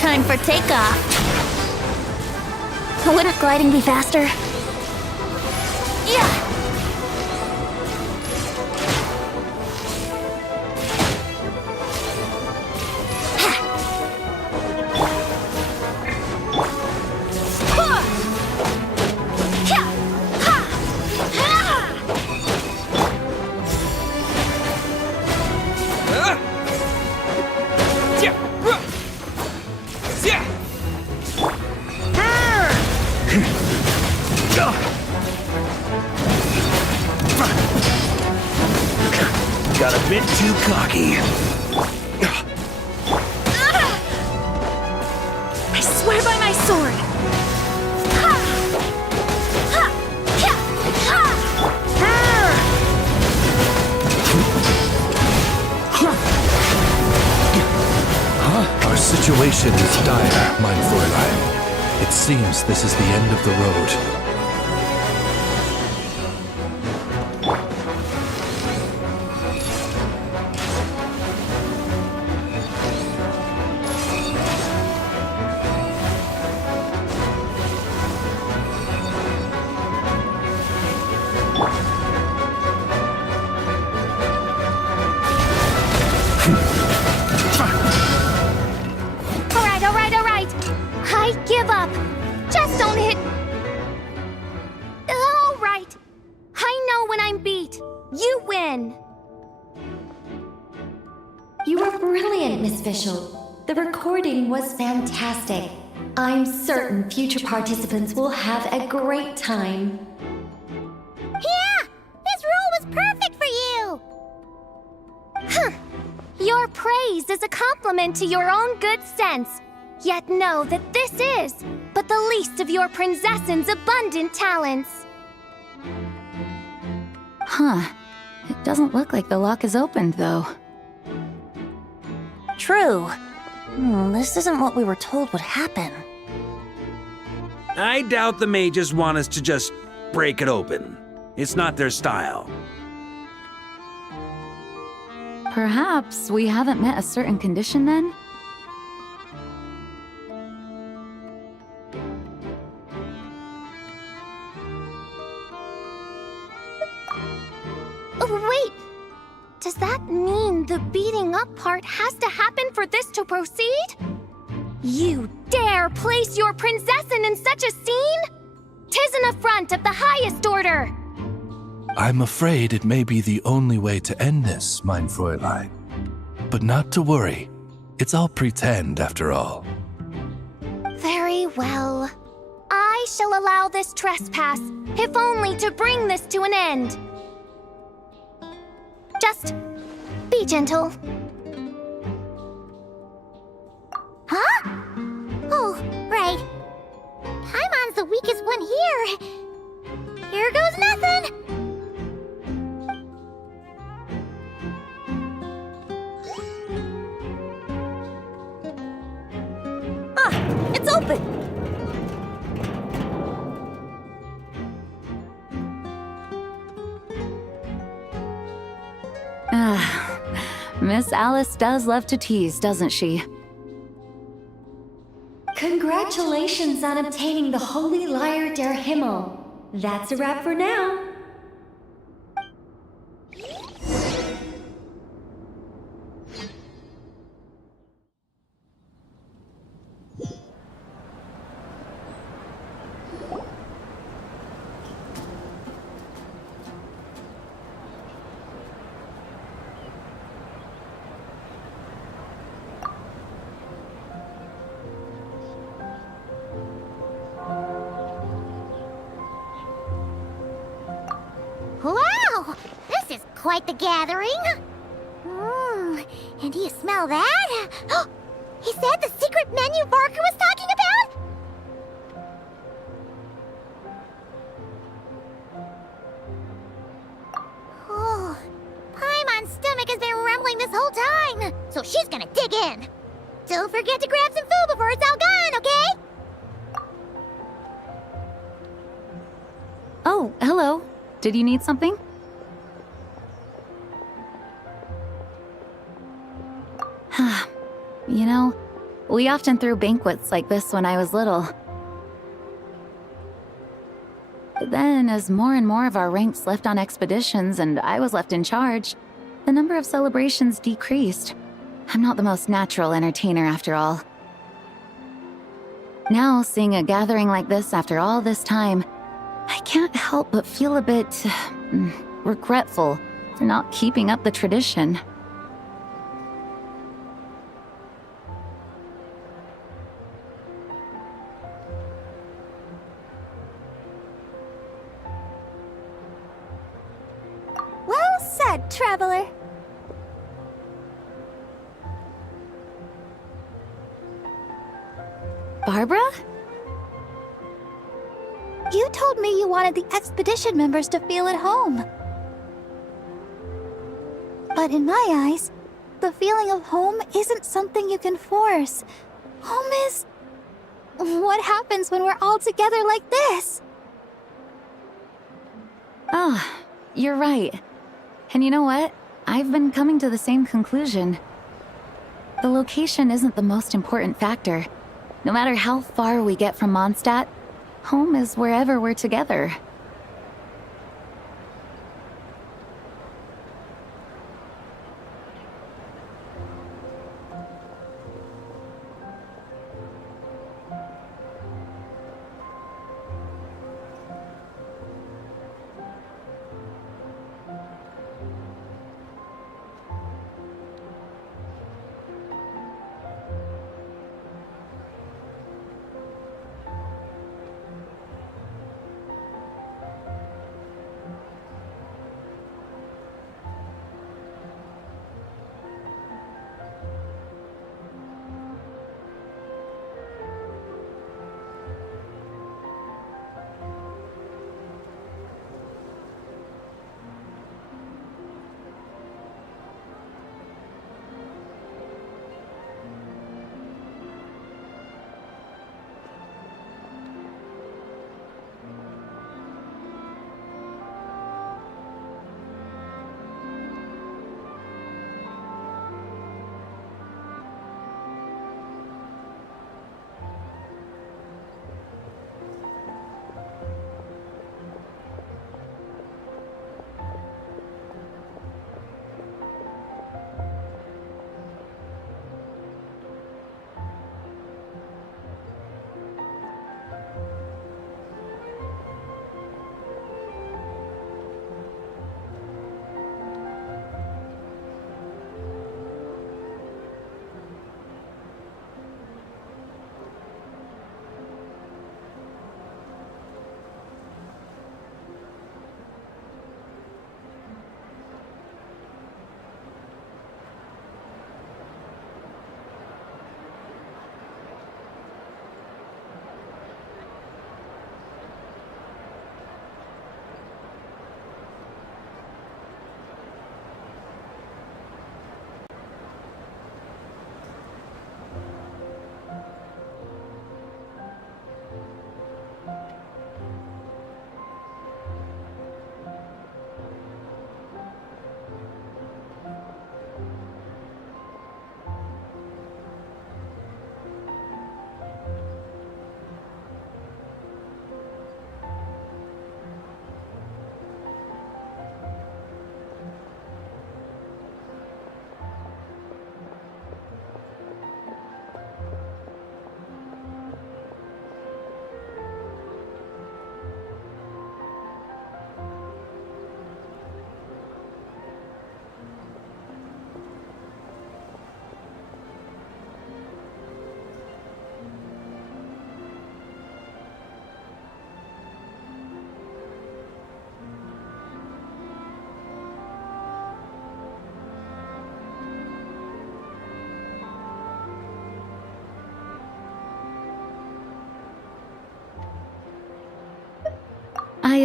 Time for takeoff. Wouldn't gliding be faster? Yeah! Got a bit too cocky. I swear by my sword. Our situation is dire, mein Fräulein. It seems this is the end of the road. Miss Fischl. The recording was fantastic. I'm certain future participants will have a great time. Yeah! This role was perfect for you! Huh. Your praise is a compliment to your own good sense. Yet know that this is but the least of your princess's abundant talents. Huh. It doesn't look like the lock is opened, though. True. This isn't what we were told would happen. I doubt the mages want us to just break it open. It's not their style. Perhaps we haven't met a certain condition then? Oh, wait! Does that mean the beating up part has to happen for this to proceed? You dare place your princessin in such a scene? 'Tis an affront of the highest order! I'm afraid it may be the only way to end this, mein Fräulein. But not to worry. It's all pretend, after all. Very well. I shall allow this trespass, if only to bring this to an end. Just be gentle. Huh? Oh, right. Paimon's the weakest one here. Here goes nothing. It's open! Miss Alice does love to tease, doesn't she? Congratulations on obtaining the Holy Lyre der Himmel. That's a wrap for now. Wow! This is quite the gathering. And do you smell that? Is that the secret menu Barker was talking about? Oh, Paimon's stomach has been rumbling this whole time, so she's gonna dig in. Don't forget to grab some food before it's all gone, okay? Oh, hello. Did you need something? You know, we often threw banquets like this when I was little. But then, as more and more of our ranks left on expeditions and I was left in charge, the number of celebrations decreased. I'm not the most natural entertainer after all. Now, seeing a gathering like this after all this time, I can't help but feel a bit regretful for not keeping up the tradition. Well said, traveler. Barbara? You told me you wanted the expedition members to feel at home. But in my eyes, the feeling of home isn't something you can force. Home is... what happens when we're all together like this? Oh, you're right. And you know what? I've been coming to the same conclusion. The location isn't the most important factor. No matter how far we get from Monstadt, home is wherever we're together.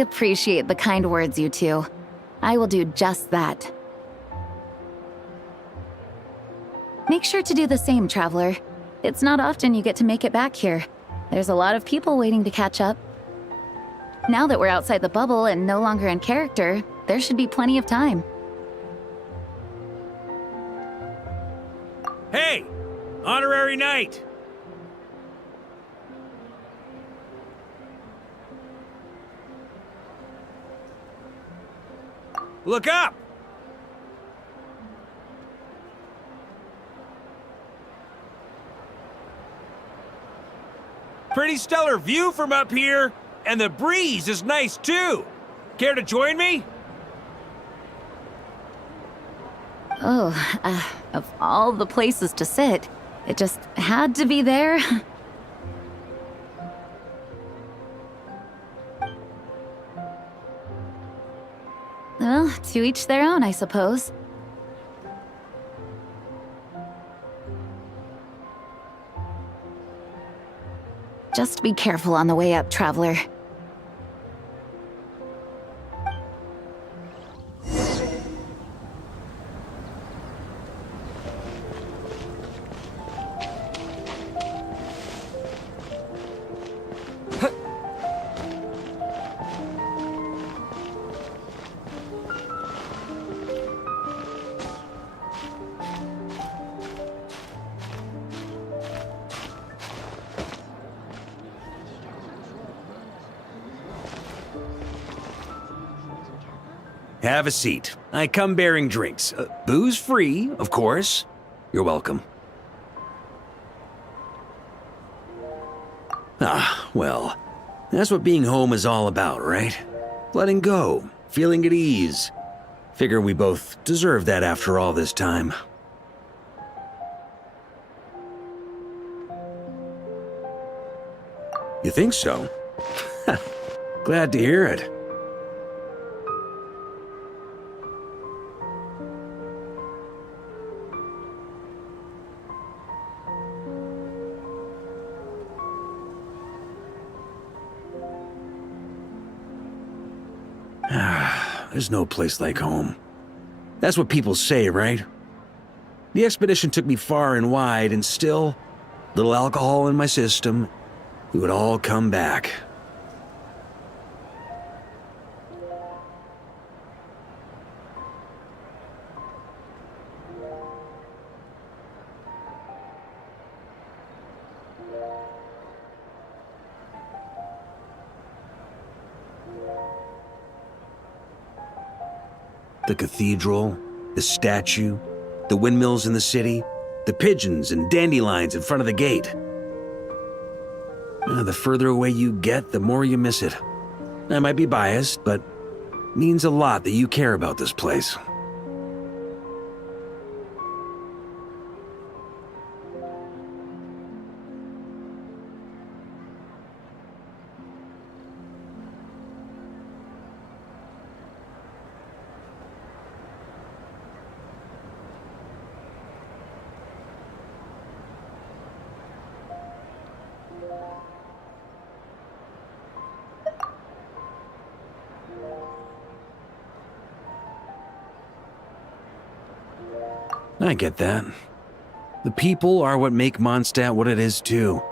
appreciate the kind words, you two. I will do just that. Make sure to do the same, Traveler. It's not often you get to make it back here. There's a lot of people waiting to catch up. Now that we're outside the bubble and no longer in character, there should be plenty of time. Hey! Honorary Knight! Look up! Pretty stellar view from up here, and the breeze is nice too. Care to join me? Oh, of all the places to sit, it just had to be there. Well, to each their own, I suppose. Just be careful on the way up, Traveler. Have a seat. I come bearing drinks. Booze free, of course. You're welcome. Ah, well, that's what being home is all about, right? Letting go, feeling at ease. Figure we both deserve that after all this time. You think so? Glad to hear it. There's no place like home. That's what people say, right? The expedition took me far and wide, and still, little alcohol in my system, it would all come back. The cathedral, the statue, the windmills in the city, the pigeons and dandelions in front of the gate. The further away you get, the more you miss it. I might be biased, but it means a lot that you care about this place. I get that. The people are what make Monstadt what it is, too.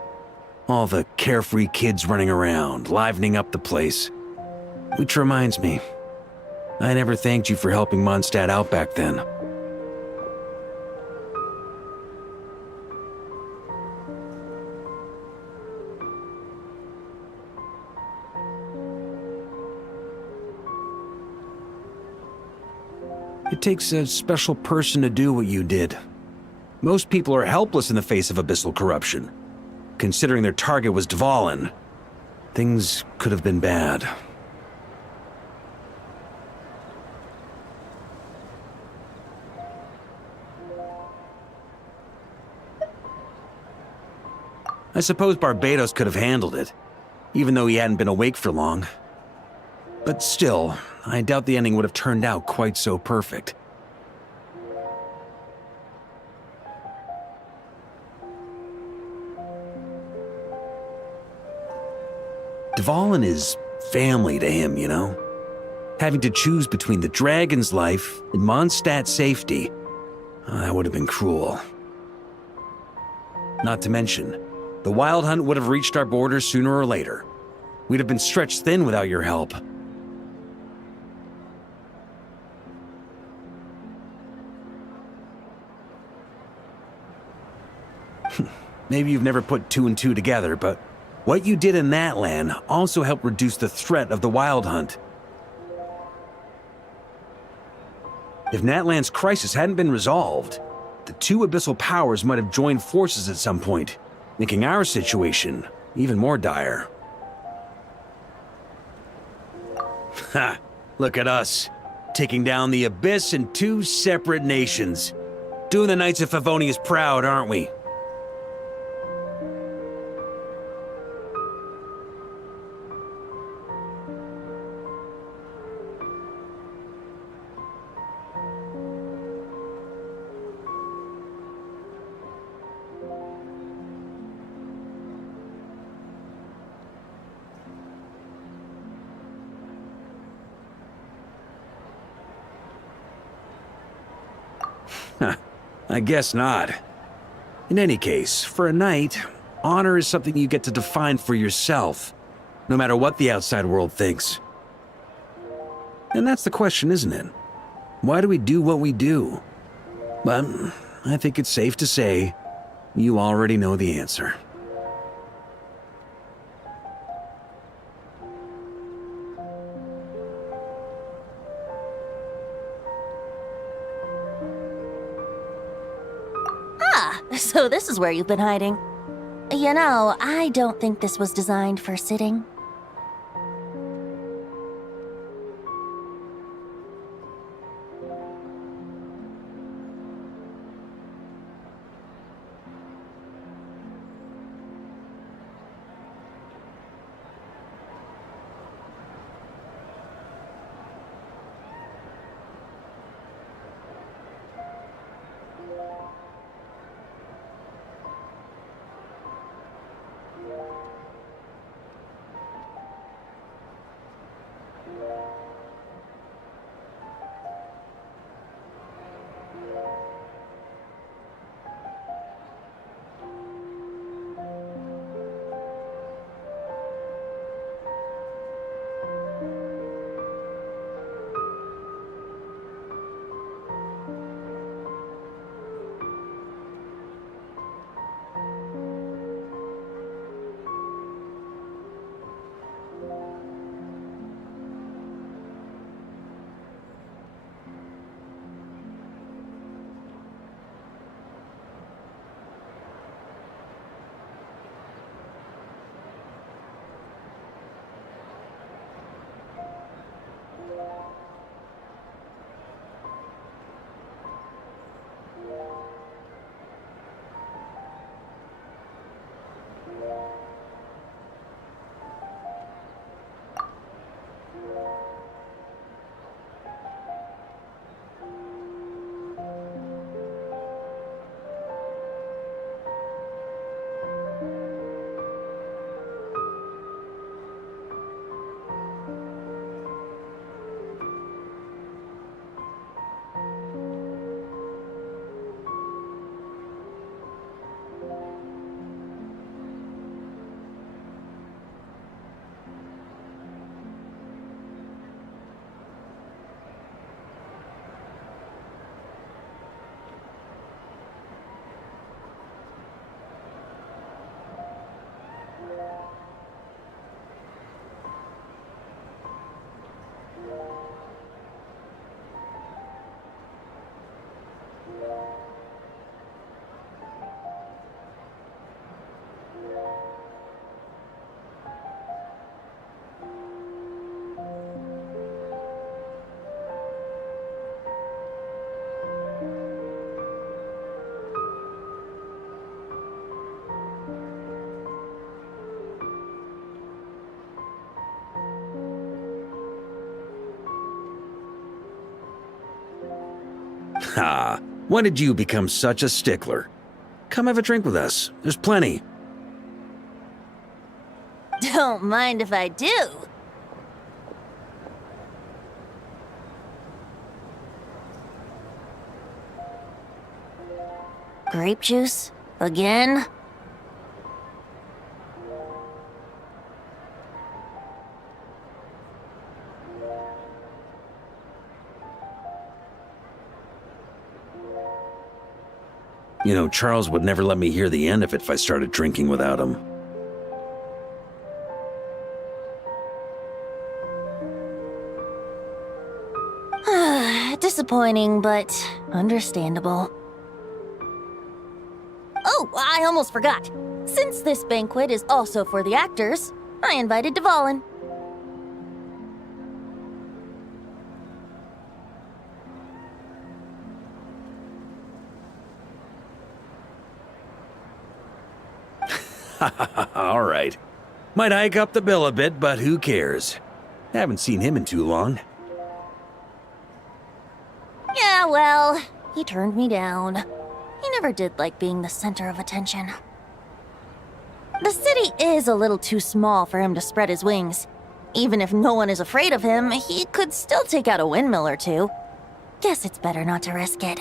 All the carefree kids running around, livening up the place. Which reminds me, I never thanked you for helping Monstadt out back then. It takes a special person to do what you did. Most people are helpless in the face of abyssal corruption. Considering their target was Dvalin, things could have been bad. I suppose Barbados could have handled it, even though he hadn't been awake for long. But still, I doubt the ending would have turned out quite so perfect. Dvalin is family to him, you know? Having to choose between the dragon's life and Mondstadt's safety, that would have been cruel. Not to mention, the Wild Hunt would have reached our borders sooner or later. We'd have been stretched thin without your help. Maybe you've never put two and two together, but what you did in that land also helped reduce the threat of the Wild Hunt. If Natlan's crisis hadn't been resolved, the two abyssal powers might have joined forces at some point, making our situation even more dire. Ha! Look at us, taking down the Abyss in two separate nations. Doing the Knights of Favonius proud, aren't we? I guess not. In any case, for a knight, honor is something you get to define for yourself, no matter what the outside world thinks. And that's the question, isn't it? Why do we do what we do? But I think it's safe to say you already know the answer. So this is where you've been hiding. You know, I don't think this was designed for sitting. Ah, when did you become such a stickler? Come have a drink with us. There's plenty. Don't mind if I do. Grape juice? Again? You know, Charles would never let me hear the end of it if I started drinking without him. Disappointing, but understandable. Oh, I almost forgot. Since this banquet is also for the actors, I invited Dvalin. All right. Might hike up the bill a bit, but who cares? Haven't seen him in too long. Yeah, well, he turned me down. He never did like being the center of attention. The city is a little too small for him to spread his wings. Even if no one is afraid of him, he could still take out a windmill or two. Guess it's better not to risk it.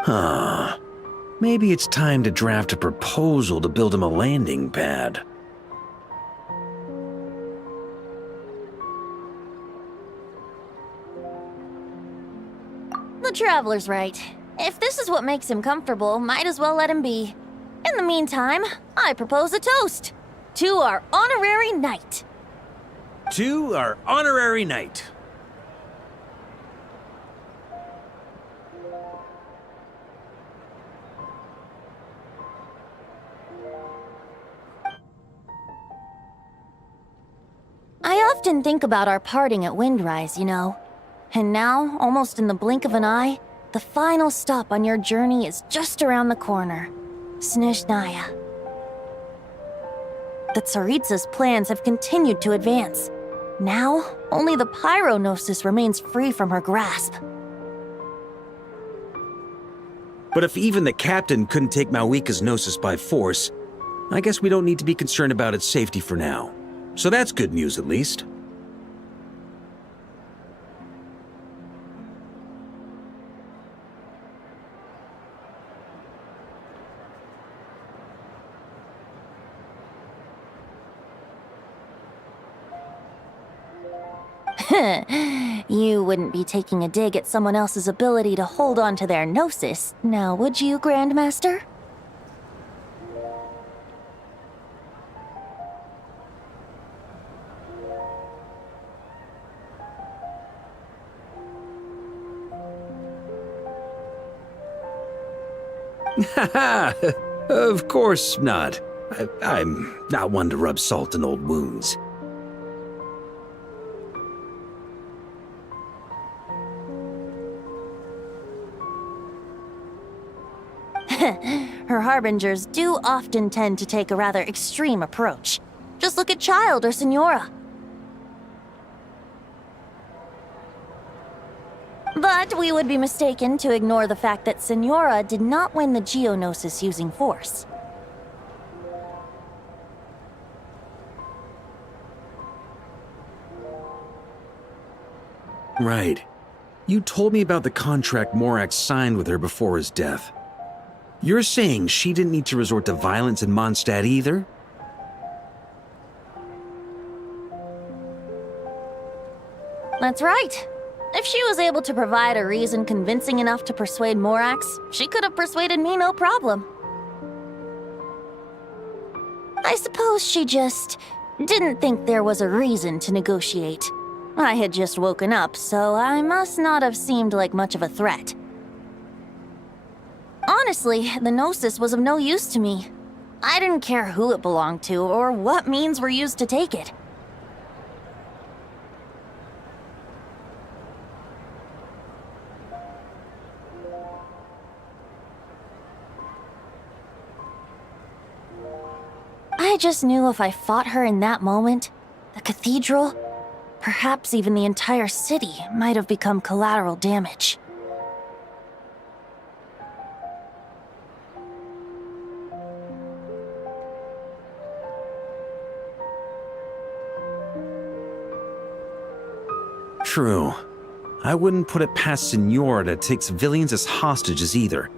Huh. Maybe it's time to draft a proposal to build him a landing pad. The Traveler's right. If this is what makes him comfortable, might as well let him be. In the meantime, I propose a toast to our honorary knight. To our honorary knight. I often think about our parting at Windrise, you know. And now, almost in the blink of an eye, the final stop on your journey is just around the corner. Snezhnaya. The Tsaritsa's plans have continued to advance. Now, only the Pyronosis remains free from her grasp. But if even the captain couldn't take Malwika's Gnosis by force, I guess we don't need to be concerned about its safety for now. So that's good news, at least. You wouldn't be taking a dig at someone else's ability to hold on to their Gnosis, now would you, Grandmaster? Haha! Of course not. I'm not one to rub salt in old wounds. Her harbingers do often tend to take a rather extreme approach. Just look at Child or Signora. But we would be mistaken to ignore the fact that Signora did not win the Geonosis using force. Right. You told me about the contract Morax signed with her before his death. You're saying she didn't need to resort to violence in Monstadt either? That's right. If she was able to provide a reason convincing enough to persuade Morax, she could have persuaded me no problem. I suppose she just didn't think there was a reason to negotiate. I had just woken up, so I must not have seemed like much of a threat. Honestly, the Gnosis was of no use to me. I didn't care who it belonged to or what means were used to take it. I just knew if I fought her in that moment, the cathedral, perhaps even the entire city, might have become collateral damage. True. I wouldn't put it past Senora to take civilians as hostages either.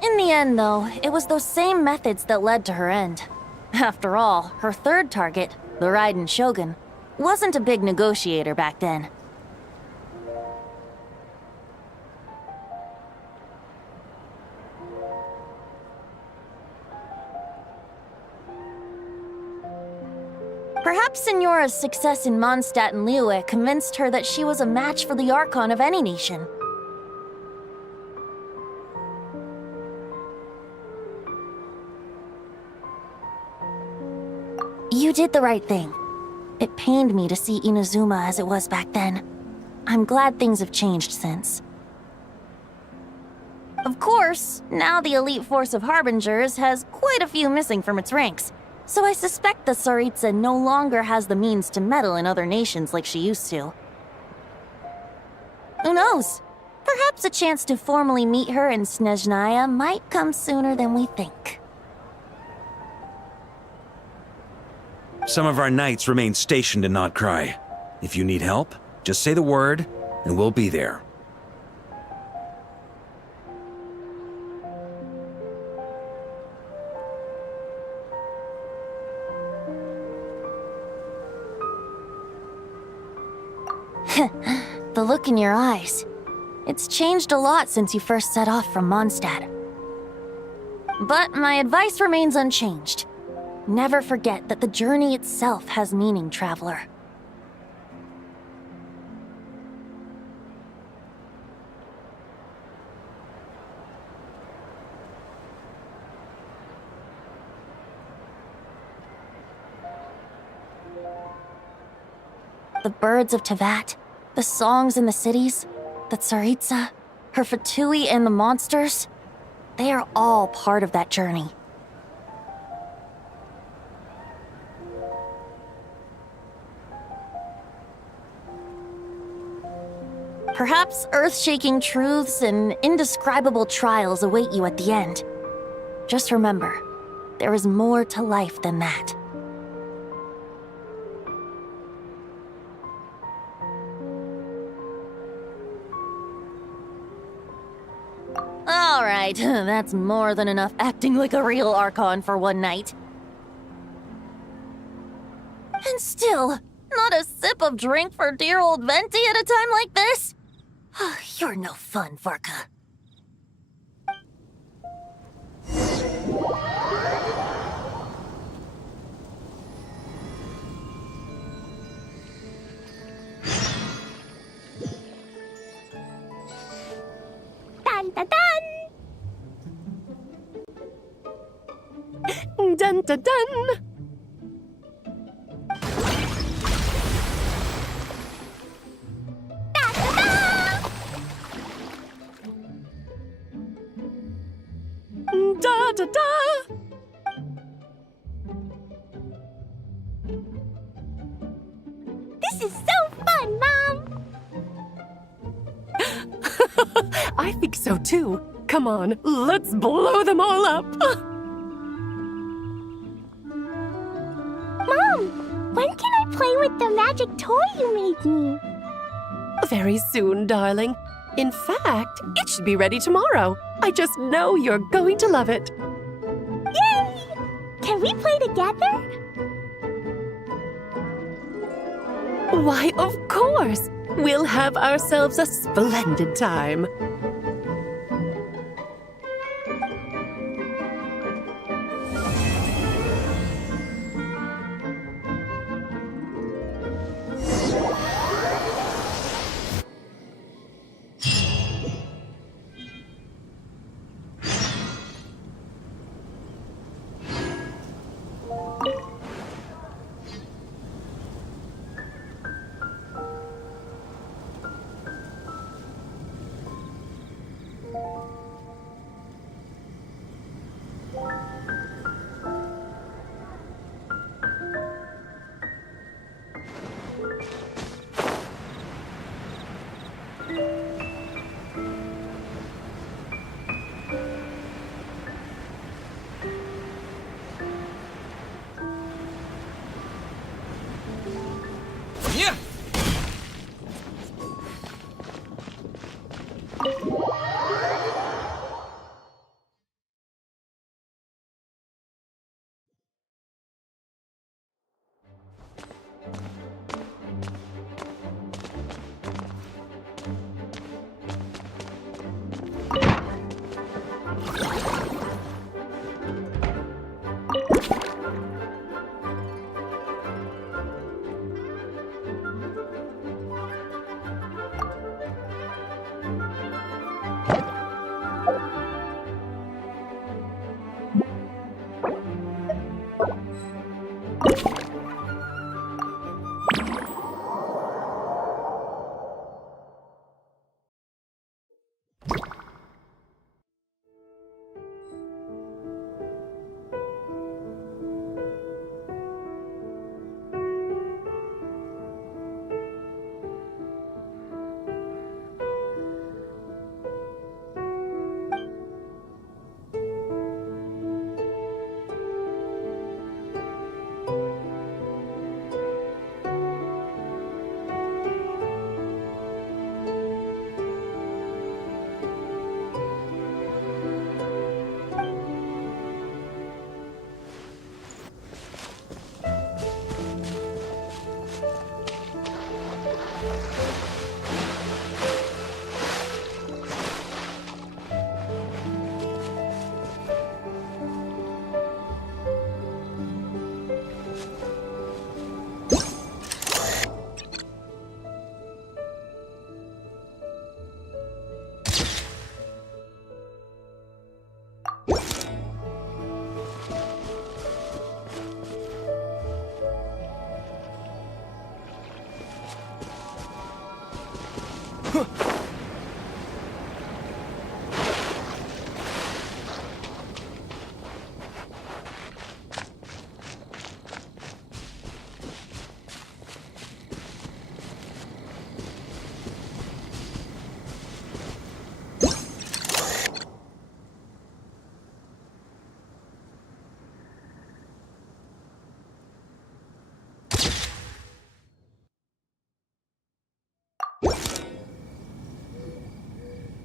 In the end, though, it was those same methods that led to her end. After all, her third target, the Raiden Shogun, wasn't a big negotiator back then. Perhaps Senora's success in Monstadt and Liyue convinced her that she was a match for the Archon of any nation. You did the right thing. It pained me to see Inazuma as it was back then. I'm glad things have changed since. Of course, now the elite force of Harbingers has quite a few missing from its ranks, so I suspect the Tsaritsa no longer has the means to meddle in other nations like she used to. Who knows? Perhaps a chance to formally meet her in Snezhnaya might come sooner than we think. Some of our knights remain stationed in nod-krai. If you need help, just say the word, and we'll be there. The look in your eyes. It's changed a lot since you first set off from Mondstadt. But my advice remains unchanged. Never forget that the journey itself has meaning, traveler. The birds of Teyvat, the songs in the cities, the Tsaritsa, her Fatui and the monsters, they are all part of that journey. Perhaps earth-shaking truths and indescribable trials await you at the end. Just remember, there is more to life than that. Alright, that's more than enough acting like a real Archon for one night. And still, not a sip of drink for dear old Venti at a time like this? You're no fun, Varka. Dun dun dun! Dun dun dun! Da da da! This is so fun, Mom! I think so too. Come on, let's blow them all up. Mom, when can I play with the magic toy you made me? Very soon, darling. In fact, it should be ready tomorrow. I just know you're going to love it. Yay! Can we play together? Why, of course. We'll have ourselves a splendid time. Yeah.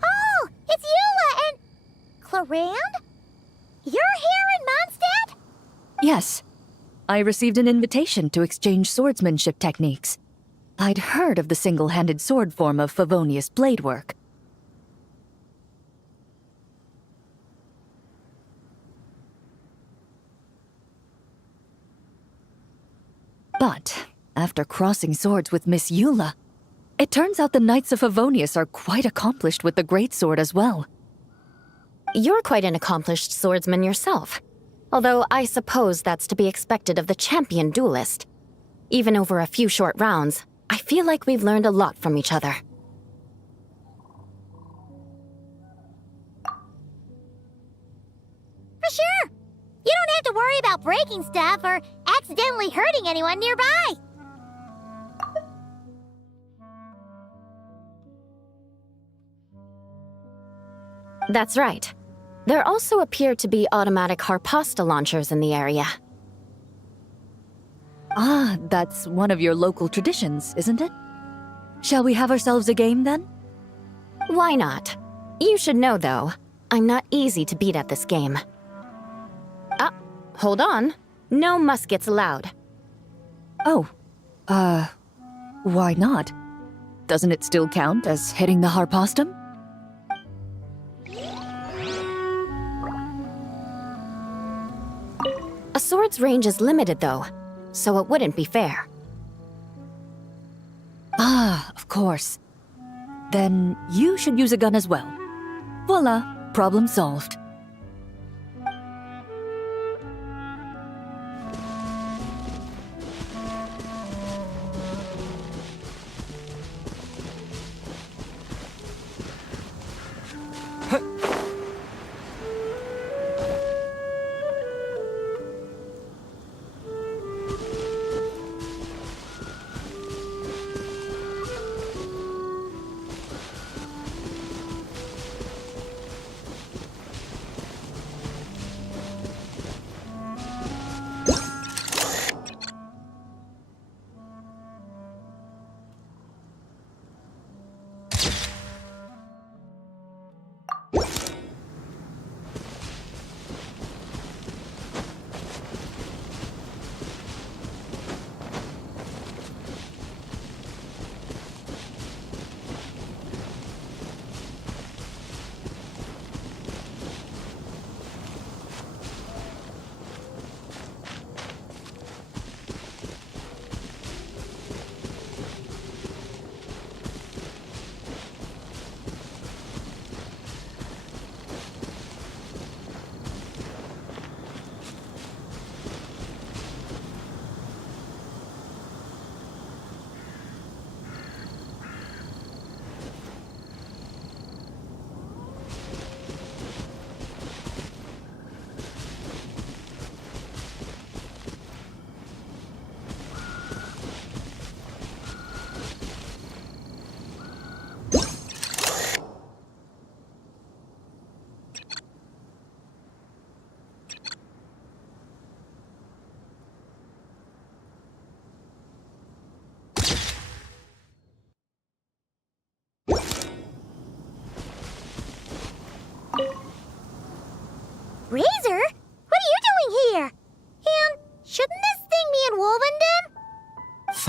Oh, it's Eula and... Clarand? You're here in Monstadt? Yes. I received an invitation to exchange swordsmanship techniques. I'd heard of the single-handed sword form of Favonius blade work. But, after crossing swords with Miss Eula, it turns out the Knights of Favonius are quite accomplished with the greatsword as well. You're quite an accomplished swordsman yourself. Although I suppose that's to be expected of the champion duelist. Even over a few short rounds, I feel like we've learned a lot from each other. For sure. You don't have to worry about breaking stuff or accidentally hurting anyone nearby. That's right. There also appear to be automatic harpasta launchers in the area. Ah, that's one of your local traditions, isn't it? Shall we have ourselves a game, then? Why not? You should know, though, I'm not easy to beat at this game. Ah, hold on. No muskets allowed. Oh, why not? Doesn't it still count as hitting the harpastum? A sword's range is limited, though, so it wouldn't be fair. Ah, of course. Then you should use a gun as well. Voila, problem solved.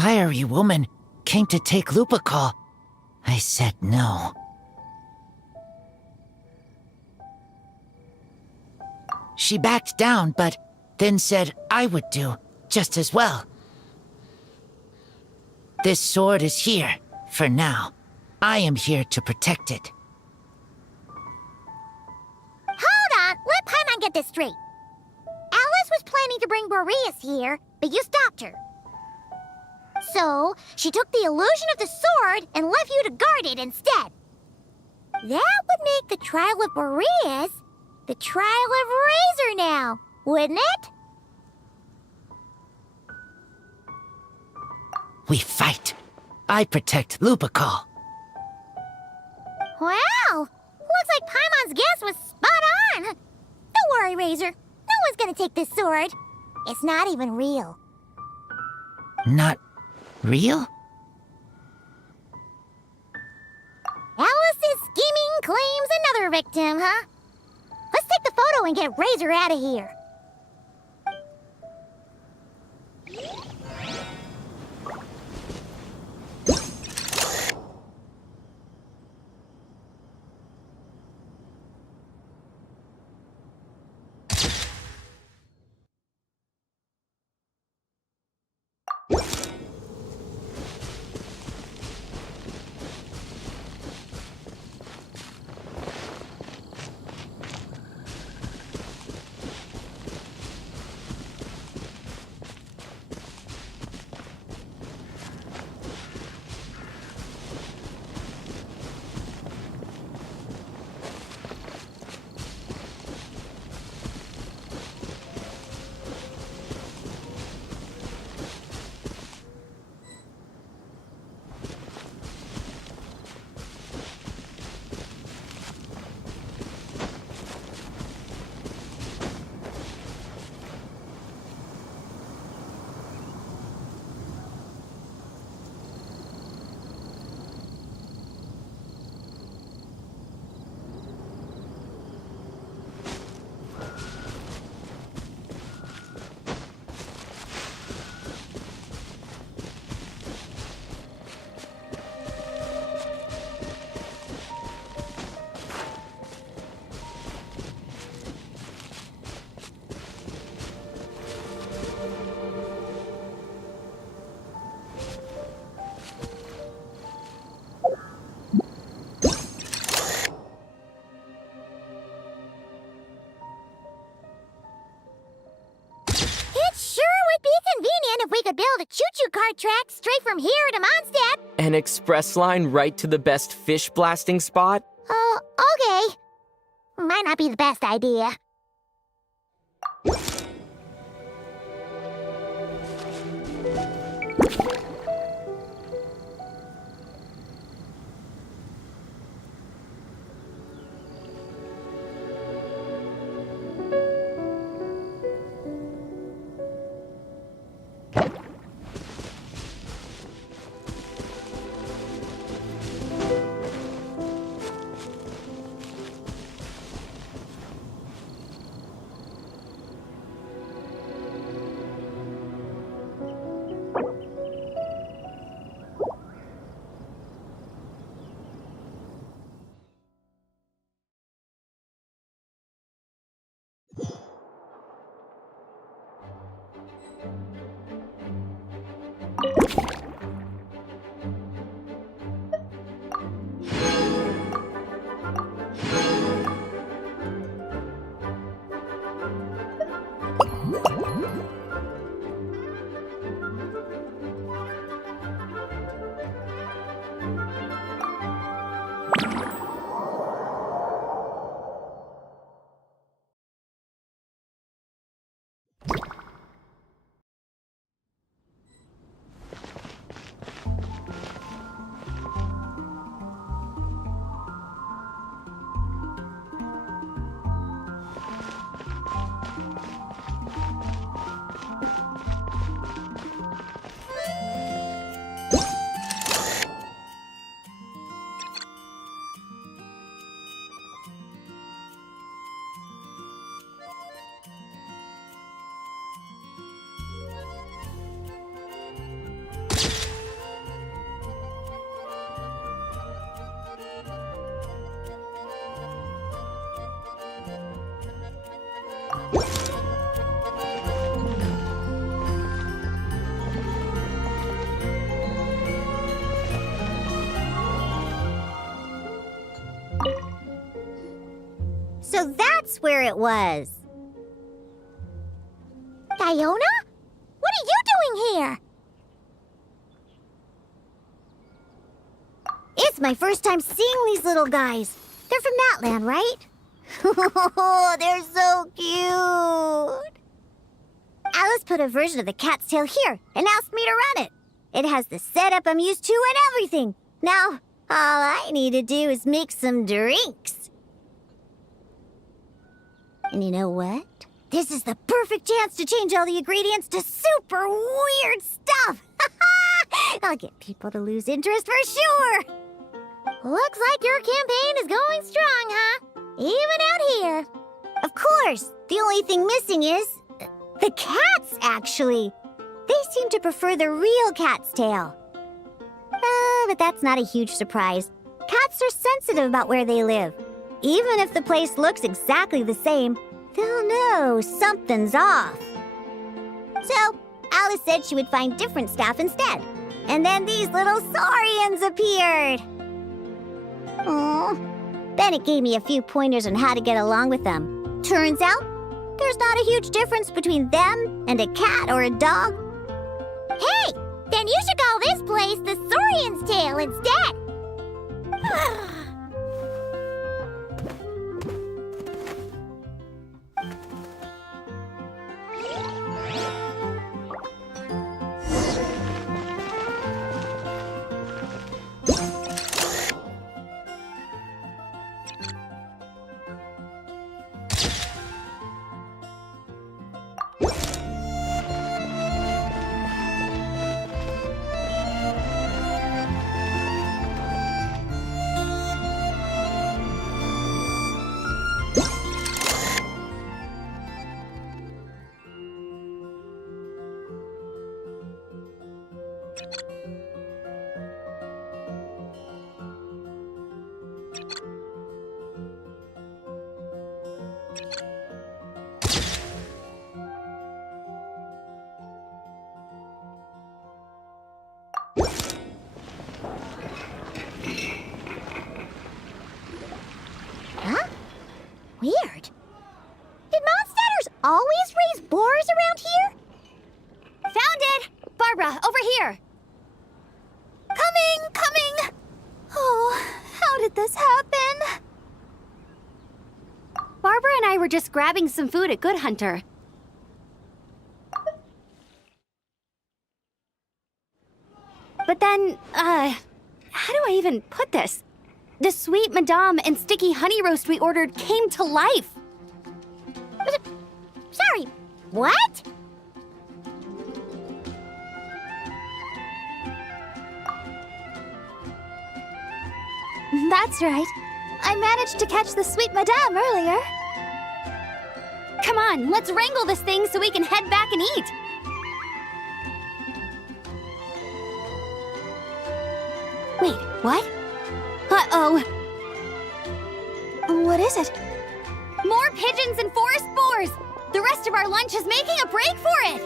fiery woman came to take Lupacol. I said no. She backed down, but then said I would do just as well. This sword is here, for now. I am here to protect it. Hold on, let Paimon get this straight. Alice was planning to bring Boreas here, but you stopped her. So, she took the illusion of the sword and left you to guard it instead. That would make the trial of Boreas the trial of Razor now, wouldn't it? We fight. I protect Lupacol. Wow! Looks like Paimon's guess was spot on. Don't worry, Razor. No one's gonna take this sword. It's not even real. Not real? Alice's scheming claims another victim, huh? Let's take the photo and get Razor out of here. If we could build a choo-choo cart track straight from here to Monstadt. An express line right to the best fish blasting spot? Oh, okay. Might not be the best idea. So that's where it was. Iona? What are you doing here? It's my first time seeing these little guys. They're from that land, right? Oh, they're so cute. Alice put a version of the cat's tail here and asked me to run it. It has the setup I'm used to and everything. Now, all I need to do is make some drinks. And you know what? This is the perfect chance to change all the ingredients to super weird stuff. I'll get people to lose interest for sure. Looks like your campaign is going strong, huh? Even out here. Of course. The only thing missing is the cats, actually. They seem to prefer the real cat's tail. But that's not a huge surprise. Cats are sensitive about where they live. Even if the place looks exactly the same, they'll know something's off. So, Alice said she would find different staff instead. And then these little saurians appeared. Aww. Bennett gave me a few pointers on how to get along with them. Turns out, there's not a huge difference between them and a cat or a dog. Hey! Then you should call this place the Saurian's Tail instead! Weird. Did Monstatters always raise boars around here? Found it! Barbara, over here! Coming! Oh, how did this happen? Barbara and I were just grabbing some food at Good Hunter. But then, how do I even put this? The sweet madame and sticky honey roast we ordered came to life. Sorry, what? That's right. I managed to catch the sweet madame earlier. Come on, let's wrangle this thing so we can head back and eat. Wait, what? Uh-oh. What is it? More pigeons and forest boars! The rest of our lunch is making a break for it!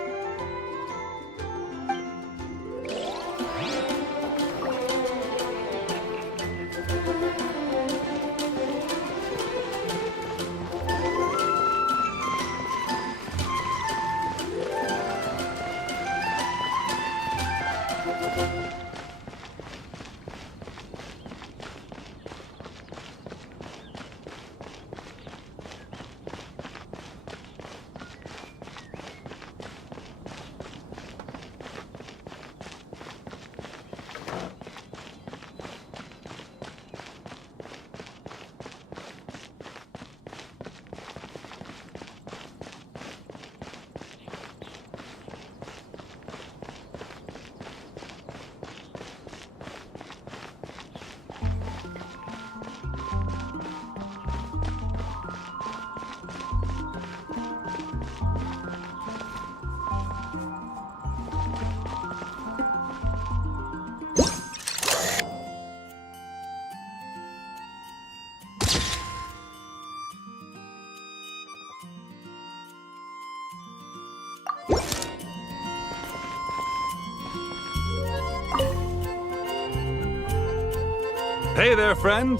Hey there, friend.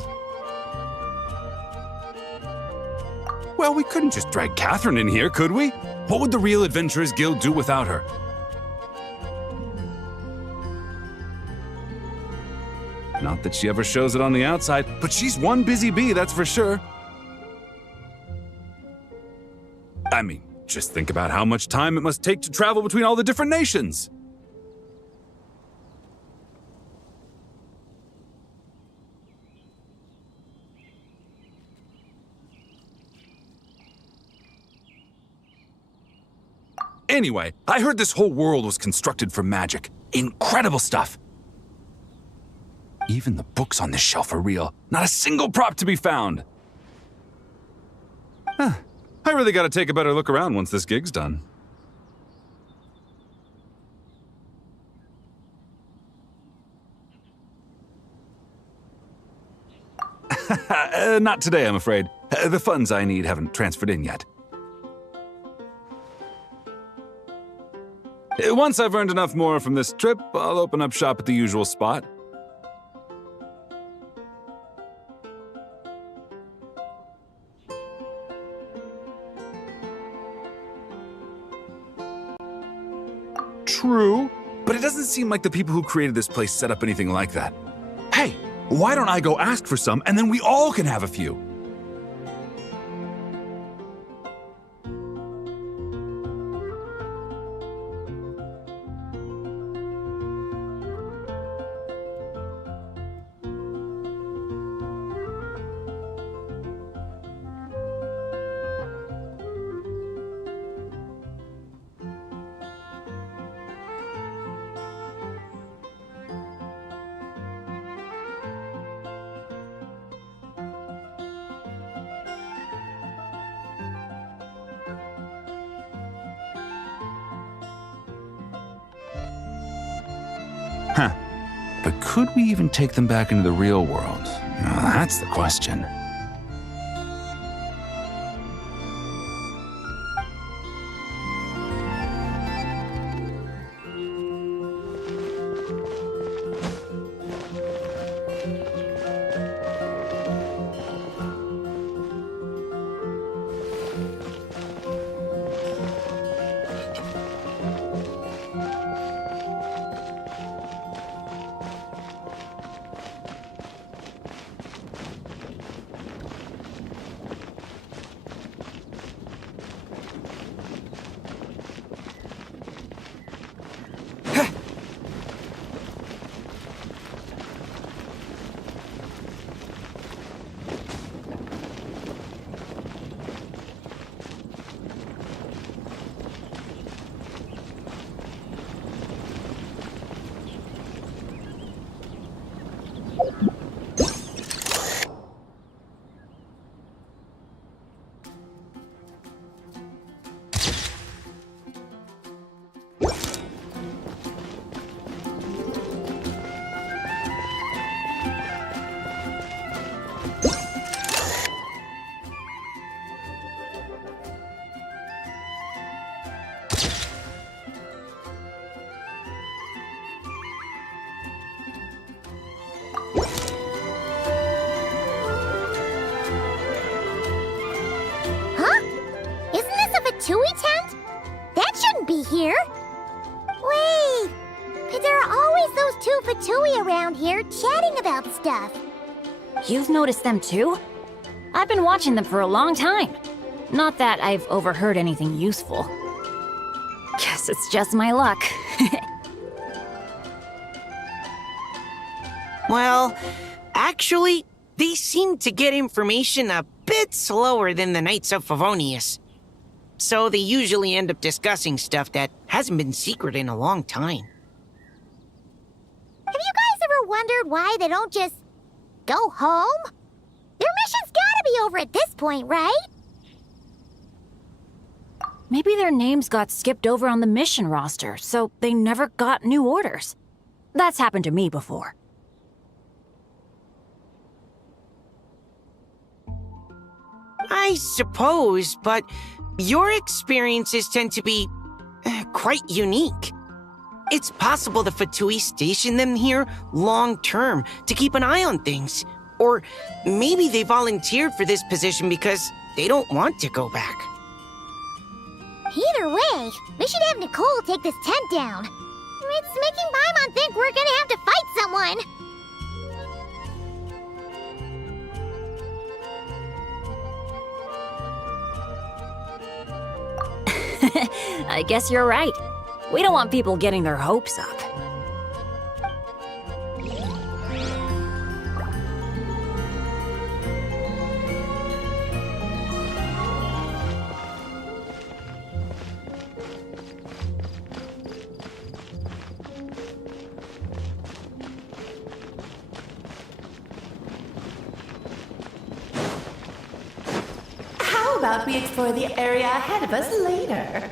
Well, we couldn't just drag Catherine in here, could we? What would the Real Adventurers Guild do without her? Not that she ever shows it on the outside, but she's one busy bee, that's for sure. I mean, just think about how much time it must take to travel between all the different nations. Anyway, I heard this whole world was constructed for magic. Incredible stuff. Even the books on this shelf are real. Not a single prop to be found. Huh. I really gotta take a better look around once this gig's done. Not today, I'm afraid. The funds I need haven't transferred in yet. Once I've earned enough more from this trip, I'll open up shop at the usual spot. True, but it doesn't seem like the people who created this place set up anything like that. Hey, why don't I go ask for some and then we all can have a few? Huh. But could we even take them back into the real world? That's the question. Fatui tent? That shouldn't be here. Wait, there are always those two Fatui around here chatting about stuff. You've noticed them too? I've been watching them for a long time. Not that I've overheard anything useful. Guess it's just my luck. Well, actually, they seem to get information a bit slower than the Knights of Favonius. So they usually end up discussing stuff that hasn't been secret in a long time. Have you guys ever wondered why they don't just go home? Their mission's gotta be over at this point, right? Maybe their names got skipped over on the mission roster, so they never got new orders. That's happened to me before. I suppose, but your experiences tend to be quite unique. It's possible the Fatui stationed them here long-term to keep an eye on things. Or maybe they volunteered for this position because they don't want to go back. Either way, we should have Nicole take this tent down. It's making Paimon think we're gonna have to fight someone. I guess you're right. We don't want people getting their hopes up. How about we explore the area ahead of us later?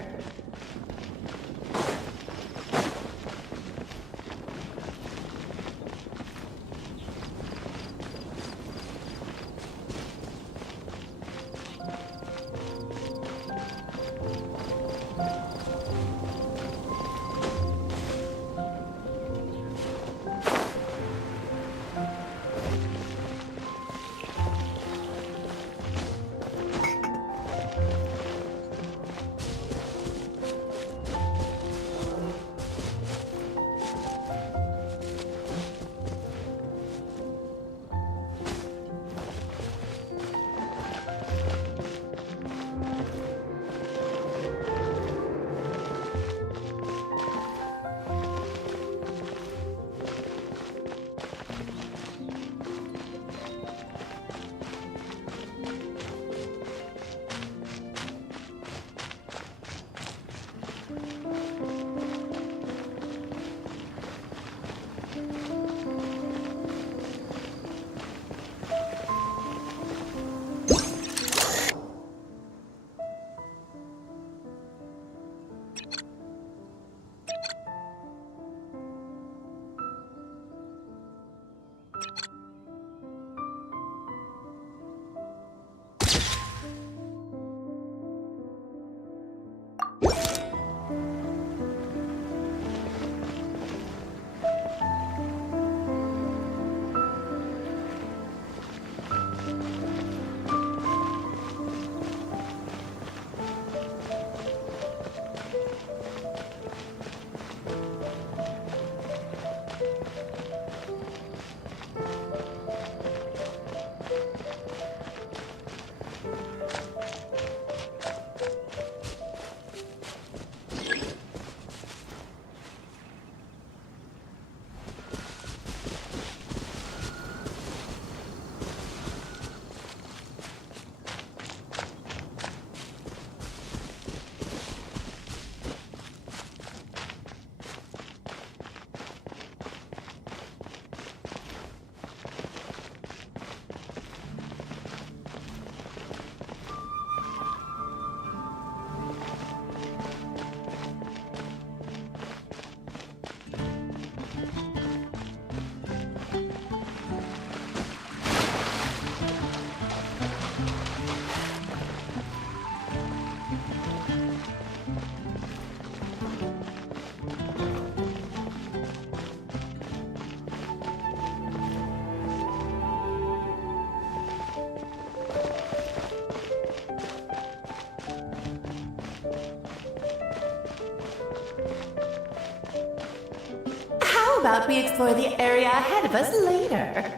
How about we explore the area ahead of us later?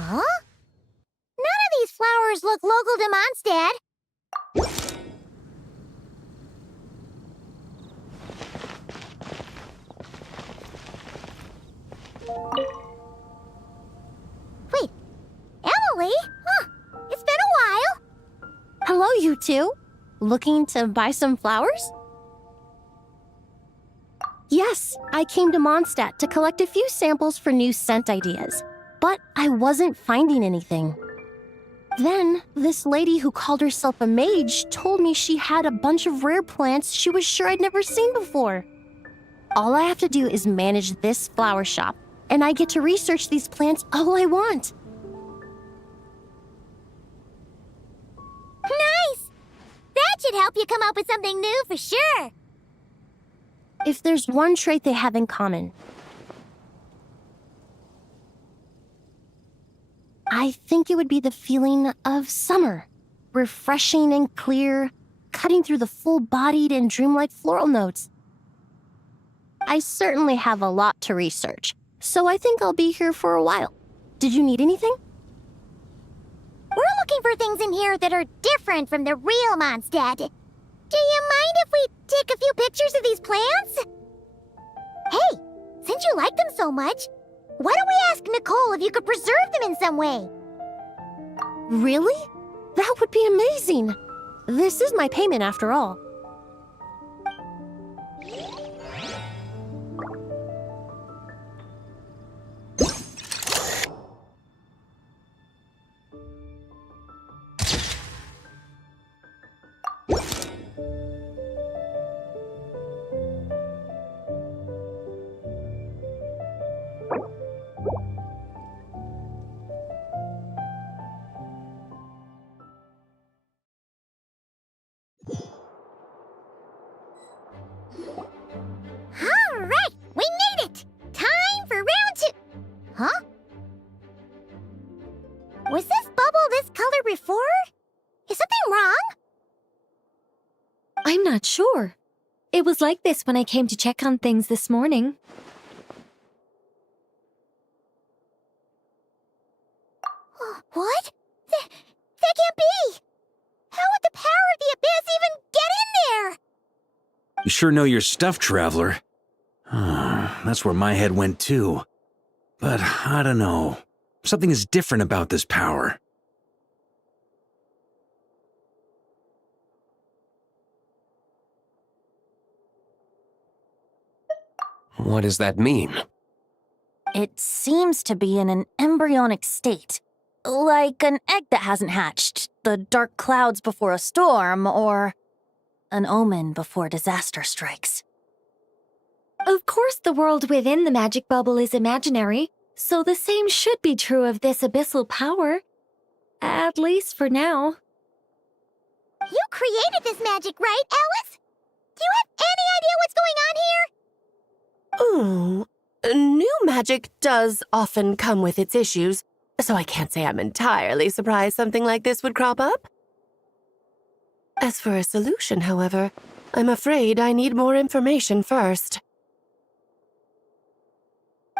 Huh? None of these flowers look local to Monstadt. Wait, Emily? Huh, it's been a while. Hello, you two. Looking to buy some flowers? Yes, I came to Monstadt to collect a few samples for new scent ideas, but I wasn't finding anything. Then, this lady who called herself a mage told me she had a bunch of rare plants she was sure I'd never seen before. All I have to do is manage this flower shop, and I get to research these plants all I want. Nice! That should help you come up with something new for sure. If there's one trait they have in common, I think it would be the feeling of summer. Refreshing and clear, cutting through the full-bodied and dreamlike floral notes. I certainly have a lot to research, so I think I'll be here for a while. Did you need anything? We're looking for things in here that are different from the real Monstadt. Do you mind if we take a few pictures of these plants? Hey, since you like them so much, why don't we ask Nicole if you could preserve them in some way? Really? That would be amazing. This is my payment after all. All right, we made it! Time for round 2. Huh? Was this bubble this color before? Is something wrong? I'm not sure. It was like this when I came to check on things this morning. What? That can't be! How would the power of the abyss even get in there? You sure know your stuff, Traveler. That's where my head went too. But I don't know. Something is different about this power. What does that mean? It seems to be in an embryonic state. Like an egg that hasn't hatched, the dark clouds before a storm, or an omen before disaster strikes. Of course, the world within the magic bubble is imaginary, so the same should be true of this abyssal power. At least for now. You created this magic, right, Alice? Do you have any idea what's going on here? Ooh, new magic does often come with its issues, so I can't say I'm entirely surprised something like this would crop up. As for a solution, however, I'm afraid I need more information first.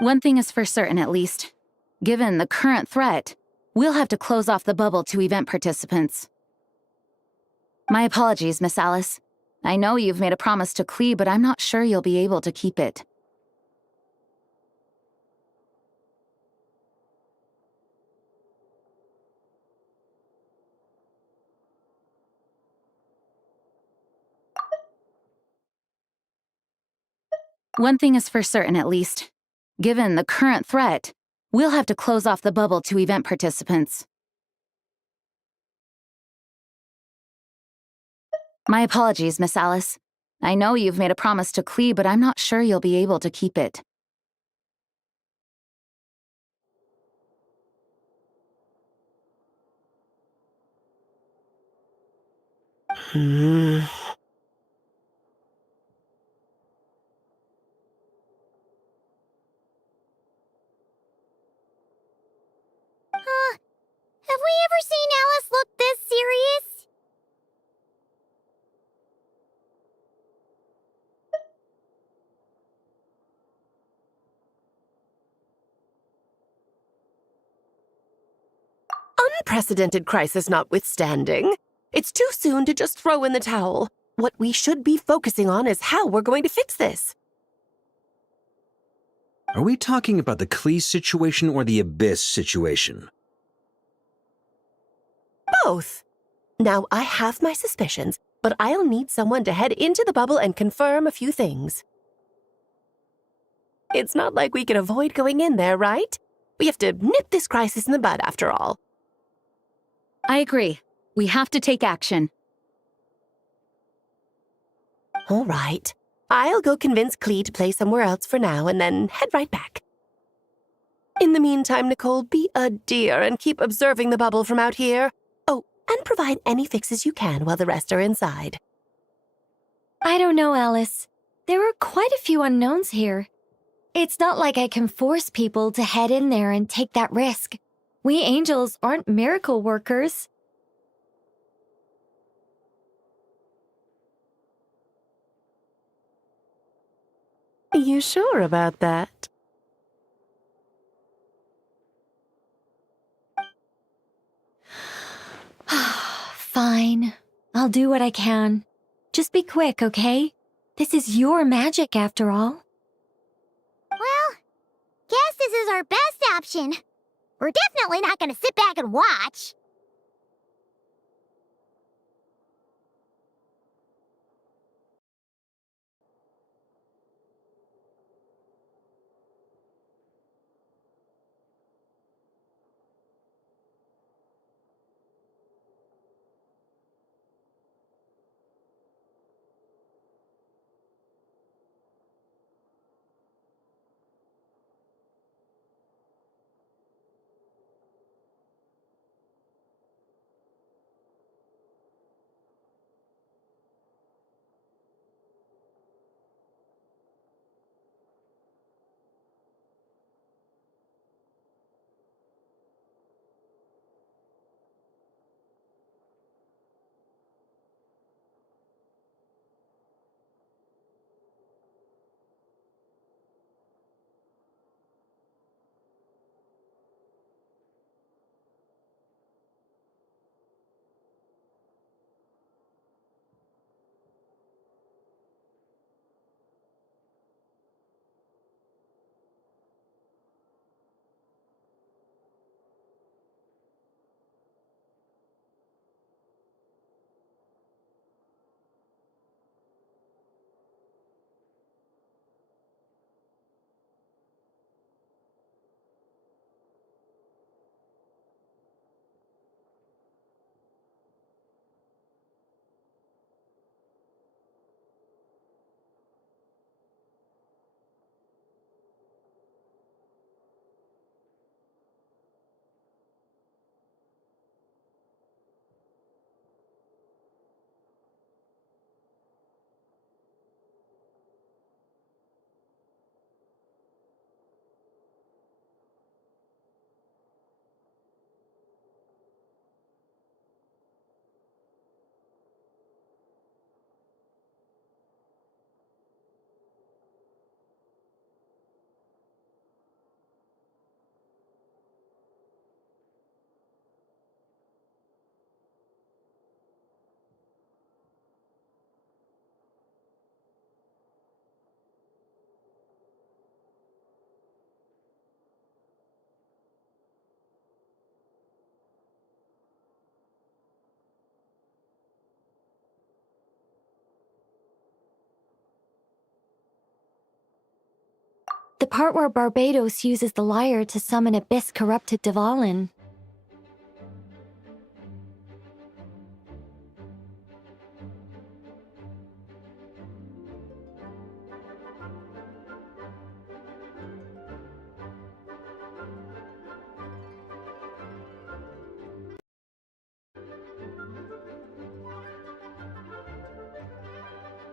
One thing is for certain, at least. Given the current threat, we'll have to close off the bubble to event participants. My apologies, Miss Alice. I know you've made a promise to Klee, but I'm not sure you'll be able to keep it. One thing is for certain, at least. Given the current threat, we'll have to close off the bubble to event participants. My apologies, Miss Alice. I know you've made a promise to Klee, but I'm not sure you'll be able to keep it. Have we ever seen Alice look this serious? Unprecedented crisis notwithstanding, it's too soon to just throw in the towel. What we should be focusing on is how we're going to fix this. Are we talking about the Klee situation or the Abyss situation? Both. Now, I have my suspicions, but I'll need someone to head into the bubble and confirm a few things. It's not like we can avoid going in there, right? We have to nip this crisis in the bud, after all. I agree. We have to take action. All right. I'll go convince Klee to play somewhere else for now and then head right back. In the meantime, Nicole, be a dear and keep observing the bubble from out here. Oh, and provide any fixes you can while the rest are inside. I don't know, Alice. There are quite a few unknowns here. It's not like I can force people to head in there and take that risk. We angels aren't miracle workers. You sure about that? Fine. I'll do what I can. Just be quick, okay? This is your magic, after all. Well, guess this is our best option. We're definitely not gonna sit back and watch. part where Barbados uses the lyre to summon abyss-corrupted Dvalin.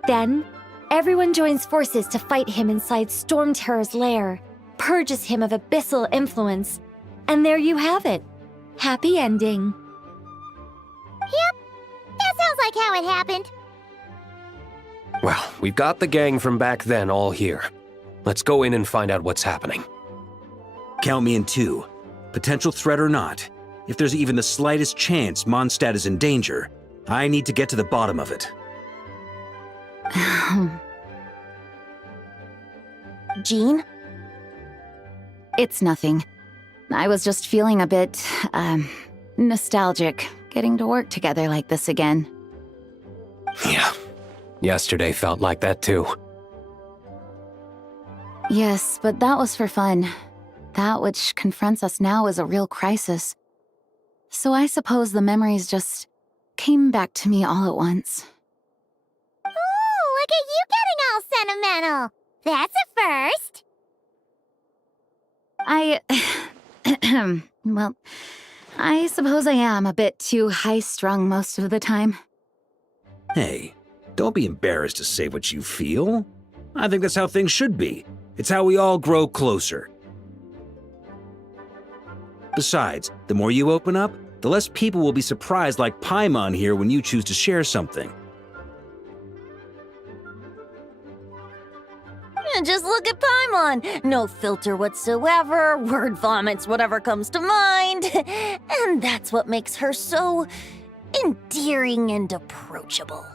Then, everyone joins forces to fight him inside Storm Terror's lair, purges him of abyssal influence, and there you have it. Happy ending. Yep, that sounds like how it happened. Well, we've got the gang from back then all here. Let's go in and find out what's happening. Count me in 2. Potential threat or not, if there's even the slightest chance Monstadt is in danger, I need to get to the bottom of it. Jean? It's nothing. I was just feeling a bit, nostalgic, getting to work together like this again. Yeah. Yesterday felt like that too. Yes, but that was for fun. That which confronts us now is a real crisis. So I suppose the memories just came back to me all at once. Ooh, look at you getting all sentimental. That's a first. Well, I suppose I am a bit too high-strung most of the time. Hey, don't be embarrassed to say what you feel. I think that's how things should be. It's how we all grow closer. Besides, the more you open up, the less people will be surprised like Paimon here when you choose to share something. Just look at Paimon. No filter whatsoever, word vomits whatever comes to mind. And that's what makes her so endearing and approachable.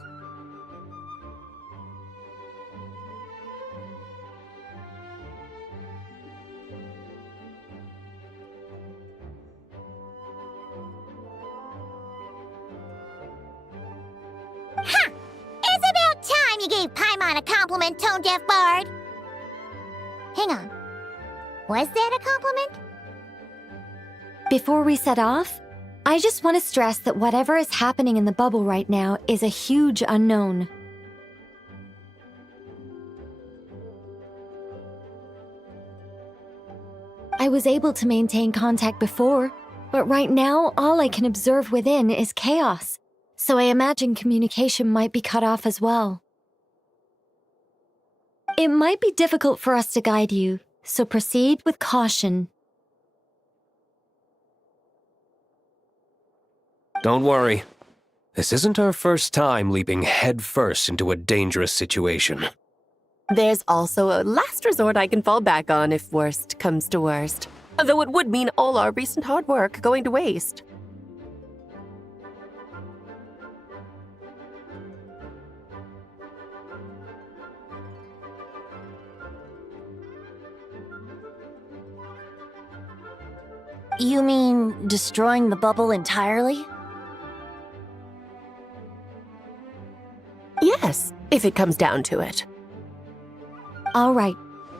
Ha! It's about time you gave Paimon a compliment, tone-deaf bard. Hang on. Was that a compliment? Before we set off, I just want to stress that whatever is happening in the bubble right now is a huge unknown. I was able to maintain contact before, but right now all I can observe within is chaos, so I imagine communication might be cut off as well. It might be difficult for us to guide you, so proceed with caution. Don't worry. This isn't our first time leaping headfirst into a dangerous situation. There's also a last resort I can fall back on if worst comes to worst. Though it would mean all our recent hard work going to waste. You mean destroying the bubble entirely? Yes, if it comes down to it. All right,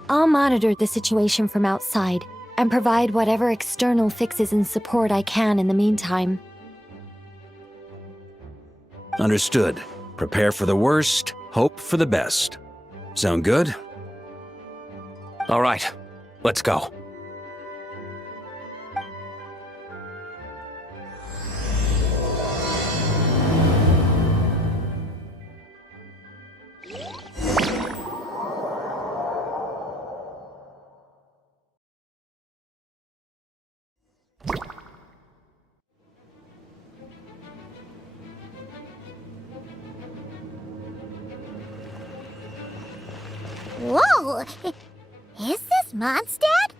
I'll monitor the situation from outside and provide whatever external fixes and support I can in the meantime. Understood. Prepare for the worst, hope for the best. Sound good? All right, let's go. Whoa! Is this Monstadt?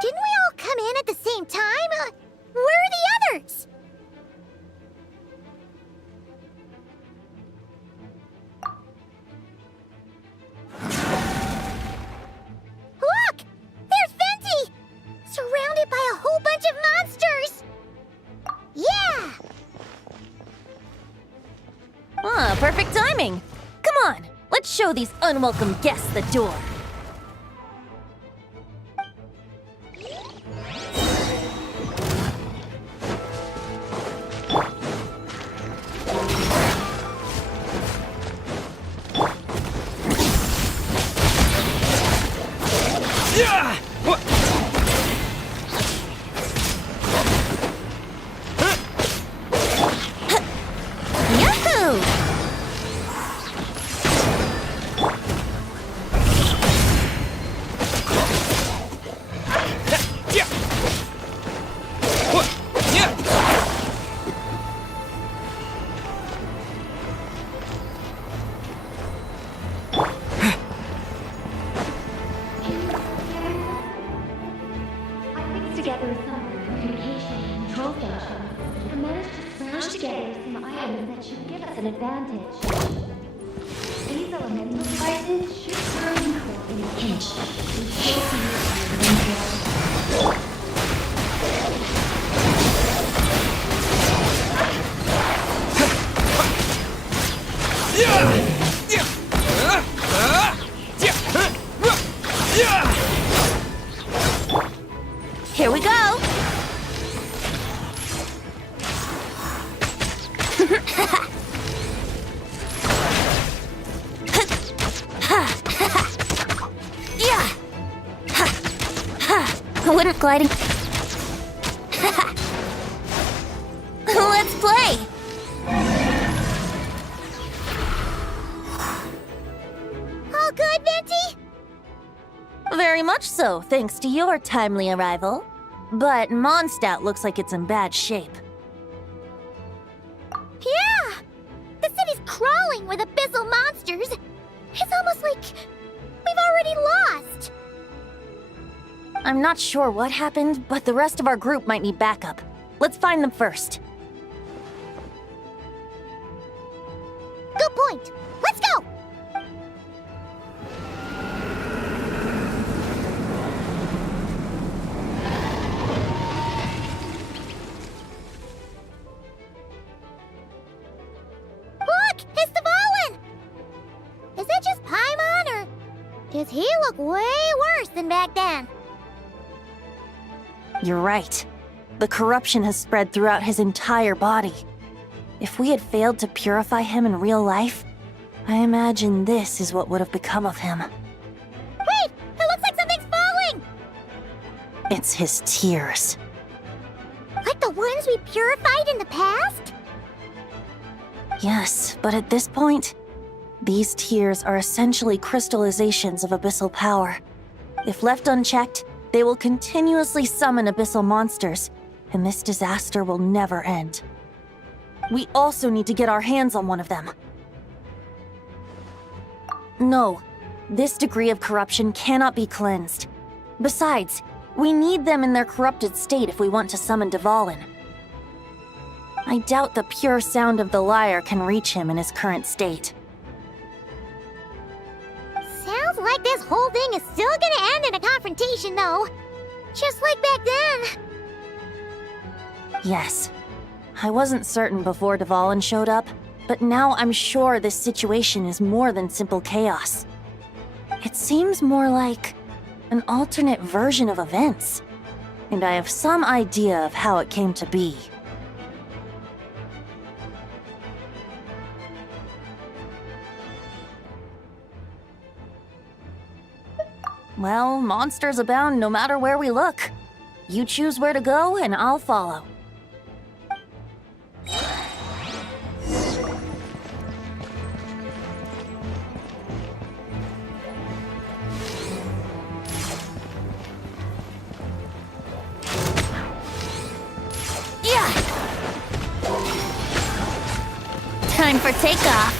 Didn't we all come in at the same time? Where are the others? Look! There's Venti! Surrounded by a whole bunch of monsters! Yeah! Ah, perfect timing. Come on, let's show these unwelcome guests the door. give us an advantage. These elemental devices should turn cold in an inch. We still can use them. Here we go! Wouldn't gliding... Let's play! All good, Venti? Very much so, thanks to your timely arrival. But Monstadt looks like it's in bad shape. Yeah! The city's crawling with abyssal monsters. It's almost like we've already lost. I'm not sure what happened, but the rest of our group might need backup. Let's find them first. Good point. Let's go! Look! It's the Fallen! Is it just Paimon, or does he look way worse than back then? You're right. The corruption has spread throughout his entire body. If we had failed to purify him in real life, I imagine this is what would have become of him. Wait! It looks like something's falling! It's his tears. Like the ones we purified in the past? Yes, but at this point, these tears are essentially crystallizations of abyssal power. If left unchecked, they will continuously summon abyssal monsters, and this disaster will never end. We also need to get our hands on one of them. No, this degree of corruption cannot be cleansed. Besides, we need them in their corrupted state if we want to summon Dvalin. I doubt the pure sound of the lyre can reach him in his current state. Sounds like this whole thing is still gonna end in a confrontation, though. Just like back then. Yes. I wasn't certain before Dvalin showed up, but now I'm sure this situation is more than simple chaos. It seems more like an alternate version of events, and I have some idea of how it came to be. Well, monsters abound no matter where we look. You choose where to go, and I'll follow. Yeah! Time for takeoff.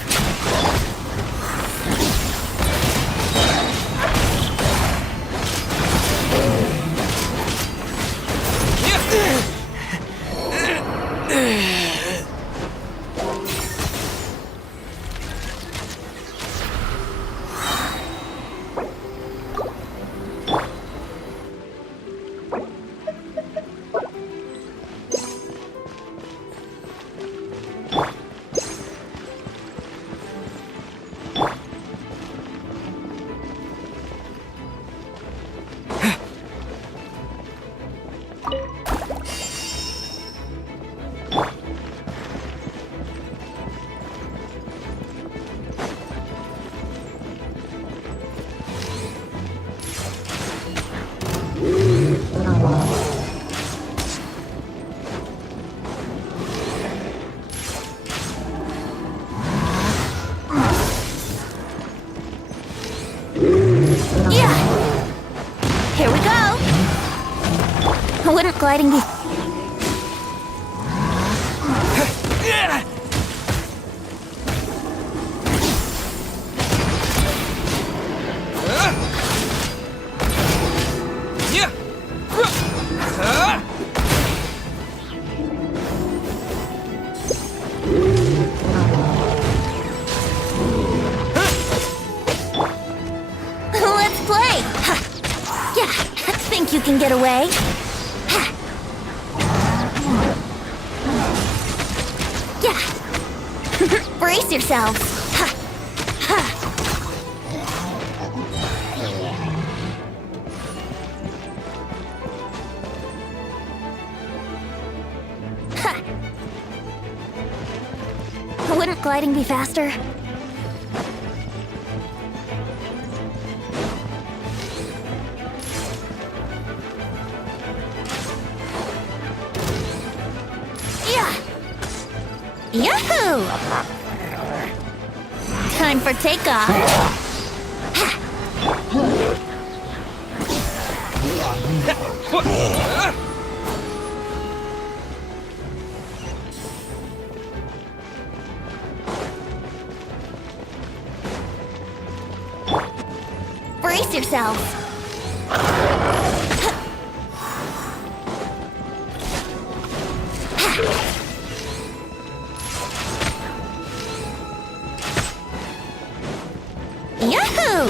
Wouldn't gliding be... can get away. Yeah. Brace yourselves. Wouldn't gliding be faster? Yahoo! Time for takeoff. Brace yourselves. Yahoo!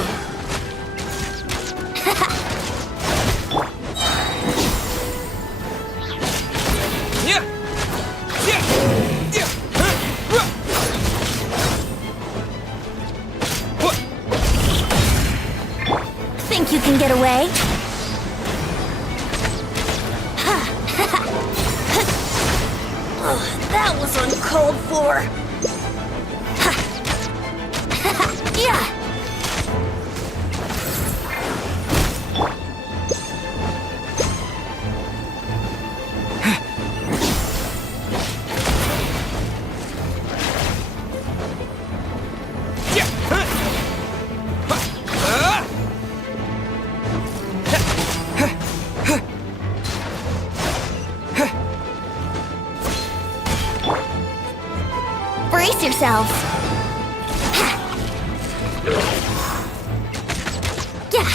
Think you can get away? Oh, that was uncalled for. Yeah. Brace yourselves. Yeah.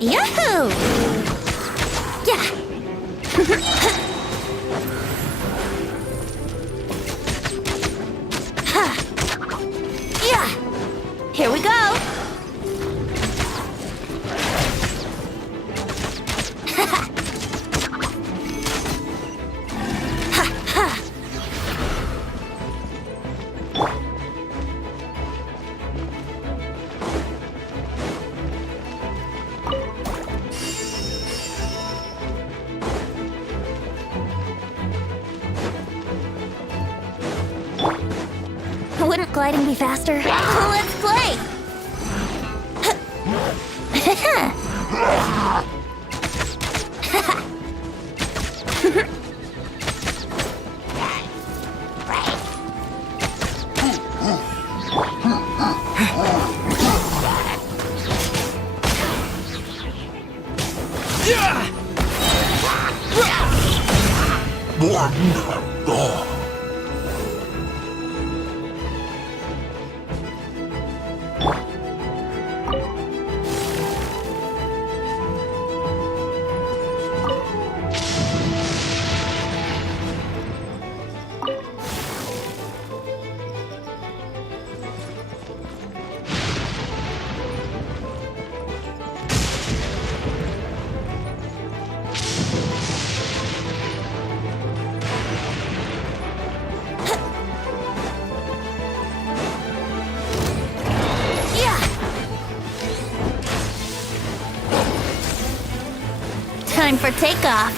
Yahoo! Yeah. Yeah. Here we go. Wouldn't gliding be faster? Let's play! Time for takeoff.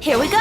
Here we go!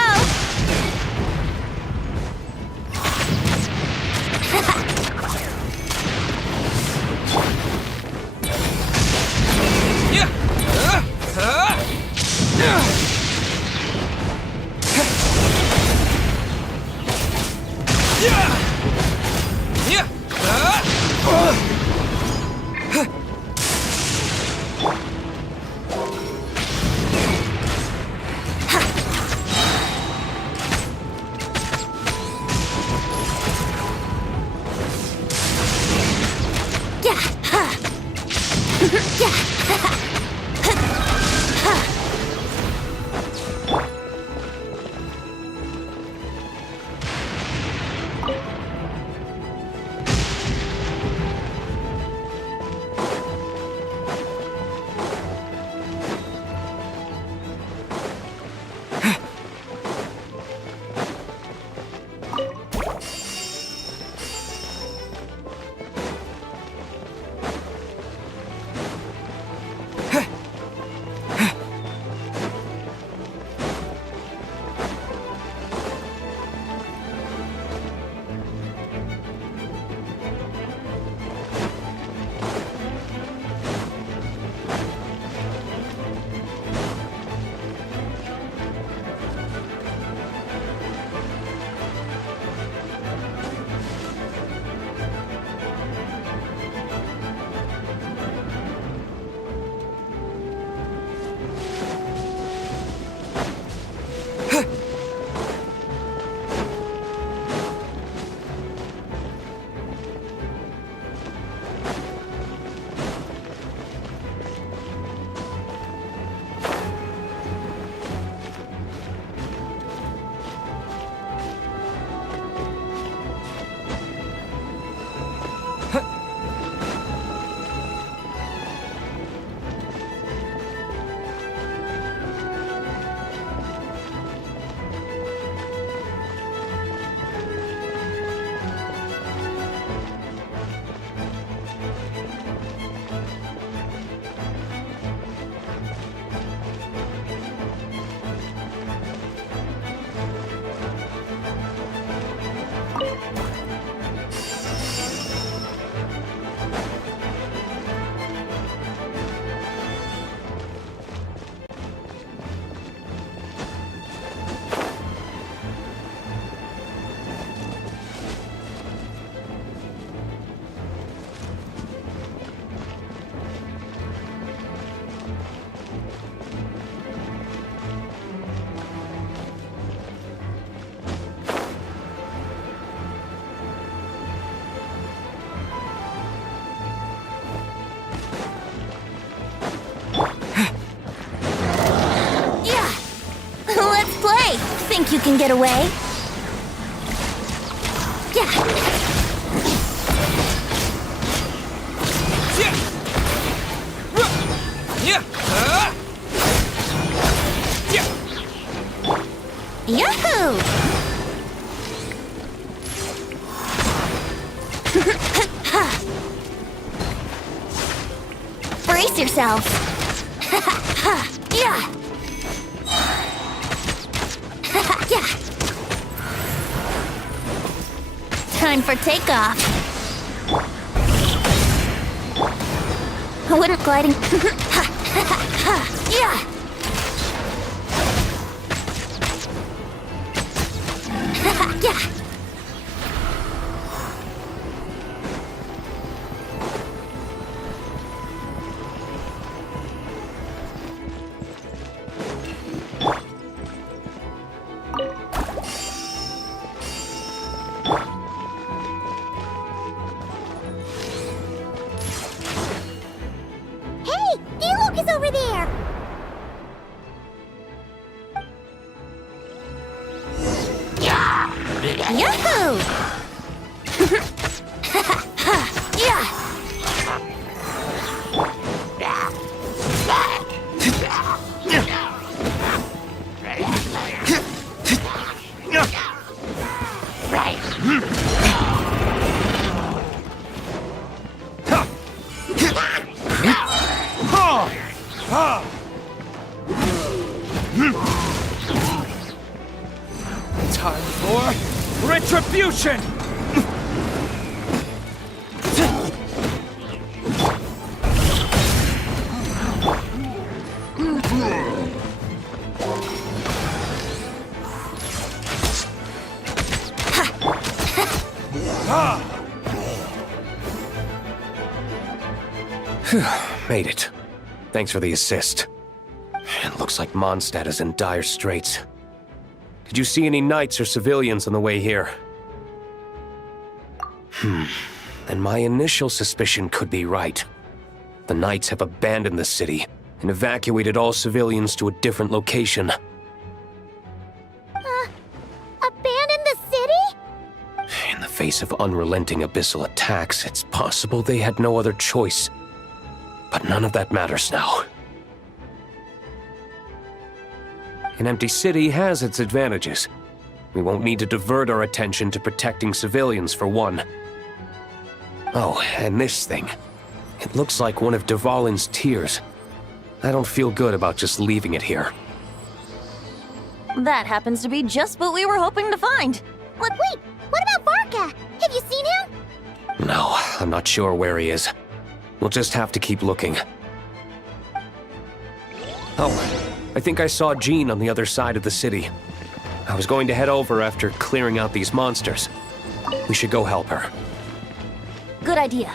Think you can get away? Yeah. Yahoo! Brace yourself. Yeah. Yeah. Time for takeoff. Wouldn't gliding. Yeah. Yeah. Retribution! Made it. Thanks for the assist. It looks like Monstadt is in dire straits. Did you see any knights or civilians on the way here? Then my initial suspicion could be right. The knights have abandoned the city and evacuated all civilians to a different location. Abandon the city? In the face of unrelenting abyssal attacks, it's possible they had no other choice. But none of that matters now. An empty city has its advantages. We won't need to divert our attention to protecting civilians, for one. Oh, and this thing. It looks like one of Dvalin's tears. I don't feel good about just leaving it here. That happens to be just what we were hoping to find. Wait, what about Varka? Have you seen him? No, I'm not sure where he is. We'll just have to keep looking. Oh, I think I saw Jean on the other side of the city. I was going to head over after clearing out these monsters. We should go help her. Good idea.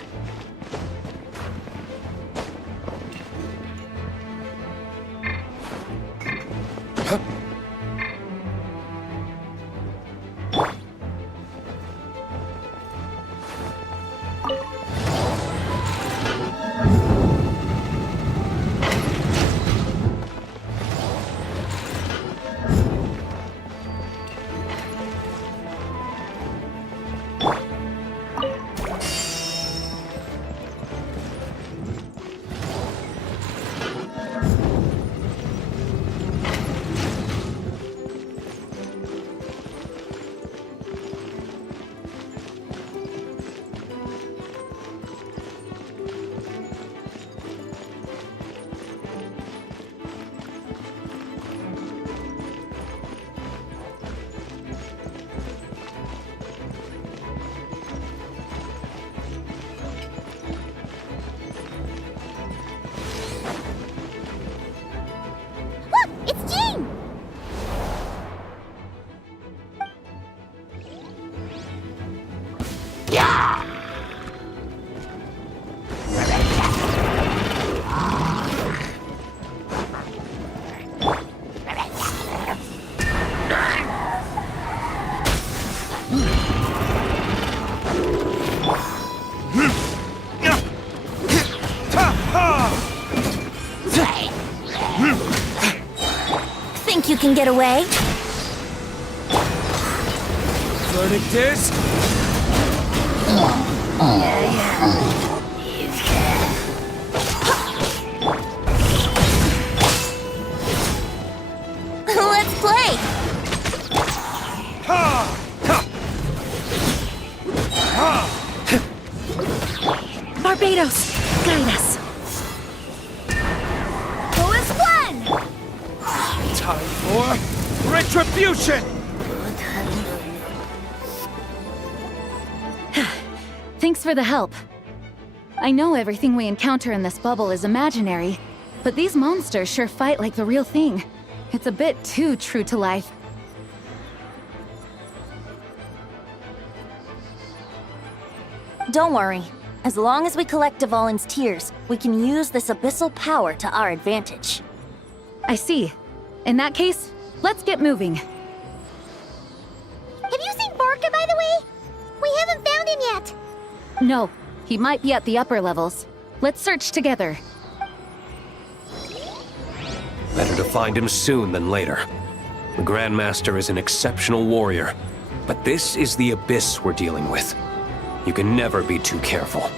It's Jean! Think you can get away? Verdictus? Let's play! Barbados, guide us. Who is one? Time for retribution! Thanks for the help. I know everything we encounter in this bubble is imaginary, but these monsters sure fight like the real thing. It's a bit too true to life. Don't worry. As long as we collect Dvalin's tears, we can use this abyssal power to our advantage. I see. In that case, let's get moving. Have you seen Varka, by the way? We haven't found him yet. No, he might be at the upper levels. Let's search together. Better to find him soon than later. The Grandmaster is an exceptional warrior, but this is the abyss we're dealing with. You can never be too careful.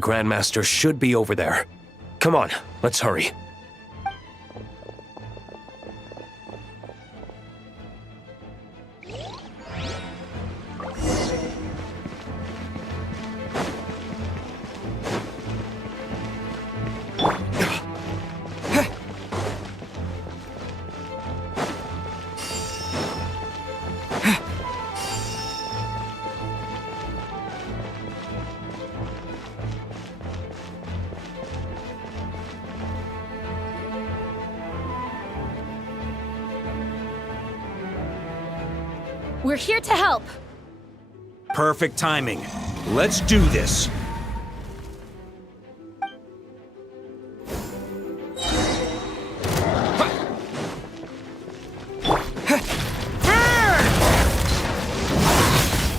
The Grandmaster should be over there. Come on, let's hurry. We're here to help. Perfect timing. Let's do this.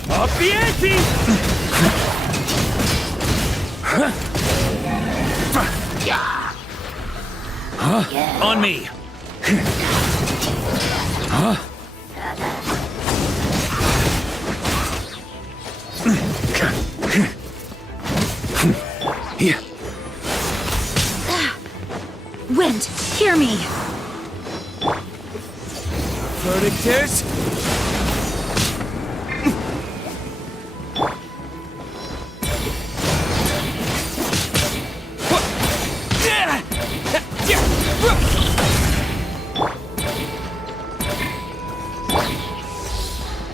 Up the ante! On me. Wind, hear me. Verdict is...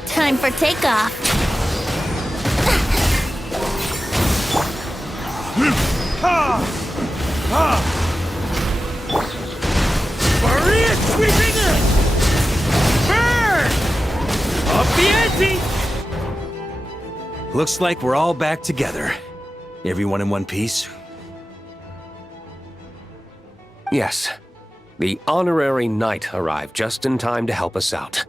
Time for takeoff. Maria sweeping it! Burn! Up the ante! Looks like we're all back together. Everyone in one piece? Yes. The honorary knight arrived just in time to help us out.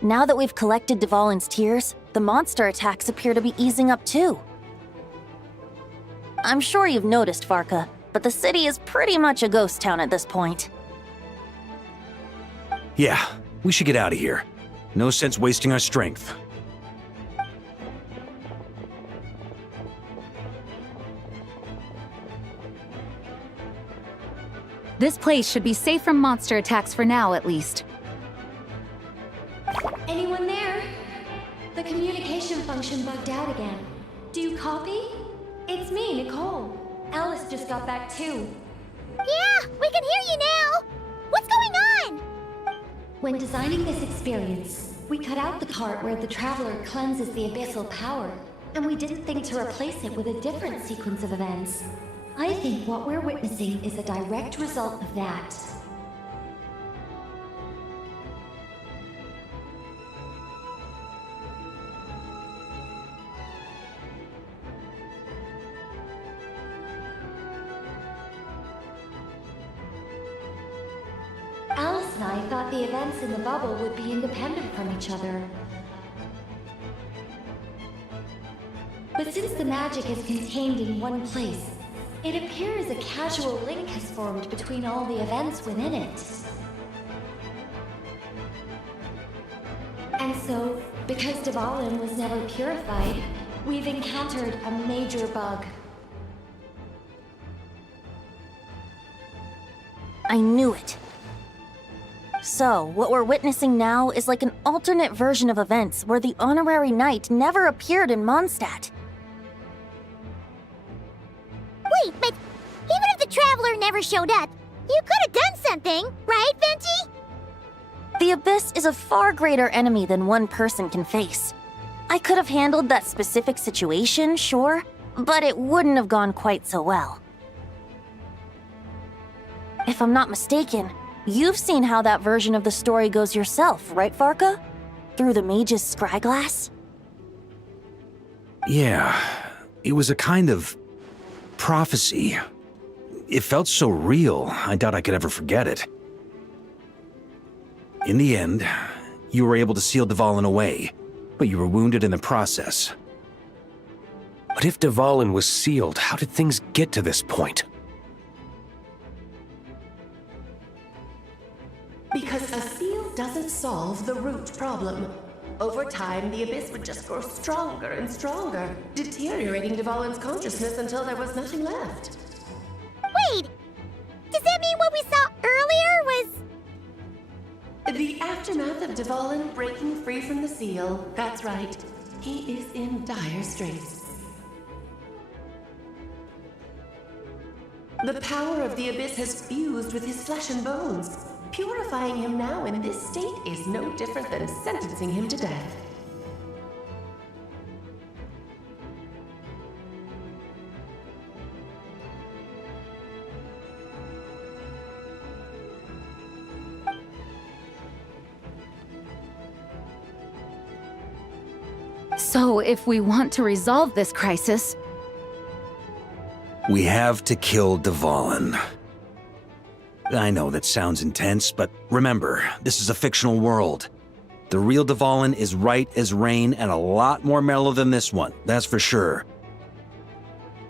Now that we've collected Dvalin's tears, the monster attacks appear to be easing up too. I'm sure you've noticed, Farka, but the city is pretty much a ghost town at this point. Yeah, we should get out of here. No sense wasting our strength. This place should be safe from monster attacks for now, at least. Anyone there? The communication function bugged out again. Do you copy? It's me, Nicole. Alice just got back too. Yeah, we can hear you now! What's going on? When designing this experience, we cut out the part where the traveler cleanses the abyssal power, and we didn't think to replace it with a different sequence of events. I think what we're witnessing is a direct result of that. Alice and I thought the events in the bubble would be independent from each other. But since the magic is contained in one place, it appears a casual link has formed between all the events within it. And so, because Dvalin was never purified, we've encountered a major bug. I knew it. So, what we're witnessing now is like an alternate version of events where the honorary knight never appeared in Monstadt. Wait, but even if the Traveler never showed up, you could have done something, right, Venti? The Abyss is a far greater enemy than one person can face. I could have handled that specific situation, sure, but it wouldn't have gone quite so well. If I'm not mistaken, you've seen how that version of the story goes yourself, right, Farka? Through the mage's scryglass? Yeah, it was a kind of prophecy. It felt so real, I doubt I could ever forget it. In the end, you were able to seal Dvalin away, but you were wounded in the process. But if Dvalin was sealed, how did things get to this point? Because a seal doesn't solve the root problem. Over time, the abyss would just grow stronger and stronger, deteriorating Dvalin's consciousness until there was nothing left. Wait! Does that mean what we saw earlier was... The aftermath of Dvalin breaking free from the seal. That's right. He is in dire straits. The power of the abyss has fused with his flesh and bones. Purifying him now in this state is no different than sentencing him to death. So, if we want to resolve this crisis, we have to kill Dvalin. I know that sounds intense, but remember, this is a fictional world. The real Dvalin is right as rain and a lot more mellow than this one, that's for sure.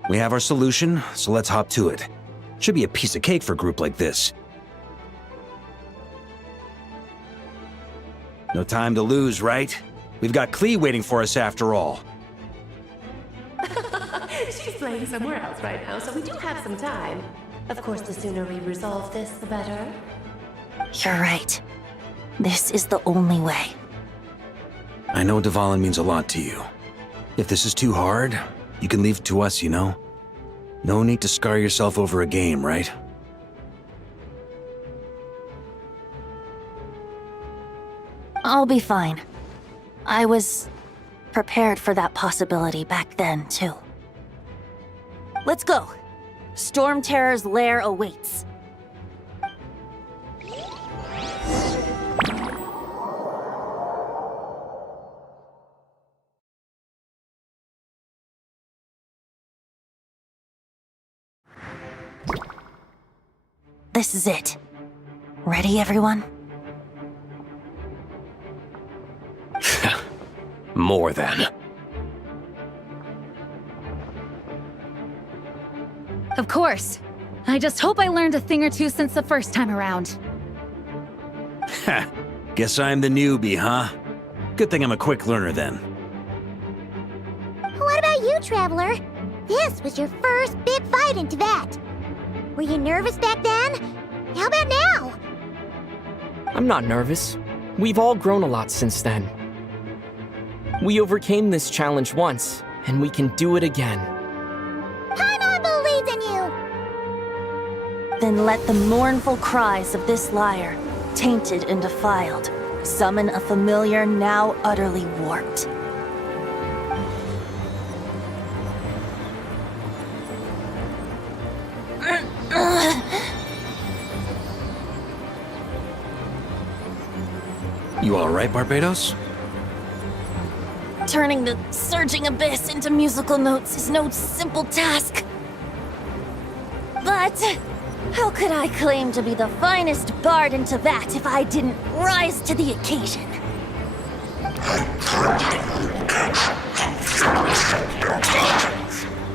We have our solution, so let's hop to it. Should be a piece of cake for a group like this. No time to lose, right? We've got Klee waiting for us after all. She's playing somewhere else right now, so we do have some time. Of course, the sooner we resolve this, the better. You're right. This is the only way. I know Dvalin means a lot to you. If this is too hard, you can leave it to us, you know? No need to scar yourself over a game, right? I'll be fine. I was prepared for that possibility back then, too. Let's go. Storm Terror's lair awaits. This is it. Ready, everyone? More than. of course. I just hope I learned a thing or two since the first time around. Ha! Guess I'm the newbie, huh? Good thing I'm a quick learner then. What about you, Traveler? This was your first big fight in Teyvat. Were you nervous back then? How about now? I'm not nervous. We've all grown a lot since then. We overcame this challenge once, and we can do it again. Paimon believes in you! Then let the mournful cries of this lyre, tainted and defiled, summon a familiar now utterly warped. You alright, Barbados? Turning the surging abyss into musical notes is no simple task. But how could I claim to be the finest bard in Teyvat if I didn't rise to the occasion?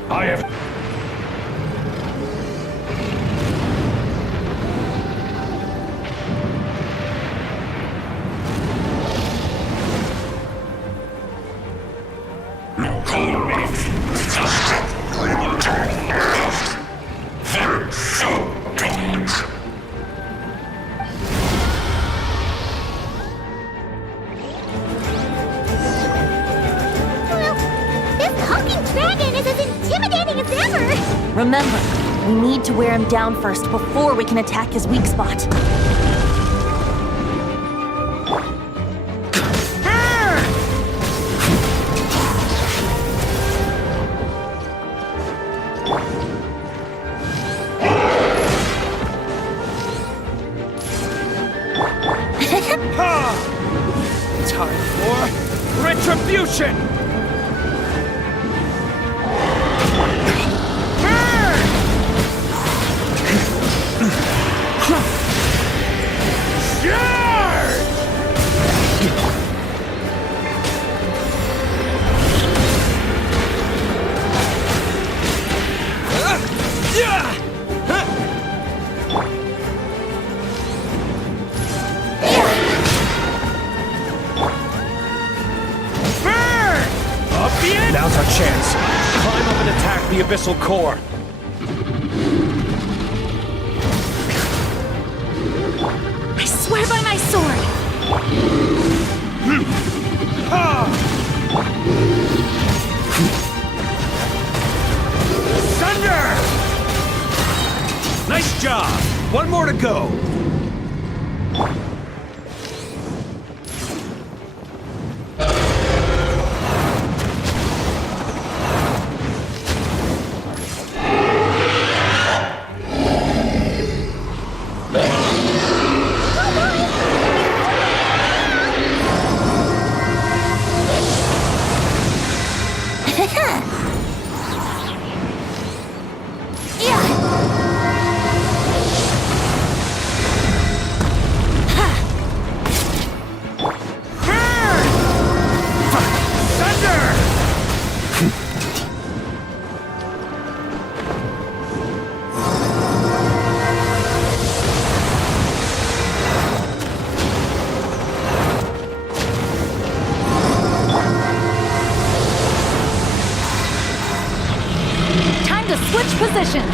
I have... Remember, we need to wear him down first before we can attack his weak spot. Time for retribution! our chance. Climb up and attack the abyssal core. I swear by my sword! Thunder! Nice job! One more to go. Positions.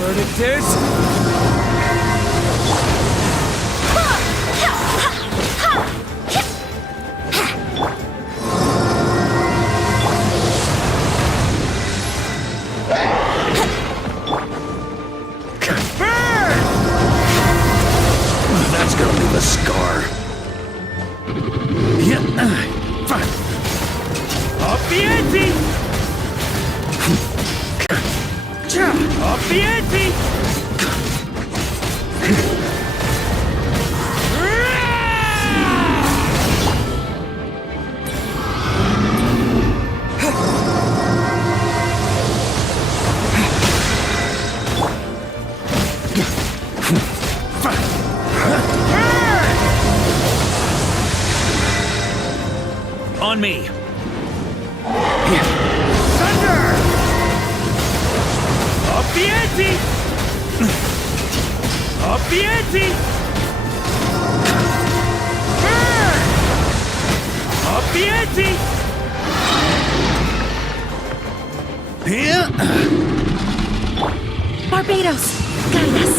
Verdict is... That's gonna leave a scar. Up the ante! Up the ante! On me. Thunder! Up the ante! Up the ante! Burn! Up the ante! Barbados, guide us.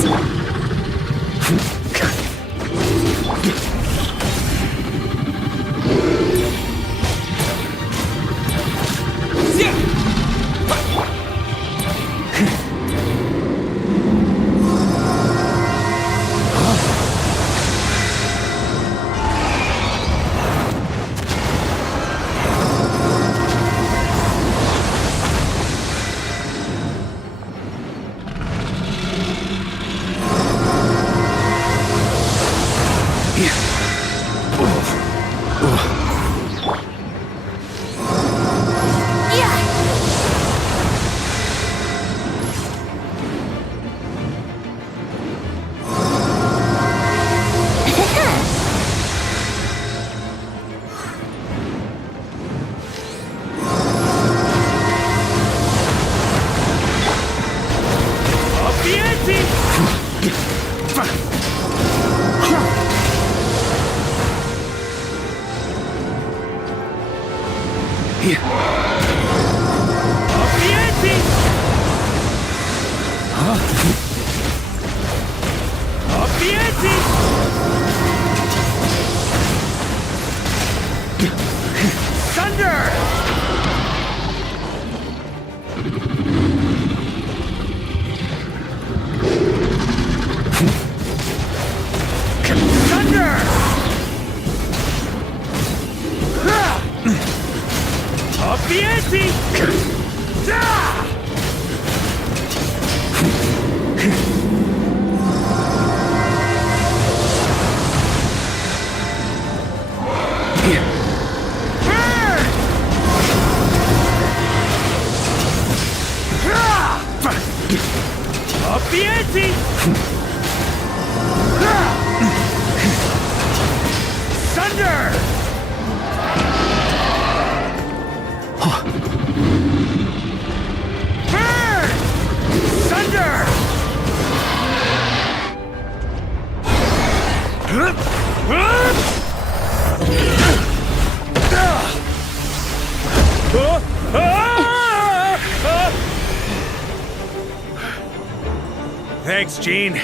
Thanks, Gene.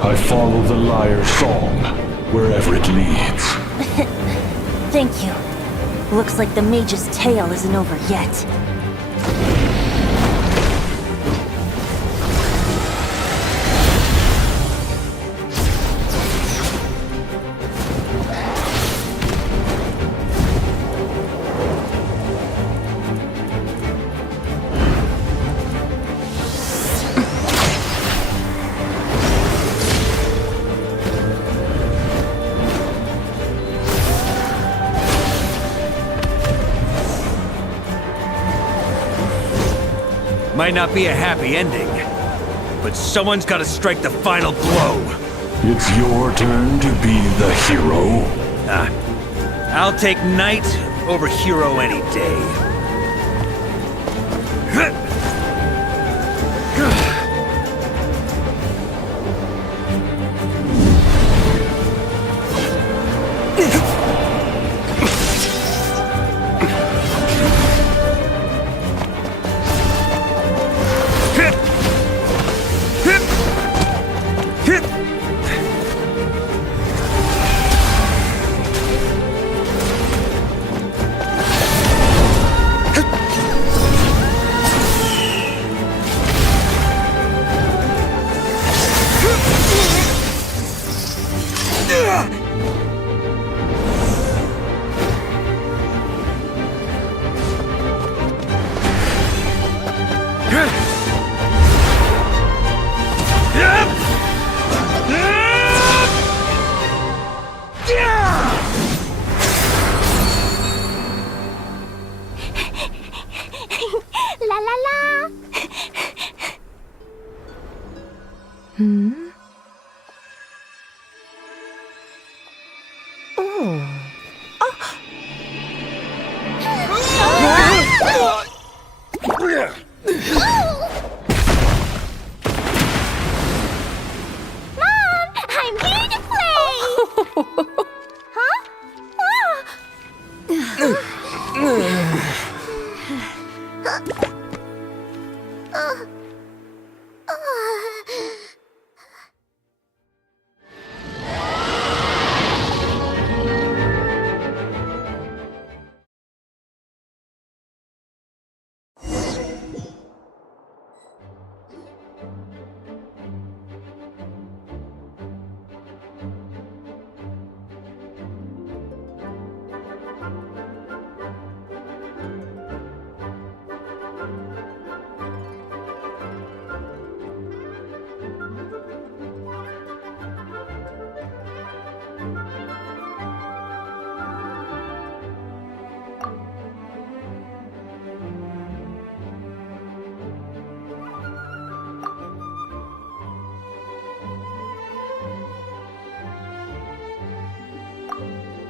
I follow the lyre's song, wherever it leads. Thank you. Looks like the mage's tale isn't over yet. Might not be a happy ending, but someone's gotta strike the final blow. It's your turn to be the hero. I'll take knight over hero any day. La la la! Mom, I'm here to play! Huh?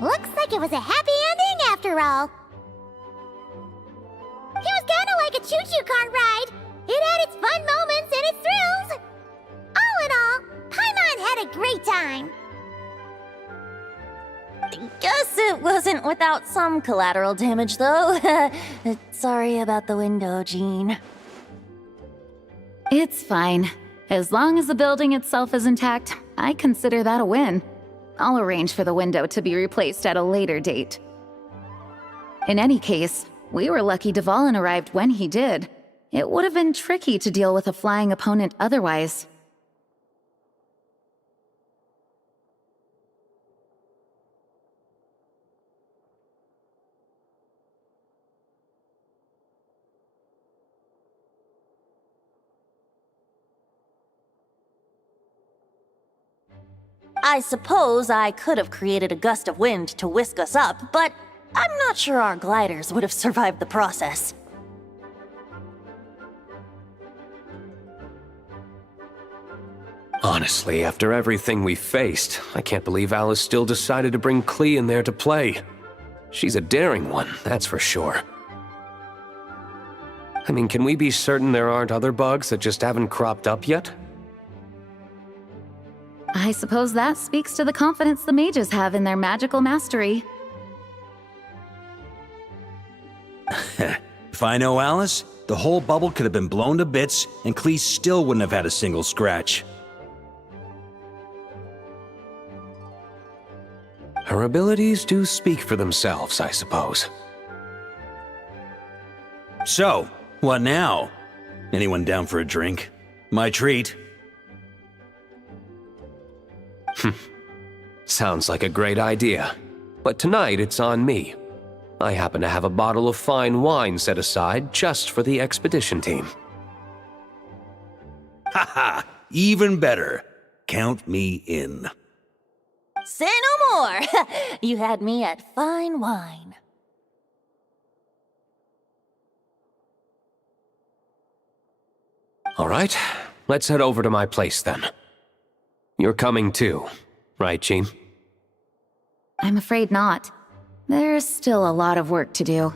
Looks like it was a happy ending after all. choo-choo car ride. It had its fun moments and its thrills. All in all, Paimon had a great time. Guess it wasn't without some collateral damage, though. Sorry about the window, Jean. It's fine. As long as the building itself is intact, I consider that a win. I'll arrange for the window to be replaced at a later date. In any case, we were lucky Dvalin arrived when he did. It would have been tricky to deal with a flying opponent otherwise. I suppose I could have created a gust of wind to whisk us up, but I'm not sure our gliders would have survived the process. Honestly, after everything we faced, I can't believe Alice still decided to bring Klee in there to play. She's a daring one, that's for sure. I mean, can we be certain there aren't other bugs that just haven't cropped up yet? I suppose that speaks to the confidence the mages have in their magical mastery. If I know Alice, the whole bubble could have been blown to bits, and Klee still wouldn't have had a single scratch. Her abilities do speak for themselves, I suppose. So, what now? Anyone down for a drink? My treat. Sounds like a great idea. But tonight it's on me. I happen to have a bottle of fine wine set aside just for the expedition team. Haha, even better. Count me in. Say no more! You had me at fine wine. All right, let's head over to my place then. You're coming too, right, Jean? I'm afraid not. There's still a lot of work to do.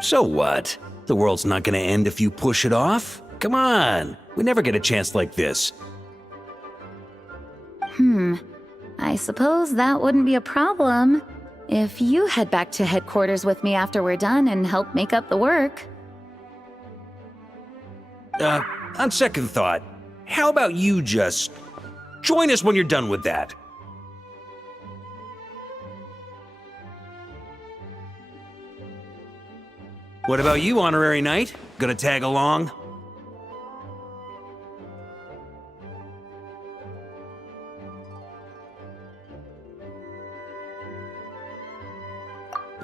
So what? The world's not gonna end if you push it off? Come on, we never get a chance like this. I suppose that wouldn't be a problem if you head back to headquarters with me after we're done and help make up the work. On second thought, how about you just join us when you're done with that? What about you, Honorary Knight? Gonna tag along?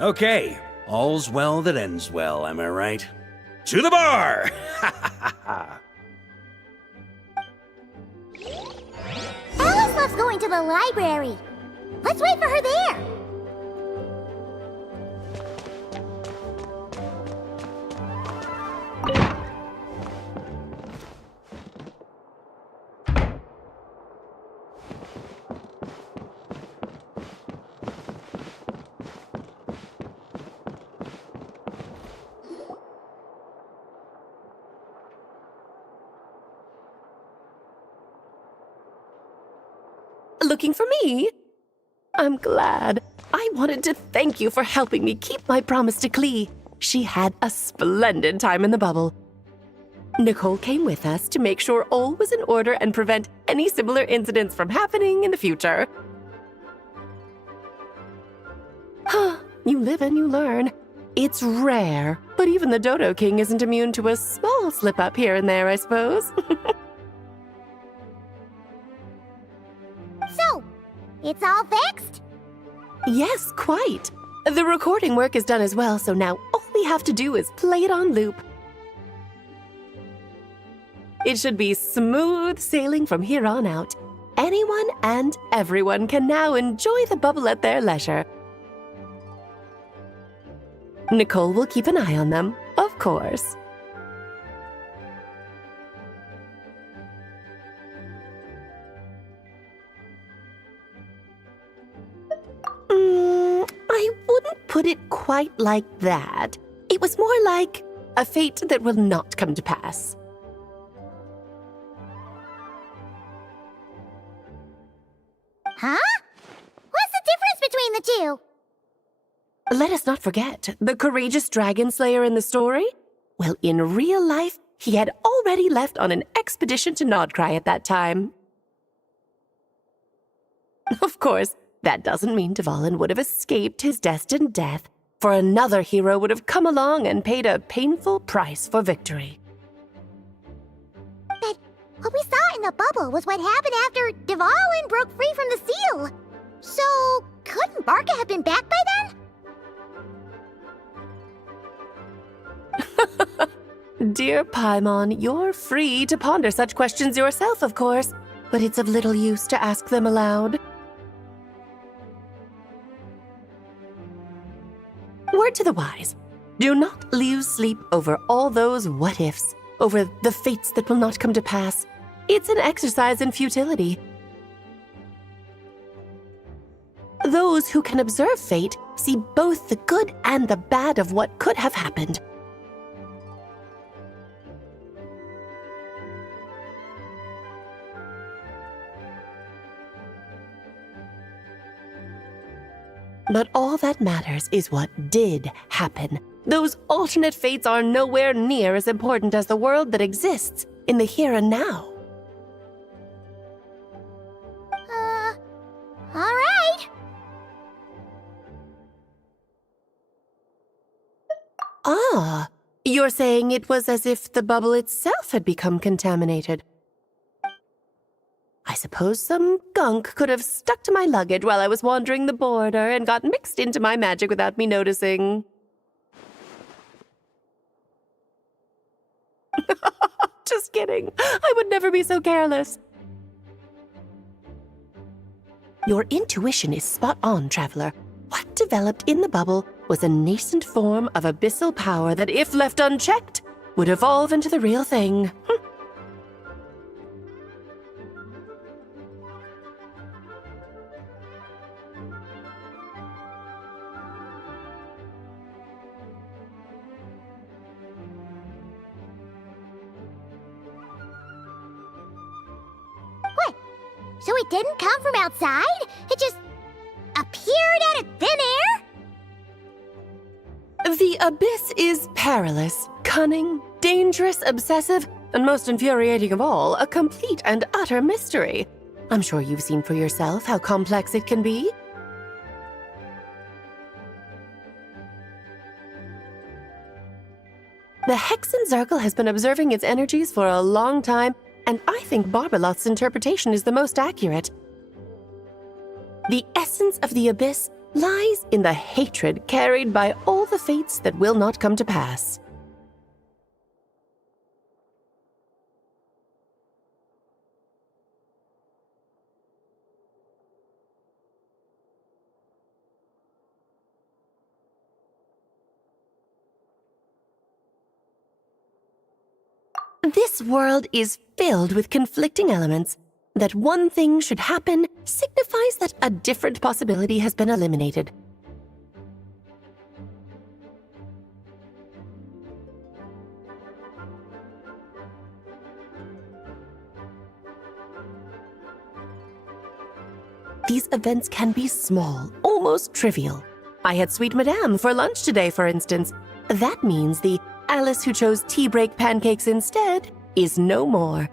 Okay, all's well that ends well, am I right? To the bar! Alice loves going to the library. Let's wait for her there. Looking for me? I'm glad. I wanted to thank you for helping me keep my promise to Klee. She had a splendid time in the bubble. Nicole came with us to make sure all was in order and prevent any similar incidents from happening in the future. You live and you learn. It's rare, but even the Dodo King isn't immune to a small slip-up here and there, I suppose. So, it's all fixed? Yes, quite. The recording work is done as well, so now all we have to do is play it on loop. It should be smooth sailing from here on out. Anyone and everyone can now enjoy the bubble at their leisure. Nicole will keep an eye on them, of course. I wouldn't put it quite like that. It was more like a fate that will not come to pass. Huh? What's the difference between the two? Let us not forget the courageous dragon slayer in the story. Well, in real life, he had already left on an expedition to nod-krai at that time. Of course, that doesn't mean Dvalin would have escaped his destined death, for another hero would have come along and paid a painful price for victory. But what we saw in the bubble was what happened after Dvalin broke free from the seal. So, couldn't Barca have been back by then? Dear Paimon, you're free to ponder such questions yourself, of course, but it's of little use to ask them aloud. Word to the wise, do not lose sleep over all those what-ifs, over the fates that will not come to pass. It's an exercise in futility. Those who can observe fate see both the good and the bad of what could have happened. But all that matters is what did happen. Those alternate fates are nowhere near as important as the world that exists in the here and now. All right. Ah, you're saying it was as if the bubble itself had become contaminated. I suppose some gunk could have stuck to my luggage while I was wandering the border and got mixed into my magic without me noticing. Just kidding. I would never be so careless. Your intuition is spot on, Traveler. What developed in the bubble was a nascent form of abyssal power that, if left unchecked, would evolve into the real thing. So it didn't come from outside? It just appeared out of thin air? The abyss is perilous, cunning, dangerous, obsessive, and most infuriating of all, a complete and utter mystery. I'm sure you've seen for yourself how complex it can be. The Hexen Circle has been observing its energies for a long time, and I think Barbalot's interpretation is the most accurate. The essence of the abyss lies in the hatred carried by all the fates that will not come to pass. This world is filled with conflicting elements. That one thing should happen signifies that a different possibility has been eliminated. These events can be small, almost trivial. I had Sweet Madame for lunch today, for instance. That means the Alice who chose tea break pancakes instead is no more.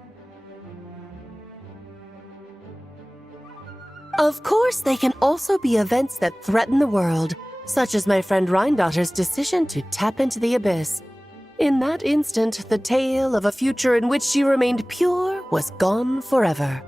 Of course, they can also be events that threaten the world, such as my friend Rhindotter's decision to tap into the abyss. In that instant, the tale of a future in which she remained pure was gone forever.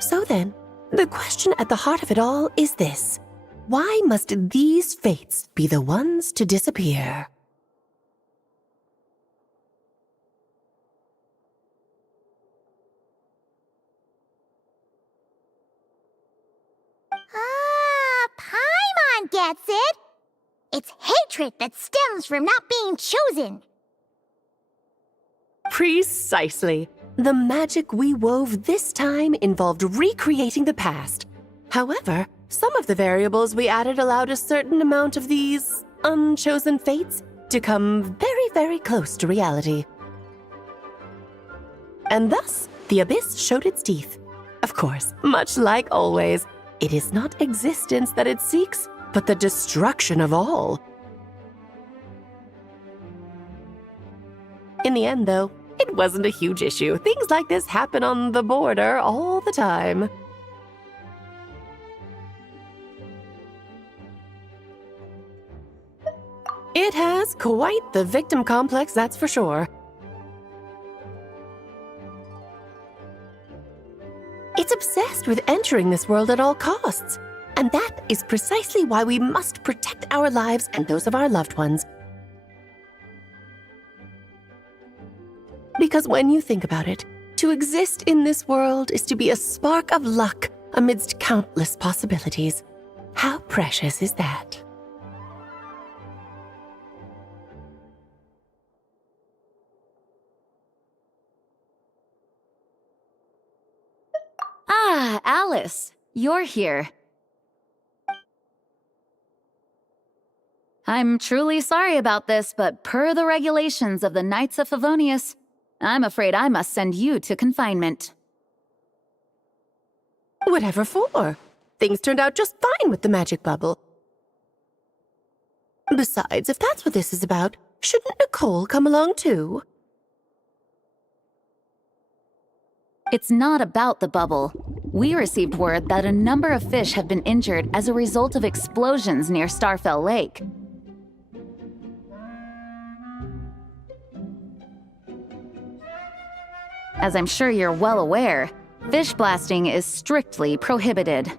So then, the question at the heart of it all is this: why must these fates be the ones to disappear? gets it. It's hatred that stems from not being chosen. Precisely. The magic we wove this time involved recreating the past. However, some of the variables we added allowed a certain amount of these unchosen fates to come very, very close to reality. And thus, the Abyss showed its teeth. Of course, much like always, it is not existence that it seeks, but the destruction of all. In the end, though, it wasn't a huge issue. Things like this happen on the border all the time. It has quite the victim complex, that's for sure. It's obsessed with entering this world at all costs. And that is precisely why we must protect our lives and those of our loved ones. Because when you think about it, to exist in this world is to be a spark of luck amidst countless possibilities. How precious is that? Ah, Alice, you're here. I'm truly sorry about this, but per the regulations of the Knights of Favonius, I'm afraid I must send you to confinement. Whatever for? Things turned out just fine with the magic bubble. Besides, if that's what this is about, shouldn't Nicole come along too? It's not about the bubble. We received word that a number of fish have been injured as a result of explosions near Starfell Lake. As I'm sure you're well aware, fish blasting is strictly prohibited.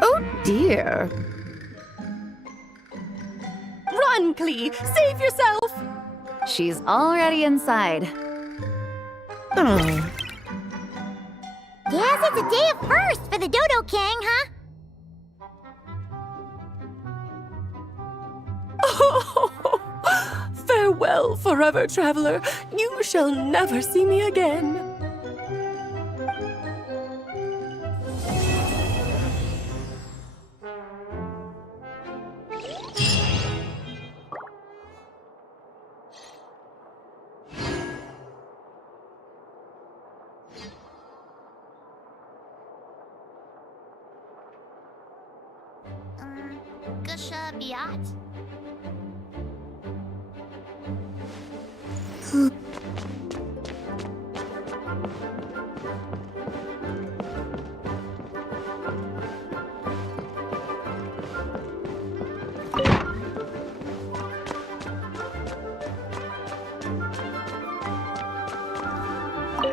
Oh dear. Run, Klee! Save yourself! She's already inside. Guess it's a day of firsts for the Dodo King, huh? Farewell, forever traveler. You shall never see me again. Gusha Biat?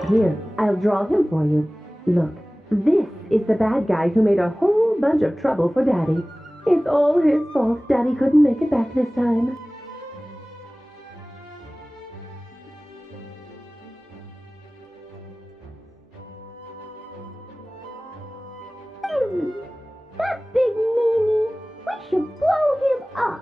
Here, I'll draw him for you. Look, this is the bad guy who made a whole bunch of trouble for Daddy. It's all his fault Daddy couldn't make it back this time. That big meanie! We should blow him up!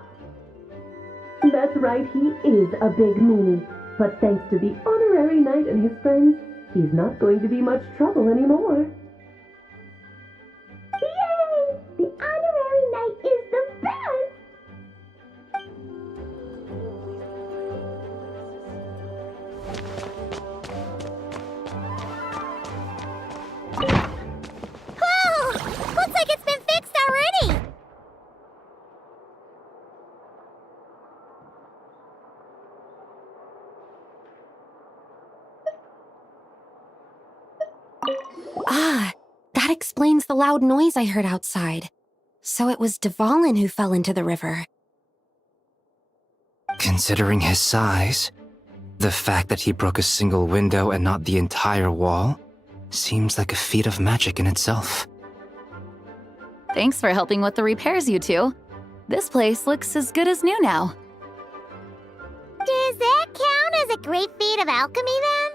That's right, he is a big meanie. But thanks to the honorary knight and his friends, he's not going to be much trouble anymore. Yay! The honorary knight is the best! Whoa! Looks like it's been fixed already! Ah, that explains the loud noise I heard outside. So it was Dvalin who fell into the river. Considering his size, the fact that he broke a single window and not the entire wall seems like a feat of magic in itself. Thanks for helping with the repairs, you two. This place looks as good as new now. Does that count as a great feat of alchemy, then?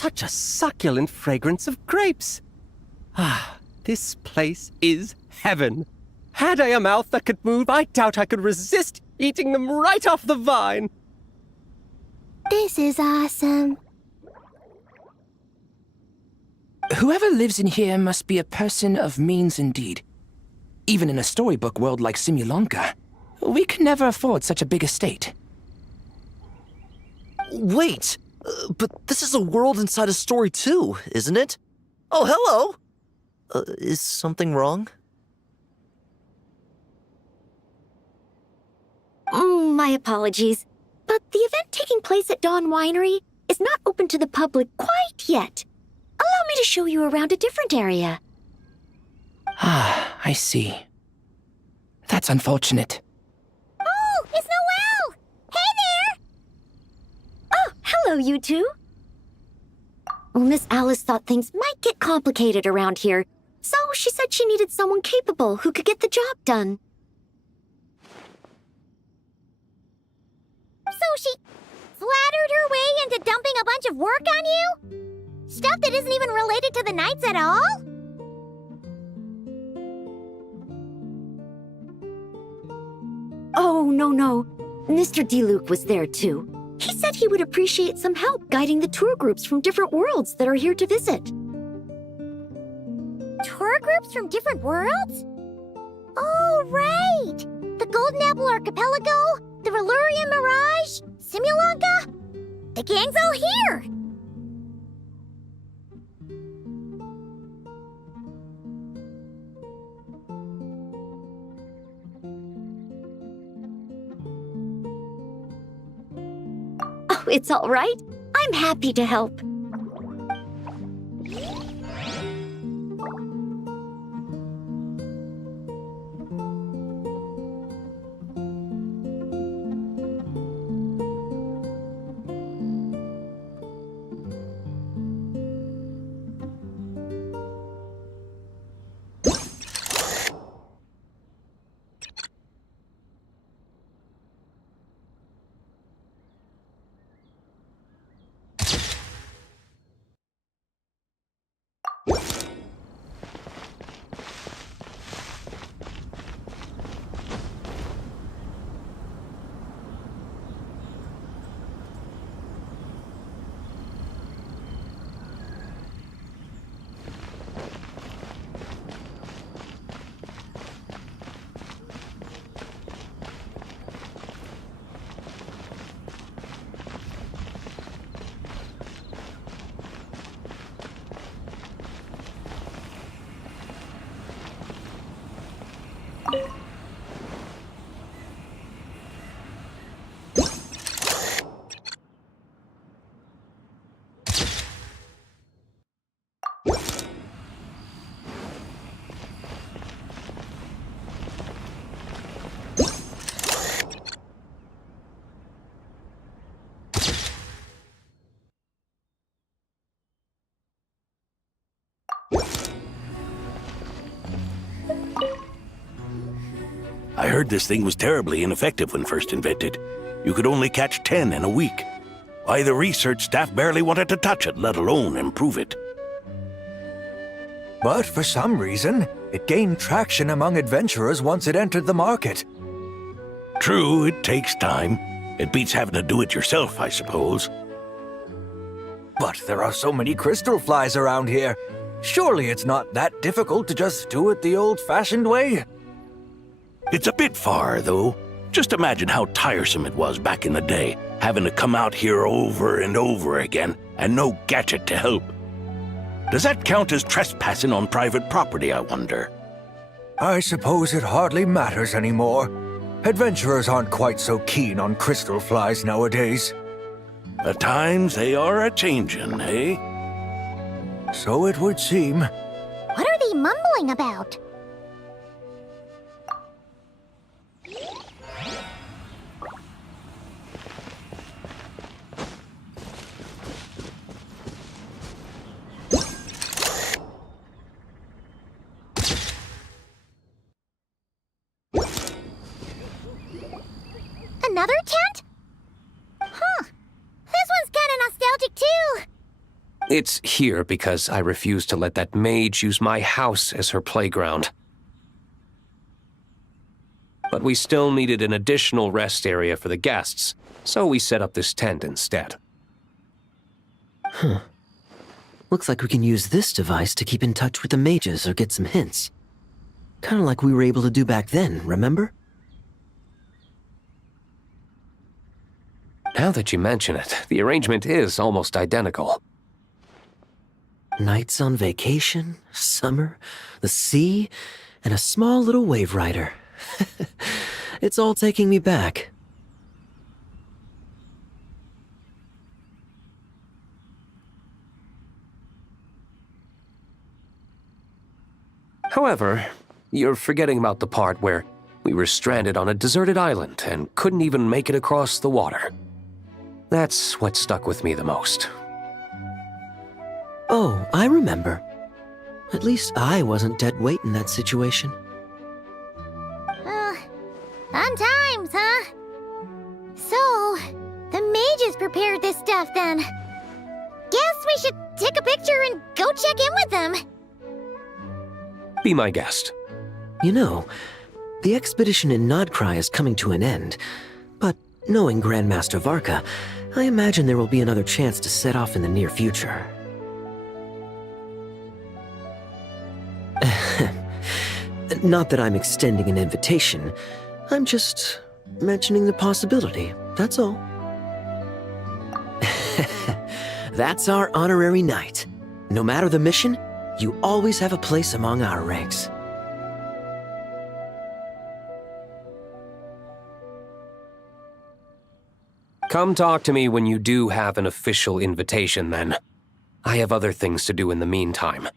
such a succulent fragrance of grapes. Ah, this place is heaven. Had I a mouth that could move, I doubt I could resist eating them right off the vine. This is awesome. Whoever lives in here must be a person of means indeed. Even in a storybook world like Simulanka, we can never afford such a big estate. Wait, but this is a world inside a story too, isn't it? Oh, hello! Is something wrong? My apologies, but the event taking place at Dawn Winery is not open to the public quite yet. Allow me to show you around a different area. Ah, I see. That's unfortunate. Oh, it's Noelle! Hey there! Oh, hello, you two. Well, Miss Alice thought things might get complicated around here, so she said she needed someone capable who could get the job done. So she flattered her way into dumping a bunch of work on you? Stuff that isn't even related to the Knights at all? Oh, no. Mr. DeLuke was there too. He said he would appreciate some help guiding the tour groups from different worlds that are here to visit. Tour groups from different worlds? Oh, right! The Golden Apple Archipelago, the Relurian Mirage, Simulanka? The gang's all here! Oh, it's all right. I'm happy to help. I heard this thing was terribly ineffective when first invented. You could only catch 10 in a week. Why, the research staff barely wanted to touch it, let alone improve it. But for some reason, it gained traction among adventurers once it entered the market. True, it takes time. It beats having to do it yourself, I suppose. But there are so many crystal flies around here. Surely it's not that difficult to just do it the old-fashioned way? It's a bit far, though. Just imagine how tiresome it was back in the day, having to come out here over and over again, and no gadget to help. Does that count as trespassing on private property, I wonder? I suppose it hardly matters anymore. Adventurers aren't quite so keen on crystal flies nowadays. At times they are a-changin', eh? So it would seem. What are they mumbling about? Another tent? Huh. This one's kinda nostalgic too. It's here because I refused to let that mage use my house as her playground. But we still needed an additional rest area for the guests, so we set up this tent instead. Huh. Looks like we can use this device to keep in touch with the mages or get some hints. Kinda like we were able to do back then, remember? Now that you mention it, the arrangement is almost identical. Nights on vacation, summer, the sea, and a small little wave rider. It's all taking me back. However, you're forgetting about the part where we were stranded on a deserted island and couldn't even make it across the water. That's what stuck with me the most. Oh, I remember. At least I wasn't dead weight in that situation. Fun times, huh? So, the mages prepared this stuff then. Guess we should take a picture and go check in with them. Be my guest. You know, the expedition in nod-krai is coming to an end, but knowing Grandmaster Varka, I imagine there will be another chance to set off in the near future. Not that I'm extending an invitation, I'm just mentioning the possibility, that's all. That's our honorary knight. No matter the mission, you always have a place among our ranks. Come talk to me when you do have an official invitation, then. I have other things to do in the meantime.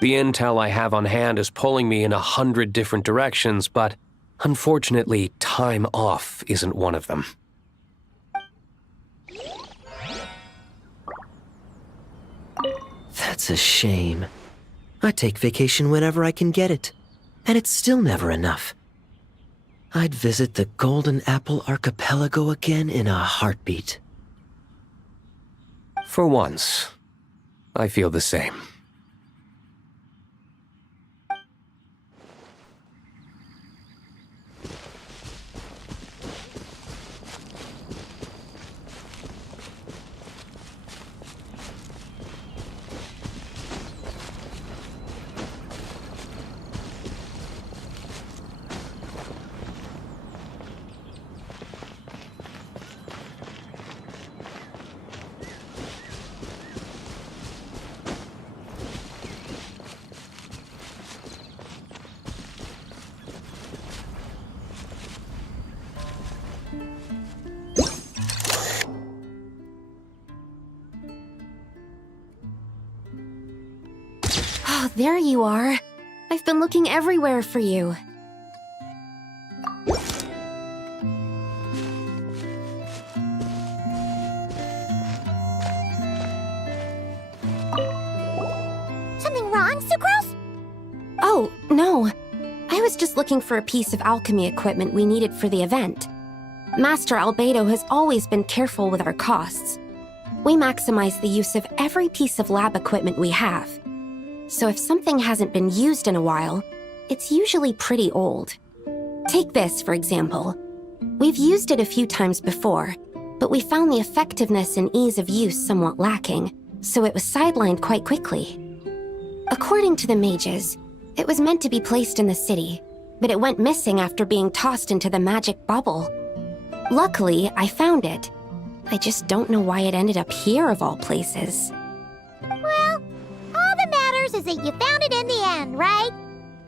The intel I have on hand is pulling me in 100 different directions, but unfortunately, time off isn't one of them. That's a shame. I take vacation whenever I can get it, and it's still never enough. I'd visit the Golden Apple Archipelago again in a heartbeat. For once, I feel the same. Oh, there you are. I've been looking everywhere for you. Something wrong, Sucrose? Oh, no. I was just looking for a piece of alchemy equipment we needed for the event. Master Albedo has always been careful with our costs. We maximize the use of every piece of lab equipment we have. So if something hasn't been used in a while, it's usually pretty old. Take this, for example. We've used it a few times before, but we found the effectiveness and ease of use somewhat lacking, so it was sidelined quite quickly. According to the mages, it was meant to be placed in the city, but it went missing after being tossed into the magic bubble. Luckily, I found it. I just don't know why it ended up here of all places. Well, all that matters is that you found it in the end, right?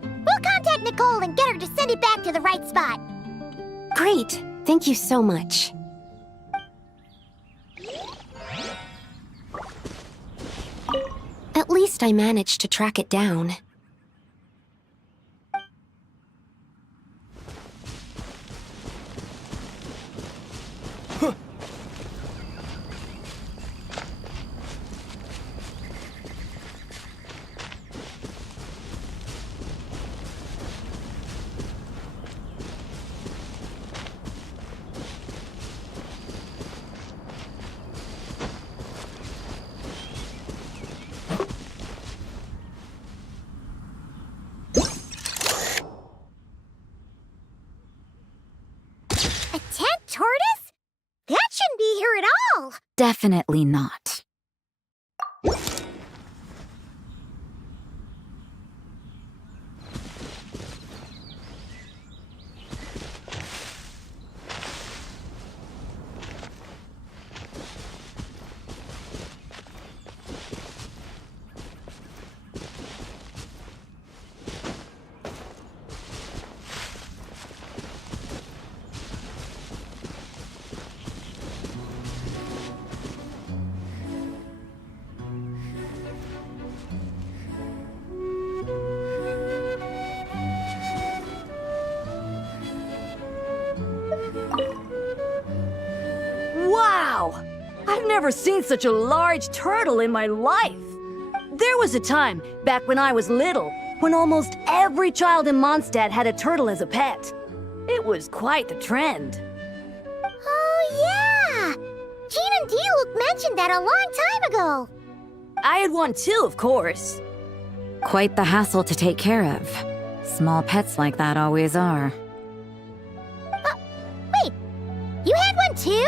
We'll contact Nicole and get her to send it back to the right spot. Great. Thank you so much. At least I managed to track it down. A tent tortoise? That shouldn't be here at all! Definitely not. Wow! I've never seen such a large turtle in my life. There was a time, back when I was little, when almost every child in Monstadt had a turtle as a pet. It was quite the trend. Oh, yeah! Jean and D-Luke mentioned that a long time ago. I had one too, of course. Quite the hassle to take care of. Small pets like that always are. Wait, you had one too?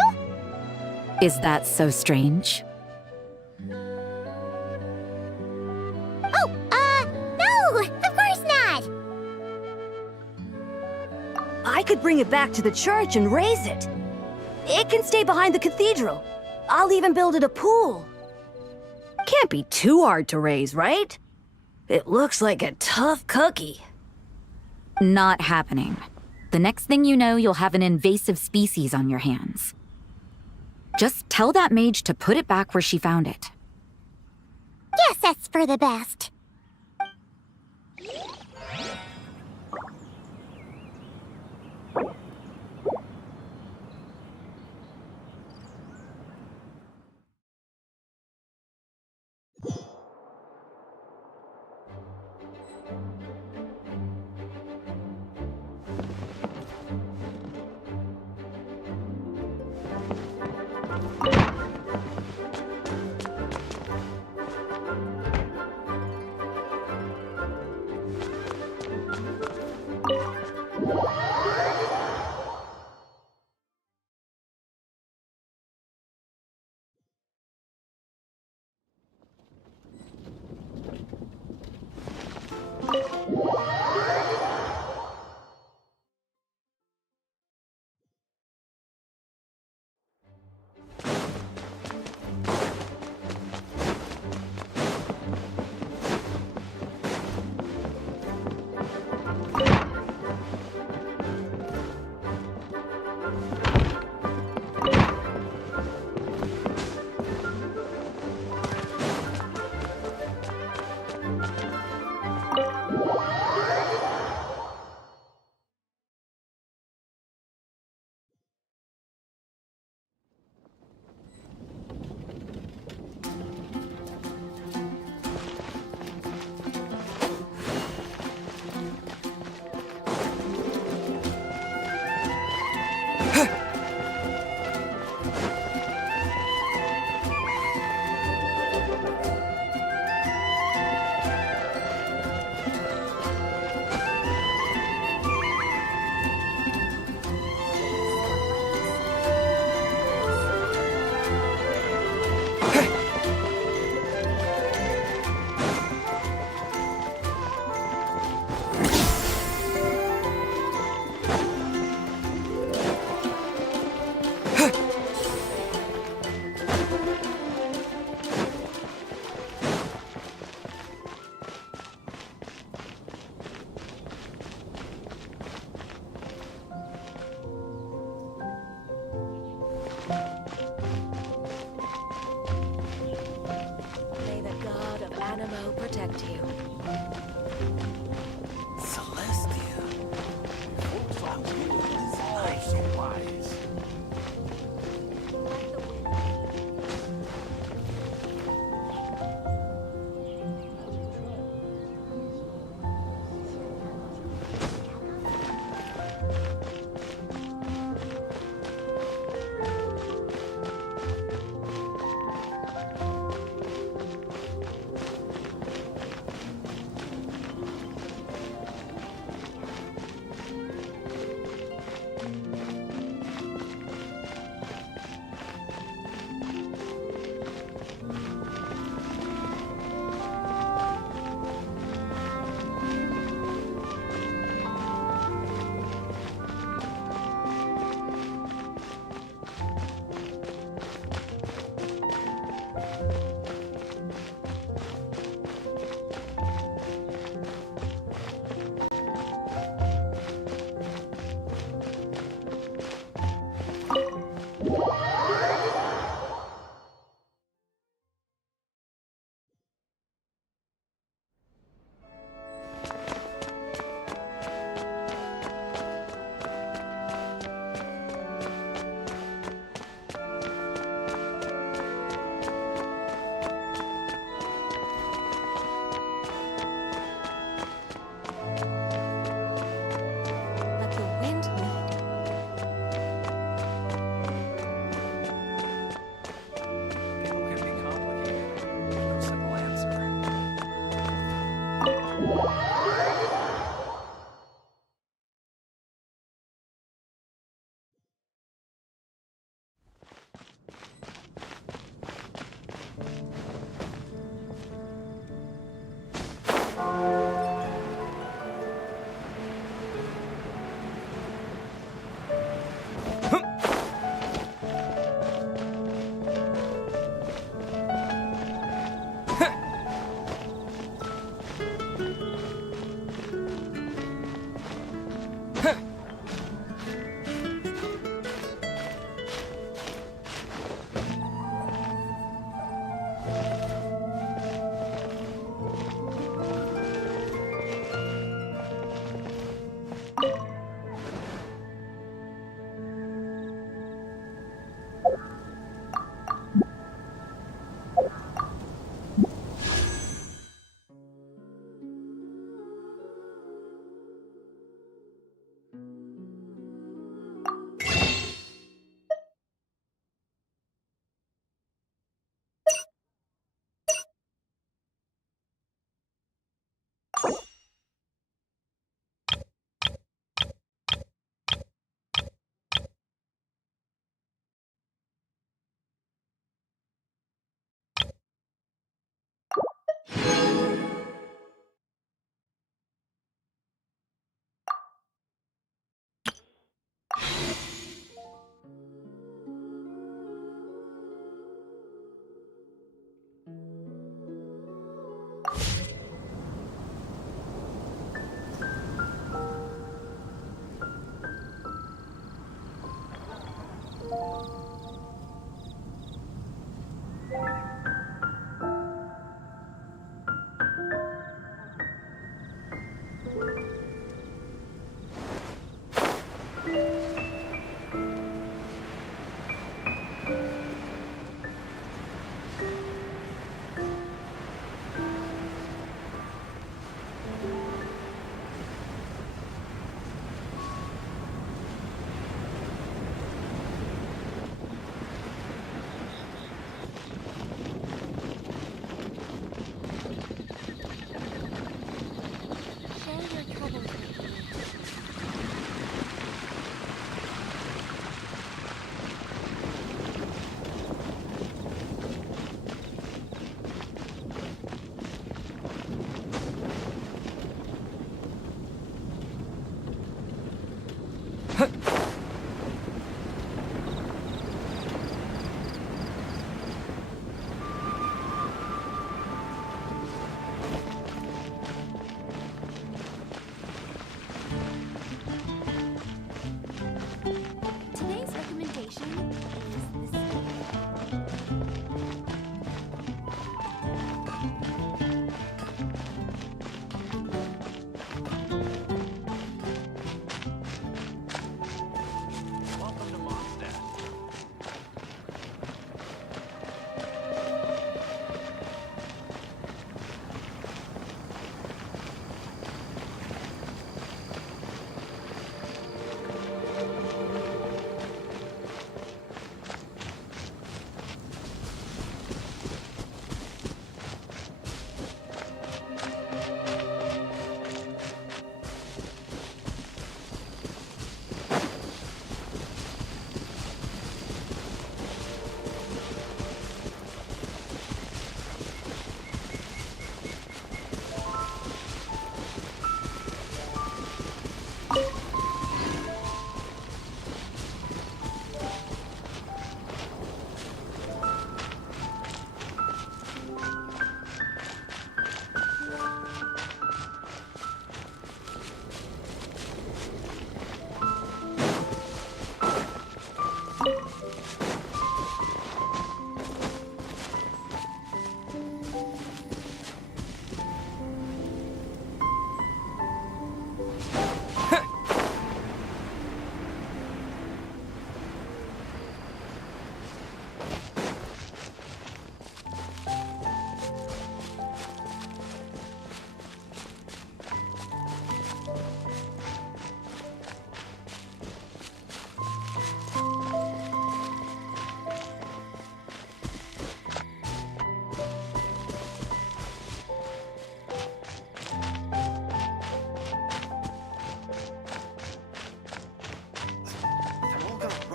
Is that so strange? Oh, no! Of course not! I could bring it back to the church and raise it. It can stay behind the cathedral. I'll even build it a pool. Can't be too hard to raise, right? It looks like a tough cookie. Not happening. The next thing you know, you'll have an invasive species on your hands. Just tell that mage to put it back where she found it. Guess that's for the best.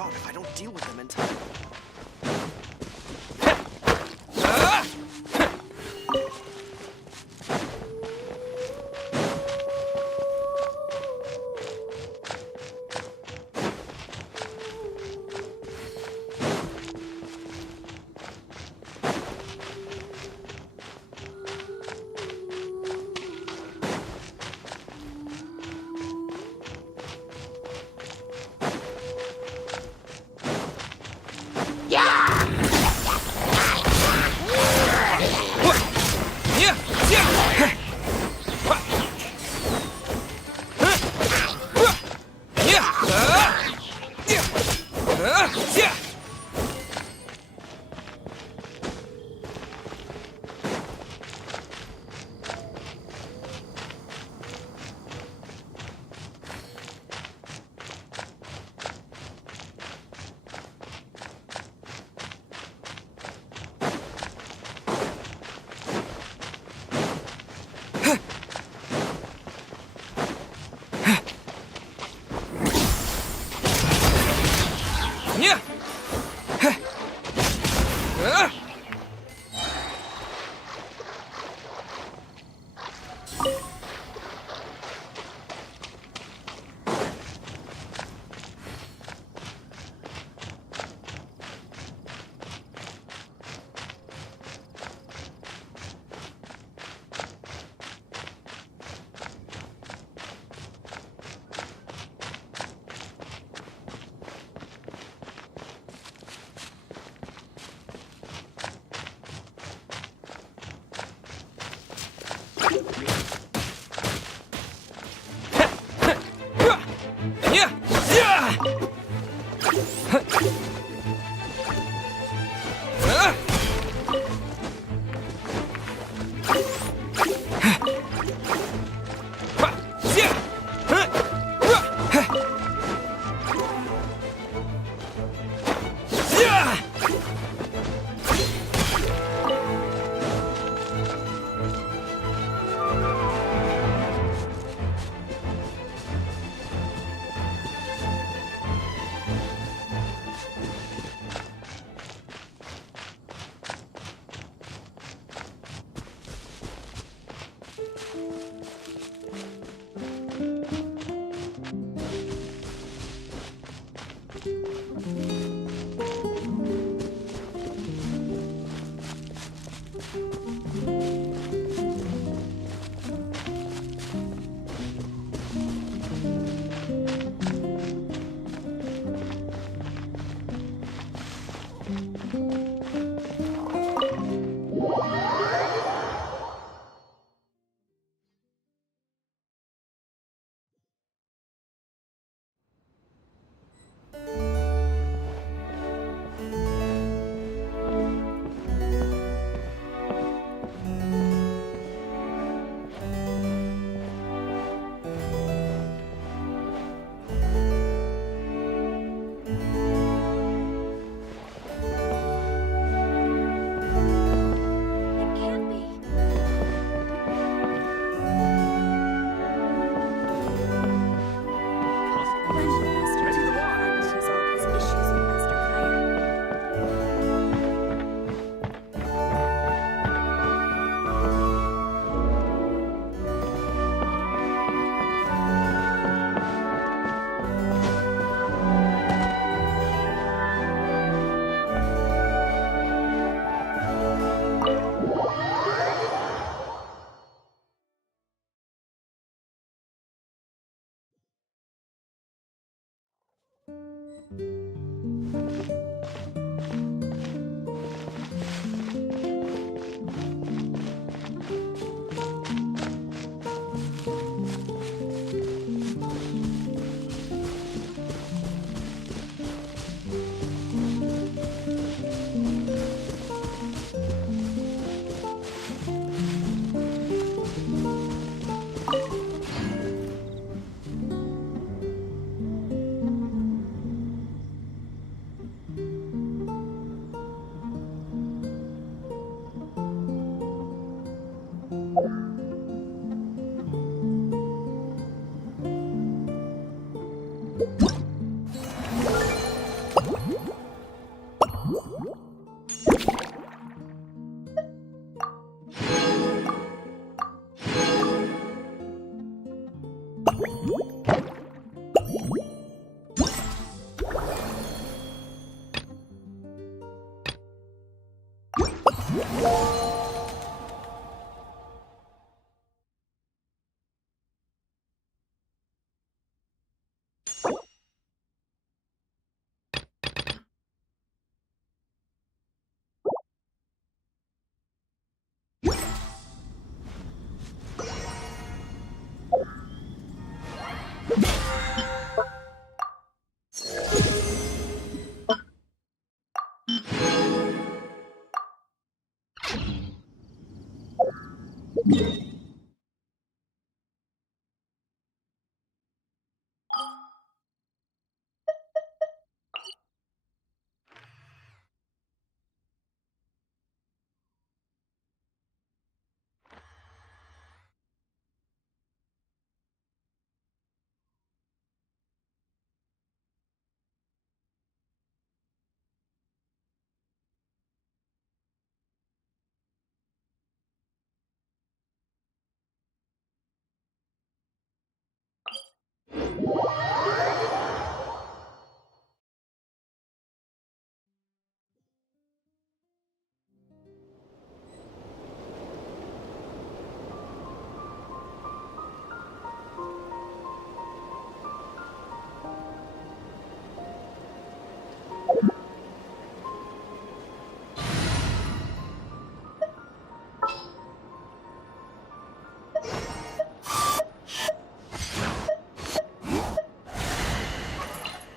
rot if I don't deal with them in time.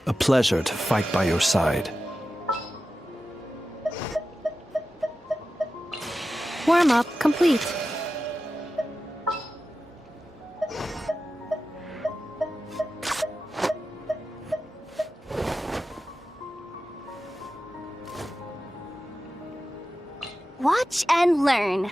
A pleasure to fight by your side. Warm-up complete. Watch and learn.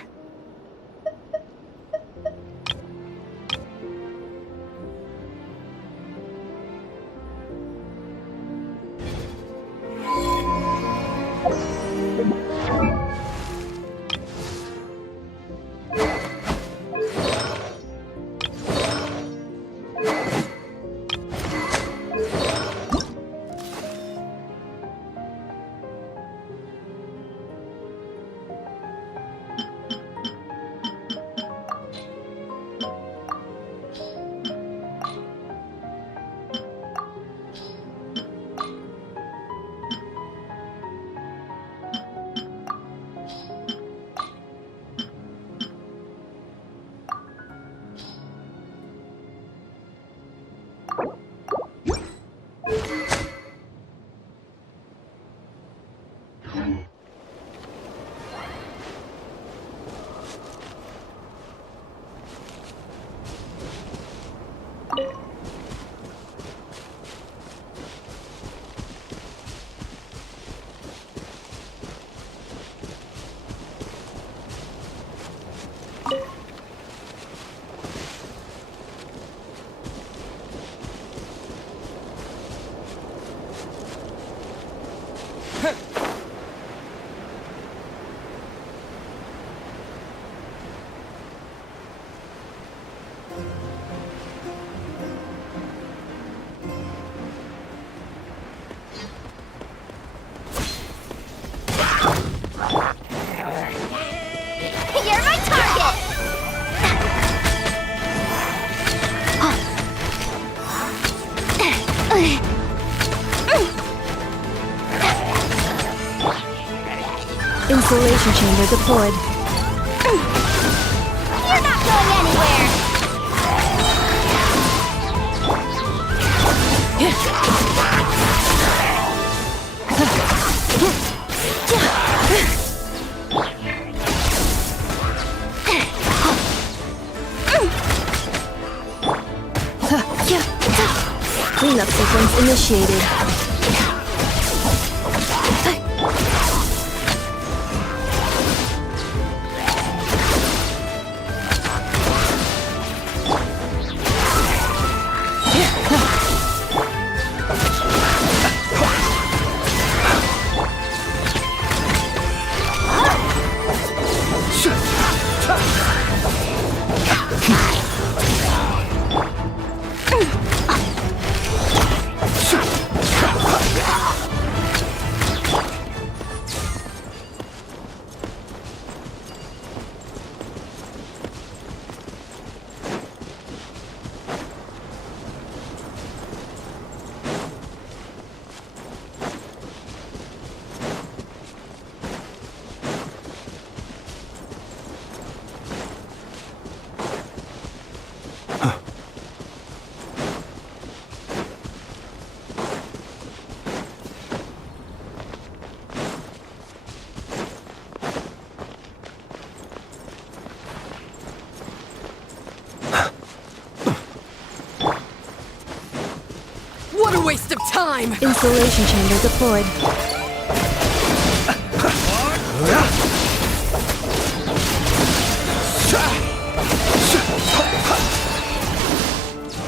Insulation chamber deployed. You're not going anywhere! Cleanup sequence initiated. time! Insulation chamber deployed.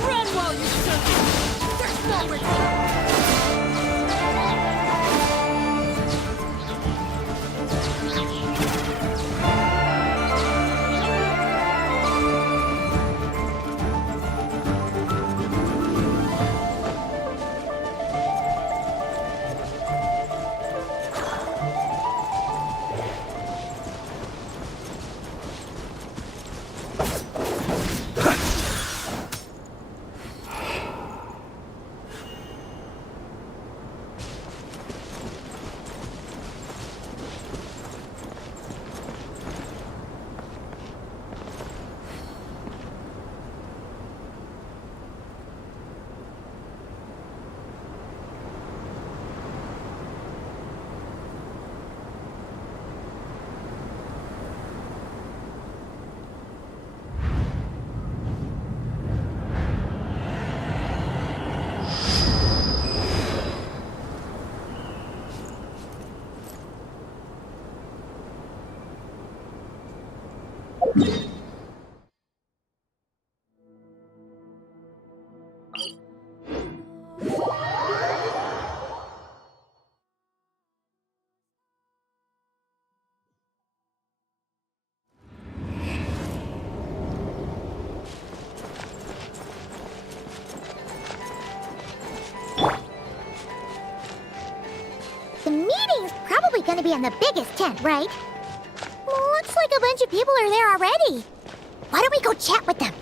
Run while you can! There's no retreat! The meeting's probably gonna be in the biggest tent, right? Looks like a bunch of people are there already. Why don't we go chat with them?